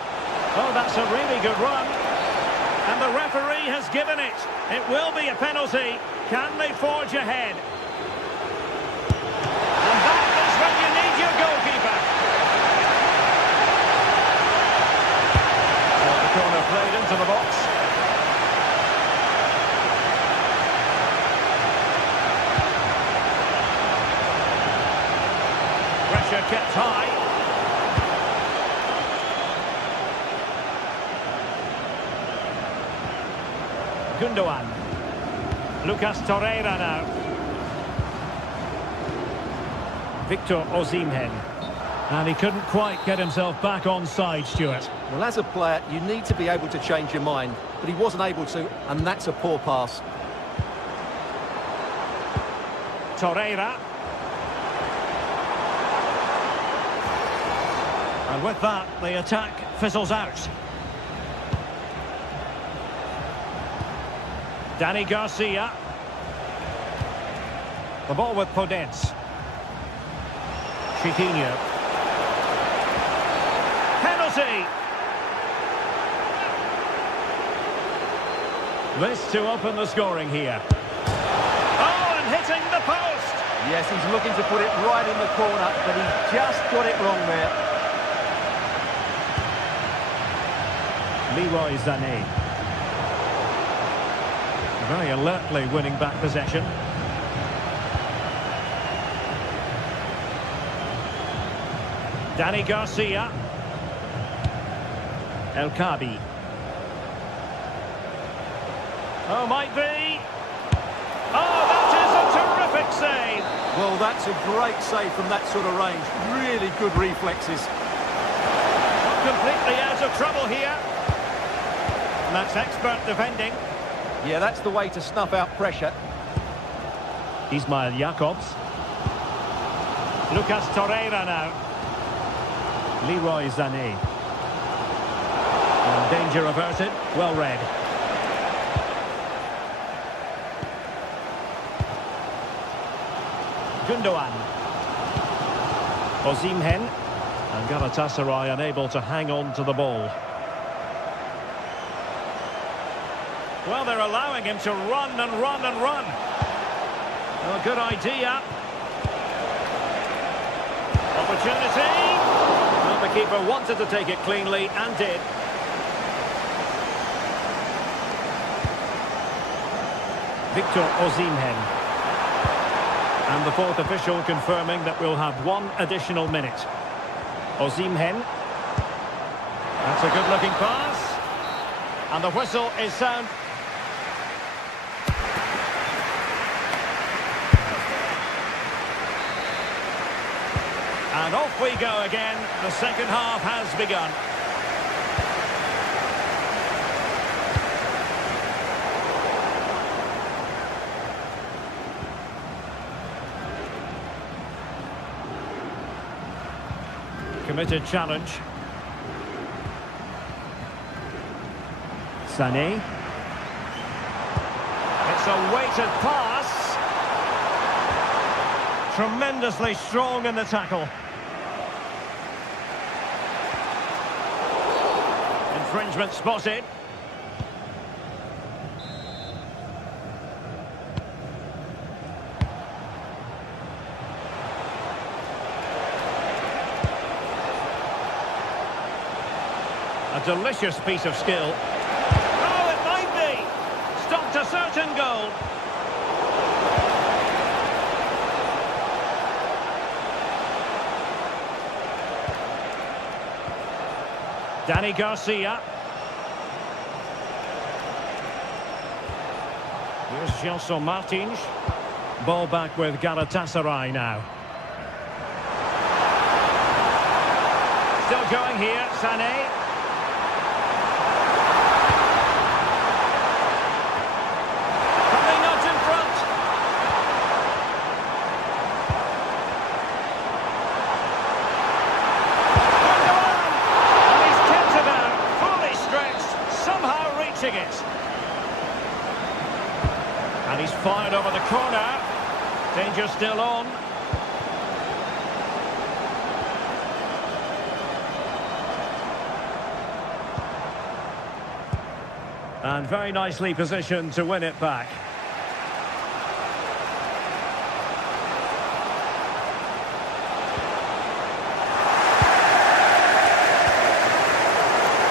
Oh, that's a really good run. And the referee has given it. It will be a penalty. Can they forge ahead? And that is when you need your goalkeeper. So the corner played into the box. Pressure kept high. Gundogan. Lucas Torreira now. Victor Osimhen. And he couldn't quite get himself back on side, Stuart. Well, as a player, you need to be able to change your mind, but he wasn't able to, and that's a poor pass. Torreira. And with that, the attack fizzles out. Dani Garcia. The ball with Podence. Chiquinho. Penalty! This to open the scoring here. Oh, and hitting the post! Yes, he's looking to put it right in the corner, but he's just got it wrong there. Leroy Sané. Very alertly winning back possession. Dani Garcia. El Khabi. Oh, might be. Oh, that is a terrific save. Well, that's a great save from that sort of range. Really good reflexes. Not completely out of trouble here. And that's expert defending. Yeah, that's the way to snuff out pressure. Ismail Jakobs. Lucas Torreira now. Leroy Sané. And danger averted. Well read. Gundogan. Osimhen. And Gatasaray unable to hang on to the ball. Well, they're allowing him to run and run and run. Well, good idea. Opportunity. Well, the keeper wanted to take it cleanly and did. Victor Osimhen. And the fourth official confirming that we'll have one additional minute. Osimhen. That's a good-looking pass. And the whistle is sound. And off we go again. The second half has begun. Committed challenge. Sané. It's a weighted pass. Tremendously strong in the tackle. Infringement spotted. A delicious piece of skill. Oh, it might be. Stopped a certain goal. Dani Garcia. Here's Gelson Martins. Ball back with Gatasaray now. Still going here, Sané. Coming out in front. And he's kept it out, fully stretched, somehow reaching it. And he's fired over the corner. Danger still on. And very nicely positioned to win it back.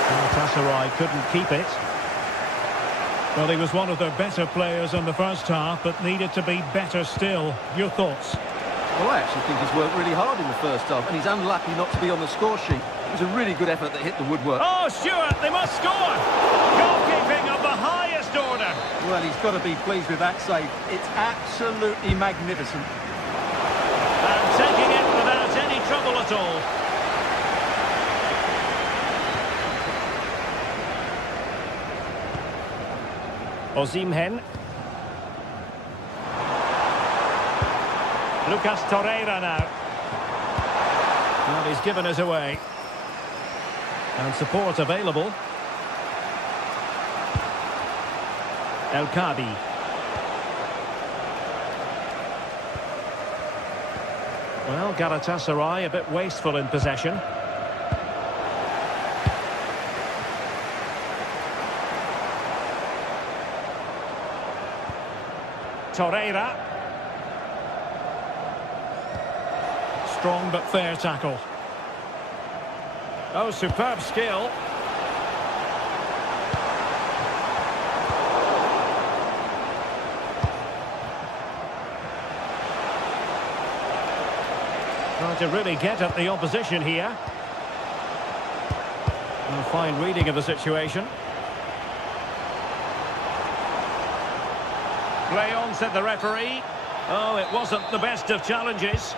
Gatasaray couldn't keep it. Well, he was one of their better players in the first half, but needed to be better still. Your thoughts? Well, I actually think he's worked really hard in the first half, and he's unlucky not to be on the score sheet. It was a really good effort that hit the woodwork. Oh, Stuart, they must score! Goalkeeping of the highest order. Well, he's got to be pleased with that save. It's absolutely magnificent. And taking it without any trouble at all. Osimhen. Lucas Torreira now. Well, he's given us away. And support available. El Khabi. Well, Gatasaray a bit wasteful in possession. Torreira. Strong but fair tackle. Oh, superb skill. Trying to really get at the opposition here. A fine reading of the situation. Play on, said the referee. Oh, it wasn't the best of challenges.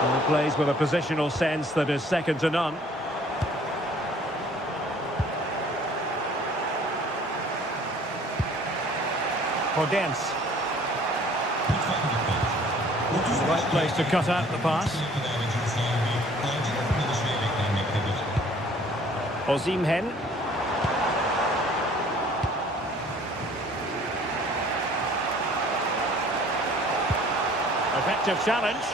And plays with a positional sense that is second to none. Podence. The right place to cut out the pass. Osimhen. Effective challenge.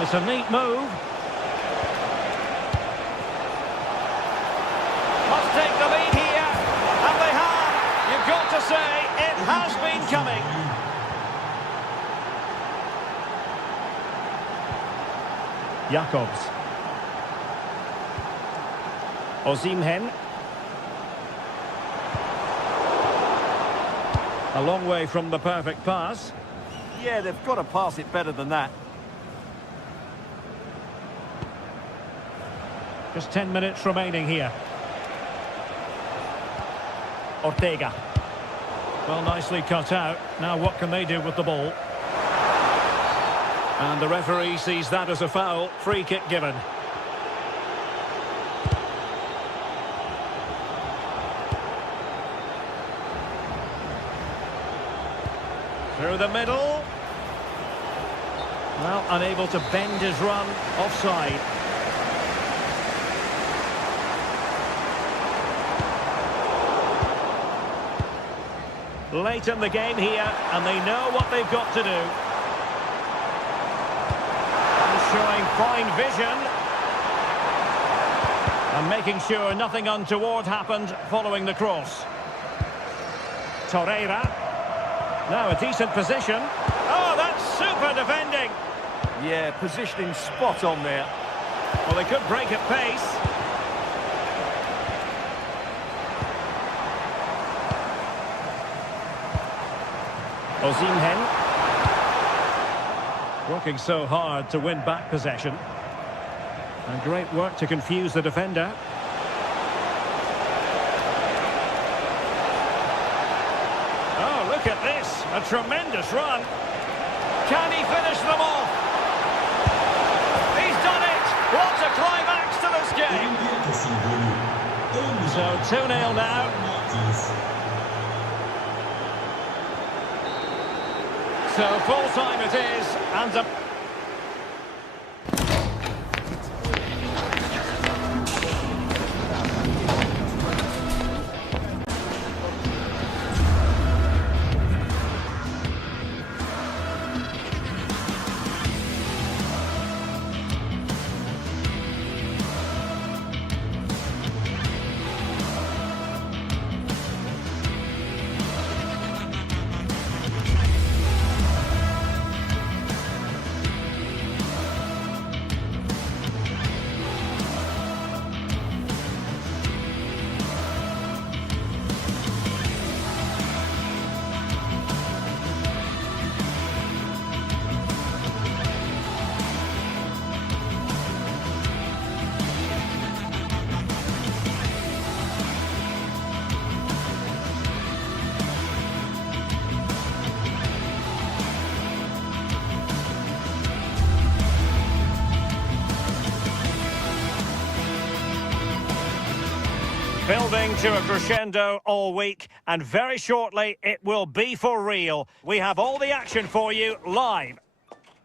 It's a neat move. Must take the lead here. And they have. You've got to say, it has been coming. Jakobs. Osimhen. A long way from the perfect pass. Yeah, they've got to pass it better than that. Just 10 minutes remaining here. Ortega. Well, nicely cut out. Now what can they do with the ball? And the referee sees that as a foul. Free kick given. Through the middle. Well, unable to bend his run. Offside. Late in the game here, and they know what they've got to do. And showing fine vision. And making sure nothing untoward happened following the cross. Torreira. Now a decent position. Oh, that's super defending. Yeah, positioning spot on there. Well, they could break at pace. Osimhen. Working so hard to win back possession. And great work to confuse the defender. Oh, look at this. A tremendous run. Can he finish them off? He's done it. What a climax to this game. So 2-0 now. So full time it is, and a... Building to a crescendo all week, and very shortly it will be for real. We have all the action for you live.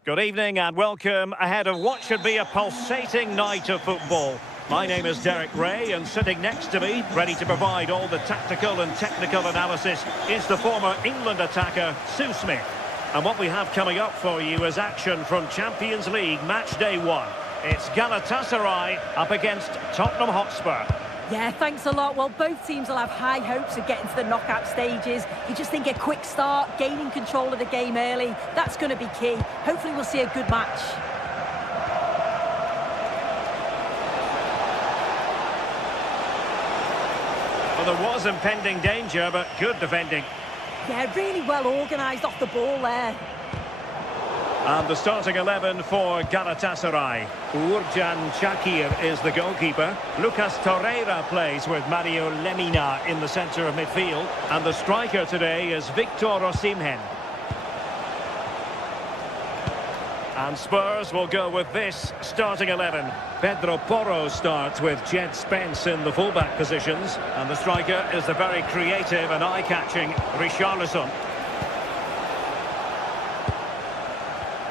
Good evening and welcome ahead of what should be a pulsating night of football. My name is Derek Ray, and sitting next to me, ready to provide all the tactical and technical analysis, is the former England attacker, Sue Smith. And what we have coming up for you is action from Champions League match day 1. It's Gatasaray up against Tottenham Hotspur. Yeah, thanks a lot. Well, both teams will have high hopes of getting to the knockout stages. You just think a quick start, gaining control of the game early, that's going to be key. Hopefully we'll see a good match. Well, there was impending danger, but good defending. Yeah, really well organised off the ball there. And the starting 11 for Gatasaray. Uğurcan Çakır is the goalkeeper. Lucas Torreira plays with Mario Lemina in the centre of midfield. And the striker today is Victor Osimhen. And Spurs will go with this starting 11. Pedro Porro starts with Jed Spence in the fullback positions. And the striker is the very creative and eye-catching Richarlison.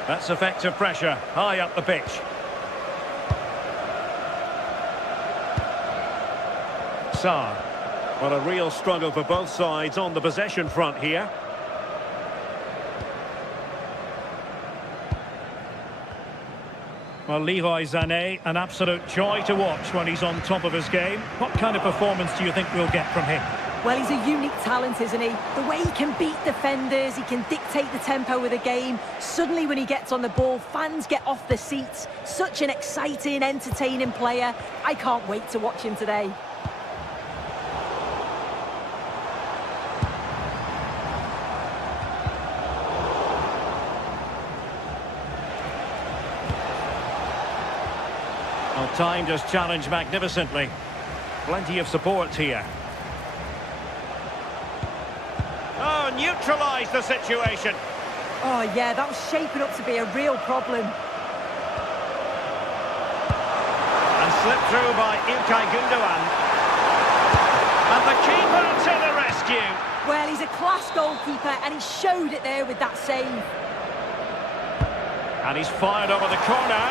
That's effective pressure, high up the pitch. Sarr. Well, a real struggle for both sides on the possession front here. Well, Leroy Sané, an absolute joy to watch when he's on top of his game. What kind of performance do you think we'll get from him? Well, he's a unique talent, isn't he? The way he can beat defenders, he can dictate the tempo of the game. Suddenly, when he gets on the ball, fans get off the seats. Such an exciting, entertaining player. I can't wait to watch him today. Well, timed his challenge magnificently. Plenty of support here. Oh, neutralised the situation. Oh, yeah, that was shaping up to be a real problem. And slipped through by İlkay Gündoğan. And the keeper to the rescue. Well, he's a class goalkeeper, and he showed it there with that save. And he's fired over the corner.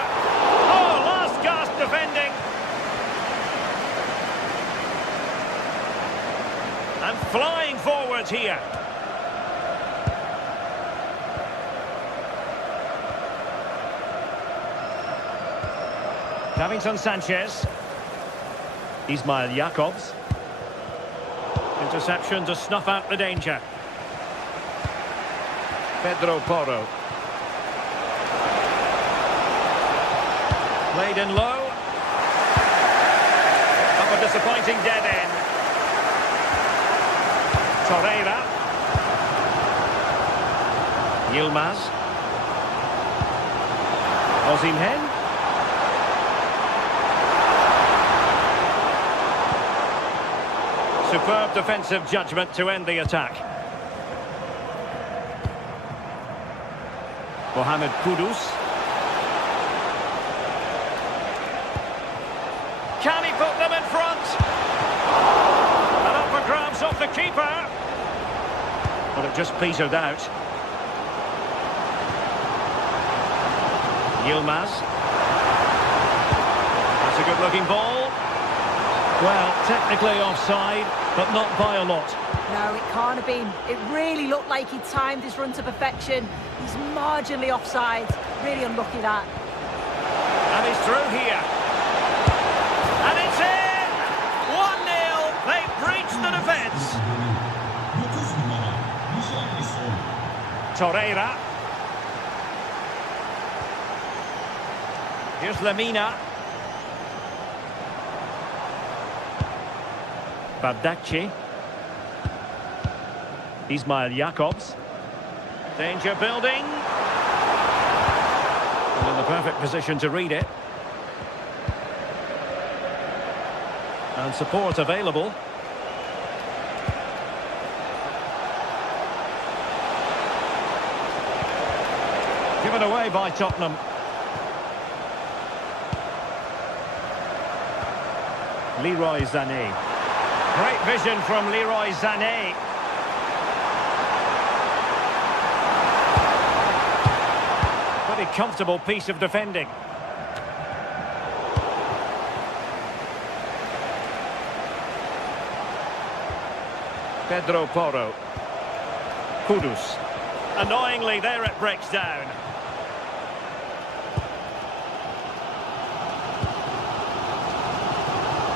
Oh, last gasp defending. And flying forward here. Davinson Sanchez. Ismail Jakobs. Interception to snuff out the danger. Pedro Porro. Played in low. Up a disappointing dead end. Torreira. Yilmaz. Osimhen. Superb defensive judgment to end the attack. Mohamed Kudus. Can he put them in front? And up for grabs off the keeper. But it just petered out. Yilmaz. That's a good-looking ball. Well, technically offside, but not by a lot. No, it can't have been. It really looked like he timed his run to perfection. He's marginally offside. Really unlucky, that. And he's through here. And it's in! 1-0. They've breached the defence. Torreira. Here's Lemina. Bardakci. Ismail Jakobs. Danger building. And in the perfect position to read it. And support available. Given away by Tottenham. Leroy Sané. Great vision from Leroy Sané. Pretty comfortable piece of defending. Pedro Porro. Kudus. Annoyingly, there it breaks down.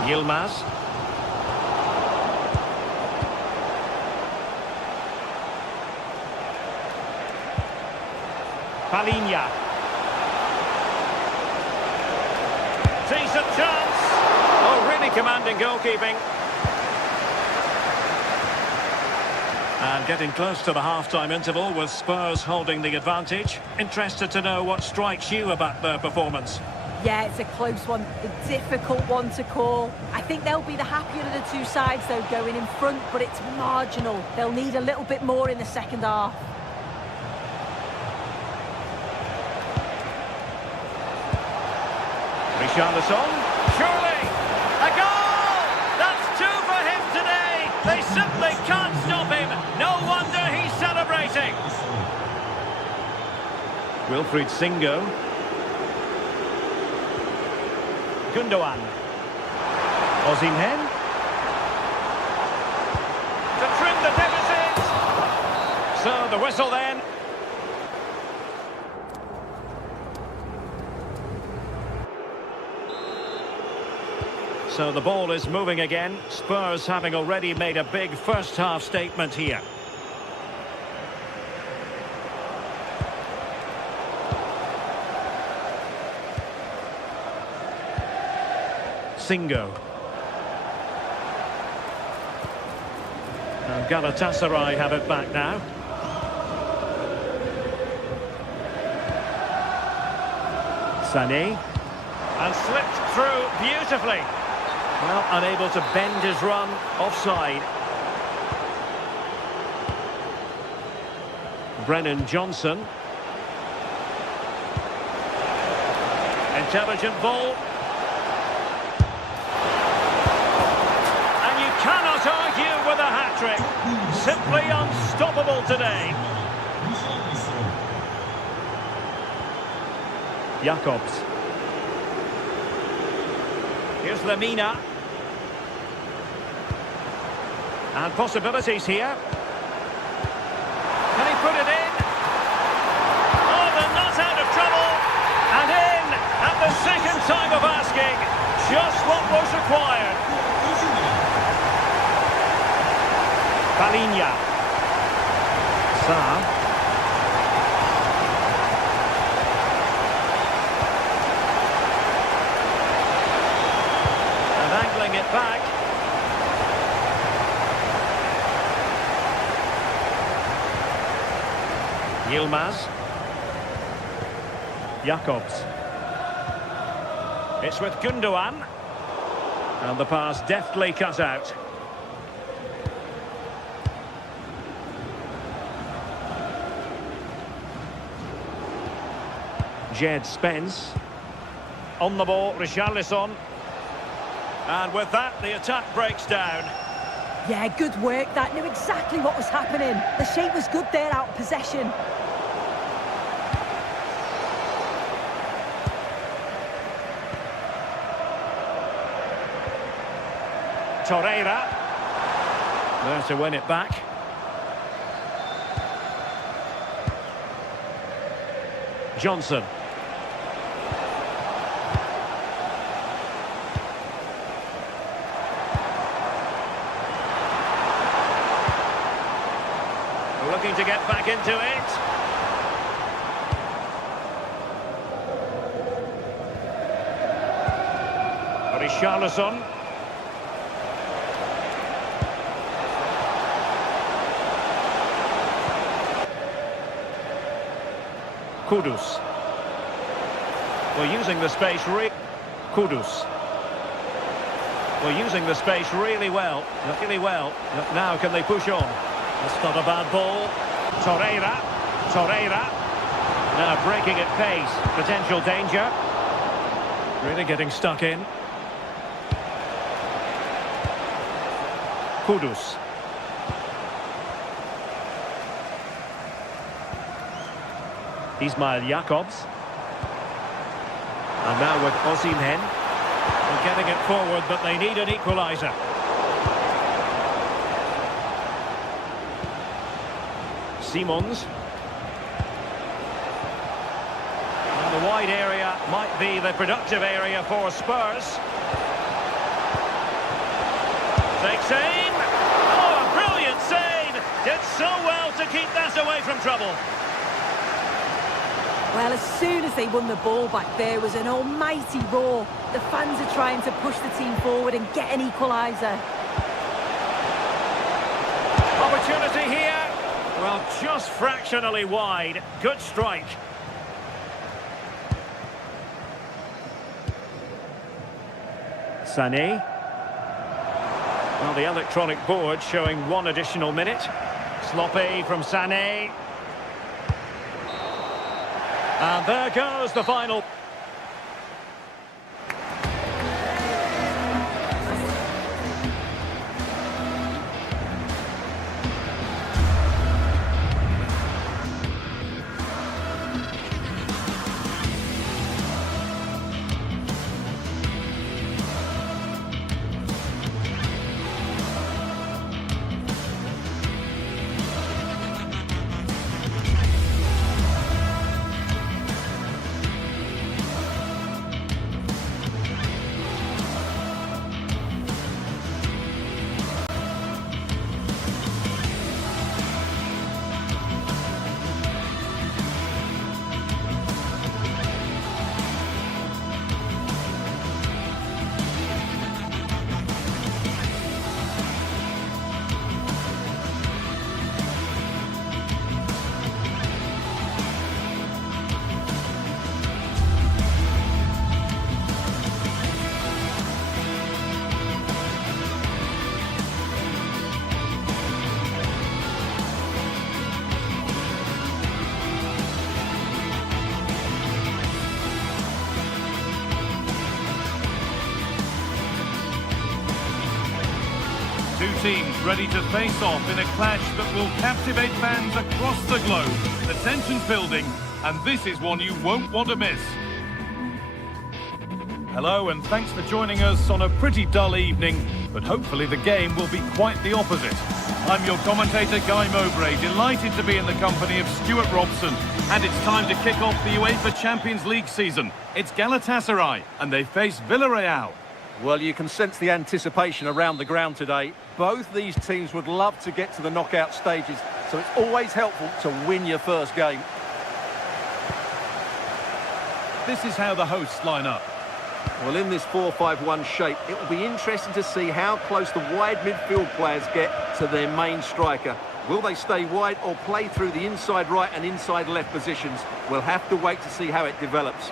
Yilmaz. Palinha. Decent chance. Oh, really commanding goalkeeping. And getting close to the half-time interval with Spurs holding the advantage. Interested to know what strikes you about their performance. Yeah, it's a close one, a difficult one to call. I think they'll be the happier of the two sides, though, going in front, but it's marginal. They'll need a little bit more in the second half. Richarlison, surely, a goal! That's two for him today! They simply can't stop him! No wonder he's celebrating! Wilfried Singo. Gundogan. Osimhen. To trim the deficit! So the whistle then. So the ball is moving again. Spurs having already made a big first half statement here. Singo. And Gatasaray have it back now. Sané. And slipped through beautifully. Well, unable to bend his run, offside. Brennan Johnson. Intelligent ball. And you cannot argue with a hat-trick. Simply unstoppable today. Jakobs. Here's Lemina. And possibilities here. Can he put it in? Oh, they're not out of trouble. And in at the second time of asking. Just what was required. Palinha. Sarr. Angling it back. Yilmaz. Jakobs. It's with Gundogan. And the pass deftly cut out. Jed Spence. On the ball, Richarlison. And with that, the attack breaks down. Yeah, good work. That knew exactly what was happening. The shape was good there, out of possession. Torreira. There to win it back. Johnson. Looking to get back into it. Richarlison. Kudus. We're using the space Kudus. We're using the space really well. But now can they push on? That's not a bad ball. Torreira. Now breaking at pace. Potential danger. Really getting stuck in. Kudus. Ismail Jakobs. And now with Osimhen. They're getting it forward, but they need an equaliser. Simons. wide area might be the productive area for Spurs. Takes aim. Oh, a brilliant save. Did so well to keep that away from trouble. Well, as soon as they won the ball back, there was an almighty roar. The fans are trying to push the team forward and get an equaliser. Opportunity here. Well, just fractionally wide. Good strike. Sané. Well, the electronic board showing 1 additional minute. Sloppy from Sané. And there goes the final. Two teams ready to face off in a clash that will captivate fans across the globe. The tension's building, and this is one you won't want to miss. Hello, and thanks for joining us on a pretty dull evening, but hopefully the game will be quite the opposite. I'm your commentator, Guy Mowbray, delighted to be in the company of Stuart Robson, and it's time to kick off the UEFA Champions League season. It's Gatasaray, and they face Villareal. Well, you can sense the anticipation around the ground today. Both these teams would love to get to the knockout stages, so it's always helpful to win your first game. This is how the hosts line up. Well, in this 4-5-1 shape, it will be interesting to see how close the wide midfield players get to their main striker. Will they stay wide or play through the inside right and inside left positions? We'll have to wait to see how it develops.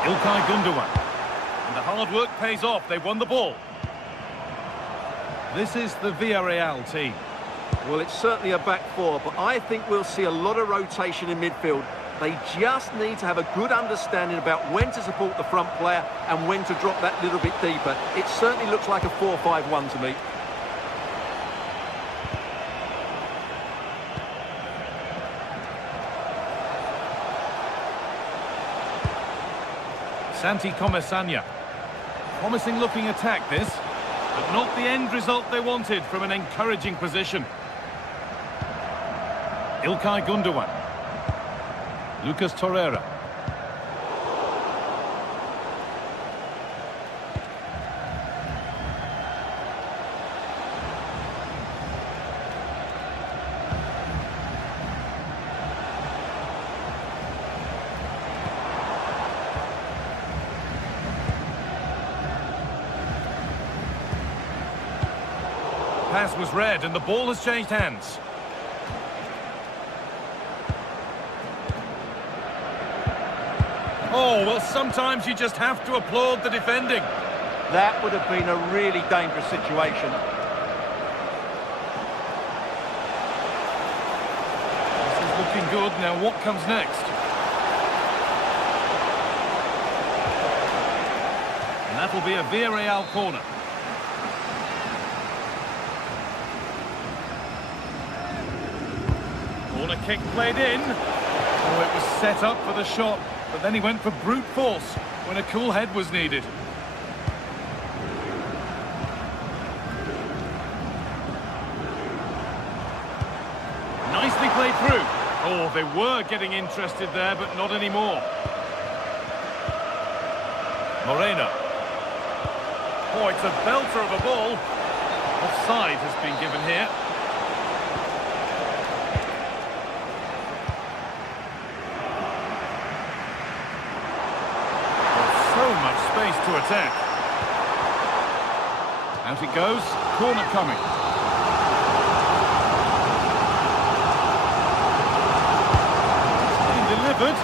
Ilkay Gundogan. And the hard work pays off. They won the ball. This is the Villareal team. Well, it's certainly a back four, but I think we'll see a lot of rotation in midfield. They just need to have a good understanding about when to support the front player and when to drop that little bit deeper. It certainly looks like a 4-5-1 to me. Santi Comesaña. Promising looking attack this, but not the end result they wanted from an encouraging position. Ilkay Gundogan. Lucas Torreira. Pass was read and the ball has changed hands. Oh, well, sometimes you just have to applaud the defending. That would have been a really dangerous situation. This is looking good. Now, what comes next? And that will be a Villareal corner. Corner kick played in. Oh, it was set up for the shot, but then he went for brute force when a cool head was needed. Oh, they were getting interested there, but not anymore. Moreno. Oh, it's a belter of a ball. Offside has been given here. So much space to attack. Out it goes. Corner coming. It's being delivered.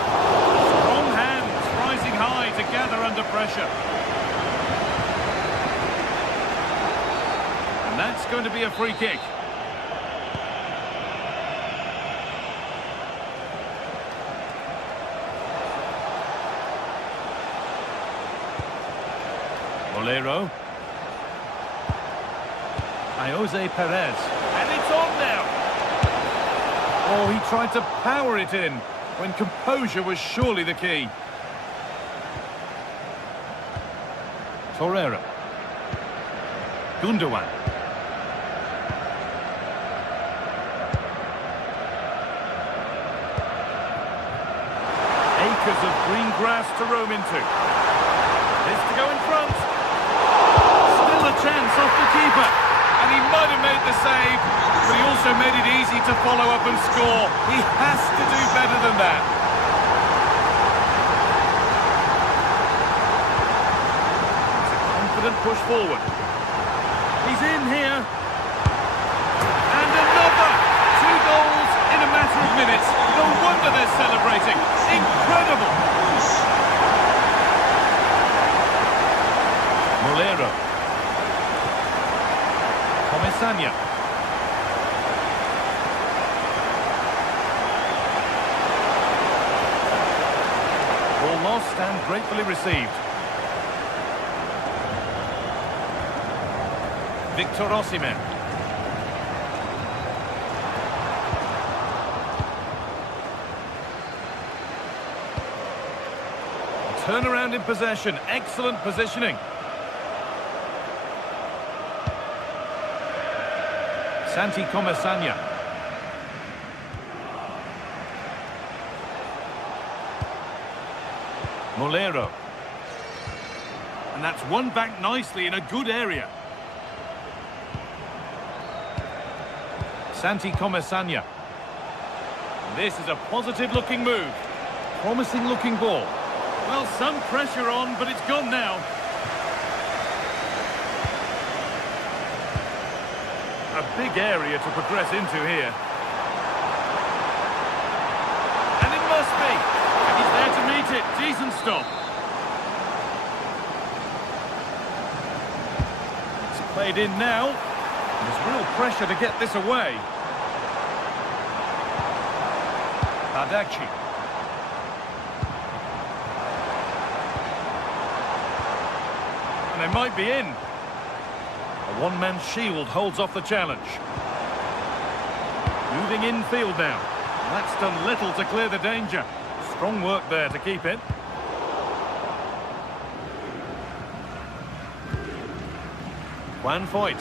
Strong hands rising high to gather under pressure. And that's going to be a free kick. Bolero. Jose Perez. And it's on now. Oh, he tried to power it in when composure was surely the key. Torreira. Gundogan. Acres of green grass to roam into. This to go in front. Still a chance off the keeper. And he might have made the save, but he also made it easy to follow up and score. He has to do better than that. It's a confident push forward. He's in here. And another! 2 goals in a matter of minutes. No wonder they're celebrating. Incredible! Molero. Comesaña. Ball lost and gratefully received. Victor Osimhen. Turnaround in possession. Excellent positioning. Santi Comesaña. Molero. And that's won back nicely in a good area. Santi Comesaña. This is a positive-looking move. Promising-looking ball. Well, some pressure on, but it's gone now. A big area to progress into here. And it must be. He's there to meet it. Decent stop. It's played in now. There's real pressure to get this away. Badachi. And they might be in. A one-man shield holds off the challenge. Moving infield now. That's done little to clear the danger. Strong work there to keep it. Juan Foyt.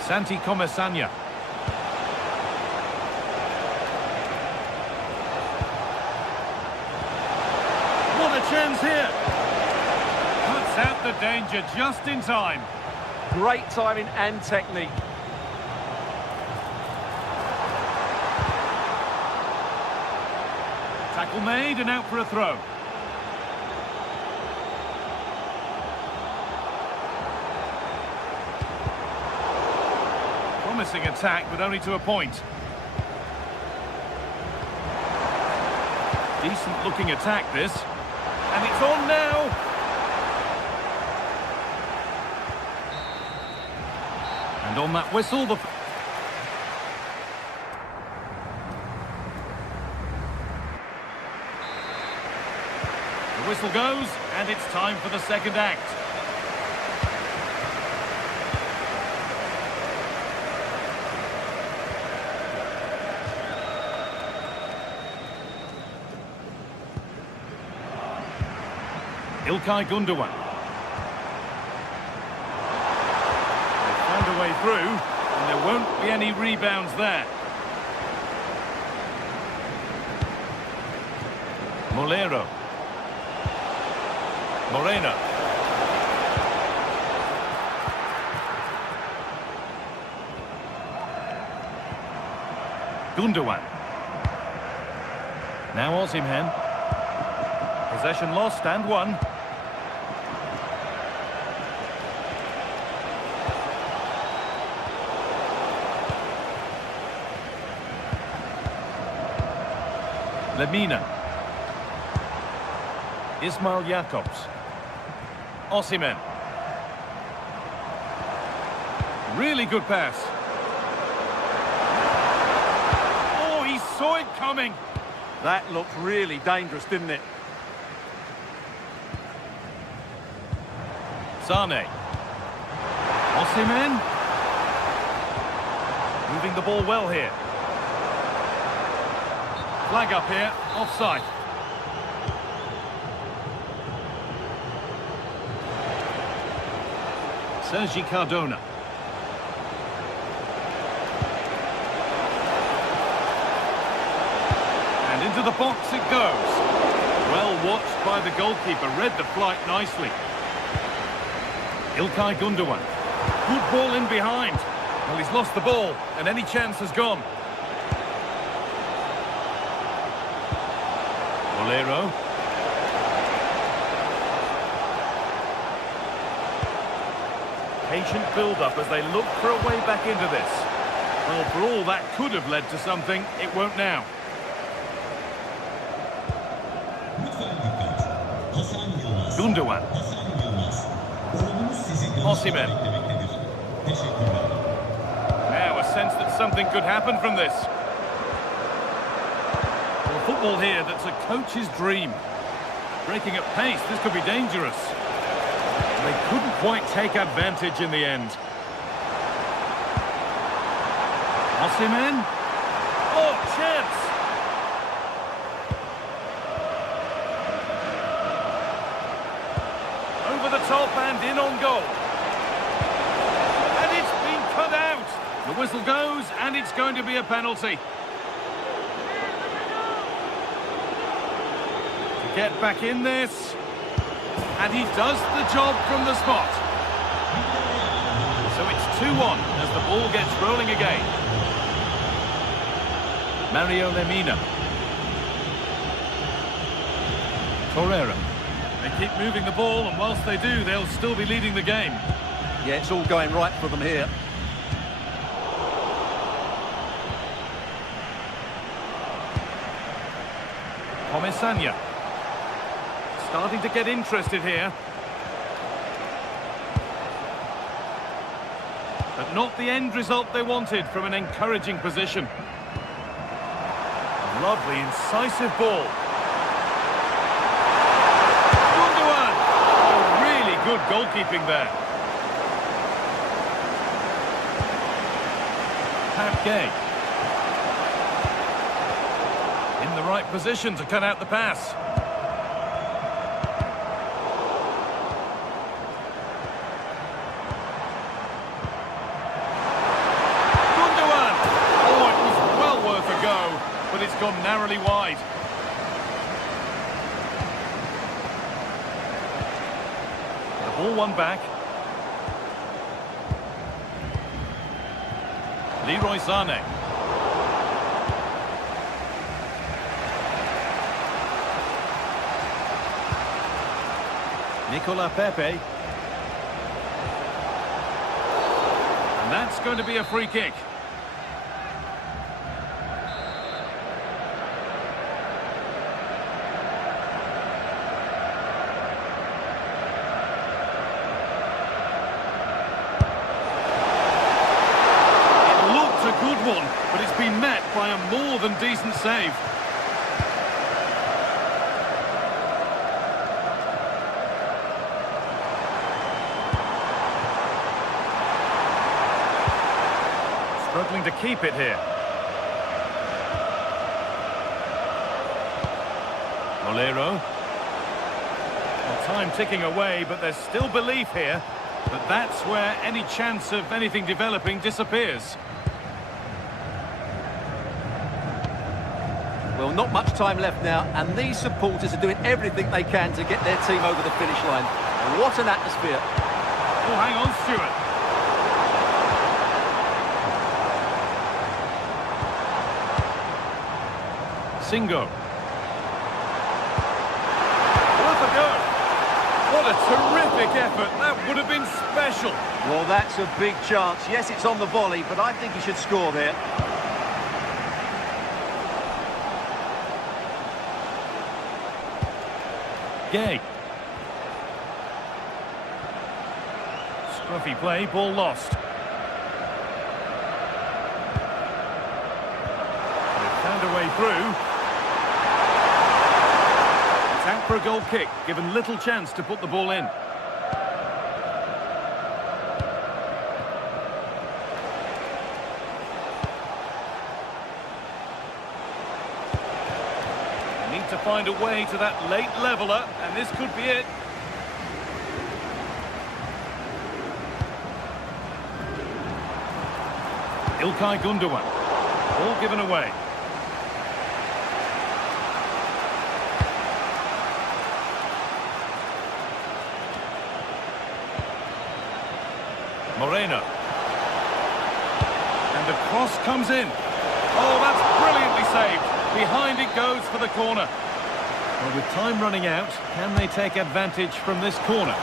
Santi Comesaña. What a chance here. Cuts out the danger just in time. Great timing and technique. Tackle made and out for a throw. Promising attack, but only to a point. Decent looking attack this. And it's on now. And on that whistle, the whistle goes, and it's time for the second act. Ilkay Gundogan. They found a way through, and there won't be any rebounds there. Molero. Moreno. Gundogan. Now Osimhen. Possession lost and won. Lemina. Ismail Jakobs. Osimhen. Really good pass. Oh, he saw it coming. That looked really dangerous, didn't it? Sane. Osimhen. Moving the ball well here. Flag up here, offside. Sergi Cardona. And into the box it goes. Well watched by the goalkeeper, read the flight nicely. İlkay Gundogan. Good ball in behind. Well, he's lost the ball, and any chance has gone. Molero. Patient build-up as they look for a way back into this. Well, for all that could have led to something, it won't now. Gundogan. Osimhen. Now a sense that something could happen from this. Well, football here that's a coach's dream. Breaking at pace, this could be dangerous. They couldn't quite take advantage in the end. Osimhen. Oh, chance! Over the top and in on goal. And it's been cut out. The whistle goes and it's going to be a penalty. To get back in this. And he does the job from the spot. So it's 2-1 as the ball gets rolling again. Mario Lemina. Torreira. They keep moving the ball, and whilst they do, they'll still be leading the game. Yeah, it's all going right for them here. Pomesania. Starting to get interested here. But not the end result they wanted from an encouraging position. Lovely, incisive ball. Gundogan! Oh, really good goalkeeping there. Pat Gay. In the right position to cut out the pass. But it's gone narrowly wide. The ball won back. Leroy Sané. Nicolas Pepe. And that's going to be a free kick. But it's been met by a more than decent save. Struggling to keep it here. Molero. Well, time ticking away, but there's still belief here. But that's where any chance of anything developing disappears. Well, not much time left now, and these supporters are doing everything they can to get their team over the finish line. And what an atmosphere. Oh, hang on, Stuart. Singo. Worth a go. What a terrific effort. That would have been special. Well, that's a big chance. Yes, it's on the volley, but I think he should score there. Gay. Scruffy play, ball lost. They've found a way through. It's out for a goal kick, given little chance to put the ball in. Need to find a way to that late leveller, and this could be it. İlkay Gundogan. All given away. Moreno. And the cross comes in. Oh, that's brilliantly saved. Behind it goes for the corner. Well, with time running out, can they take advantage from this corner?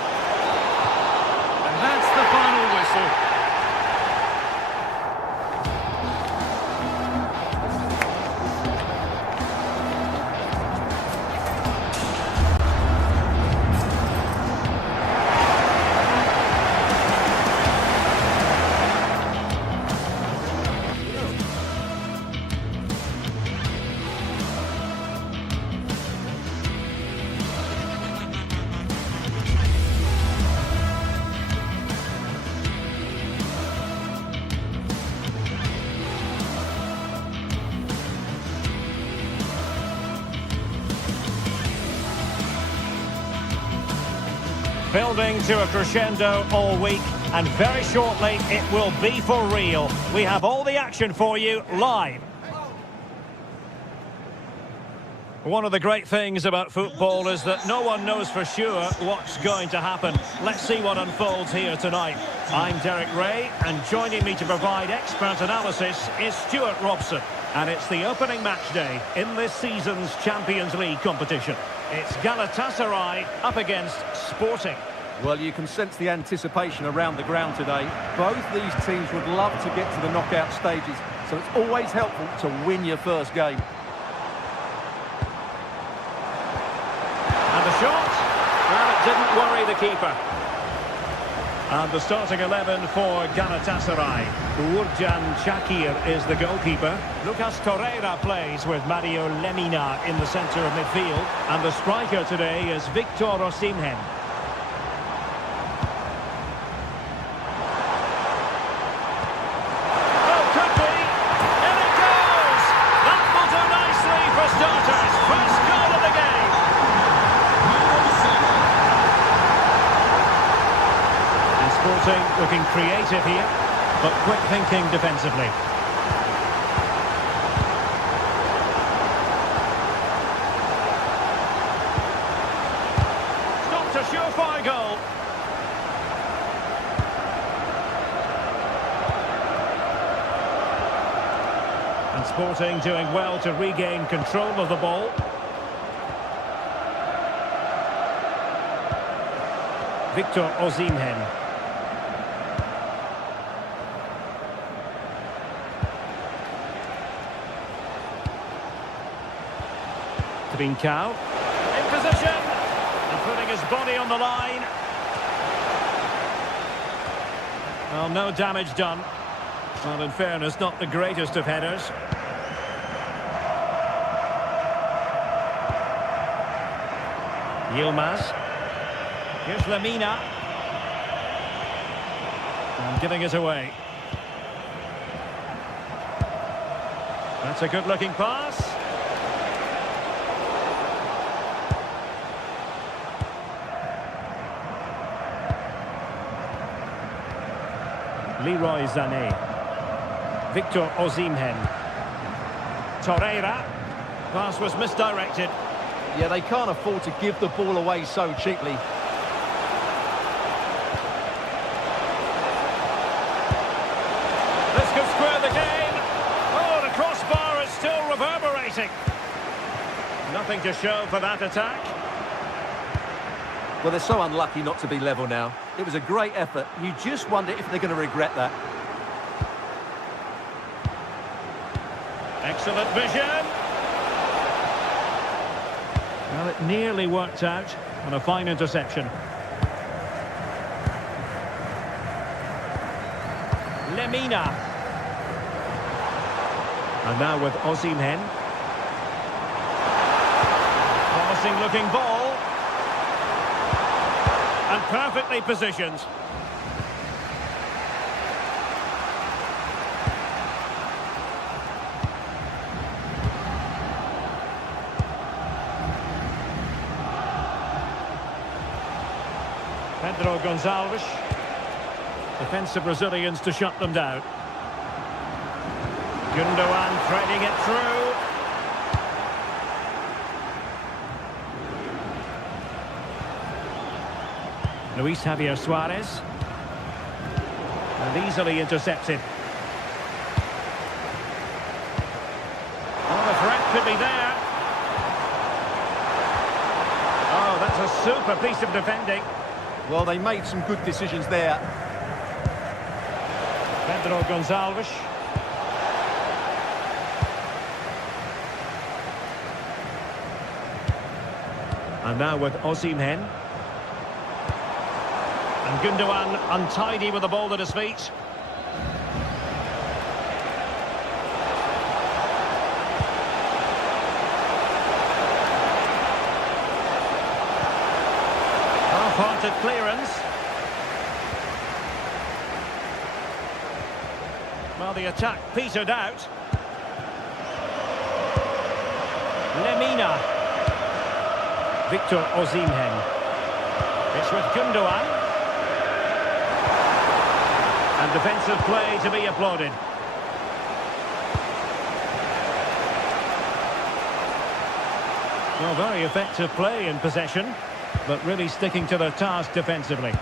And that's the final whistle. Building to a crescendo all week, and very shortly it will be for real. We have all the action for you live. One of the great things about football is that no one knows for sure what's going to happen. Let's see what unfolds here tonight. I'm Derek Ray, and joining me to provide expert analysis is Stuart Robson. And it's the opening match day in this season's Champions League competition. It's Gatasaray up against Sporting. Well, you can sense the anticipation around the ground today. Both these teams would love to get to the knockout stages, so it's always helpful to win your first game. And the shot, well, it didn't worry the keeper. And the starting 11 for Gatasaray. Uğurcan Çakır is the goalkeeper. Lucas Torreira plays with Mario Lemina in the centre of midfield. And the striker today is Victor Osimhen. Oh, could be! In it goes! That will do nicely for starters. First goal of the game. Sporting looking creative here, but quick thinking defensively. Stopped a surefire goal. And Sporting doing well to regain control of the ball. Victor Osimhen. Trincao in position and putting his body on the line. Well, no damage done. Well, in fairness, not the greatest of headers. Yilmaz. Here's Lemina. And giving it away. That's a good-looking pass. Leroy Sané. Victor Osimhen. Torreira. Pass was misdirected. Yeah, they can't afford to give the ball away so cheaply. This could square the game. Oh, the crossbar is still reverberating. Nothing to show for that attack. Well, they're so unlucky not to be level now. It was a great effort. You just wonder if they're going to regret that. Excellent vision. Well, it nearly worked out on a fine interception. Lemina. And now with Osimhen. Promising looking ball. And perfectly positioned. Pedro Gonçalves. Defensive Brazilians to shut them down. Gundogan threading it through. Luis Javier Suarez. And easily intercepted. Oh, the threat could be there. Oh, that's a super piece of defending. Well, they made some good decisions there. Pedro Gonçalves. And now with Osimhen. And Gundogan untidy with the ball at his feet. Half-hearted clearance. Well, the attack petered out. Lemina. Victor Osimhen. It's with Gundogan. And defensive play to be applauded. Well, very effective play in possession, but really sticking to their task defensively.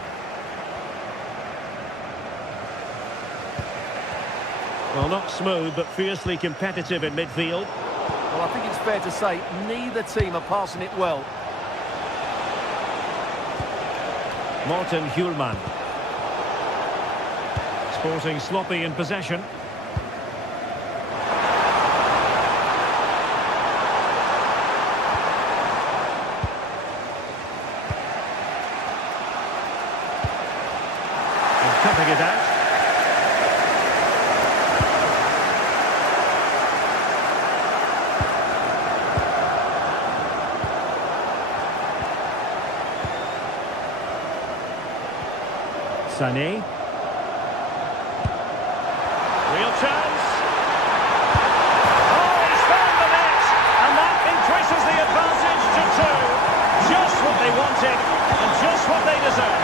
Well, not smooth, but fiercely competitive in midfield. Well, I think it's fair to say neither team are passing it well. Morten Hjulman. Sporting sloppy in possession. And cutting it out. Sané. Real chance. Oh, he's found the net. And that increases the advantage to 2. Just what they wanted and just what they deserve.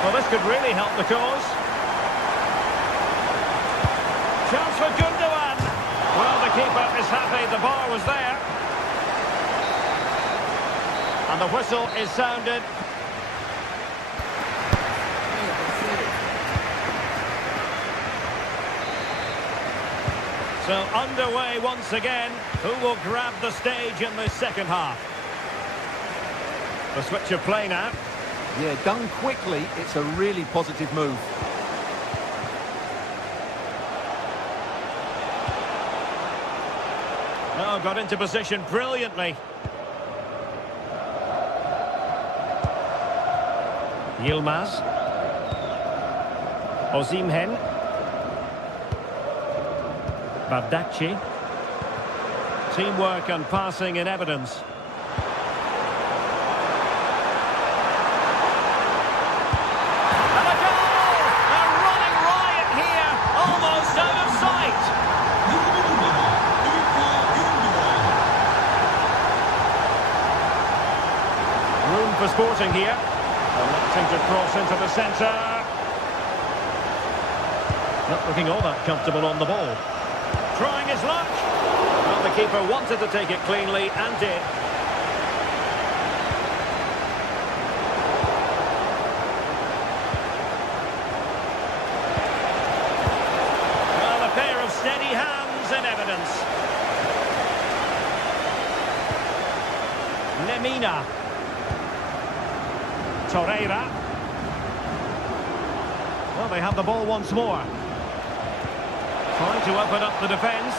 Well, this could really help the cause. Chance for Gundogan. Well, the keeper is happy the bar was there. And the whistle is sounded. So underway once again. Who will grab the stage in the second half? The switch of play now. Yeah, done quickly, it's a really positive move. Oh, got into position brilliantly. Yilmaz. Osimhen. Bardacci. Teamwork and passing in evidence. And a goal! A running riot here, almost out of sight. Room for Sporting here. Electing to cross into the centre. Not looking all that comfortable on the ball. Trying his luck. Well, the keeper wanted to take it cleanly and did. Well, a pair of steady hands in evidence. Lemina. Torreira. Well, they have the ball once more. Trying to open up the defence.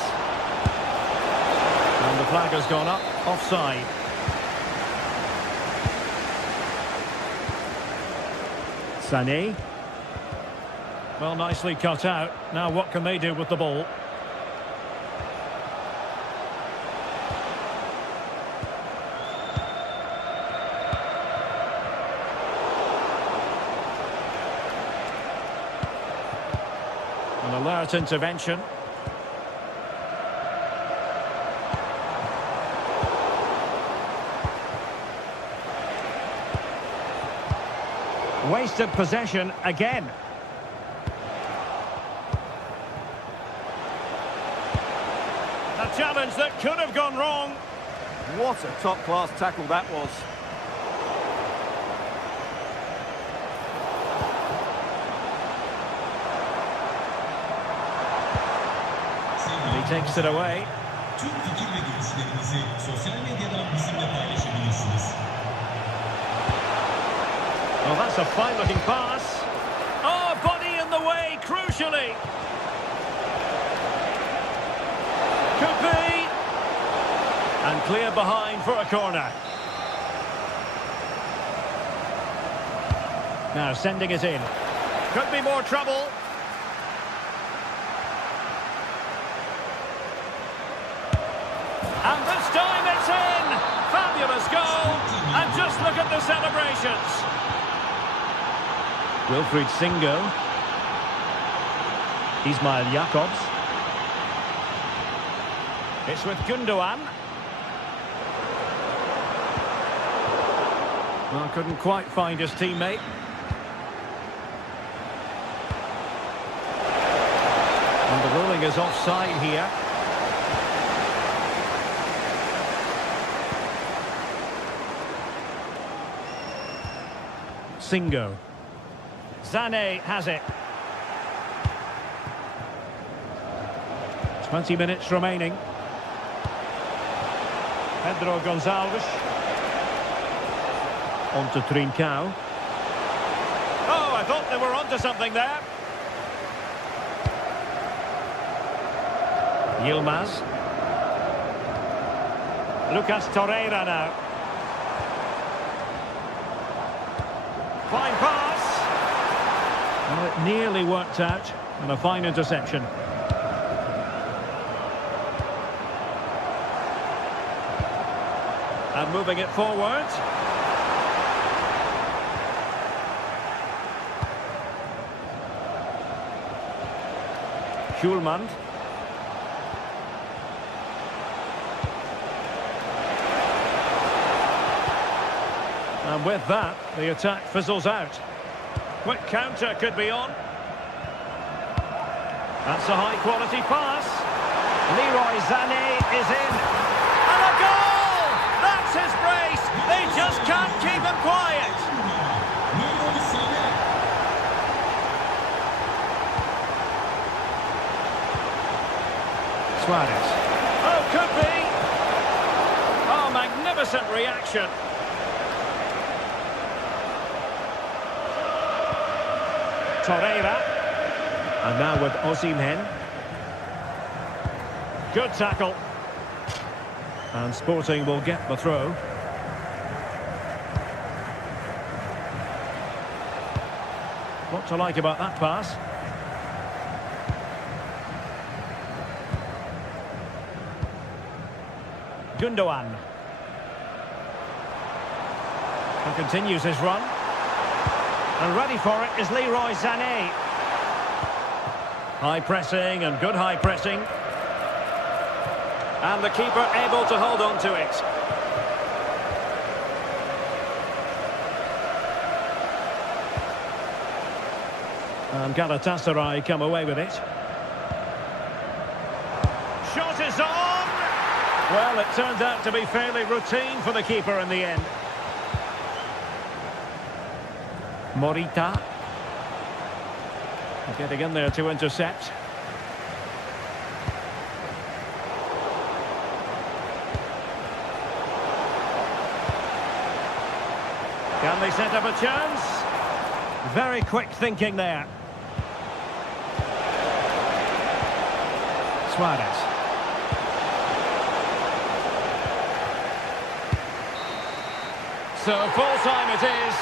And the flag has gone up, offside. Sané. Well, nicely cut out. Now what can they do with the ball? An alert intervention. Wasted possession again. A challenge that could have gone wrong. What a top-class tackle that was. He takes it away. Tüm fikir ve görüşlerinizi sosyal medyadan bizimle paylaşabilirsiniz. Well, that's a fine-looking pass. Oh, body in the way, crucially. Could be. And clear behind for a corner. Now sending it in. Could be more trouble. And this time it's in! Fabulous goal! And just look at the celebrations. Wilfried Singo. Ismail Jakobs. It's with Gundogan. Well, couldn't quite find his teammate. And the ruling is offside here. Singo. Sané has it. 20 minutes remaining. Pedro Gonçalves. On to Trincao. Oh, I thought they were onto something there. Yilmaz. Lucas Torreira now. Fine pass. Well, it nearly worked out, and a fine interception. And moving it forward. Schulman. And with that, the attack fizzles out. Quick counter could be on. That's a high-quality pass. Leroy Sané is in. And a goal! That's his brace! They just can't keep him quiet. Suarez. Oh, could be! Oh, magnificent reaction. Torreira. And now with Osimhen. Good tackle. And Sporting will get the throw. What to like about that pass? Gundogan. And continues his run. And ready for it is Leroy Sané. High pressing and good high pressing. And the keeper able to hold on to it. And Gatasaray come away with it. Shot is on! Well, it turned out to be fairly routine for the keeper in the end. Morita. Getting in there to intercept. Can they set up a chance? Very quick thinking there. Suarez. So full time it is.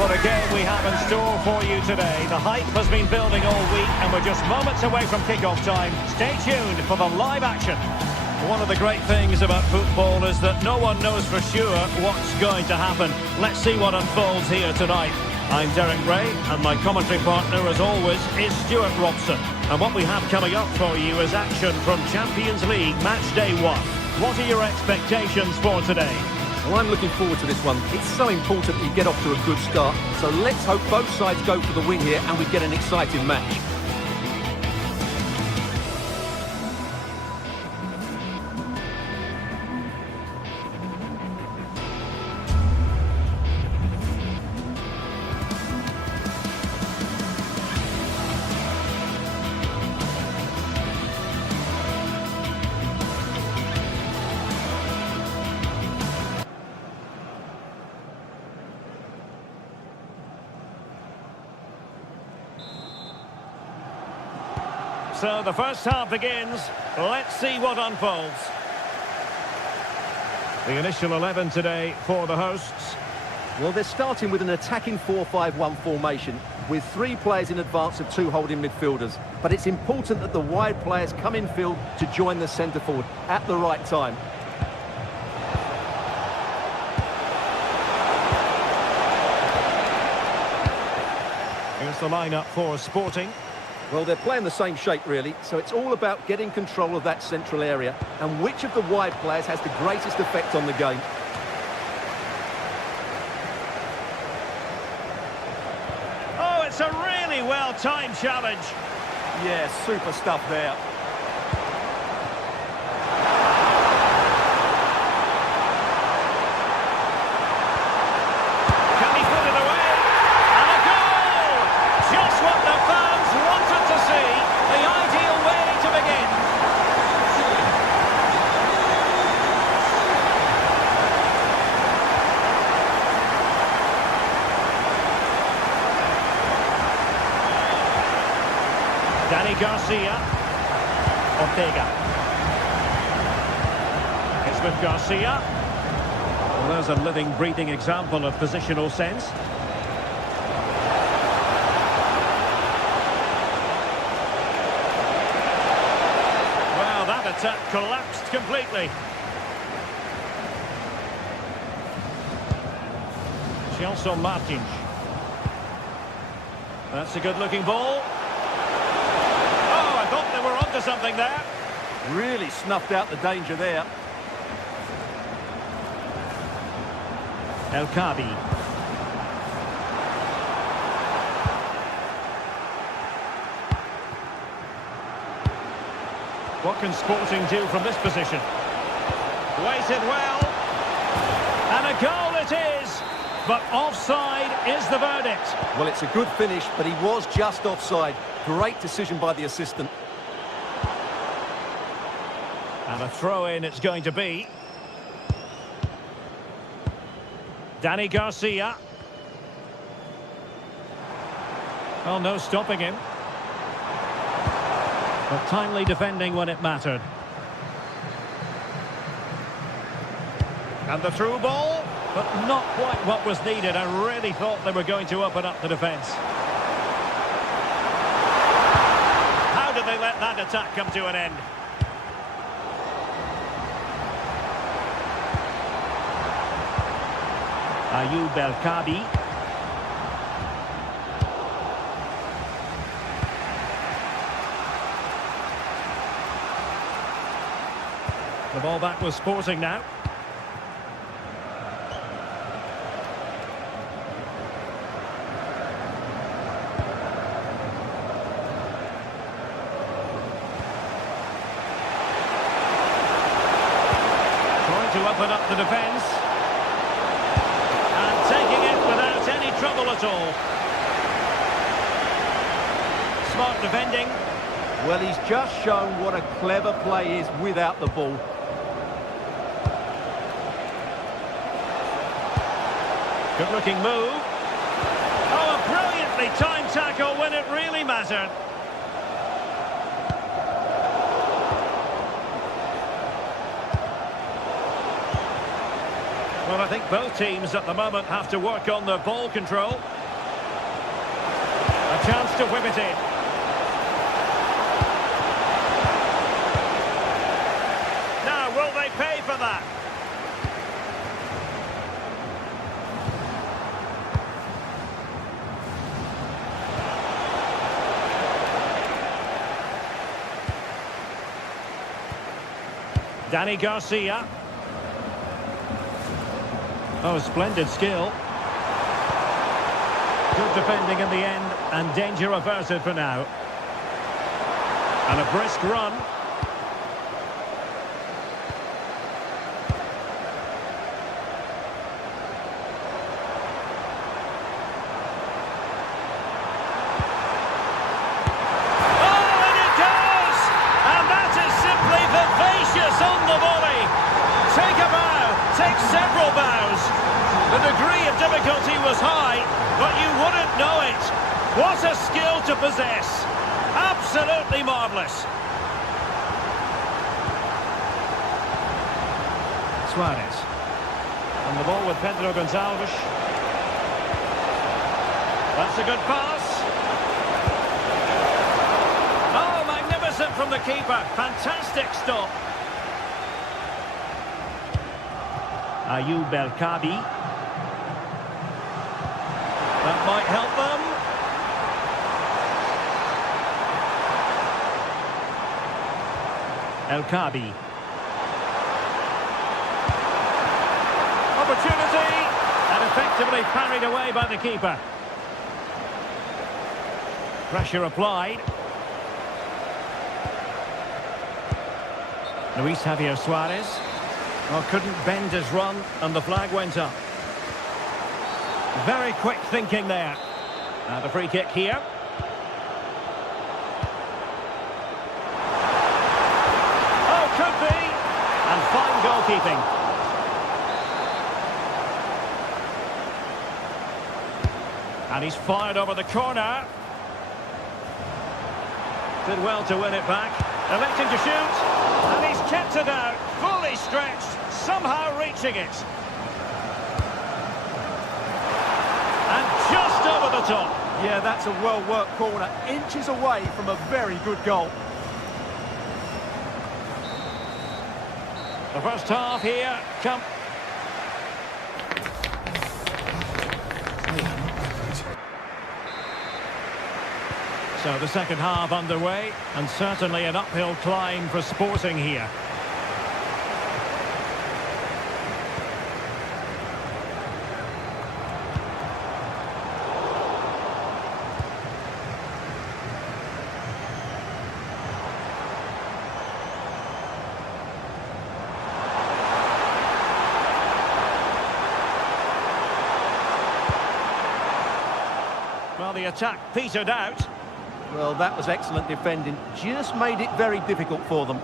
What a game we have in store for you today. The hype has been building all week and we're just moments away from kick-off time. Stay tuned for the live action. One of the great things about football is that no one knows for sure what's going to happen. Let's see what unfolds here tonight. I'm Derek Ray and my commentary partner as always is Stuart Robson. And what we have coming up for you is action from Champions League match day 1. What are your expectations for today? Well, I'm looking forward to this one. It's so important that you get off to a good start. So let's hope both sides go for the win here and we get an exciting match. So the first half begins. Let's see what unfolds. The initial 11 today for the hosts. Well, they're starting with an attacking 4-5-1 formation with 3 players in advance of 2 holding midfielders. But it's important that the wide players come in field to join the centre forward at the right time. Here's the lineup for Sporting. Well, they're playing the same shape, really, so it's all about getting control of that central area and which of the wide players has the greatest effect on the game. Oh, it's a really well-timed challenge. Yeah, super stuff there. Can he put it away? And a goal! Just what the fans wanted to see. The ideal way to begin. Danny Garcia. Ortega. It's with Garcia. Well, there's a living, breathing example of positional sense. Well, that attack collapsed completely. Chelsea Martins. That's a good-looking ball. Oh, I thought they were onto something there. Really snuffed out the danger there. El Kabi. What can Sporting do from this position? Waited well. And a goal it is. But offside is the verdict. Well, it's a good finish, but he was just offside. Great decision by the assistant. And a throw-in it's going to be. Danny Garcia. Oh, no stopping him. But timely defending when it mattered. And the through ball, but not quite what was needed. I really thought they were going to open up the defence. How did they let that attack come to an end? Ayoub El-Kabi. The ball back with Sporting now. Trying to open up the defence. And taking it without any trouble at all. Smart defending. Well, he's just shown what a clever play is without the ball. Good-looking move. Oh, a brilliantly timed tackle when it really mattered. Well, I think both teams at the moment have to work on their ball control. A chance to whip it in. Now, will they pay for that? Danny Garcia. Oh, splendid skill. Good defending in the end, and danger averted for now. And a brisk run. On the volley. Take a bow, take several bows. The degree of difficulty was high, but you wouldn't know it. What a skill to possess. Absolutely marvellous. Suarez. On the ball with Pedro Gonçalves. That's a good pass. Oh, magnificent from the keeper. Fantastic stop. Ayoub El-Kabi. That might help them. El-Kabi. Opportunity, and effectively parried away by the keeper. Pressure applied. Luis Javier Suarez. Oh, couldn't bend his run, and the flag went up. Very quick thinking there. And a free kick here. Oh, could be. And fine goalkeeping. And he's fired over the corner. Did well to win it back. Electing to shoot. And he's kept it out. Fully stretched. Somehow reaching it. And just over the top. Yeah, that's a well-worked corner. Inches away from a very good goal. The first half here. So the second half underway, and certainly an uphill climb for Sporting here. Well, the attack petered out. Well, that was excellent defending. Just made it very difficult for them.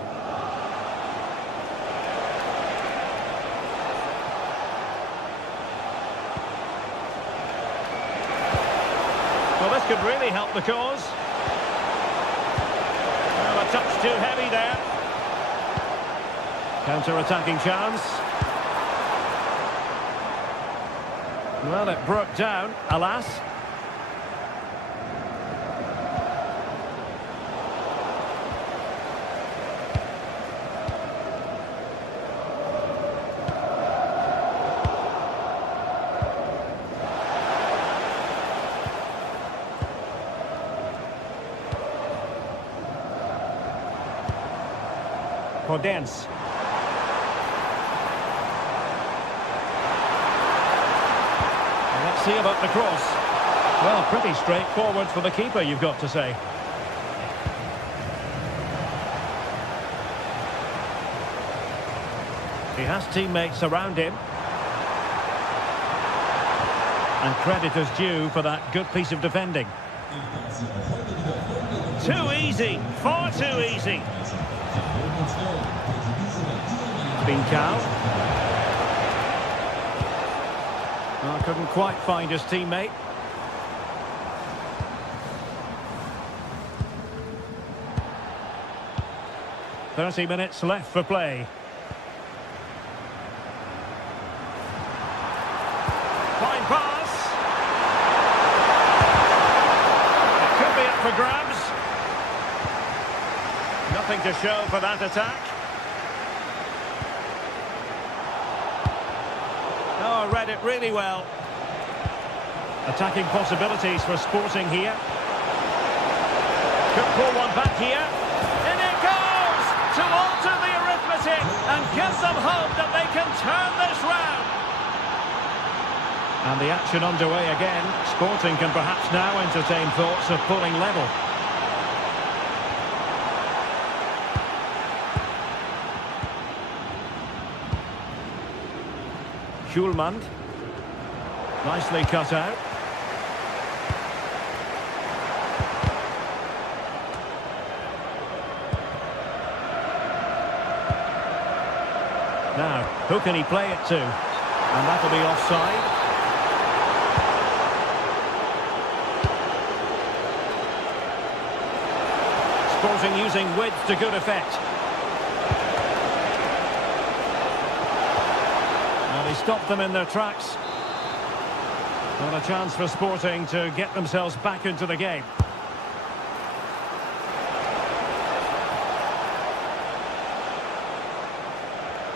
really helped the cause. Well, a touch too heavy there. Counter-attacking chance. Well, it broke down, alas. Podence. Let's see about the cross. Well, pretty straightforward for the keeper, you've got to say. He has teammates around him. And credit is due for that good piece of defending. Too easy, far too easy. Bincao. Oh, couldn't quite find his teammate. "30 minutes left for play. Fine pass. It could be up for grabs. Nothing to show for that attack. Oh, read it really well. Attacking possibilities for Sporting here. Could pull one back here. In it goes! To alter the arithmetic and give them hope that they can turn this round. And the action underway again. Sporting can perhaps now entertain thoughts of pulling level. Schulman. Nicely cut out. Now, who can he play it to? And that'll be offside. Sporting using width to good effect. He stopped them in their tracks. Not a chance for Sporting to get themselves back into the game.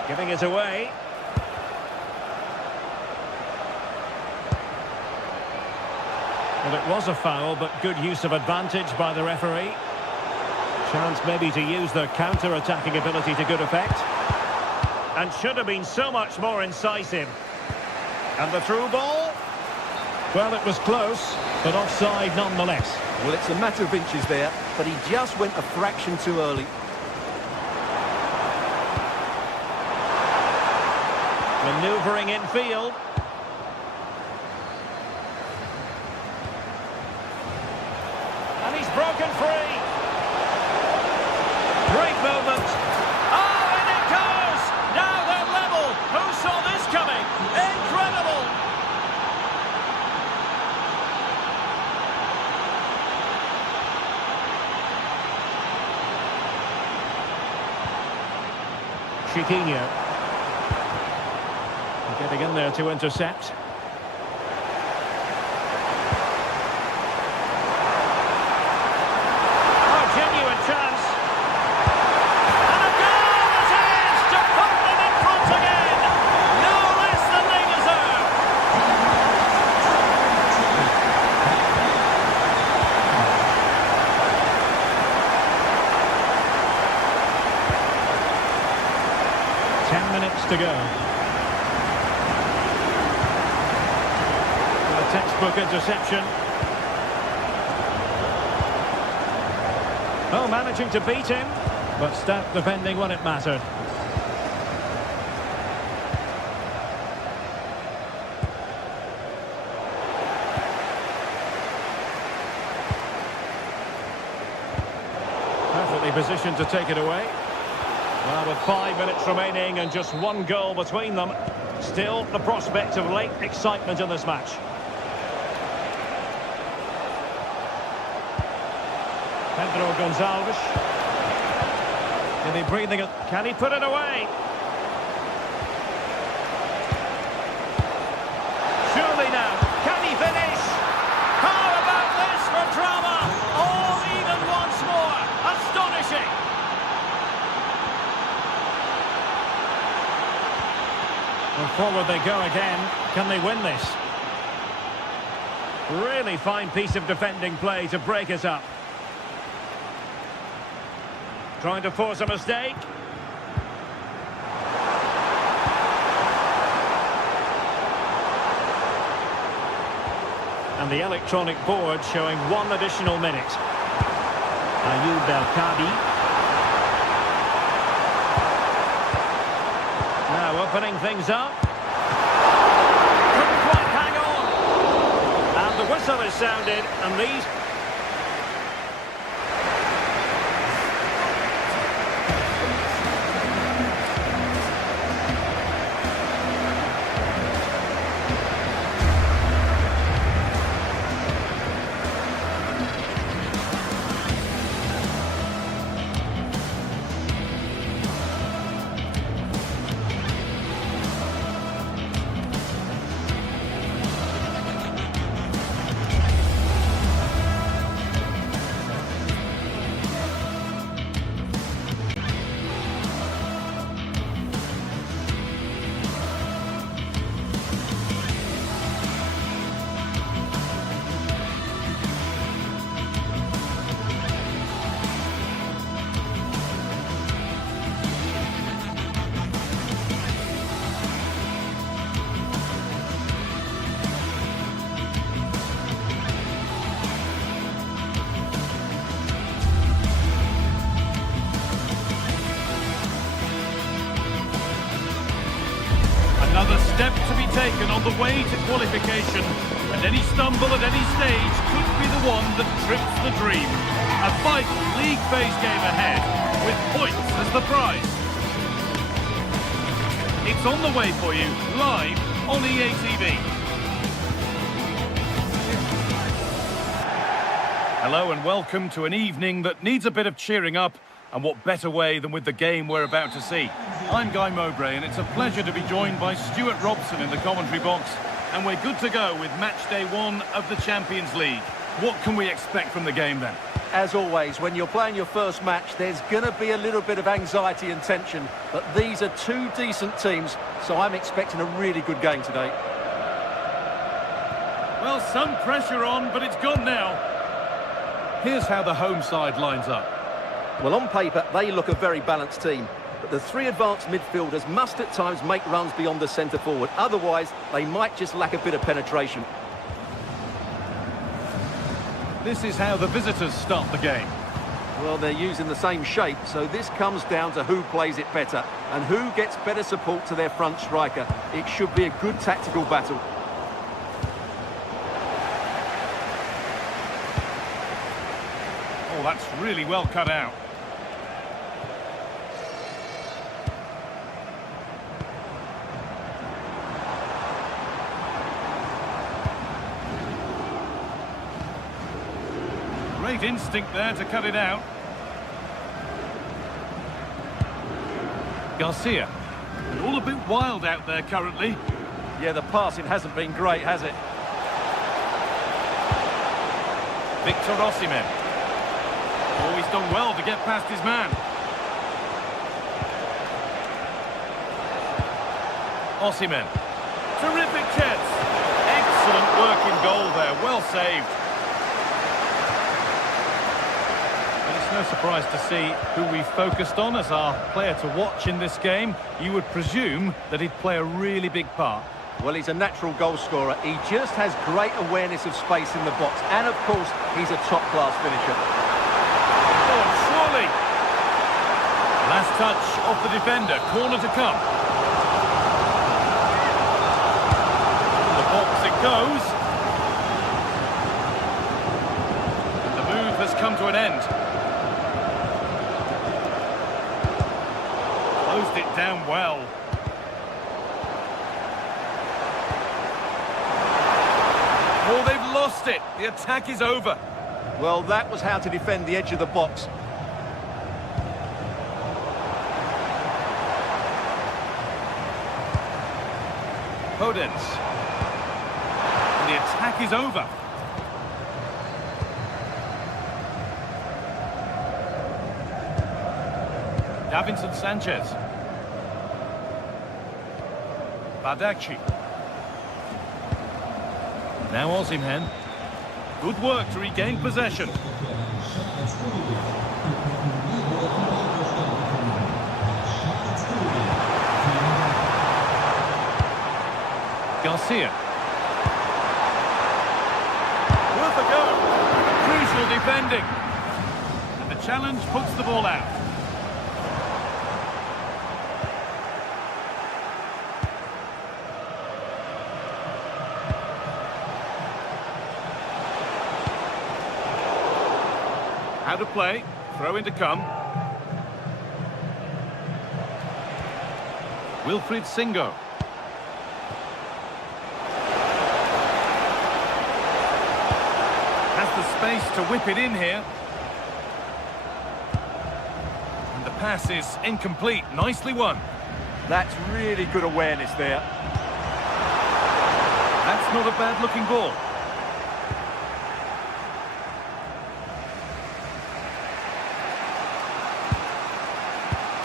Giving it away. Well, it was a foul, but good use of advantage by the referee. Chance maybe to use their counter-attacking ability to good effect. And should have been so much more incisive. And the through ball? Well, it was close, but offside nonetheless. Well, it's a matter of inches there, but he just went a fraction too early. Manoeuvring in field. And he's broken free. Great movement. Oh, and it goes! Now they're level. Who saw this coming? Incredible! Chiquinho. Getting in there to intercept. Oh, genuine chance. And a goal it is to put them in front again. No less than they deserve. "10 minutes to go. Textbook interception. Oh, managing to beat him, but stout defending when it mattered. Perfectly positioned to take it away. Well, with 5 minutes remaining and just one goal between them, still the prospect of late excitement in this match. Pedro Gonçalves. Is he breathing it? Can he put it away? Surely now. Can he finish? How about this for drama? All even once more. Astonishing. And forward they go again. Can they win this? Really fine piece of defending play to break us up. Trying to force a mistake. And the electronic board showing 1 additional minute. Ayoub El-Kabi. Now opening things up. Couldn't quite hang on. And the whistle is sounded, and these... Another step to be taken on the way to qualification, and any stumble at any stage could be the one that trips the dream. A vital league phase game ahead, with points as the prize. It's on the way for you, live on EA TV. Hello and welcome to an evening that needs a bit of cheering up, and what better way than with the game we're about to see. I'm Guy Mowbray, and it's a pleasure to be joined by Stuart Robson in the commentary box, and we're good to go with match day 1 of the Champions League. What can we expect from the game then? As always, when you're playing your first match, there's going to be a little bit of anxiety and tension, but these are 2 decent teams, so I'm expecting a really good game today. Well, some pressure on, but it's gone now. Here's how the home side lines up. Well, on paper, they look a very balanced team. But the 3 advanced midfielders must at times make runs beyond the centre-forward. Otherwise, they might just lack a bit of penetration. This is how the visitors start the game. Well, they're using the same shape, so this comes down to who plays it better and who gets better support to their front striker. It should be a good tactical battle. Oh, that's really well cut out. Great instinct there to cut it out. Garcia. All a bit wild out there currently. Yeah, the passing hasn't been great, has it? Victor Osimhen. Oh, he's done well to get past his man. Osimhen. Terrific chance. Excellent work in goal there. Well saved. No surprise to see who we focused on as our player to watch in this game. You would presume that he'd play a really big part. Well, he's a natural goal scorer. He just has great awareness of space in the box. And, of course, he's a top-class finisher. Oh, surely! Last touch off the defender. Corner to come. The box it goes. And the move has come to an end. Closed it down well. Oh, they've lost it. The attack is over. Well, that was how to defend the edge of the box. Podence. And the attack is over. Davinson Sanchez. Bardakci. Now Osimhen. Good work to regain possession. Garcia. Worth a go. Crucial defending. And the challenge puts the ball out. How to play. Throw in to come. Wilfried Singo. Has the space to whip it in here. And the pass is incomplete. Nicely won. That's really good awareness there. That's not a bad looking ball.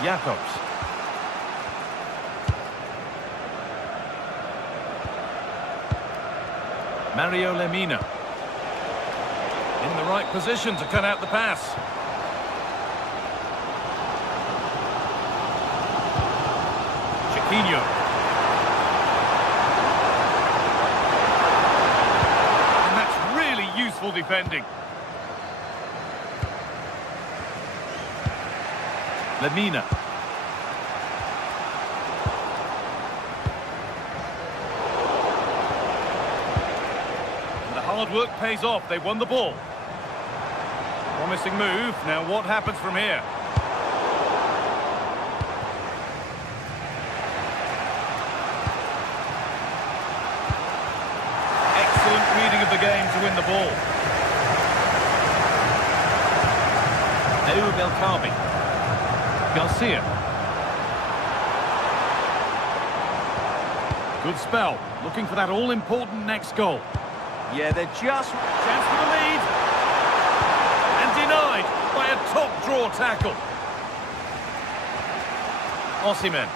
Jakobs. Mario Lemina. In the right position to cut out the pass. Chiquinho. And that's really useful defending. Lemina. And the hard work pays off. They won the ball. Promising move. Now what happens from here? Excellent reading of the game to win the ball. Belkabi. Garcia. Good spell. Looking for that all-important next goal. Yeah, they're just... Chance for the lead. And denied by a top-draw tackle. Osimhen.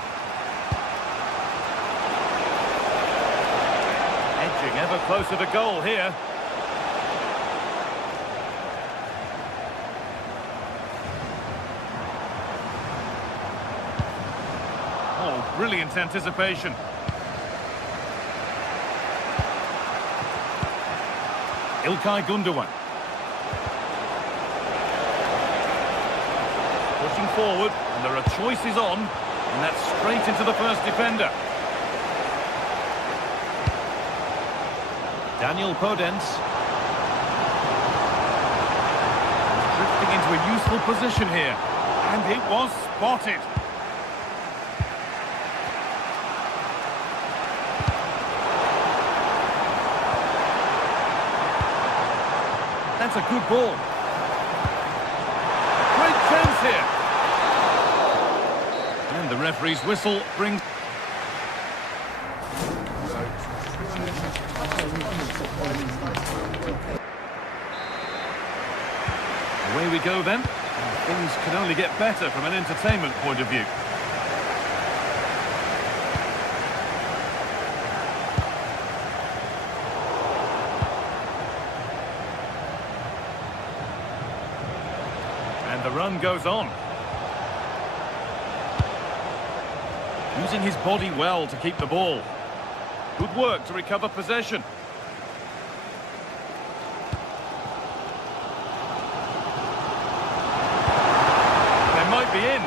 Edging ever closer to goal here. Oh, brilliant anticipation. İlkay Gündoğan. Pushing forward, and there are choices on, and that's straight into the first defender. Daniel Podence. Drifting into a useful position here, and it was spotted. That's a good ball. Great chance here. And the referee's whistle brings... Away we go then. Things can only get better from an entertainment point of view. And the run goes on. Using his body well to keep the ball. Good work to recover possession. They might be in.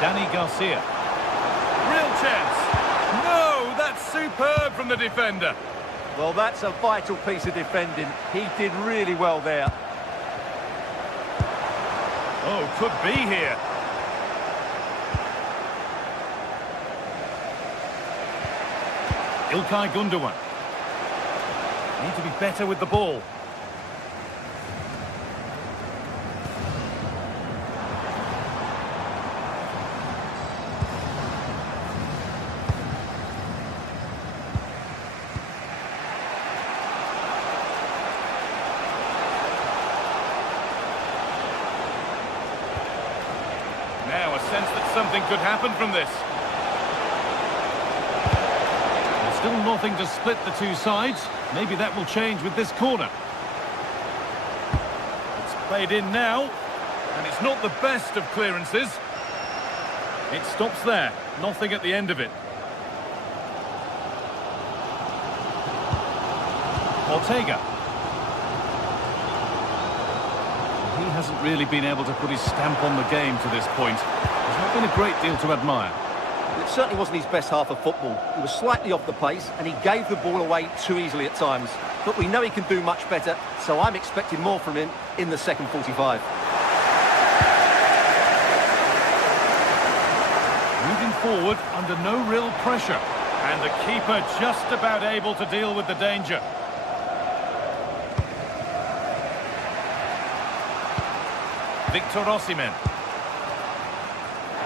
Dani Garcia. Real chance. No, that's superb from the defender. Well, that's a vital piece of defending. He did really well there. Oh, could be here. İlkay Gündoğan. Need to be better with the ball. Now a sense that something could happen from this. There's still nothing to split the two sides. Maybe that will change with this corner. It's played in now, and it's not the best of clearances. It stops there, nothing at the end of it. Ortega. He hasn't really been able to put his stamp on the game to this point. There's not been a great deal to admire. It certainly wasn't his best half of football. He was slightly off the pace and he gave the ball away too easily at times. But we know he can do much better, so I'm expecting more from him in the second 45. Moving forward under no real pressure. And the keeper just about able to deal with the danger. Victor Osimhen.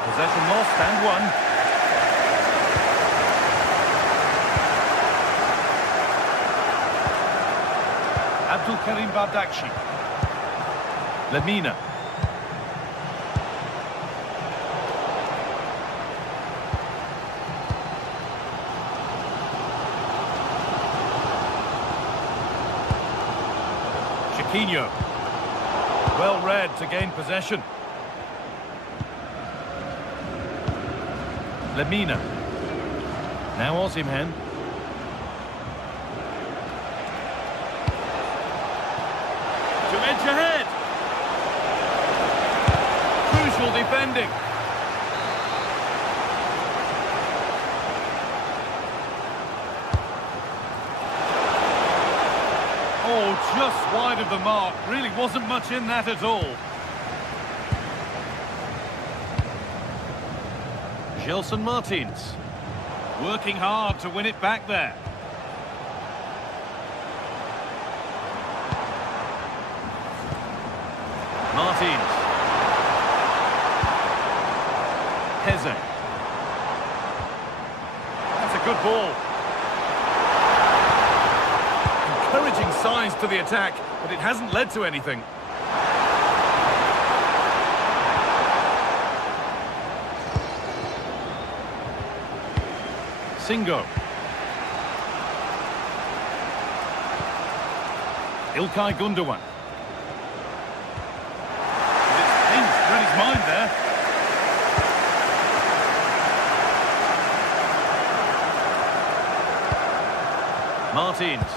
Possession lost and won. Abdul Karim Bardakci. Lemina. Chiquinho. Well read to gain possession. Lemina. Now Osimhen. To edge ahead. Crucial defending. Oh, just wide of the mark. Really wasn't much in that at all. Gelson Martins. Working hard to win it back there. Martins. Heze. That's a good ball. Encouraging signs to the attack, but it hasn't led to anything. Singo. İlkay Gundogan. It's read his mind there. Martins.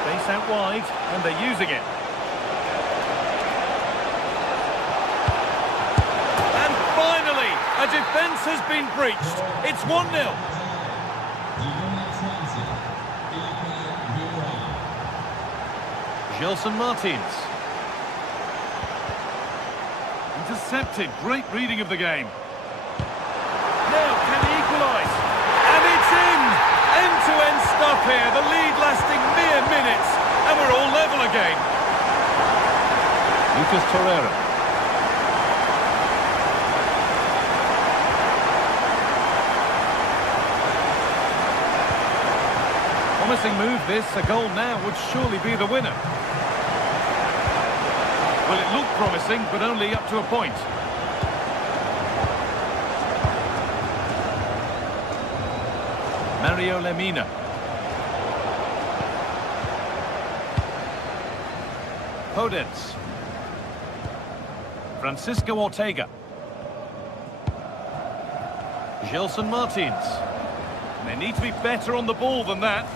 Space out wide, and they're using it. And finally, a defence has been breached. It's 1-0. Gelson Martins. Intercepted. Great reading of the game. Now can he equalise? And it's in! End-to-end stuff here. The lead lasting mere minutes. And we're all level again. Lucas Torreira. Promising move this. A goal now would surely be the winner. Well, it looked promising, but only up to a point. Mario Lemina. Podence. Francisco Ortega. Gelson Martins. They need to be better on the ball than that.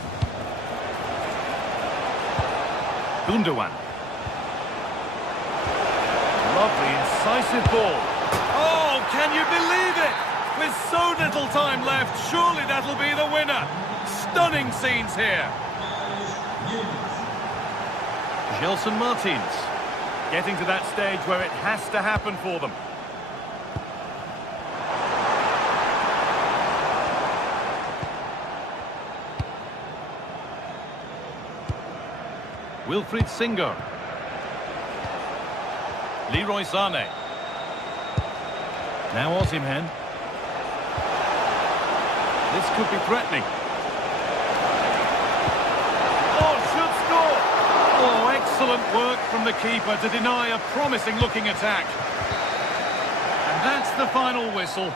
Gundogan. Lovely, incisive ball. Oh, can you believe it? With so little time left, surely that'll be the winner. Stunning scenes here. Gelson Martins. Getting to that stage where it has to happen for them. Wilfried Singo. Leroy Sané. Now Osimhen. This could be threatening. Oh, should score! Oh, excellent work from the keeper to deny a promising-looking attack. And that's the final whistle.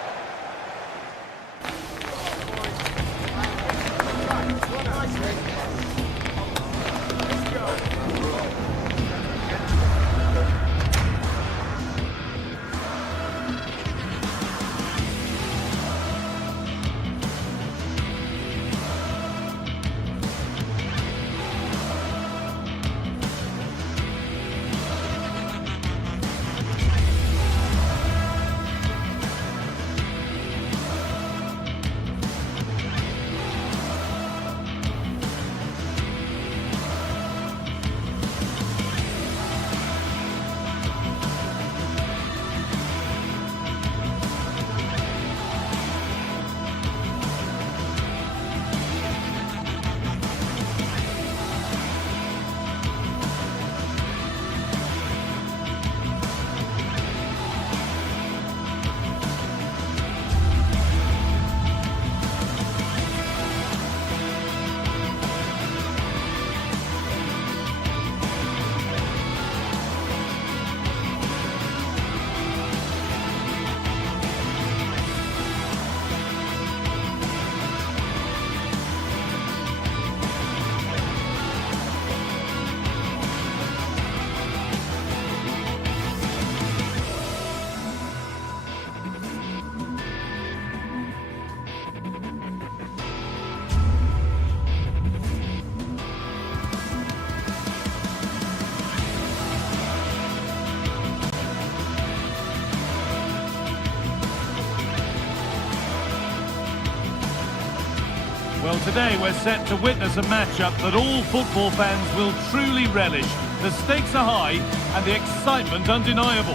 Well, today we're set to witness a matchup that all football fans will truly relish. The stakes are high and the excitement undeniable.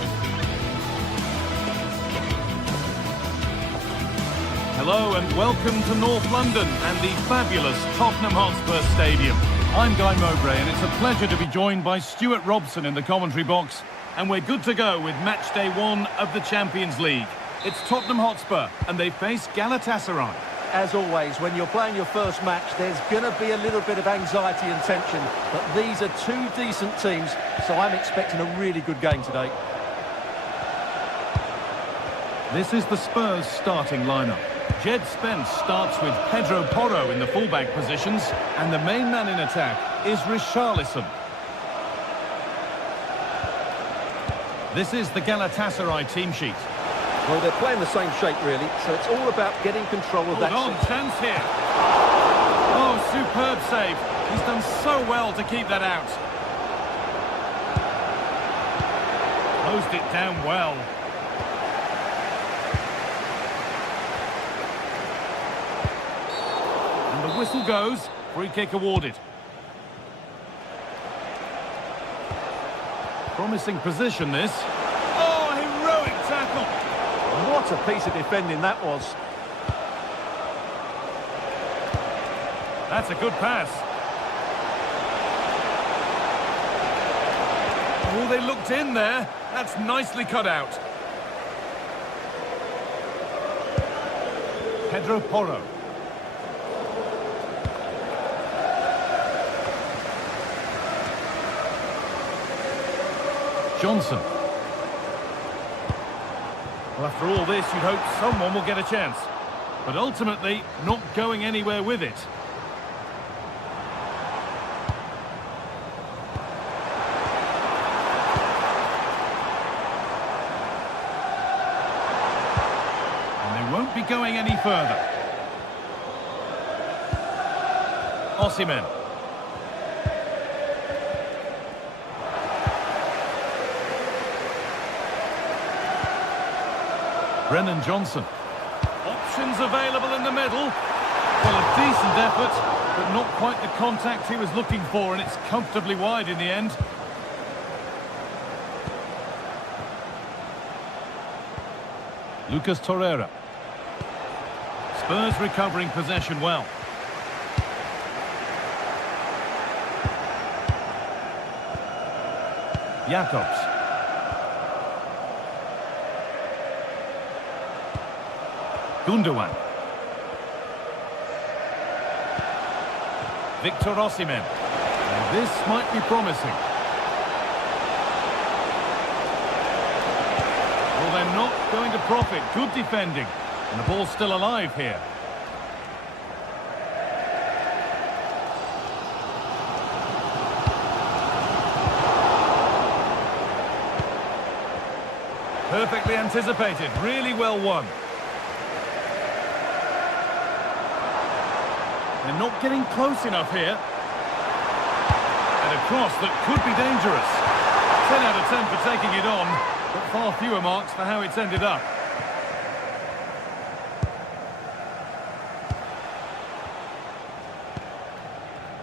Hello and welcome to North London and the fabulous Tottenham Hotspur Stadium. I'm Guy Mowbray and it's a pleasure to be joined by Stuart Robson in the commentary box. And we're good to go with match day 1 of the Champions League. It's Tottenham Hotspur and they face Gatasaray. As always, when you're playing your first match, there's going to be a little bit of anxiety and tension. But these are two decent teams, so I'm expecting a really good game today. This is the Spurs starting lineup. Jed Spence starts with Pedro Porro in the fullback positions, and the main man in attack is Richarlison. This is the Galatasaray team sheet. Well, they're playing the same shape, really, so it's all about getting control of that. Chance here. Oh, superb save. He's done so well to keep that out. Closed it down well. And the whistle goes. Free kick awarded. Promising position, this. Oh, heroic tackle. What a piece of defending that was. That's a good pass. Oh, they looked in there. That's nicely cut out. Pedro Porro. Johnson. Well, after all this, you'd hope someone will get a chance. But ultimately, not going anywhere with it. And they won't be going any further. Osimhen. Brennan Johnson. Options available in the middle. Well, a decent effort, but not quite the contact he was looking for, and it's comfortably wide in the end. Lucas Torreira. Spurs recovering possession well. Jacobs. Gundogan. Victor Osimhen. And this might be promising. Well, they're not going to profit. Good defending. And the ball's still alive here. Perfectly anticipated. Really well won. They're not getting close enough here. And a cross that could be dangerous. 10 out of 10 for taking it on, but far fewer marks for how it's ended up.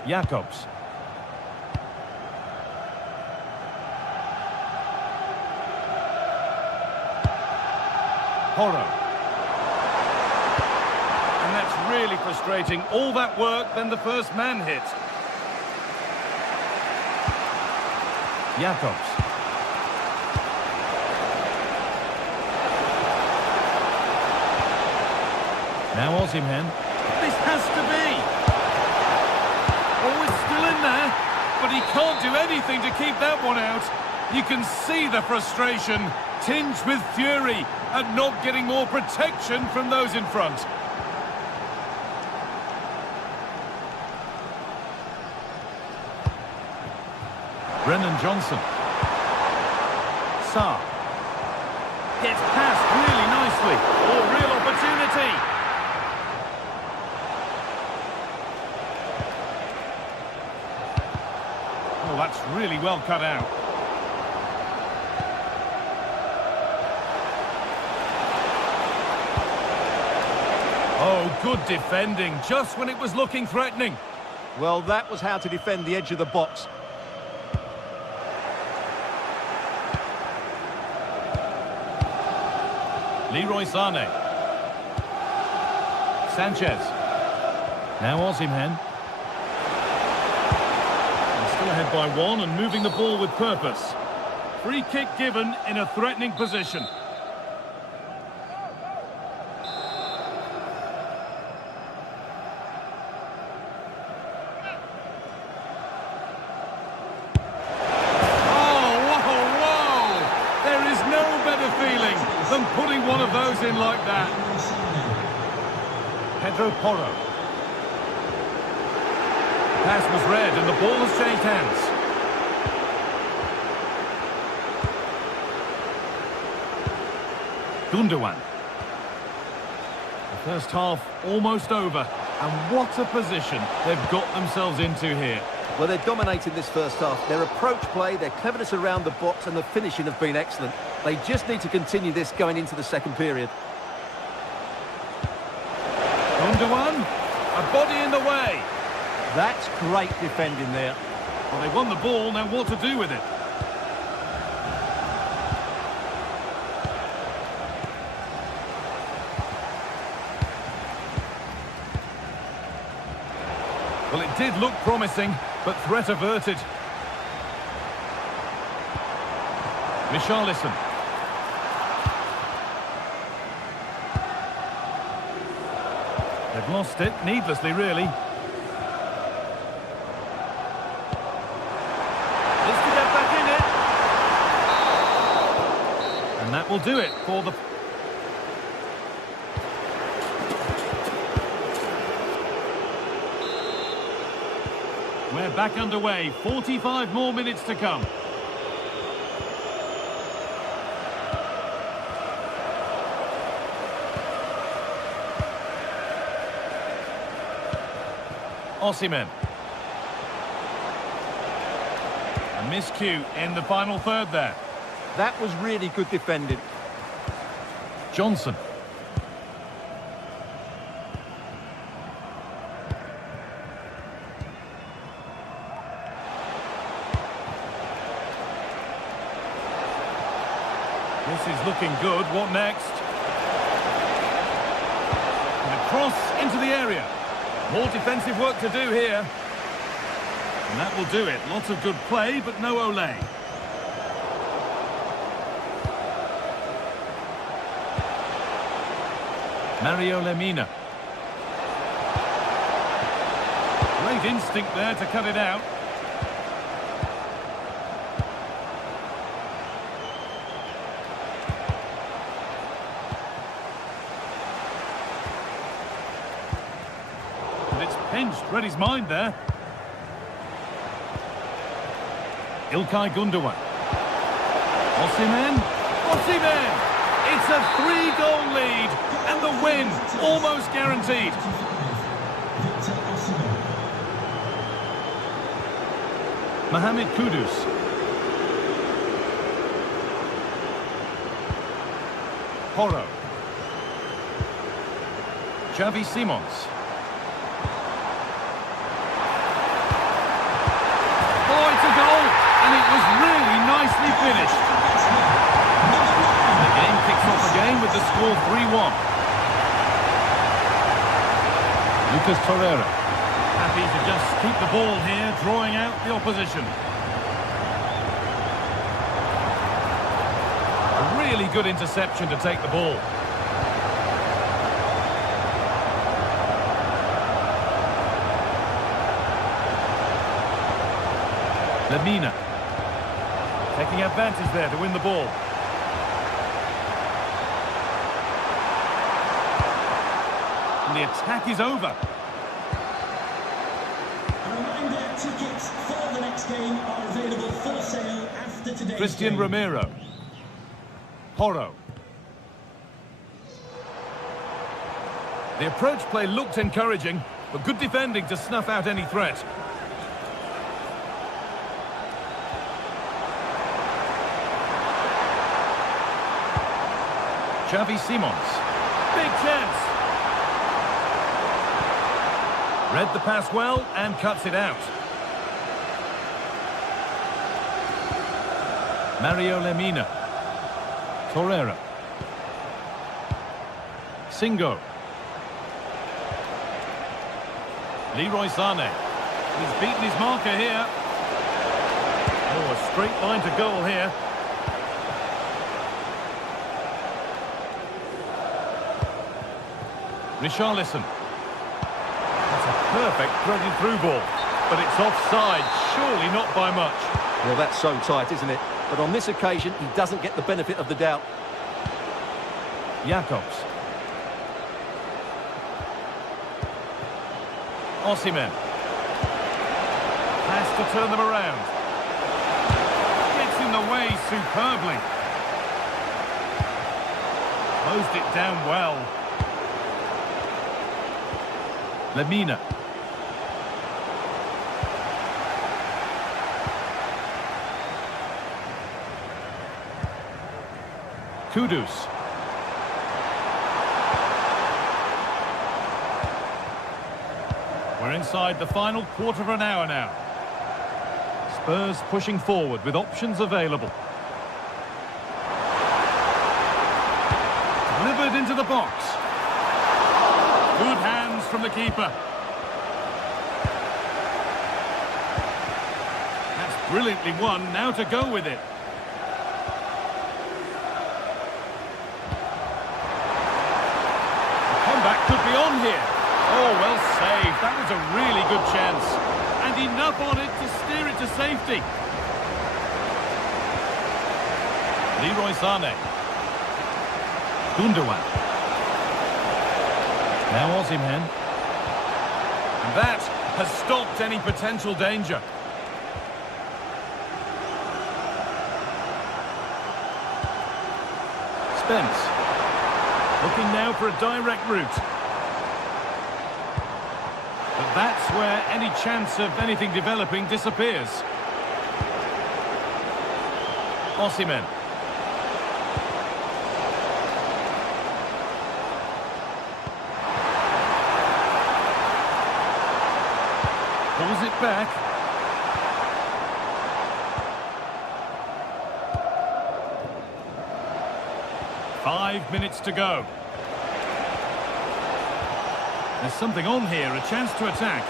Jacobs. Porro. And that's really frustrating. All that work, then the first man hit. Jacobs. Now Osimhen. This has to be. Oh, it's still in there, but he can't do anything to keep that one out. You can see the frustration, tinged with fury, at not getting more protection from those in front. Brennan Johnson. Sarr. Gets past really nicely. Oh, real opportunity. Oh, that's really well cut out. Oh, good defending, just when it was looking threatening. Well, that was how to defend the edge of the box. Leroy Sané. Sanchez. Now Osimhen. And still ahead by one and moving the ball with purpose. Free kick given in a threatening position. Than putting one of those in like that. Pedro Porro. Pass was read and the ball has changed hands. Gundogan. The first half almost over. And what a position they've got themselves into here. Well, they're dominating this first half. Their approach play, their cleverness around the box and the finishing have been excellent. They just need to continue this going into the second period. Gundogan, a body in the way. That's great defending there. Well, they won the ball, now what to do with it? Well, it did look promising, but threat averted. Richarlison. They've lost it, needlessly really. Needs to get back in it. And that will do it for the... We're back underway, 45 more minutes to come. Osimhen. A miscue in the final third there. That was really good defending. Johnson. This is looking good. What next? And a cross into the area. More defensive work to do here. And that will do it. Lots of good play, but no Olé. Mario Lemina. Great instinct there to cut it out. And it's pinched, read his mind there. Ilkay Gundogan. Osimhen! It's a 3-goal lead, and the win almost guaranteed. Mohamed Kudus. Porro. Xavi Simons. Oh, it's a goal, and it was really nicely finished. The game kicks off again with the score 3-1. Lucas Torreira. Happy to just keep the ball here, drawing out the opposition. A really good interception to take the ball. Lemina. Taking advantage there to win the ball. And the attack is over. Tickets for the next game are available for sale after today's Christian game. Romero. Porro. The approach play looked encouraging, but good defending to snuff out any threat. Xavi Simons. Big chance. Read the pass well and cuts it out. Mario Lemina. Torreira. Singo. Leroy Sané. He's beaten his marker here. Oh, a straight line to goal here. Richarlison. That's a perfect threaded through ball. But it's offside, surely not by much. Well, that's so tight, isn't it? But on this occasion, he doesn't get the benefit of the doubt. Jakobs. Osimhen. Has to turn them around. Gets in the way superbly. Closed it down well. Lemina. Kudus. We're inside the final quarter of an hour now. Spurs pushing forward with options available. Delivered into the box. Good hands from the keeper. That's brilliantly won. Now to go with it. Comeback could be on here. Oh, well saved. That was a really good chance. And enough on it to steer it to safety. Leroy Sané. Gundogan. Now Osimhen. And that has stopped any potential danger. Spence. Looking now for a direct route. But that's where any chance of anything developing disappears. Osimhen. Pulls it back. Five minutes to go. There's something on here, a chance to attack.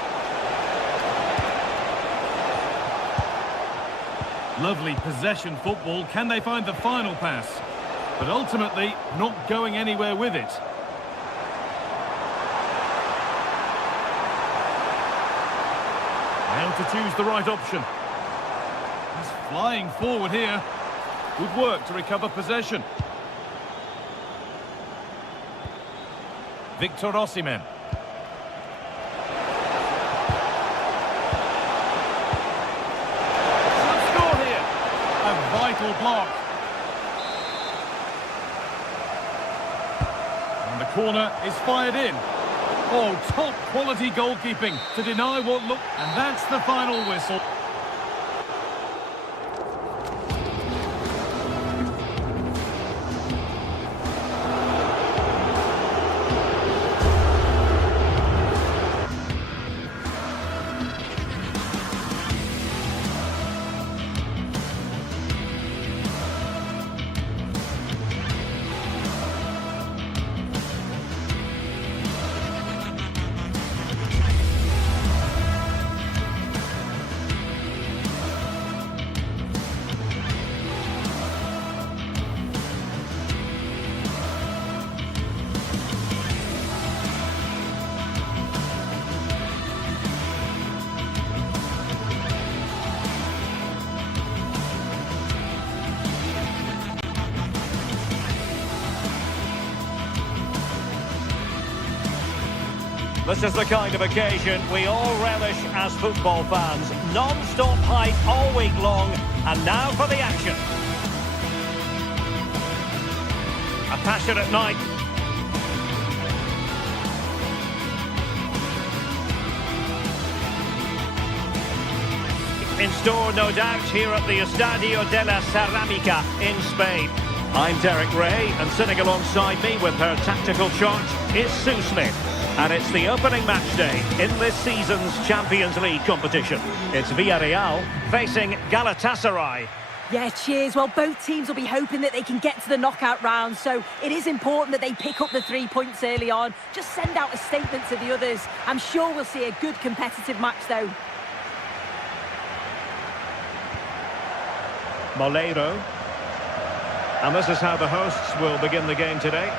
Lovely possession football. Can they find the final pass? But ultimately, not going anywhere with it. Failed to choose the right option. He's flying forward here. Good work to recover possession. Victor Osimhen. Should score here. A vital block. And the corner is fired in. Oh, top quality goalkeeping to deny what looked... And that's the final whistle. This is the kind of occasion we all relish as football fans. Non-stop hype all week long, and now for the action. A passionate night. In store, no doubt, here at the Estadio de la Cerámica in Spain. I'm Derek Ray, and sitting alongside me with her tactical chart is Sue Smith. And it's the opening match day in this season's Champions League competition. It's Villareal facing Gatasaray. Yeah, cheers. Well, both teams will be hoping that they can get to the knockout round, so it is important that they pick up the 3 points early on. Just send out a statement to the others. I'm sure we'll see a good competitive match, though. Moleiro. And this is how the hosts will begin the game today.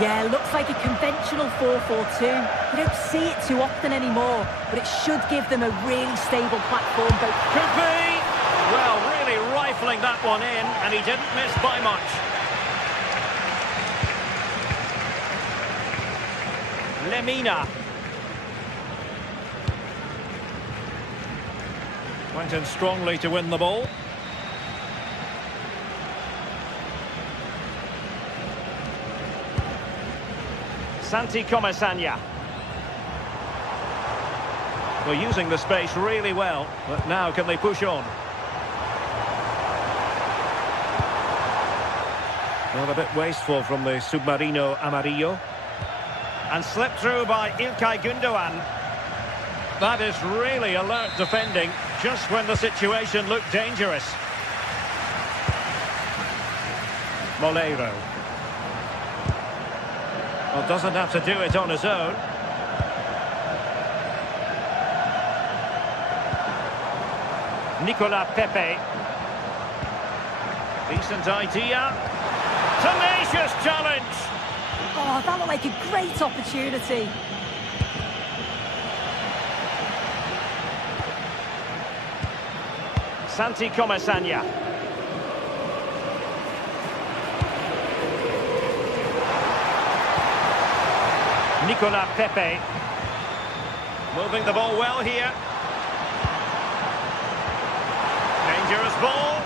Yeah, looks like a conventional 4-4-2. You don't see it too often anymore, but it should give them a really stable platform. Could be! Well, really rifling that one in, and he didn't miss by much. Lemina. Went in strongly to win the ball. Santi Comasanya. Well, using the space really well, but now can they push on? Well, a bit wasteful from the Submarino Amarillo. And slipped through by İlkay Gündoğan. That is really alert defending, just when the situation looked dangerous. Moleiro. Well, doesn't have to do it on his own. Nicolas Pepe. Decent idea. Tenacious challenge. Oh, that looked like a great opportunity. Santi Comasanya. Nicolas Pepe. Moving the ball well here. Dangerous ball.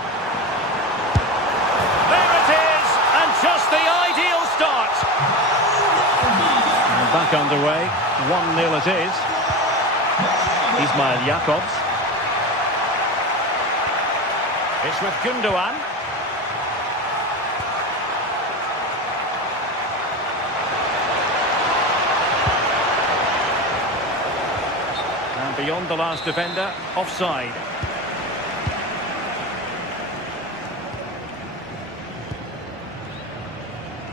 There it is, and just the ideal start. And back underway, 1-0 it is. Ismail Jakobs. It's with Gündoğan. And beyond the last defender, offside.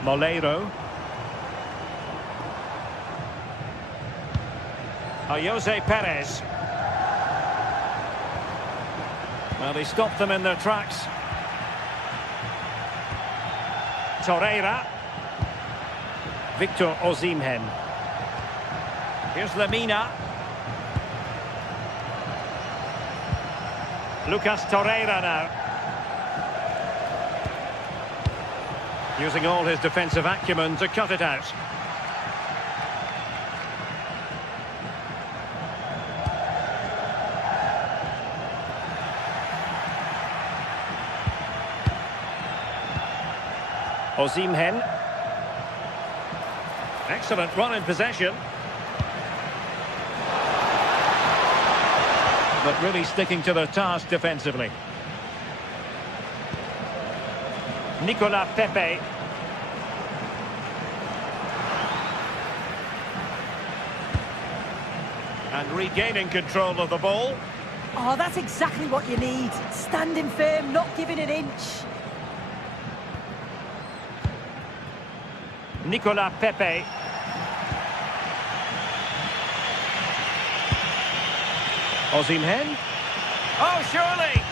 Moleiro. Jose Perez. Well, they stopped them in their tracks. Torreira. Victor Osimhen. Here's Lemina. Lucas Torreira now. Using all his defensive acumen to cut it out. Osimhen. Excellent run in possession. But really sticking to their task defensively. Nicolas Pepe. And regaining control of the ball. Oh, that's exactly what you need. Standing firm, not giving an inch. Nicolas Pepe. Osimhen. Oh, surely!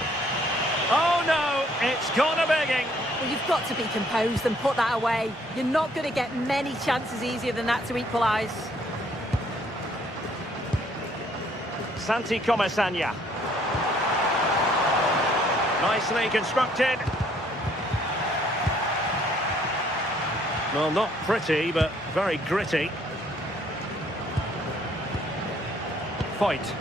Oh, no! It's gone a begging. Well, you've got to be composed and put that away. You're not going to get many chances easier than that to equalise. Santi Comesaña. Nicely constructed. Well, not pretty, but very gritty. Fight.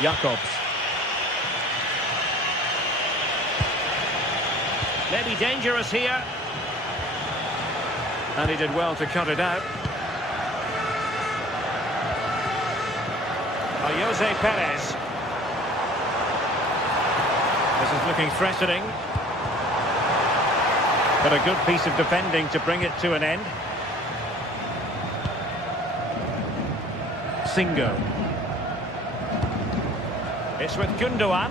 Jacobs. Maybe dangerous here. And he did well to cut it out. Jose Perez. This is looking threatening. But a good piece of defending to bring it to an end. Singo. It's with Gundogan.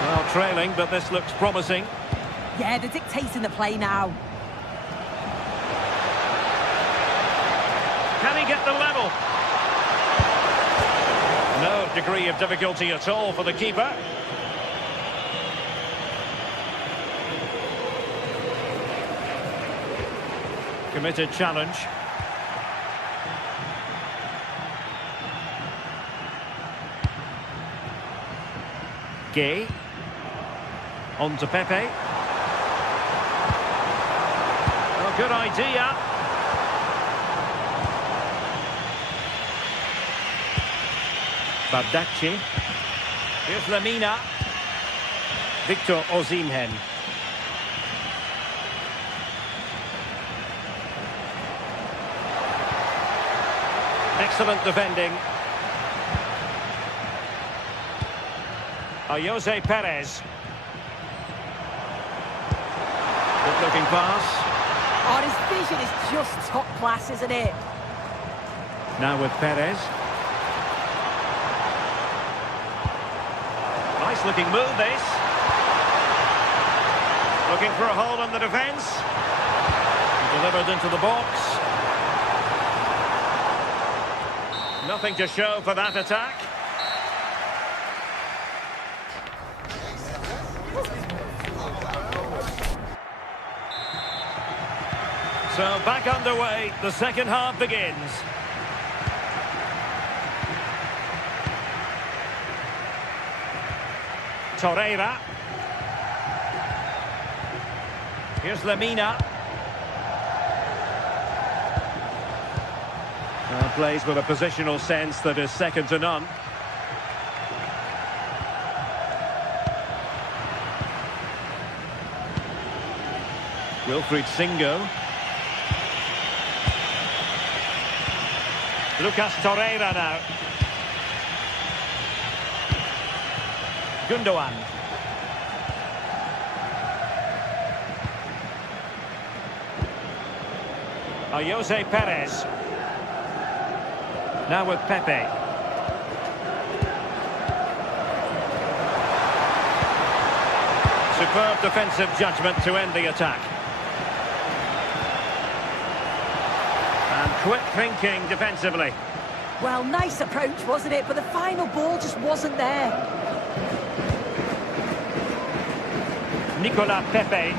Well, trailing, but this looks promising. Yeah, they're dictating the play now. Can he get the level? No degree of difficulty at all for the keeper. Committed challenge. Gay. On to Pepe. Oh, good idea. Bardacci. Here's Lamina. Victor Osimhen. Excellent defending. Jose Perez. Good looking pass. Oh, his vision is just top class, isn't it? Now with Perez. Nice looking move, this. Looking for a hole in the defence. Delivered into the box. Nothing to show for that attack. So back underway, the second half begins. Torreira. Here's Lamina. Plays with a positional sense that is second to none. Wilfried Singo. Lucas Torreira now. Gundogan. Jose Perez. Now with Pepe. Superb defensive judgment to end the attack. And quick thinking defensively. Well, nice approach, wasn't it? But the final ball just wasn't there. Nicolas Pepe.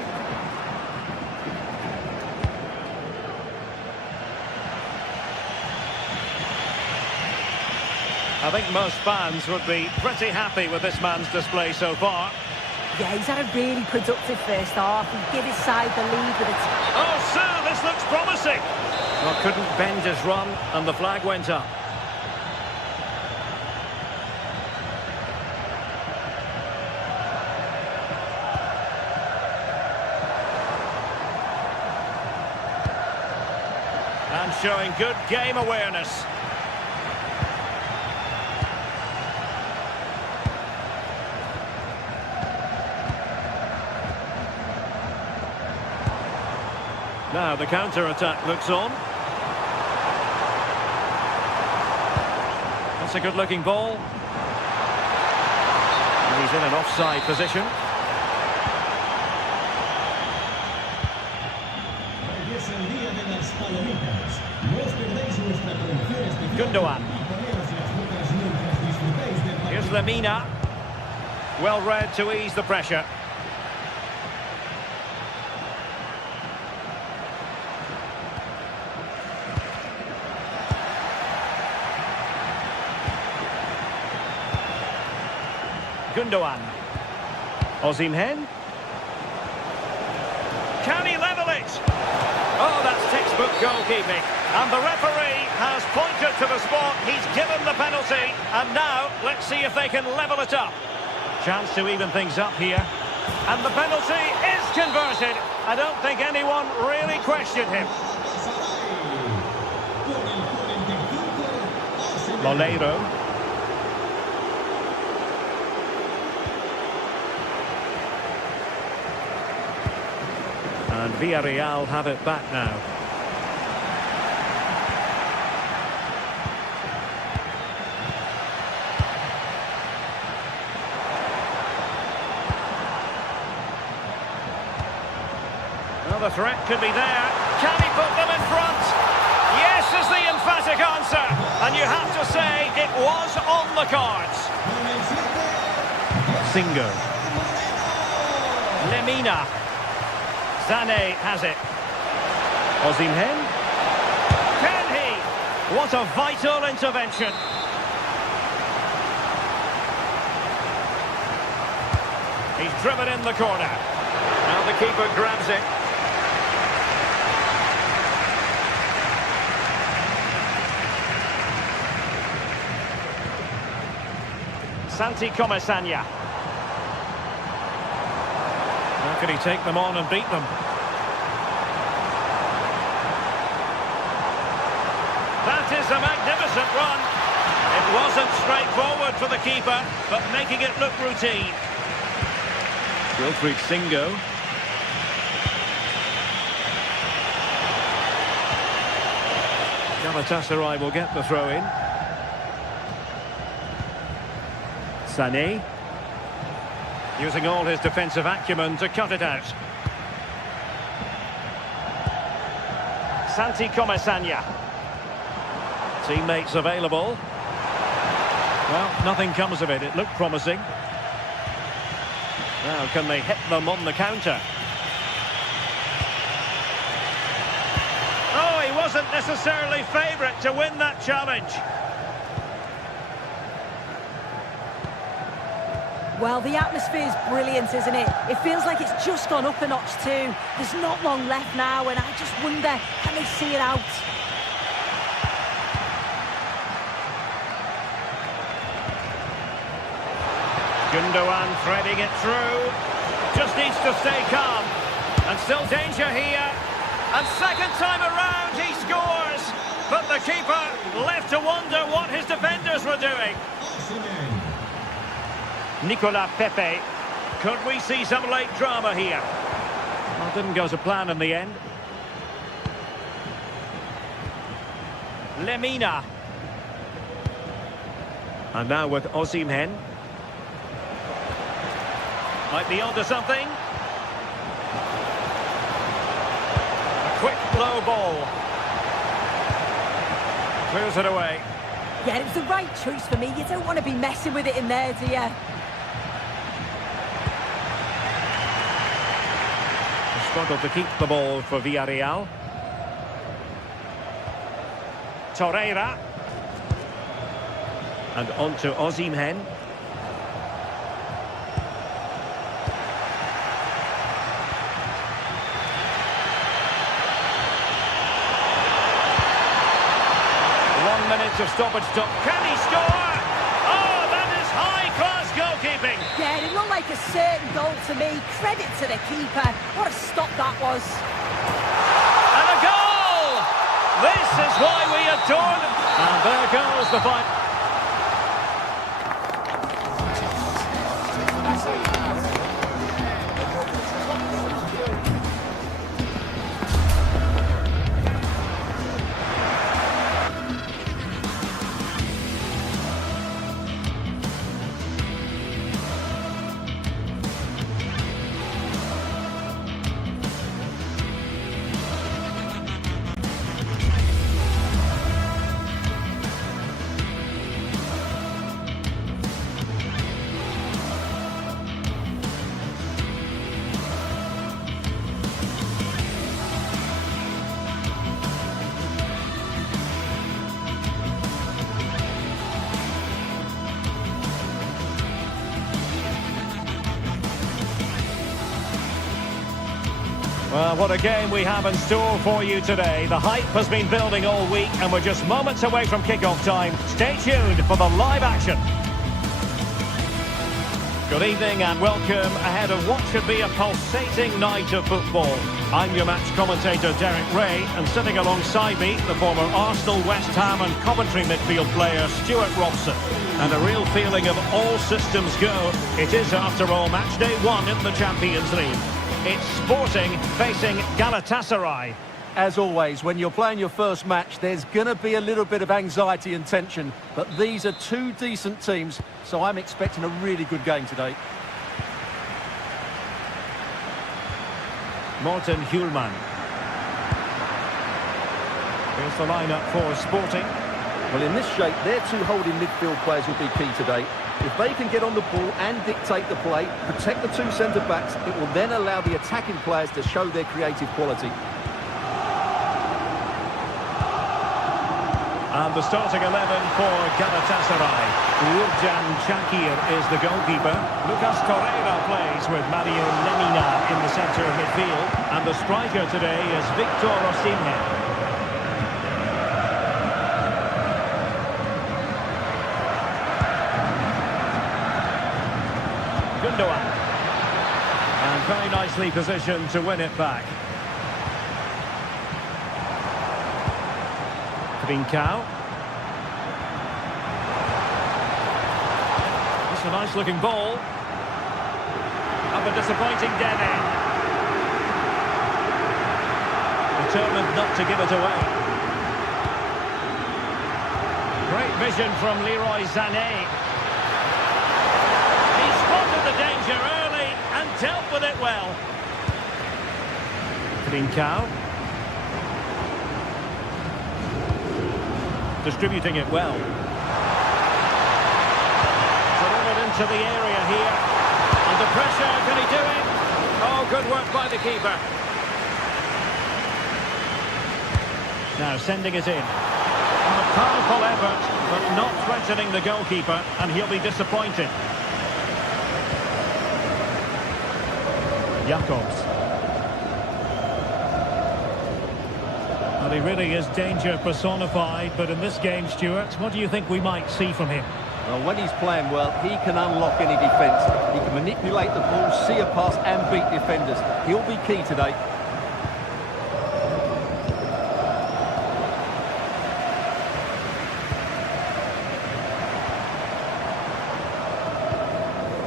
I think most fans would be pretty happy with this man's display so far. Yeah, he's had a really productive first half. He gave his side the lead with a... Oh, sir, this looks promising. Well, couldn't bend his run, and the flag went up. And showing good game awareness. Now the counter-attack looks on. That's a good-looking ball. And he's in an offside position. Gundogan. Here's Lemina. Well read to ease the pressure. Gundogan. Osimhen. Can he level it? Oh, that's textbook goalkeeping. And the referee has pointed to the spot. He's given the penalty. And now, let's see if they can level it up. Chance to even things up here. And the penalty is converted. I don't think anyone really questioned him. Moleiro. And Villareal have it back now. Well, the threat could be there. Can he put them in front? Yes is the emphatic answer. And you have to say it was on the cards. Singer. Lemina. Sané has it. Osimhen. Can he? What a vital intervention. He's driven in the corner. Now the keeper grabs it. Santi Comesaña. How can he take them on and beat them? That is a magnificent run. It wasn't straightforward for the keeper, but making it look routine. Wilfried Singo. Gatasaray will get the throw in. Sané. Using all his defensive acumen to cut it out. Santi Comesaña. Teammates available. Well, nothing comes of it. It looked promising. Now, can they hit them on the counter? Oh, he wasn't necessarily favourite to win that challenge. Well, the atmosphere is brilliant, isn't it? It feels like it's just gone up a notch too. There's not long left now, and I just wonder, can they see it out? Gundogan threading it through. Just needs to stay calm. And still danger here. And second time around, he scores. But the keeper left to wonder what his defenders were doing. Nicolas Pepe. Could we see some late drama here? Well, it didn't go to plan in the end. Lemina. And now with Osimhen. Might be onto something. A quick low ball. Clears it away. Yeah, it was the right choice for me. You don't want to be messing with it in there, do you? Struggled to keep the ball for Villareal. Torreira. And on to Osimhen. Of stoppage stop. Can he score? Oh, that is high-class goalkeeping. Yeah, it looked like a certain goal to me. Credit to the keeper. What a stop that was. And a goal! This is why we adore them. And there goes the fight. Well, what a game we have in store for you today. The hype has been building all week and we're just moments away from kick-off time. Stay tuned for the live action. Good evening and welcome ahead of what should be a pulsating night of football. I'm your match commentator Derek Ray, and sitting alongside me, the former Arsenal, West Ham and Coventry midfield player Stuart Robson. And a real feeling of all systems go. It is, after all, match day 1 in the Champions League. It's Sporting facing Gatasaray. As always, when you're playing your first match, there's going to be a little bit of anxiety and tension. But these are two decent teams, so I'm expecting a really good game today. Morten Hjulman. Here's the lineup for Sporting. Well, in this shape, their two holding midfield players will be key today. If they can get on the ball and dictate the play, protect the two centre-backs, it will then allow the attacking players to show their creative quality. And the starting 11 for Gatasaray. Urjan Çakır is the goalkeeper. Lucas Torreira plays with Mario Lemina in the centre of midfield. And the striker today is Victor Osimhen. And very nicely positioned to win it back. Trincao. It's a nice looking ball. Up a disappointing dead end. Determined not to give it away. Great vision from Leroy Sané. The danger early and dealt with it well. Trincao. Distributing it well. Delivered into the area here. Under pressure, can he do it? Oh, good work by the keeper. Now sending it in. A powerful effort, but not threatening the goalkeeper, and he'll be disappointed. Jacobs. Well, he really is danger personified, but in this game, Stuart, what do you think we might see from him? Well, when he's playing well, he can unlock any defence. He can manipulate the ball, see a pass and beat defenders. He'll be key today.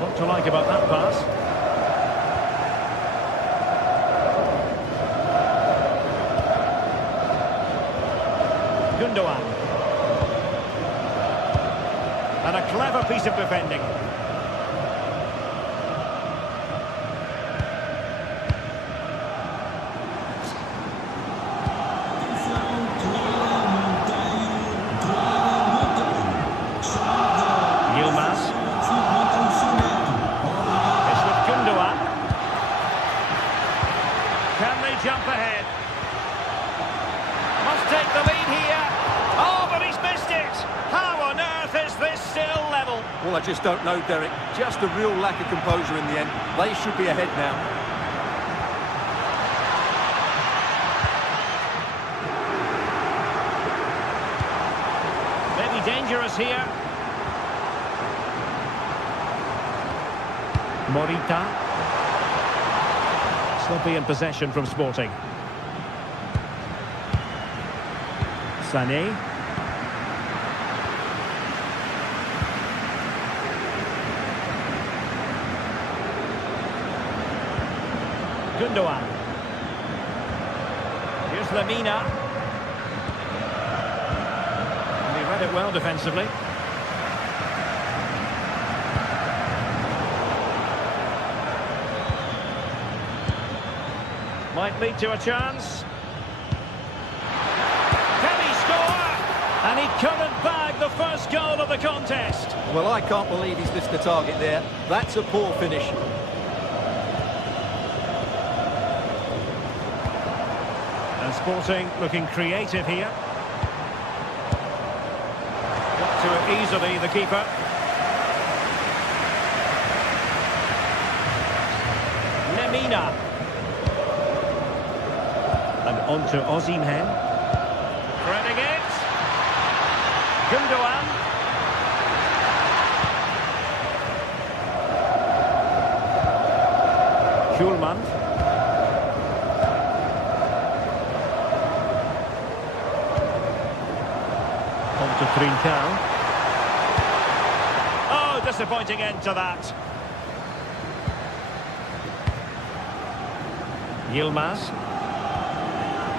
What to like about that pass? And a clever piece of defending. Yilmaz. It's with Gundogan. Can they jump ahead? Must take the lead here. Oh, but he's missed it! How on earth is this still Well, I just don't know, Derek. Just a real lack of composure in the end. They should be ahead now. Maybe dangerous here. Morita. Sloppy in possession from Sporting. Sané. Gundogan. Here's Lamina. And he read it well defensively. Might lead to a chance. Can he score? And he couldn't bag the first goal of the contest. Well, I can't believe he's missed the target there. That's a poor finish. And Sporting looking creative here. Got to it easily, the keeper. Lemina. And on to Osimhen. Threading it. Gundogan. Schulman. On to Trincao. Oh, disappointing end to that. Yilmaz.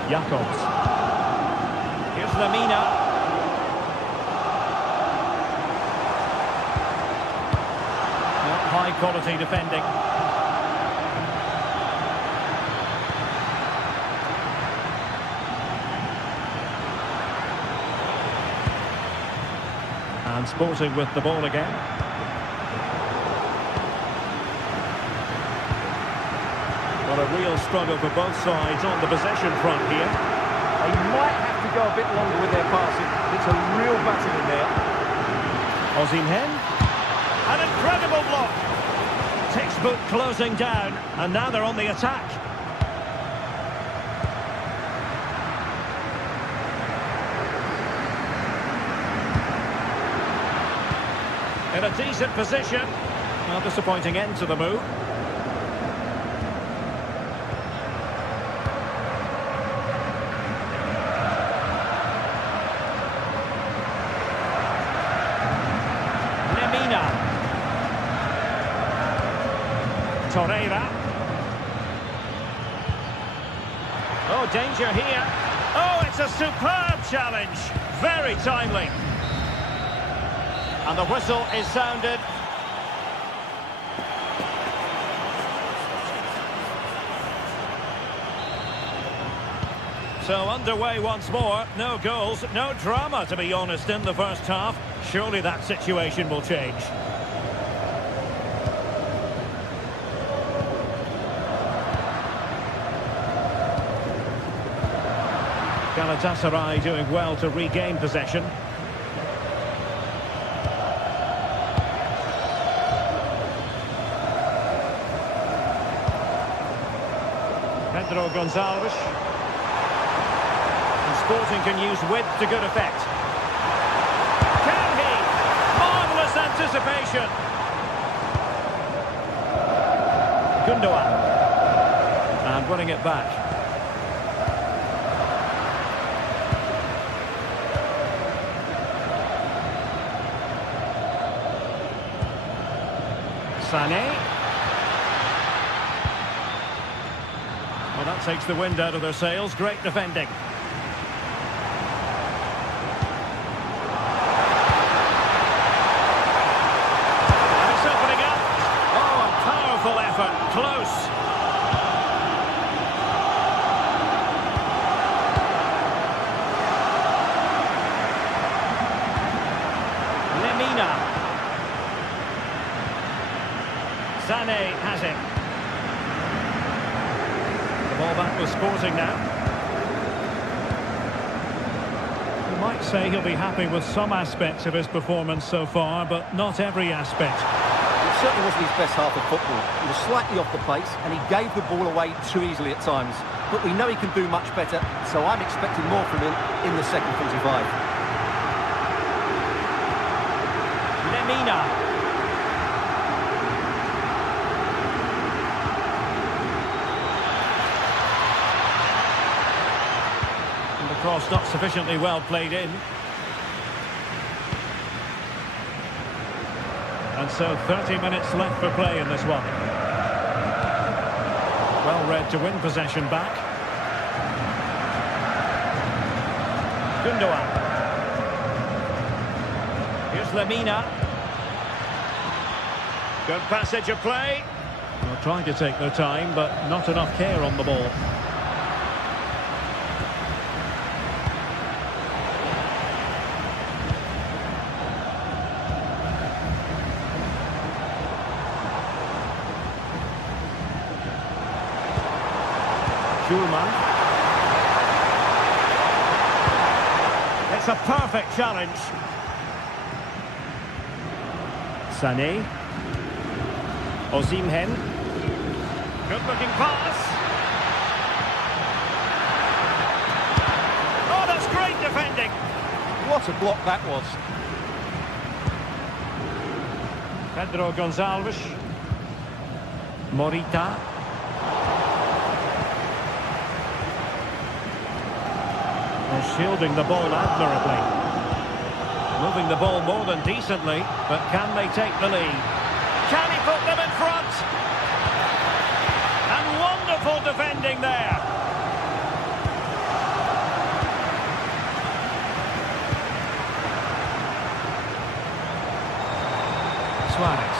Jacobs. Here's Lamina. High quality defending. And Sporting with the ball again. Well, a real struggle for both sides on the possession front here. They might have to go a bit longer with their passing. It's a real battle in there. Osimhen. An incredible block. Textbook closing down, and now they're on the attack. In a decent position. Well, disappointing end to the move. Torreira. Oh, danger here. Oh, it's a superb challenge. Very timely. And the whistle is sounded. So underway once more. No goals, no drama, to be honest, in the first half. Surely that situation will change. Gatasaray doing well to regain possession. Pedro Gonçalves. And Sporting can use width to good effect. Can he? Marvellous anticipation. Gundogan. And winning it back. Sané. Well, that takes the wind out of their sails. Great defending. And it's opening up. Oh, a powerful effort. Close. Lemina. Sané has it. The ball back with Sporting now. might say he'll be happy with some aspects of his performance so far, but not every aspect. It certainly wasn't his best half of football. He was slightly off the pace and he gave the ball away too easily at times. But we know he can do much better, so I'm expecting more from him in the second 45. Lemina. And the cross not sufficiently well played in. And so 30 minutes left for play in this one. Well read to win possession back. Gundogan. Here's Lemina. Good passage of play. Well, trying to take their time, but not enough care on the ball. Schulman. It's a perfect challenge. Sané. Osimhen. Good-looking pass. Oh, that's great defending. What a block that was. Pedro Gonçalves. Morita. Shielding the ball admirably. Moving the ball more than decently, but can they take the lead? Can he put them in front? And wonderful defending there. Suarez.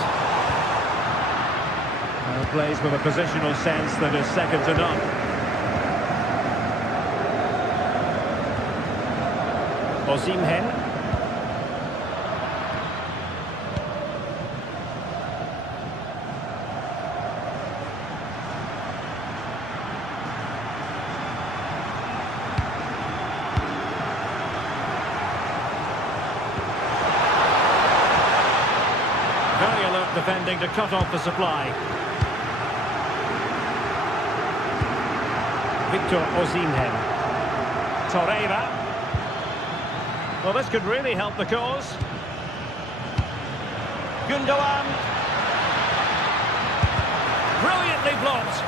Plays with a positional sense that is second to none. Osimhen. Very alert defending to cut off the supply. Victor Osimhen. Torreira. Well, this could really help the cause. Gundogan. Brilliantly blocked.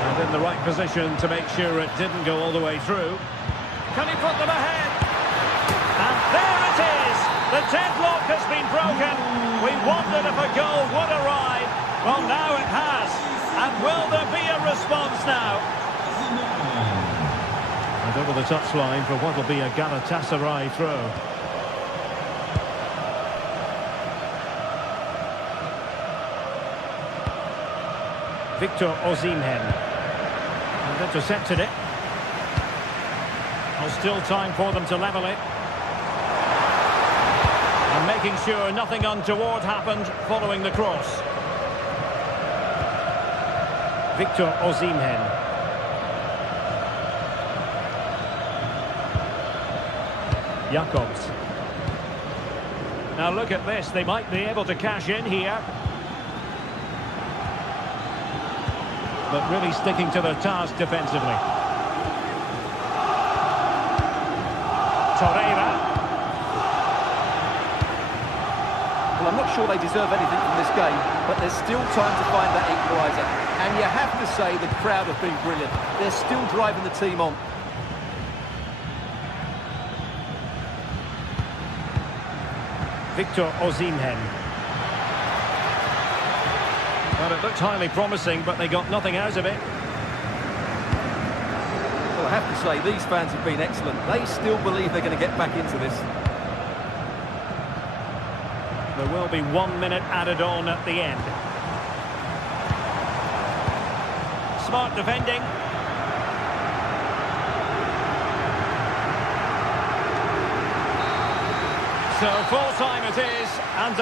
And in the right position to make sure it didn't go all the way through. Can he put them ahead? And there it is! The deadlock has been broken. We wondered if a goal would arrive. Well, now it has. And will there be a response now? And over the touchline for what will be a Gatasaray throw. Victor Osimhen. And intercepted it. Well, still time for them to level it. And making sure nothing untoward happened following the cross. Victor Osimhen. Jakobs. Now look at this, they might be able to cash in here. But really sticking to their task defensively. Torreira. Well, I'm not sure they deserve anything from this game, but there's still time to find that equaliser. And you have to say the crowd have been brilliant. They're still driving the team on. Victor Osimhen. Well, it looked highly promising, but they got nothing out of it. Well, I have to say, these fans have been excellent. They still believe they're going to get back into this. There will be 1 minute added on at the end. Smart defending. So full time it is, and